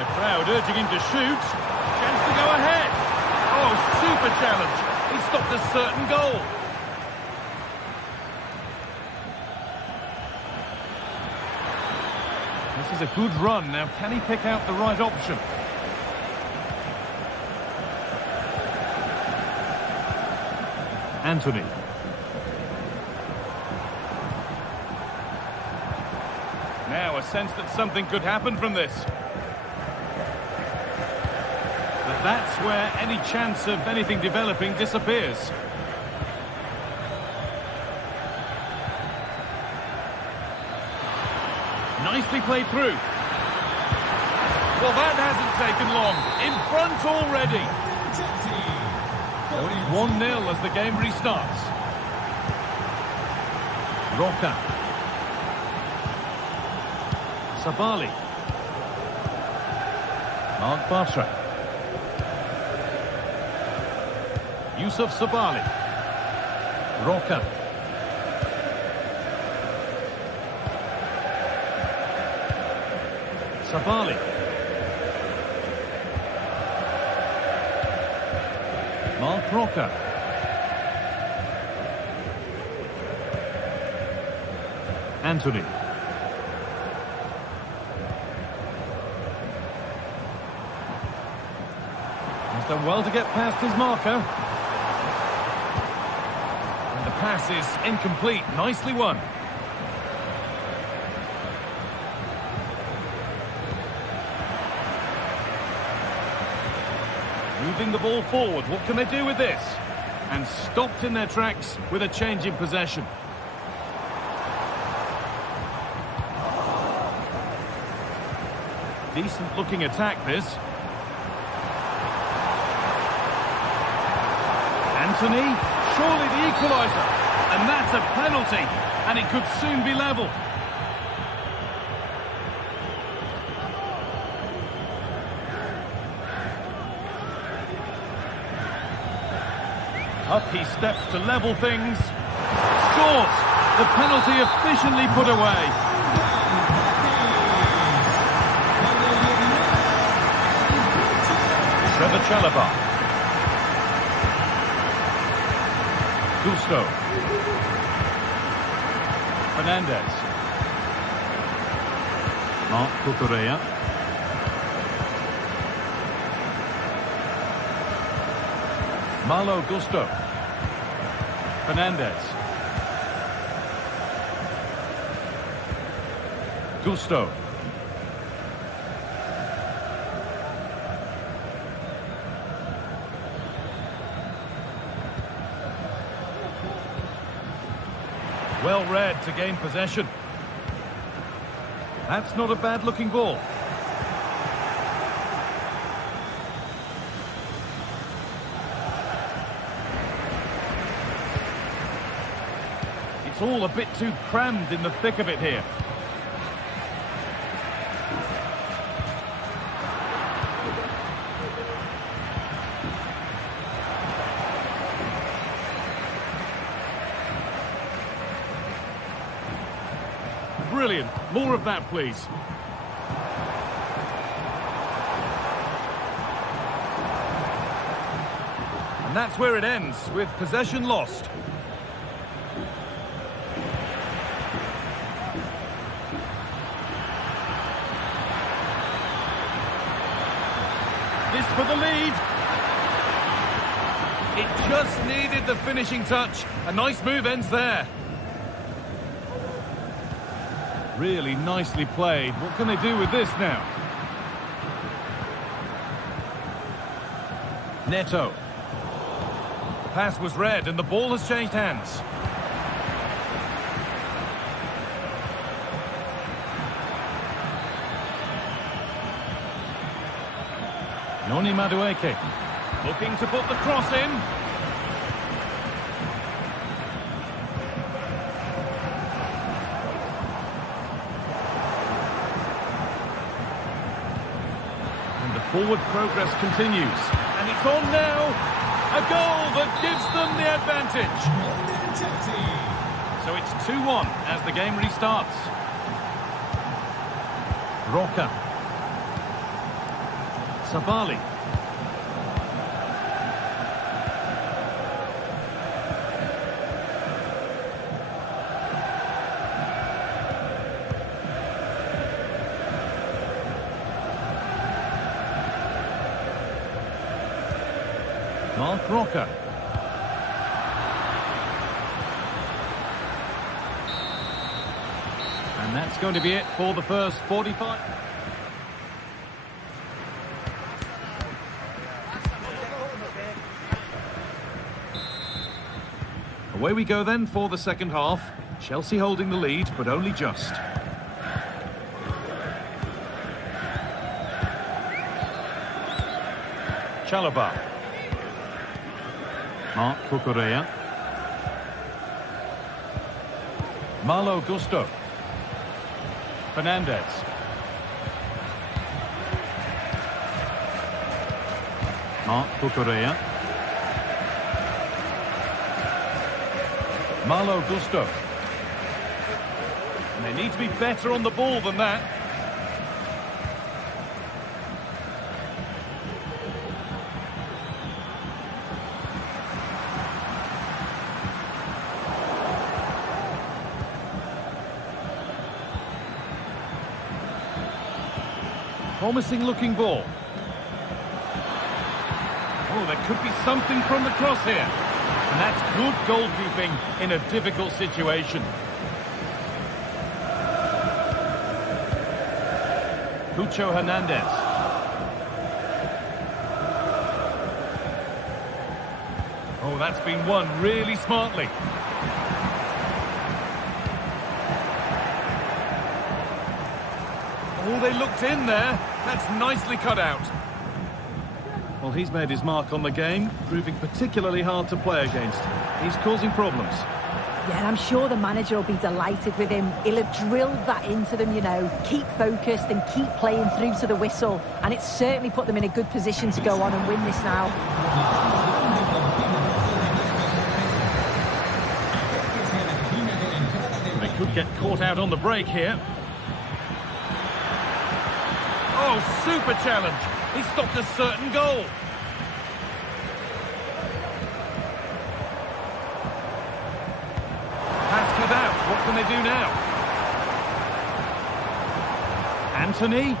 The crowd urging him to shoot. Chance to go ahead. Oh, super challenge. He stopped a certain goal. This is a good run. Now, can he pick out the right option? Anthony. Now, a sense that something could happen from this. But that's where any chance of anything developing disappears. Nicely played through. Well, that hasn't taken long. In front already. So it's 1-0 as the game restarts. Roca. Sabali. Mark Bartra. Yusuf Sabali. Roca. Sabali. Mark Roca. Anthony. He's done well to get past his marker. And the pass is incomplete. Nicely won. Moving the ball forward. What can they do with this? And stopped in their tracks with a change in possession. Decent looking attack, this. Anthony, surely the equaliser. And that's a penalty. And it could soon be level. Up he steps to level things. Short. The penalty efficiently put away. Trevor Chalobah. Gusto. Fernandez. Marc Cucurella. Malo Gusto. Fernandez. Gusto. Well read to gain possession. That's not a bad looking ball. It's all a bit too crammed in the thick of it here. Brilliant. More of that, please. And that's where it ends, with possession lost. This for the lead. It just needed the finishing touch. A nice move ends there. Really nicely played. What can they do with this now? Neto. The pass was read and the ball has changed hands. Noni Madueke looking to put the cross in. And the forward progress continues. And it's on now. A goal that gives them the advantage. So it's 2-1 as the game restarts. Roca. Sabali. Mark Roca. And that's going to be it for the first 45. Away we go then for the second half. Chelsea holding the lead, but only just. Chalobah. Marc Cucurella. Malo Gusto. Fernandez. Marc Cucurella. Malo Gusto. And they need to be better on the ball than that. Promising looking ball. Oh, there could be something from the cross here. And that's good goalkeeping in a difficult situation. Cucho Hernandez. Oh, that's been won really smartly. Oh, they looked in there. That's nicely cut out. Well, he's made his mark on the game, proving particularly hard to play against. He's causing problems. Yeah, and I'm sure the manager will be delighted with him. He'll have drilled that into them, you know. Keep focused and keep playing through to the whistle. And it's certainly put them in a good position to go on and win this now. They could get caught out on the break here. Oh, super challenge. He stopped a certain goal. Pass cut out. What can they do now? Anthony.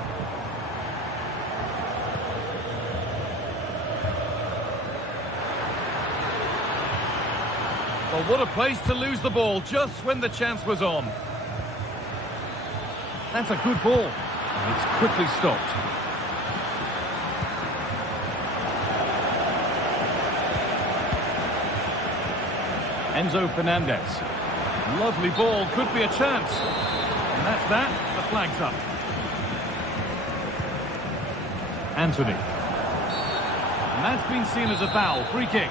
Well, what a place to lose the ball just when the chance was on. That's a good ball. It's quickly stopped. Enzo Fernandez. Lovely ball, could be a chance. And that's that, the flag's up. Anthony. And that's been seen as a foul, free kick.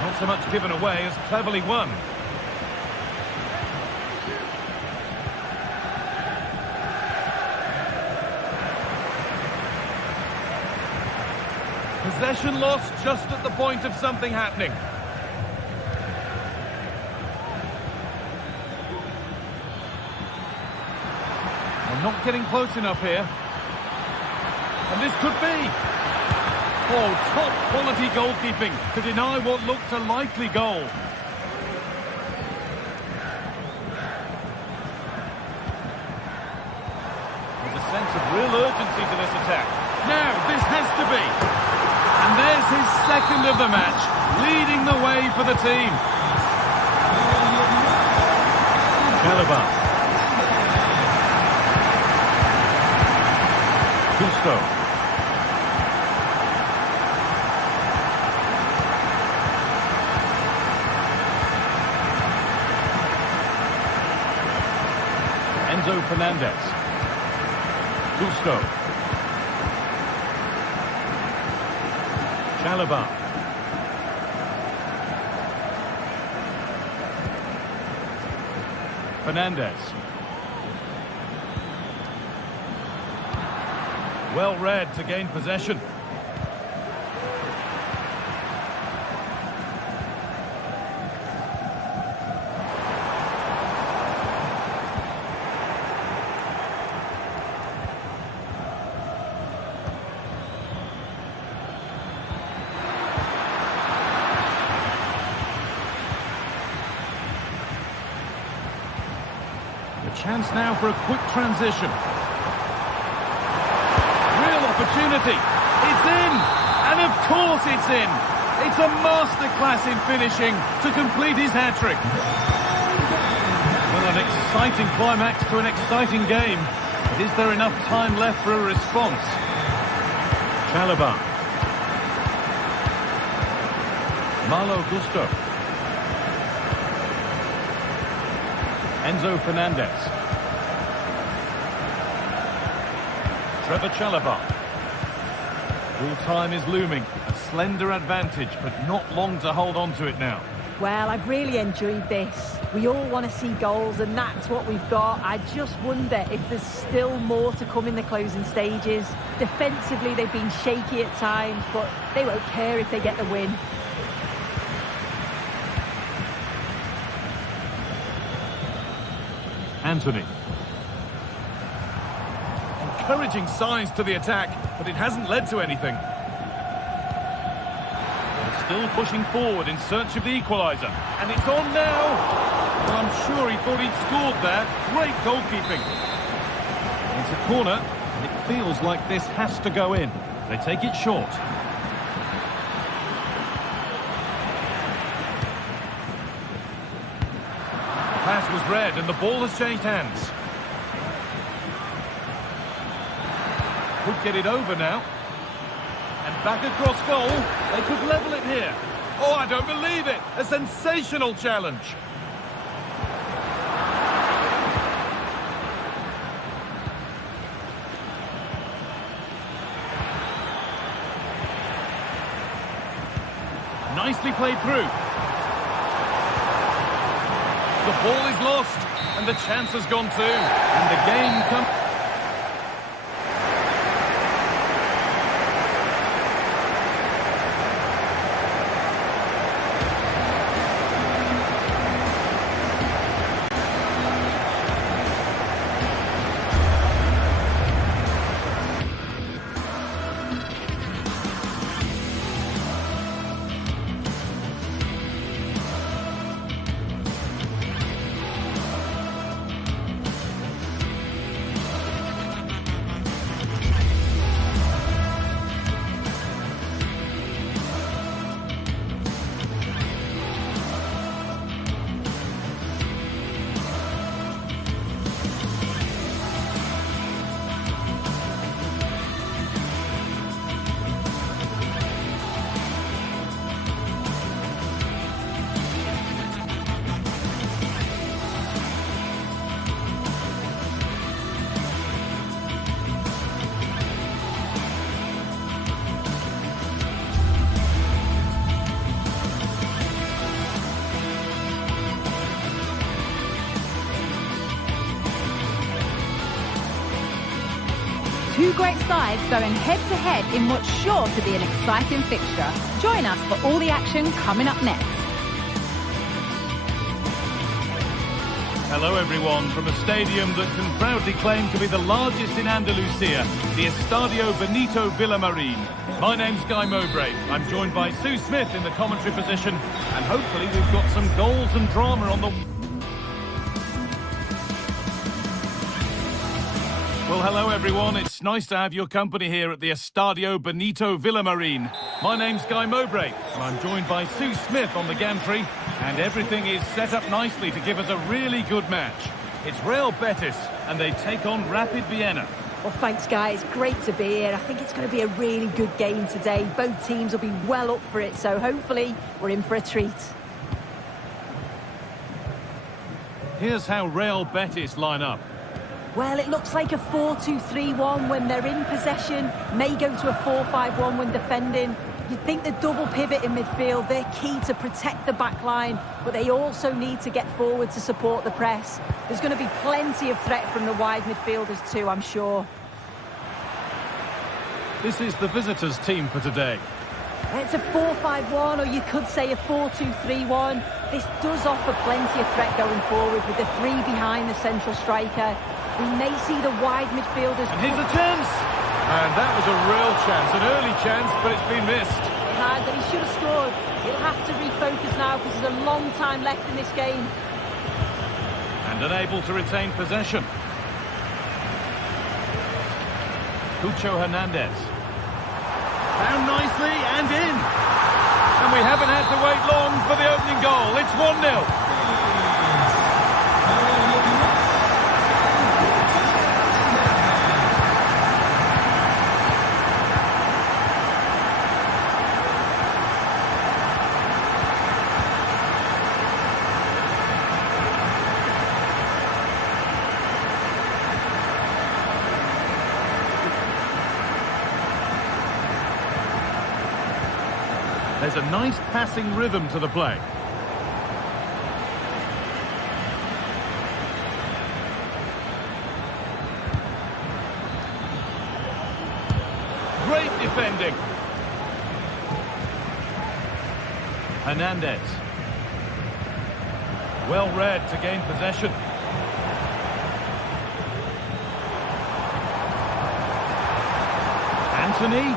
Not so much given away as cleverly won. Possession lost just at the point of something happening. They're not getting close enough here. And this could be. Oh, top quality goalkeeping to deny what looked a likely goal. There's a sense of real urgency to this attack. Now, this has to be. And there's his second of the match, leading the way for the team. Caliban. Gusto. Enzo Fernandez. Gusto. Caliban. Fernandez. Well read to gain possession. Chance now for a quick transition. Real opportunity. It's in! And of course it's in! It's a masterclass in finishing to complete his hat-trick. Well, an exciting climax to an exciting game. But is there enough time left for a response? Caliban. Malo Gusto. Enzo Fernandez. Trevor Chalobah. Full time is looming. A slender advantage, but not long to hold on to it now. Well, I've really enjoyed this. We all want to see goals, and that's what we've got. I just wonder if there's still more to come in the closing stages. Defensively, they've been shaky at times, but they won't care if they get the win. Anthony. Encouraging signs to the attack, but it hasn't led to anything. Still pushing forward in search of the equaliser. And it's on now! Well, I'm sure he thought he'd scored there. Great goalkeeping. It's a corner, and it feels like this has to go in. They take it short. The pass was read, and the ball has changed hands. Could get it over now. And back across goal. They could level it here. Oh, I don't believe it. A sensational challenge. Nicely played through. The ball is lost. And the chance has gone too. And the game comes... Two great sides going head-to-head in what's sure to be an exciting fixture. Join us for all the action coming up next. Hello everyone, from a stadium that can proudly claim to be the largest in Andalusia, the Estadio Benito Villamarín. My name's Guy Mowbray. I'm joined by Sue Smith in the commentary position, and hopefully we've got some goals and drama on the... Well, hello everyone. It's nice to have your company here at the Estadio Benito Villamarín. My name's Guy Mowbray, and I'm joined by Sue Smith on the gantry, and everything is set up nicely to give us a really good match. It's Real Betis, and they take on Rapid Vienna. Well, thanks, guys. Great to be here. I think it's going to be a really good game today. Both teams will be well up for it, so hopefully we're in for a treat. Here's how Real Betis line up. Well, it looks like a 4-2-3-1 when they're in possession, may go to a 4-5-1 when defending. You'd think the double pivot in midfield, they're key to protect the back line, but they also need to get forward to support the press. There's going to be plenty of threat from the wide midfielders too, I'm sure. This is the visitors' team for today. It's a 4-5-1, or you could say a 4-2-3-1. This does offer plenty of threat going forward with the three behind the central striker. We may see the wide midfielders... And here's a chance! And that was a real chance, an early chance, but it's been missed. It has, and he should have scored. He'll have to refocus now because there's a long time left in this game. And unable to retain possession. Cucho Hernandez. Found nicely and in. And we haven't had to wait long for the opening goal. It's 1-0. There's a nice passing rhythm to the play. Great defending. Hernandez. Well read to gain possession. Anthony.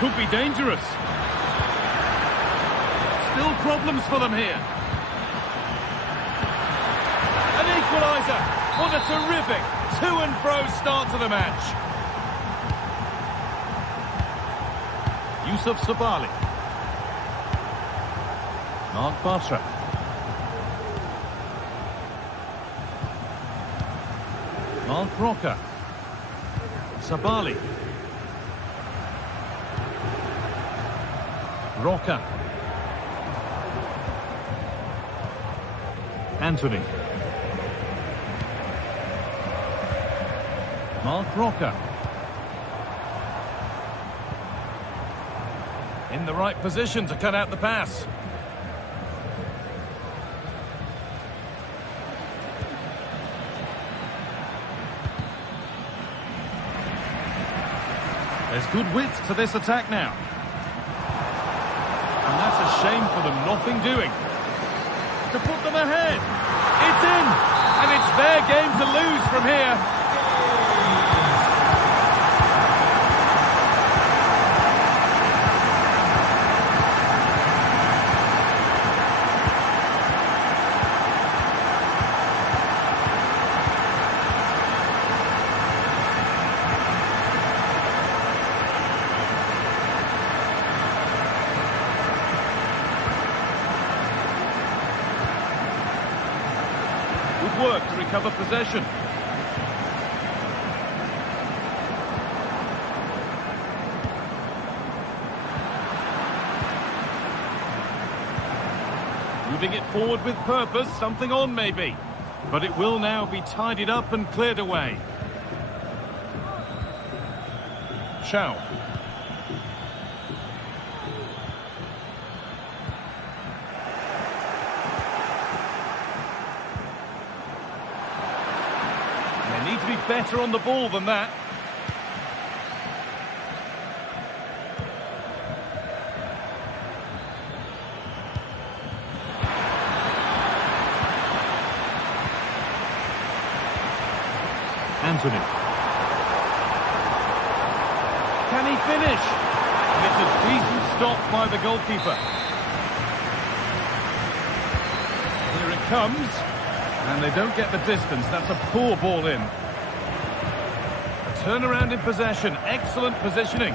Could be dangerous. Still problems for them here. An equaliser. What a terrific to and fro start to the match. Yusuf Sabali. Mark Bartra. Mark Roca. Sabali. Roca. Anthony. Mark Roca. In the right position to cut out the pass. There's good width to this attack now. And that's a shame for them, nothing doing. To put them ahead. It's in! And it's their game to lose from here. Work to recover possession. Moving it forward with purpose, something on maybe. But it will now be tidied up and cleared away. Chow. Need to be better on the ball than that. Anthony. Can he finish? And it's a decent stop by the goalkeeper. Here it comes. And they don't get the distance. That's a poor ball in. A turnaround in possession. Excellent positioning.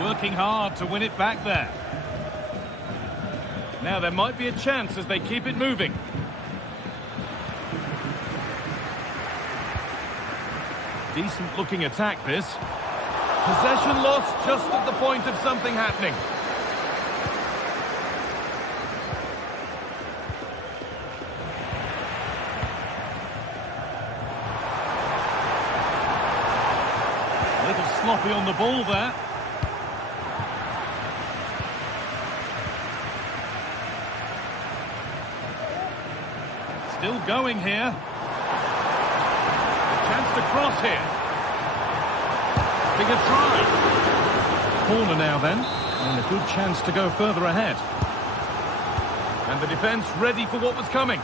Working hard to win it back there. Now there might be a chance as they keep it moving. Decent looking attack this. Possession lost just at the point of something happening. A little sloppy on the ball there. Still going here. A chance to cross here. Big a try. Corner now then. And a good chance to go further ahead. And the defence ready for what was coming.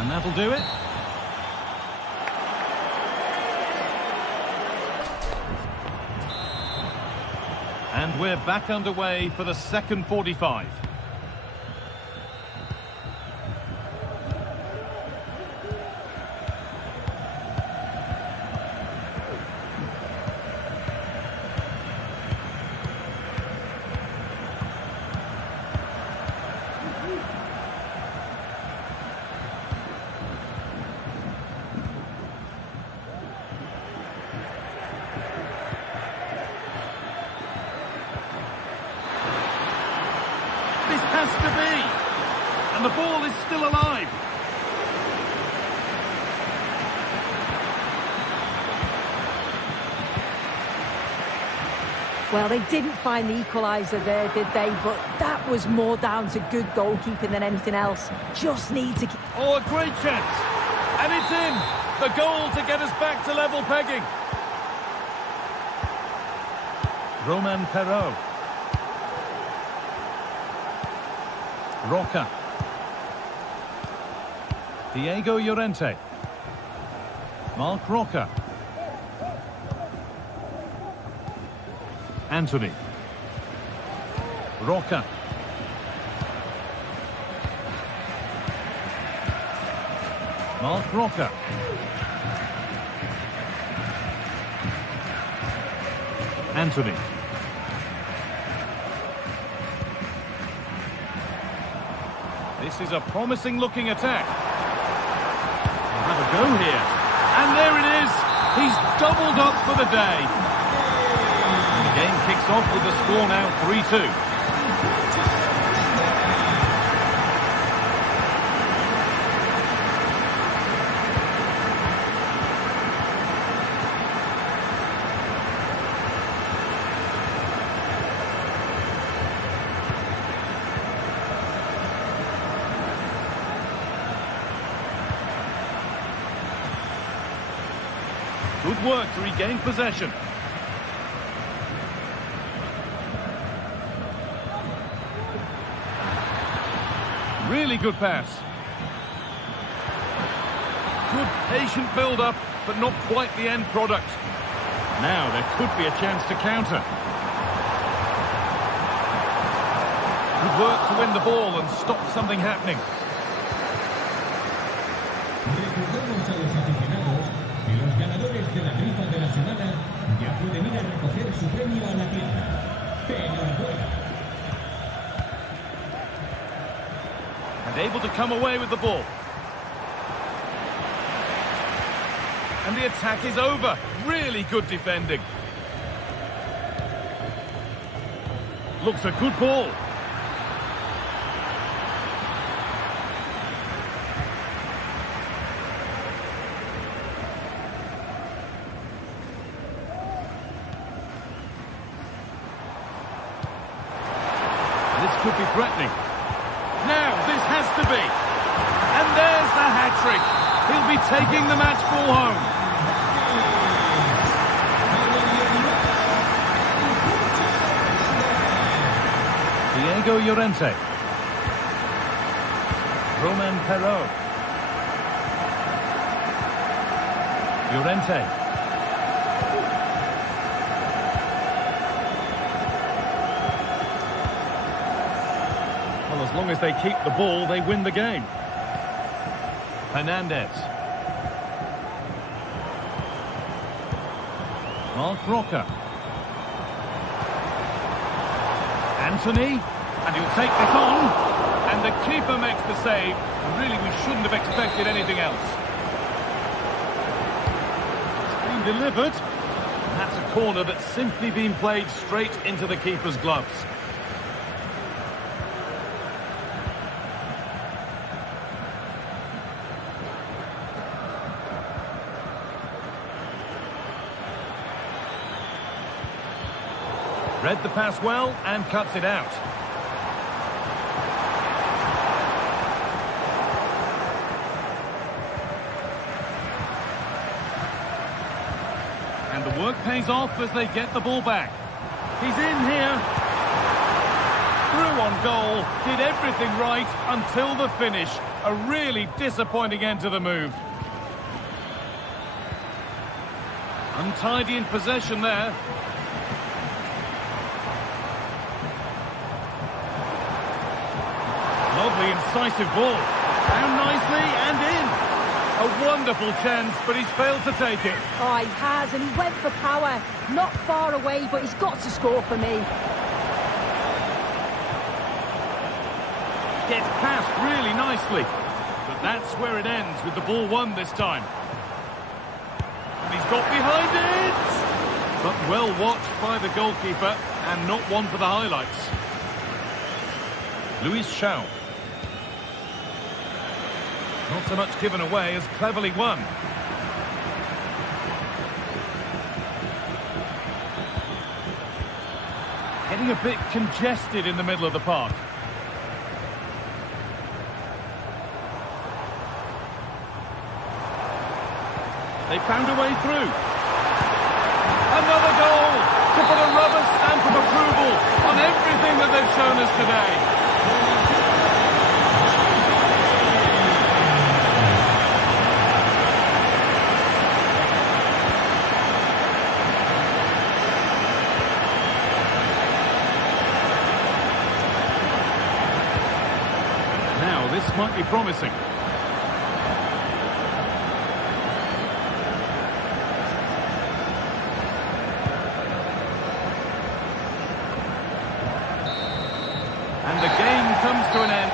And that'll do it. And we're back underway for the second 45. Has to be, and the ball is still alive. Well, they didn't find the equaliser there, did they? But that was more down to good goalkeeping than anything else. Just need to... Oh, a great chance, and it's in. The goal to get us back to level pegging. Roman Perrault. Roca. Diego Llorente. Marc Roca. Anthony. Roca. Marc Roca. Anthony. This is a promising looking attack. They'll have a go here. And there it is. He's doubled up for the day. And the game kicks off with the score now 3-2. Good work to regain possession. Really good pass. Good patient build-up, but not quite the end product. Now there could be a chance to counter. Good work to win the ball and stop something happening. Recordamos a los aficionados que los ganadores de la rifa de la semana ya pueden ir a recoger su premio a la tienda. ¡Enhorabuena! And able to come away with the ball. And the attack is over. Really good defending. Looks a good ball. This could be threatening. Now, this has to be. And there's the hat-trick. He'll be taking the match ball home. Diego Llorente. Roman Perrault. Llorente. Well, as long as they keep the ball, they win the game. Hernandez. Mark Roca. Anthony. And he'll take this on. And the keeper makes the save. And really, we shouldn't have expected anything else. It's been delivered. And that's a corner that's simply been played straight into the keeper's gloves. Read the pass well and cuts it out. And the work pays off as they get the ball back. He's in here. Through on goal. Did everything right until the finish. A really disappointing end to the move. Untidy in possession there. Lovely, incisive ball. Down nicely and in. A wonderful chance, but he's failed to take it. Oh, he has, and he went for power. Not far away, but he's got to score for me. Gets past really nicely. But that's where it ends, with the ball won this time. And he's got behind it! But well watched by the goalkeeper, and not one for the highlights. Luis Shaw. Not so much given away as cleverly won. Getting a bit congested in the middle of the park. They found a way through. Another goal to put a rubber stamp of approval on everything that they've shown us today. This might be promising. And the game comes to an end.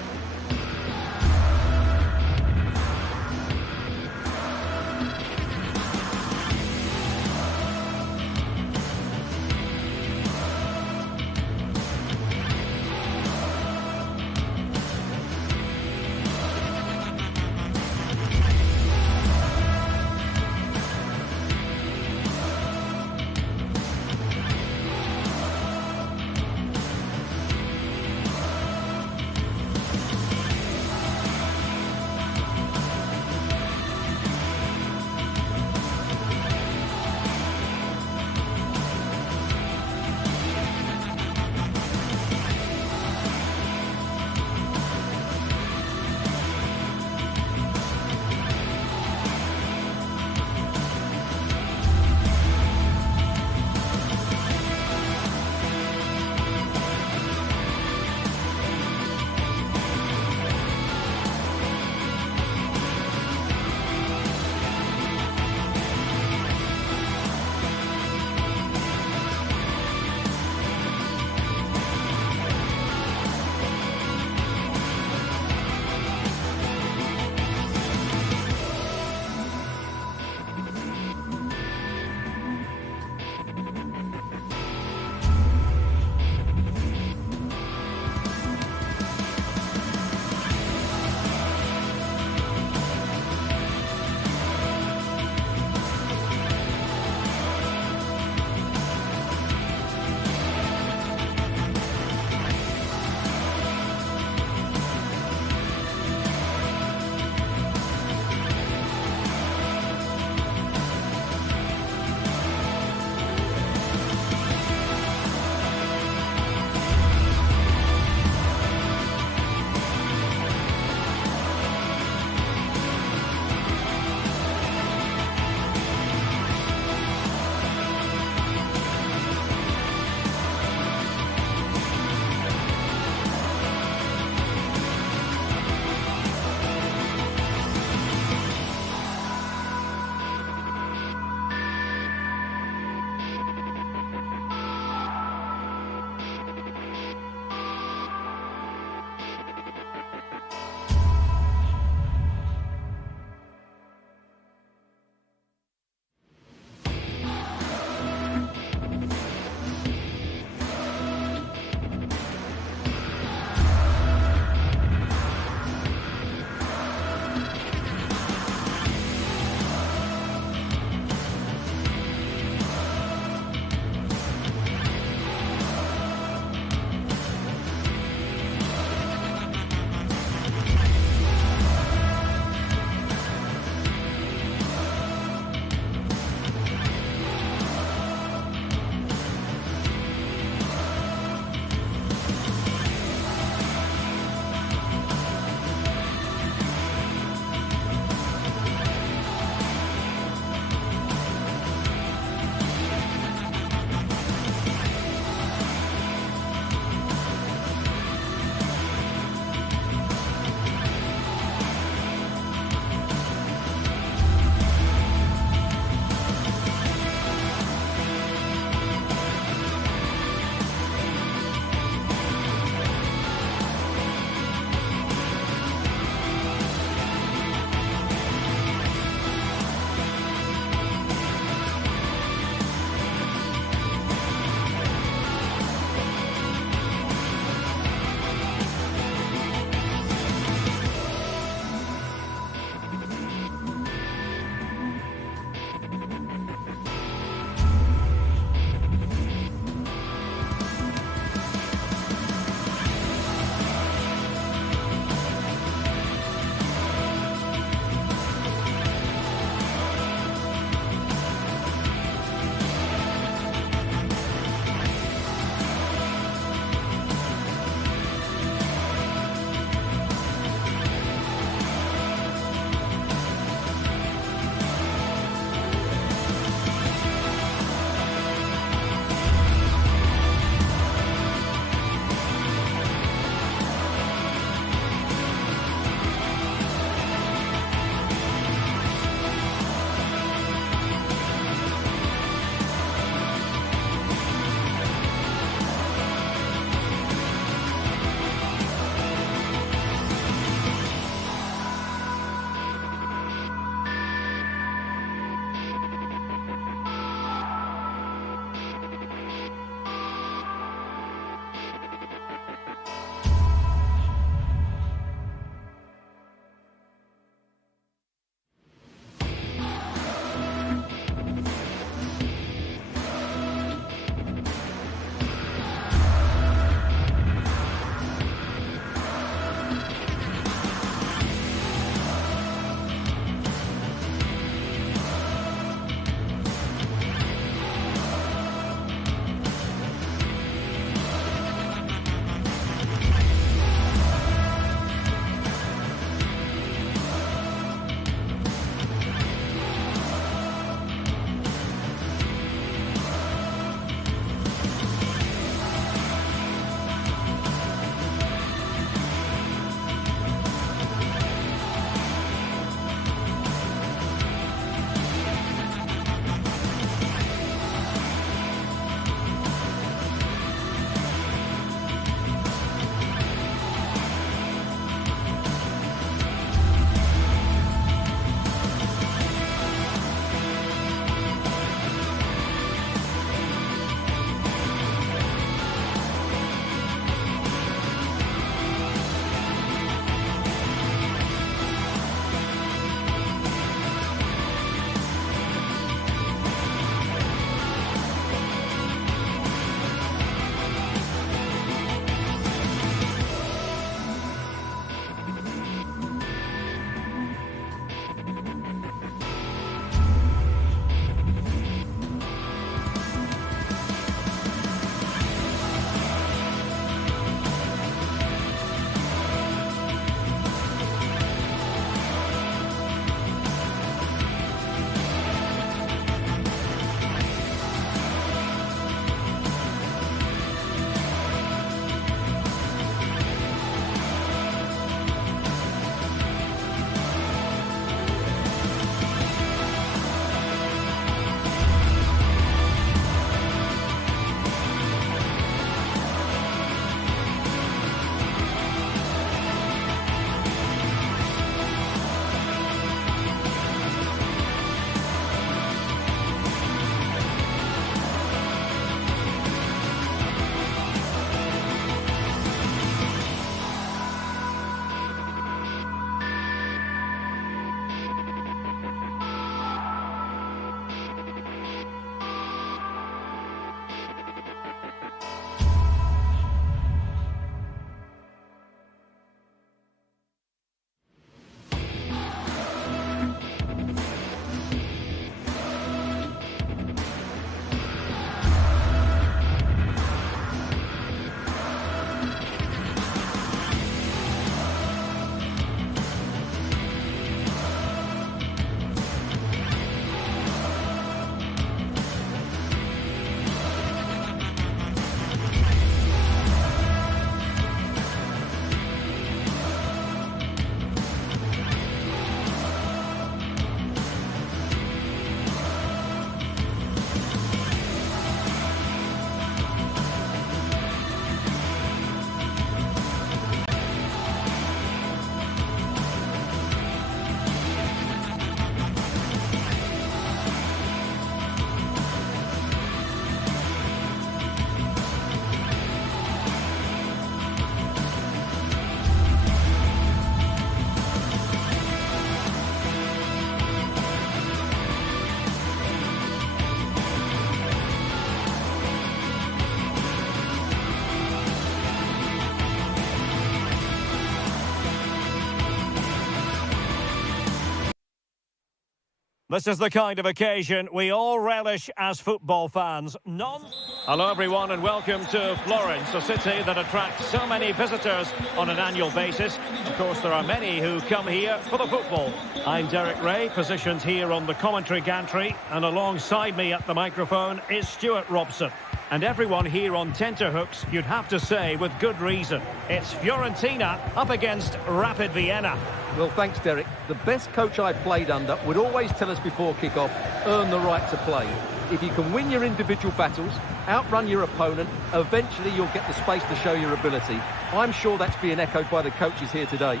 This is the kind of occasion we all relish as football fans. Hello everyone and welcome to Florence, a city that attracts so many visitors on an annual basis. Of course, there are many who come here for the football. I'm Derek Ray, positioned here on the commentary gantry, and alongside me at the microphone is Stuart Robson. And everyone here on tenterhooks, you'd have to say with good reason. It's Fiorentina up against Rapid Vienna. Well, thanks, Derek. The best coach I played under would always tell us before kick-off, earn the right to play. If you can win your individual battles, outrun your opponent, eventually you'll get the space to show your ability. I'm sure that's being echoed by the coaches here today.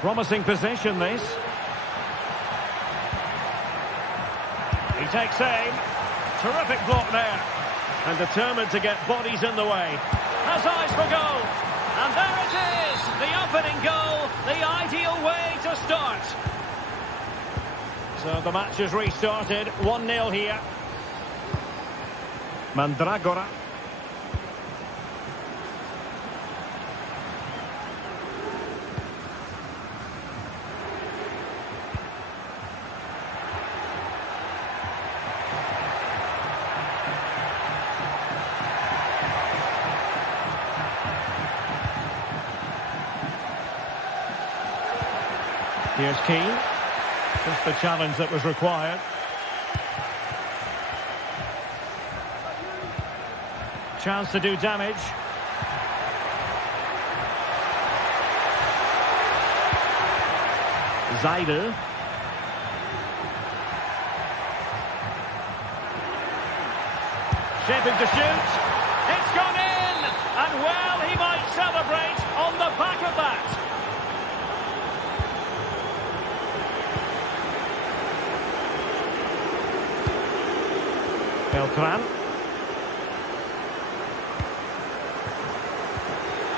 Promising position, this. He takes aim. Terrific block there. And determined to get bodies in the way. Has eyes for goal. And there it is. The opening goal. The ideal way to start. So the match is restarted. 1-0 here. Mandragora. Here's Keane. Just the challenge that was required. Chance to do damage. Seidel. Shaping to shoot. It's gone in! And well, he might celebrate on the back of that. Beltran.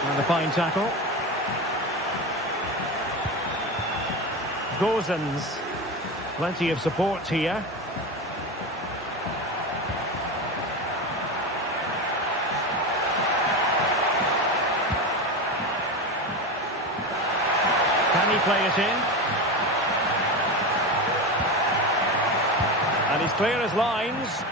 And a fine tackle. Gozens. Plenty of support here. Can he play it in? And he's clear as lines.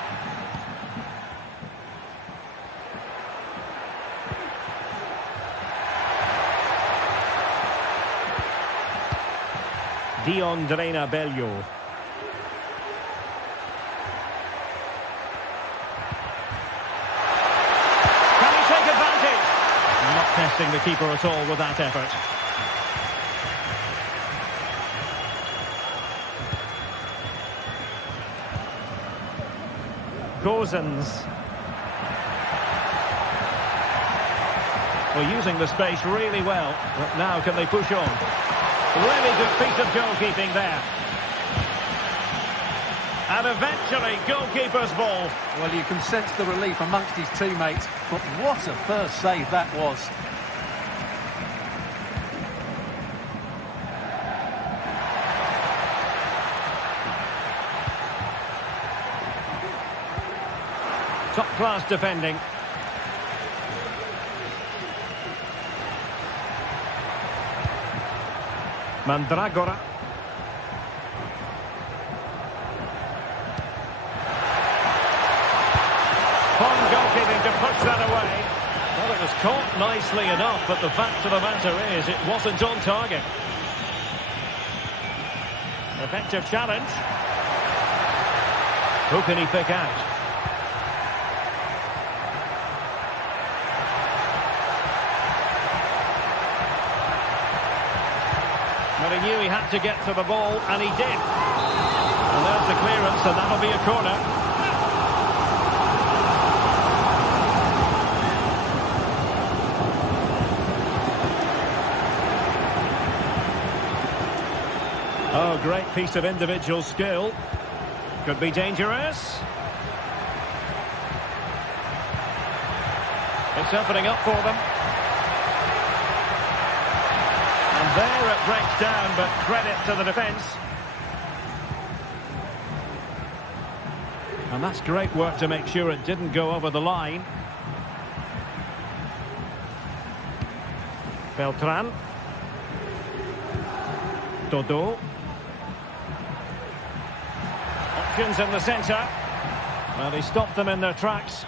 Dion Drena Bello. Can he take advantage? Not testing the keeper at all with that effort. Gozens. Well, using the space really well, but now can they push on? Really good piece of goalkeeping there. And eventually, goalkeeper's ball. Well, you can sense the relief amongst his teammates, but what a first save that was. Top-class defending. Mandragora. Fine goalkeeping to push that away. Well, it was caught nicely enough, but the fact of the matter is it wasn't on target. Effective challenge. Who can he pick out? But he knew he had to get to the ball, and he did. And there's the clearance, and that'll be a corner. Oh, great piece of individual skill. Could be dangerous. It's opening up for them. And there it breaks down, but credit to the defence. And that's great work to make sure it didn't go over the line. Beltran. Dodo. Options in the centre. Well, he stopped them in their tracks.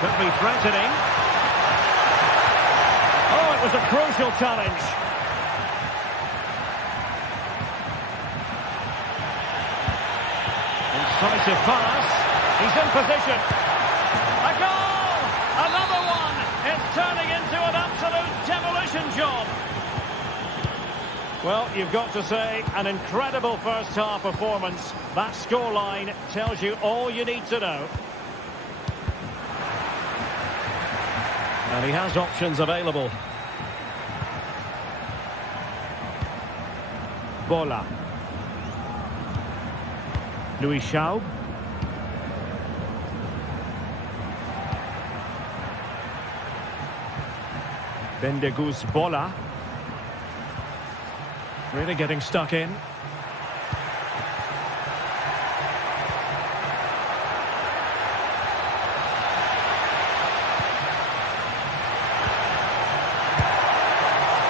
Could be threatening. Oh, it was a crucial challenge. Incisive pass. He's in position. A goal! Another one! It's turning into an absolute demolition job. Well, you've got to say, an incredible first-half performance. That scoreline tells you all you need to know. And he has options available. Bola. Louis Schaub. Bendegus Bola. Really getting stuck in.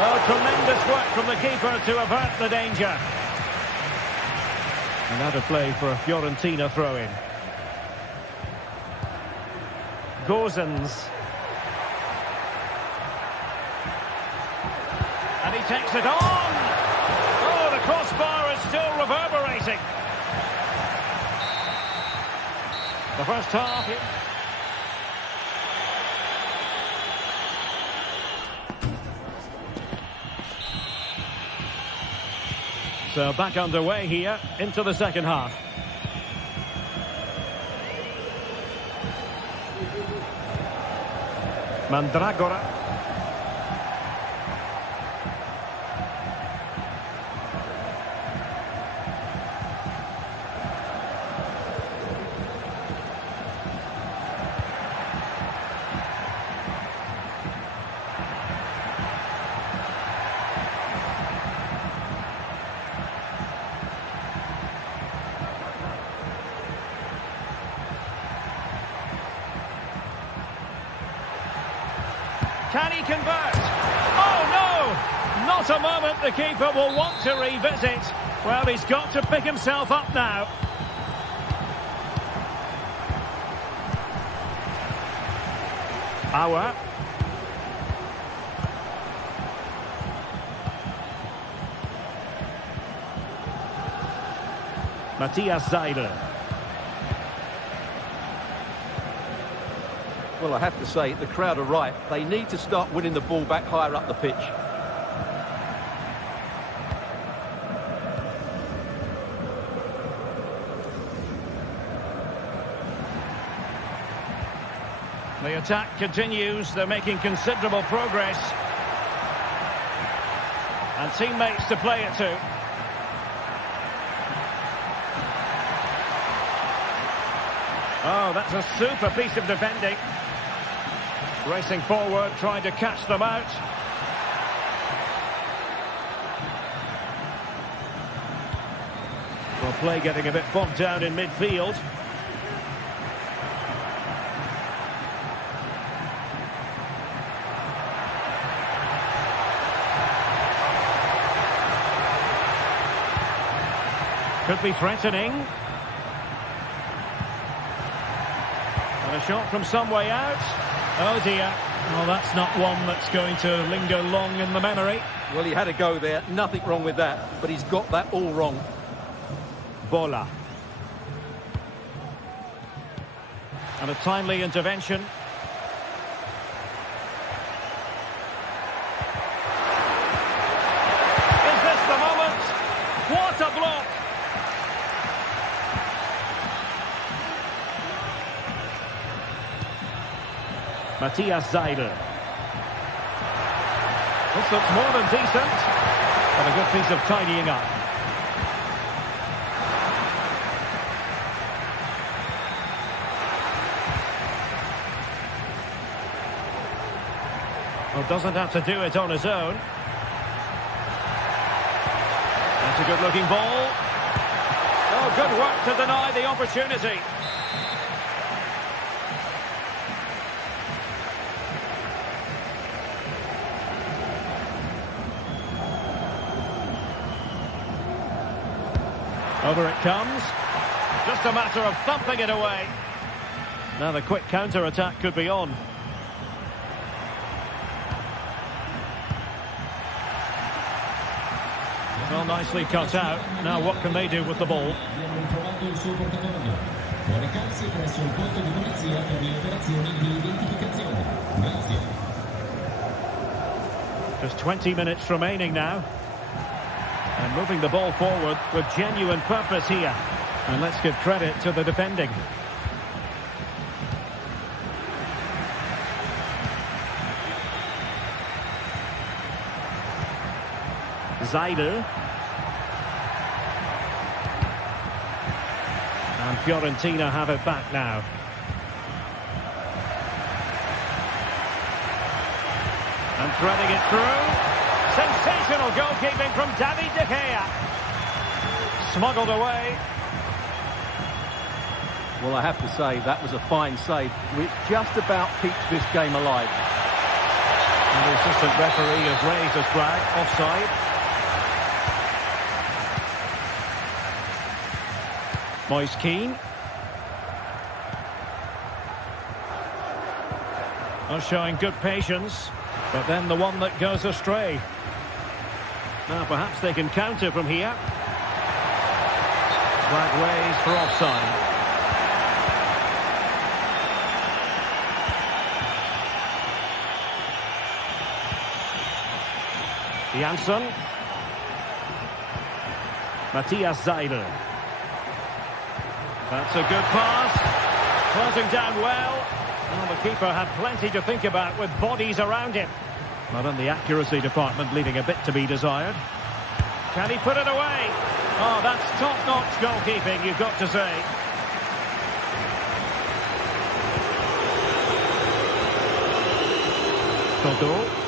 Oh, tremendous work from the keeper to avert the danger. And out of play for a Fiorentina throw-in. Gozens. And he takes it on! Oh, the crossbar is still reverberating. The first half... So back underway here into the second half. Mandragora. Can he convert? Oh, no! Not a moment the keeper will want to revisit. Well, he's got to pick himself up now. Auer. Matthias Seidel. Well, I have to say, the crowd are right. They need to start winning the ball back higher up the pitch. The attack continues. They're making considerable progress. And teammates to play it to. Oh, that's a super piece of defending. Racing forward, trying to catch them out. Well, play getting a bit bogged down in midfield. Could be threatening. And a shot from some way out. Oh dear. Well, that's not one that's going to linger long in the memory. Well, he had a go there. Nothing wrong with that. But he's got that all wrong. Bola. And a timely intervention. Is this the moment? What a block! Matthias Seidel. This looks more than decent, but a good piece of tidying up. Well, doesn't have to do it on his own. That's a good-looking ball. Oh, good work to deny the opportunity. Over it comes. Just a matter of thumping it away. Now the quick counter-attack could be on. Well, nicely cut out. Now what can they do with the ball? Just 20 minutes remaining now. And moving the ball forward with genuine purpose here. And let's give credit to the defending. Sociedad. And Fiorentina have it back now. And threading it through. Sensational goalkeeping from David De Gea. Smuggled away. Well, I have to say, that was a fine save, which just about keeps this game alive. And the assistant referee has raised his flag. Offside. Moise Keane. Oh, showing good patience, but then the one that goes astray. Now perhaps they can counter from here. Flag raised for offside. Janssen. Matthias Seidel. That's a good pass. Closing down well. Well, the keeper had plenty to think about with bodies around him. But in the accuracy department, leaving a bit to be desired. Can he put it away? Oh, that's top-notch goalkeeping, you've got to say. Toto.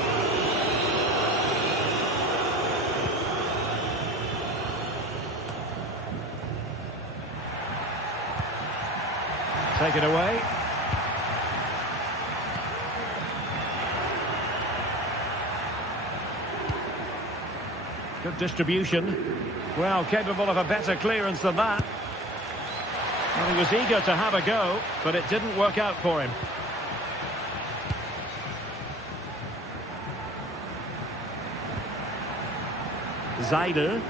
Take it away. Good distribution. Well, capable of a better clearance than that. Well, he was eager to have a go, but it didn't work out for him. Seidel.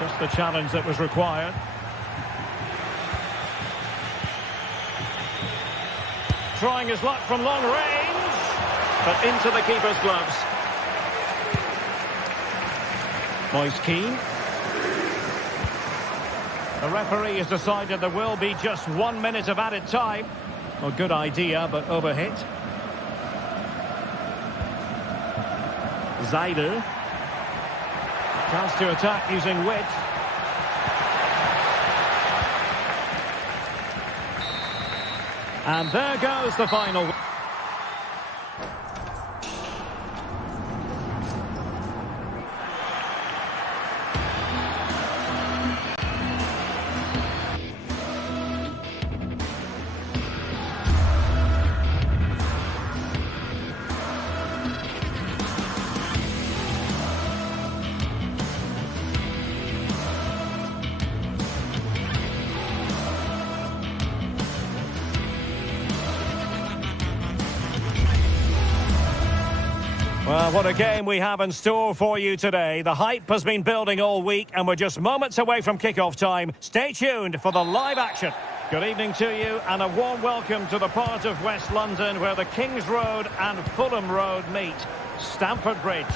Just the challenge that was required. Trying his luck from long range, but into the keeper's gloves. Moise Keane. The referee has decided there will be just 1 minute of added time. A good idea, but overhit. Seidel. Chance to attack using width. And there goes the final. Well, what a game we have in store for you today. The hype has been building all week and we're just moments away from kick-off time. Stay tuned for the live action. Good evening to you and a warm welcome to the part of West London where the Kings Road and Fulham Road meet. Stamford Bridge.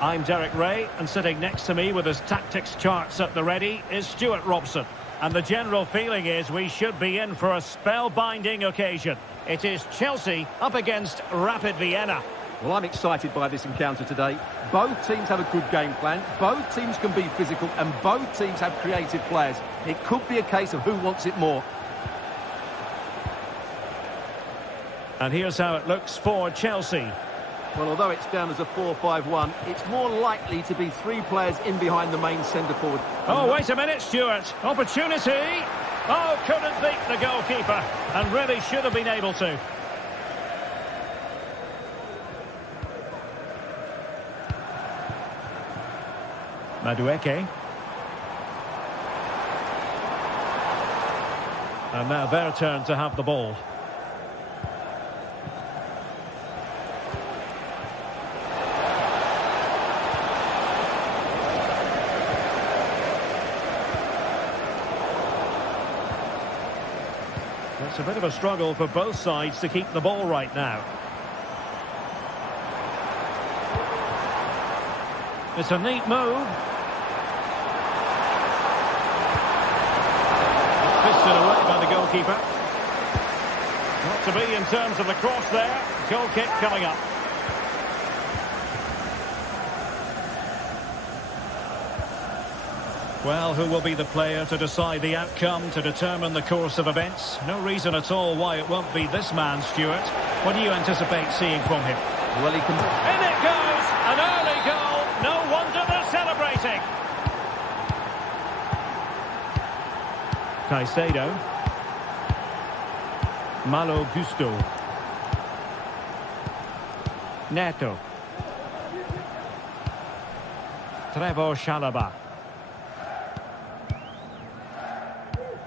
I'm Derek Ray and sitting next to me with his tactics charts at the ready is Stuart Robson. And the general feeling is we should be in for a spellbinding occasion. It is Chelsea up against Rapid Vienna. Well, I'm excited by this encounter today. Both teams have a good game plan, both teams can be physical, and both teams have creative players. It could be a case of who wants it more. And here's how it looks for Chelsea. Well, although it's down as a 4-5-1, it's more likely to be three players in behind the main centre-forward. Oh, wait a minute, Stuart. Opportunity. Oh, couldn't beat the goalkeeper, and really should have been able to. Madueke. And now their turn to have the ball. It's a bit of a struggle for both sides to keep the ball right now. It's a neat move. Fisted away by the goalkeeper. Not to be in terms of the cross there. Goal kick coming up. Well, who will be the player to decide the outcome, to determine the course of events? No reason at all why it won't be this man, Stuart. What do you anticipate seeing from him? Well, he can... In it goes! An early goal! No wonder they're celebrating! Caicedo. Malo Gusto. Neto. Trevor Chalobah.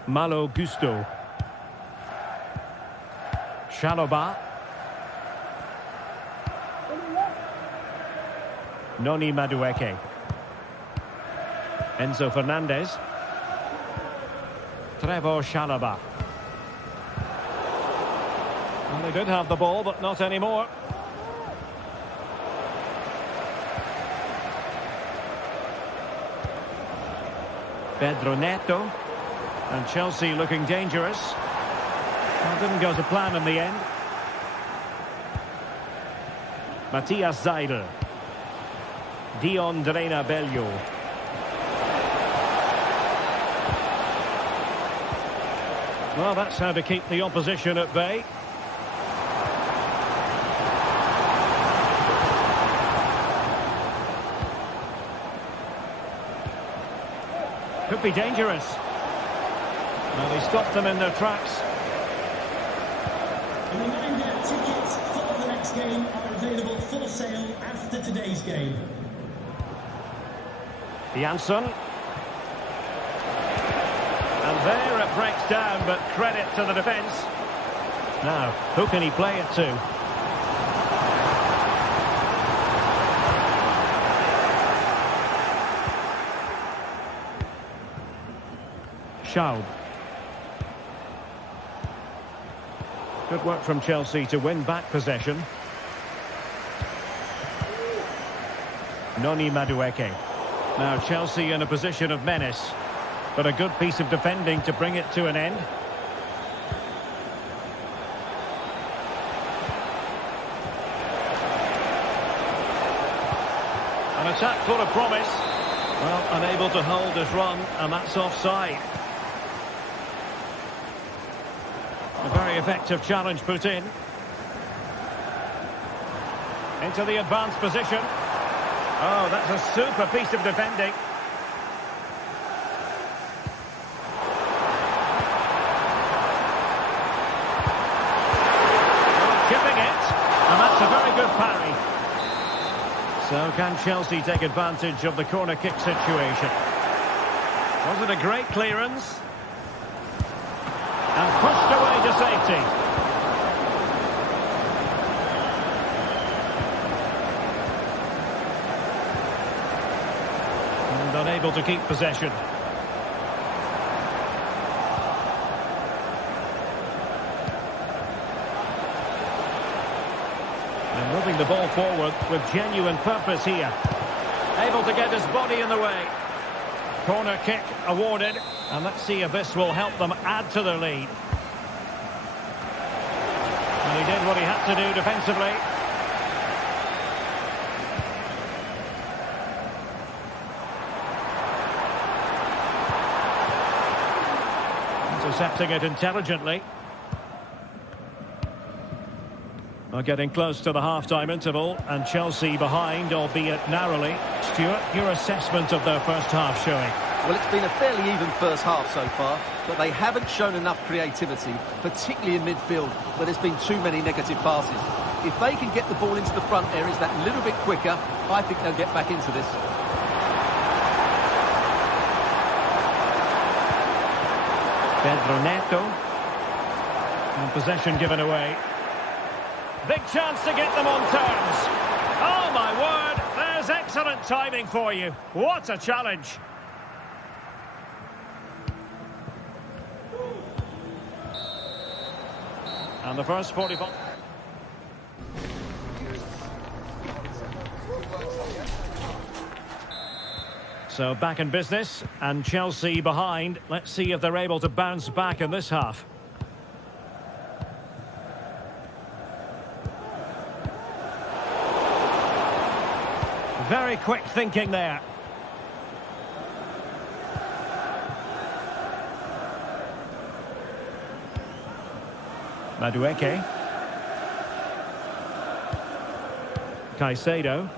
Malo Gusto. Chalobah. Noni Madueke. Enzo Fernandez. Trevor Chalobah. Well, they did have the ball, but not anymore. Pedro Neto. And Chelsea looking dangerous. Well, didn't go to plan in the end. Matthias Seidel. Dion Drena Bello. Well, that's how to keep the opposition at bay. Could be dangerous. Well, he stopped them in their tracks. A reminder, tickets for the next game are available for sale after today's game. Jansson. And there it breaks down, but credit to the defence. Now, who can he play it to? Schaub. Good work from Chelsea to win back possession. Noni Madueke. Now Chelsea in a position of menace, but a good piece of defending to bring it to an end. An attack full of promise. Well, unable to hold his run, and that's offside. A very effective challenge put in. Into the advanced position. Oh, that's a super piece of defending. Chipping it. And that's a very good parry. So can Chelsea take advantage of the corner kick situation? Was it a great clearance? And pushed away to safety. And unable to keep possession. And moving the ball forward with genuine purpose here. Able to get his body in the way. Corner kick awarded. And let's see if this will help them add to their lead. And he did what he had to do defensively. Intercepting it intelligently. Well, getting close to the half-time interval, and Chelsea behind, albeit narrowly. Stuart, your assessment of their first half showing? Well, it's been a fairly even first half so far, but they haven't shown enough creativity, particularly in midfield, where there's been too many negative passes. If they can get the ball into the front areas that little bit quicker, I think they'll get back into this. Pedro Neto. And possession given away. Big chance to get them on terms. Oh my word, there's excellent timing for you. What a challenge. And the first 45. So back in business, and Chelsea behind. Let's see if they're able to bounce back in this half. Very quick thinking there. Madueke. Caicedo.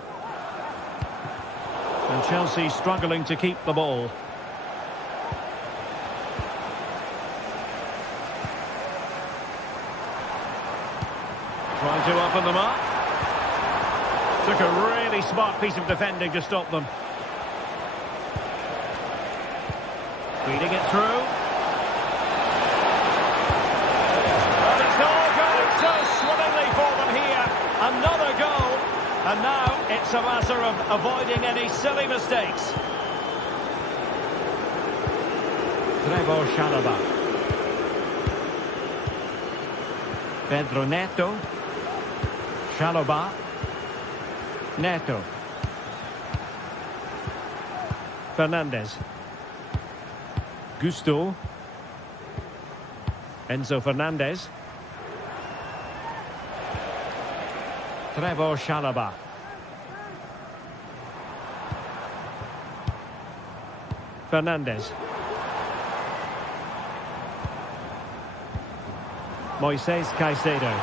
And Chelsea struggling to keep the ball. Trying to open them up. Took a really smart piece of defending to stop them. Feeding it through. And it's all going so swimmingly for them here. Another goal. And now it's a matter of avoiding any silly mistakes. Trevor Chalobah. Pedro Neto. Chalobah. Neto. Fernandez. Gusto. Enzo Fernandez. Trevor Chalobah. Fernandez. Moises Caicedo.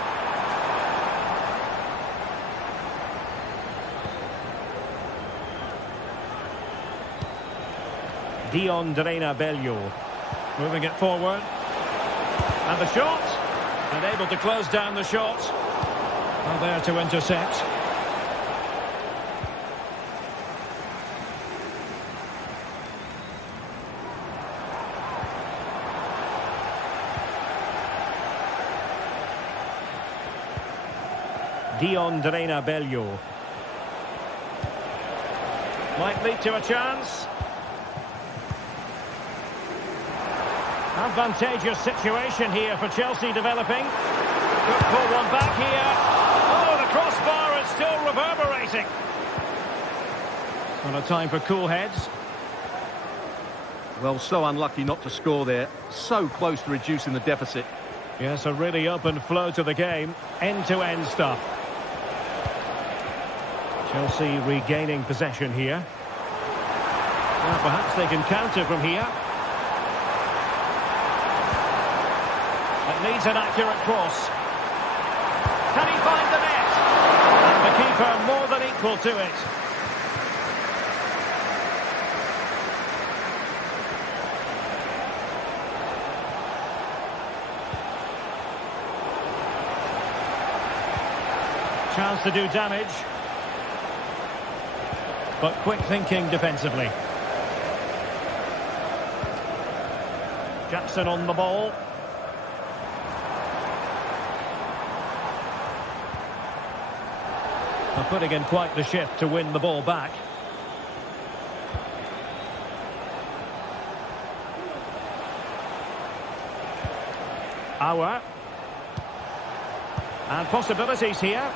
Dion Bello. Moving it forward. And the shot. And able to close down the shot. And there to intercept. Dion Bello. Might lead to a chance. Advantageous situation here for Chelsea developing. Could pull one back here. Oh, the crossbar is still reverberating. And a time for cool heads. Well, so unlucky not to score there. So close to reducing the deficit. Yes, a really open flow to the game. End-to-end stuff. Chelsea regaining possession here. Well, perhaps they can counter from here. It needs an accurate cross. Can he find the net? And the keeper more than equal to it. Chance to do damage. But quick thinking defensively. Jackson on the ball. They're putting in quite the shift to win the ball back. Auer. And possibilities here.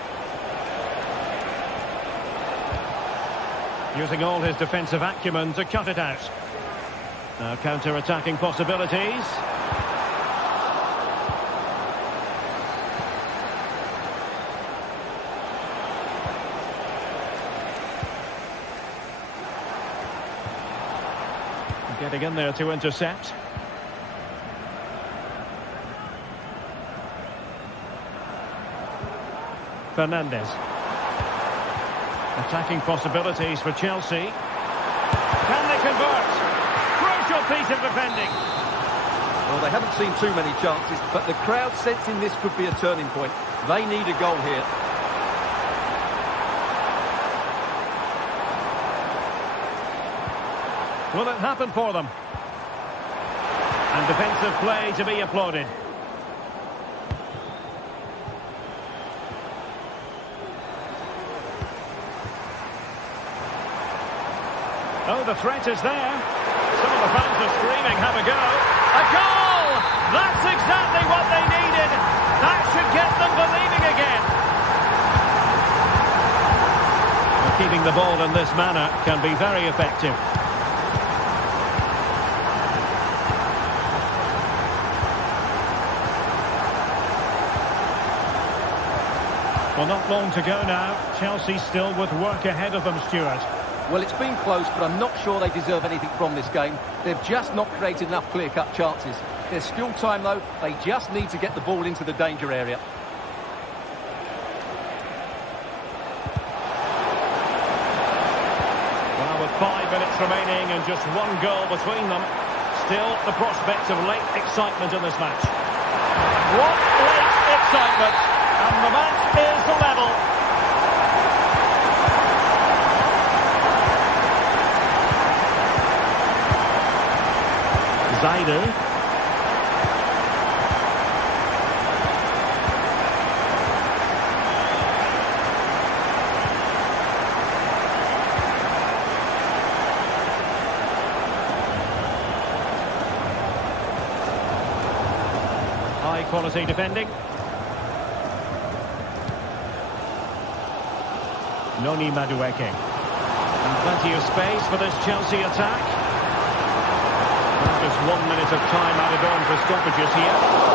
Using all his defensive acumen to cut it out. Now counter-attacking possibilities. Getting in there to intercept. Fernandez. Attacking possibilities for Chelsea. Can they convert? Crucial piece of defending. Well, they haven't seen too many chances, but the crowd sensing this could be a turning point. They need a goal here. Will it happen for them? And And defensive play to be applauded. Oh, the threat is there. Some of the fans are screaming, have a go. A goal! That's exactly what they needed. That should get them believing again. Well, keeping the ball in this manner can be very effective. Well, not long to go now. Chelsea still with work ahead of them, Stuart. Well, it's been close, but I'm not sure they deserve anything from this game. They've just not created enough clear-cut chances. There's still time, though. They just need to get the ball into the danger area. Well, with 5 minutes remaining and just one goal between them, still the prospect of late excitement in this match. What late excitement! And the match is level. Sociedad. High quality defending. Noni Madueke. And plenty of space for this Chelsea attack. Just 1 minute of time added on for stoppages here.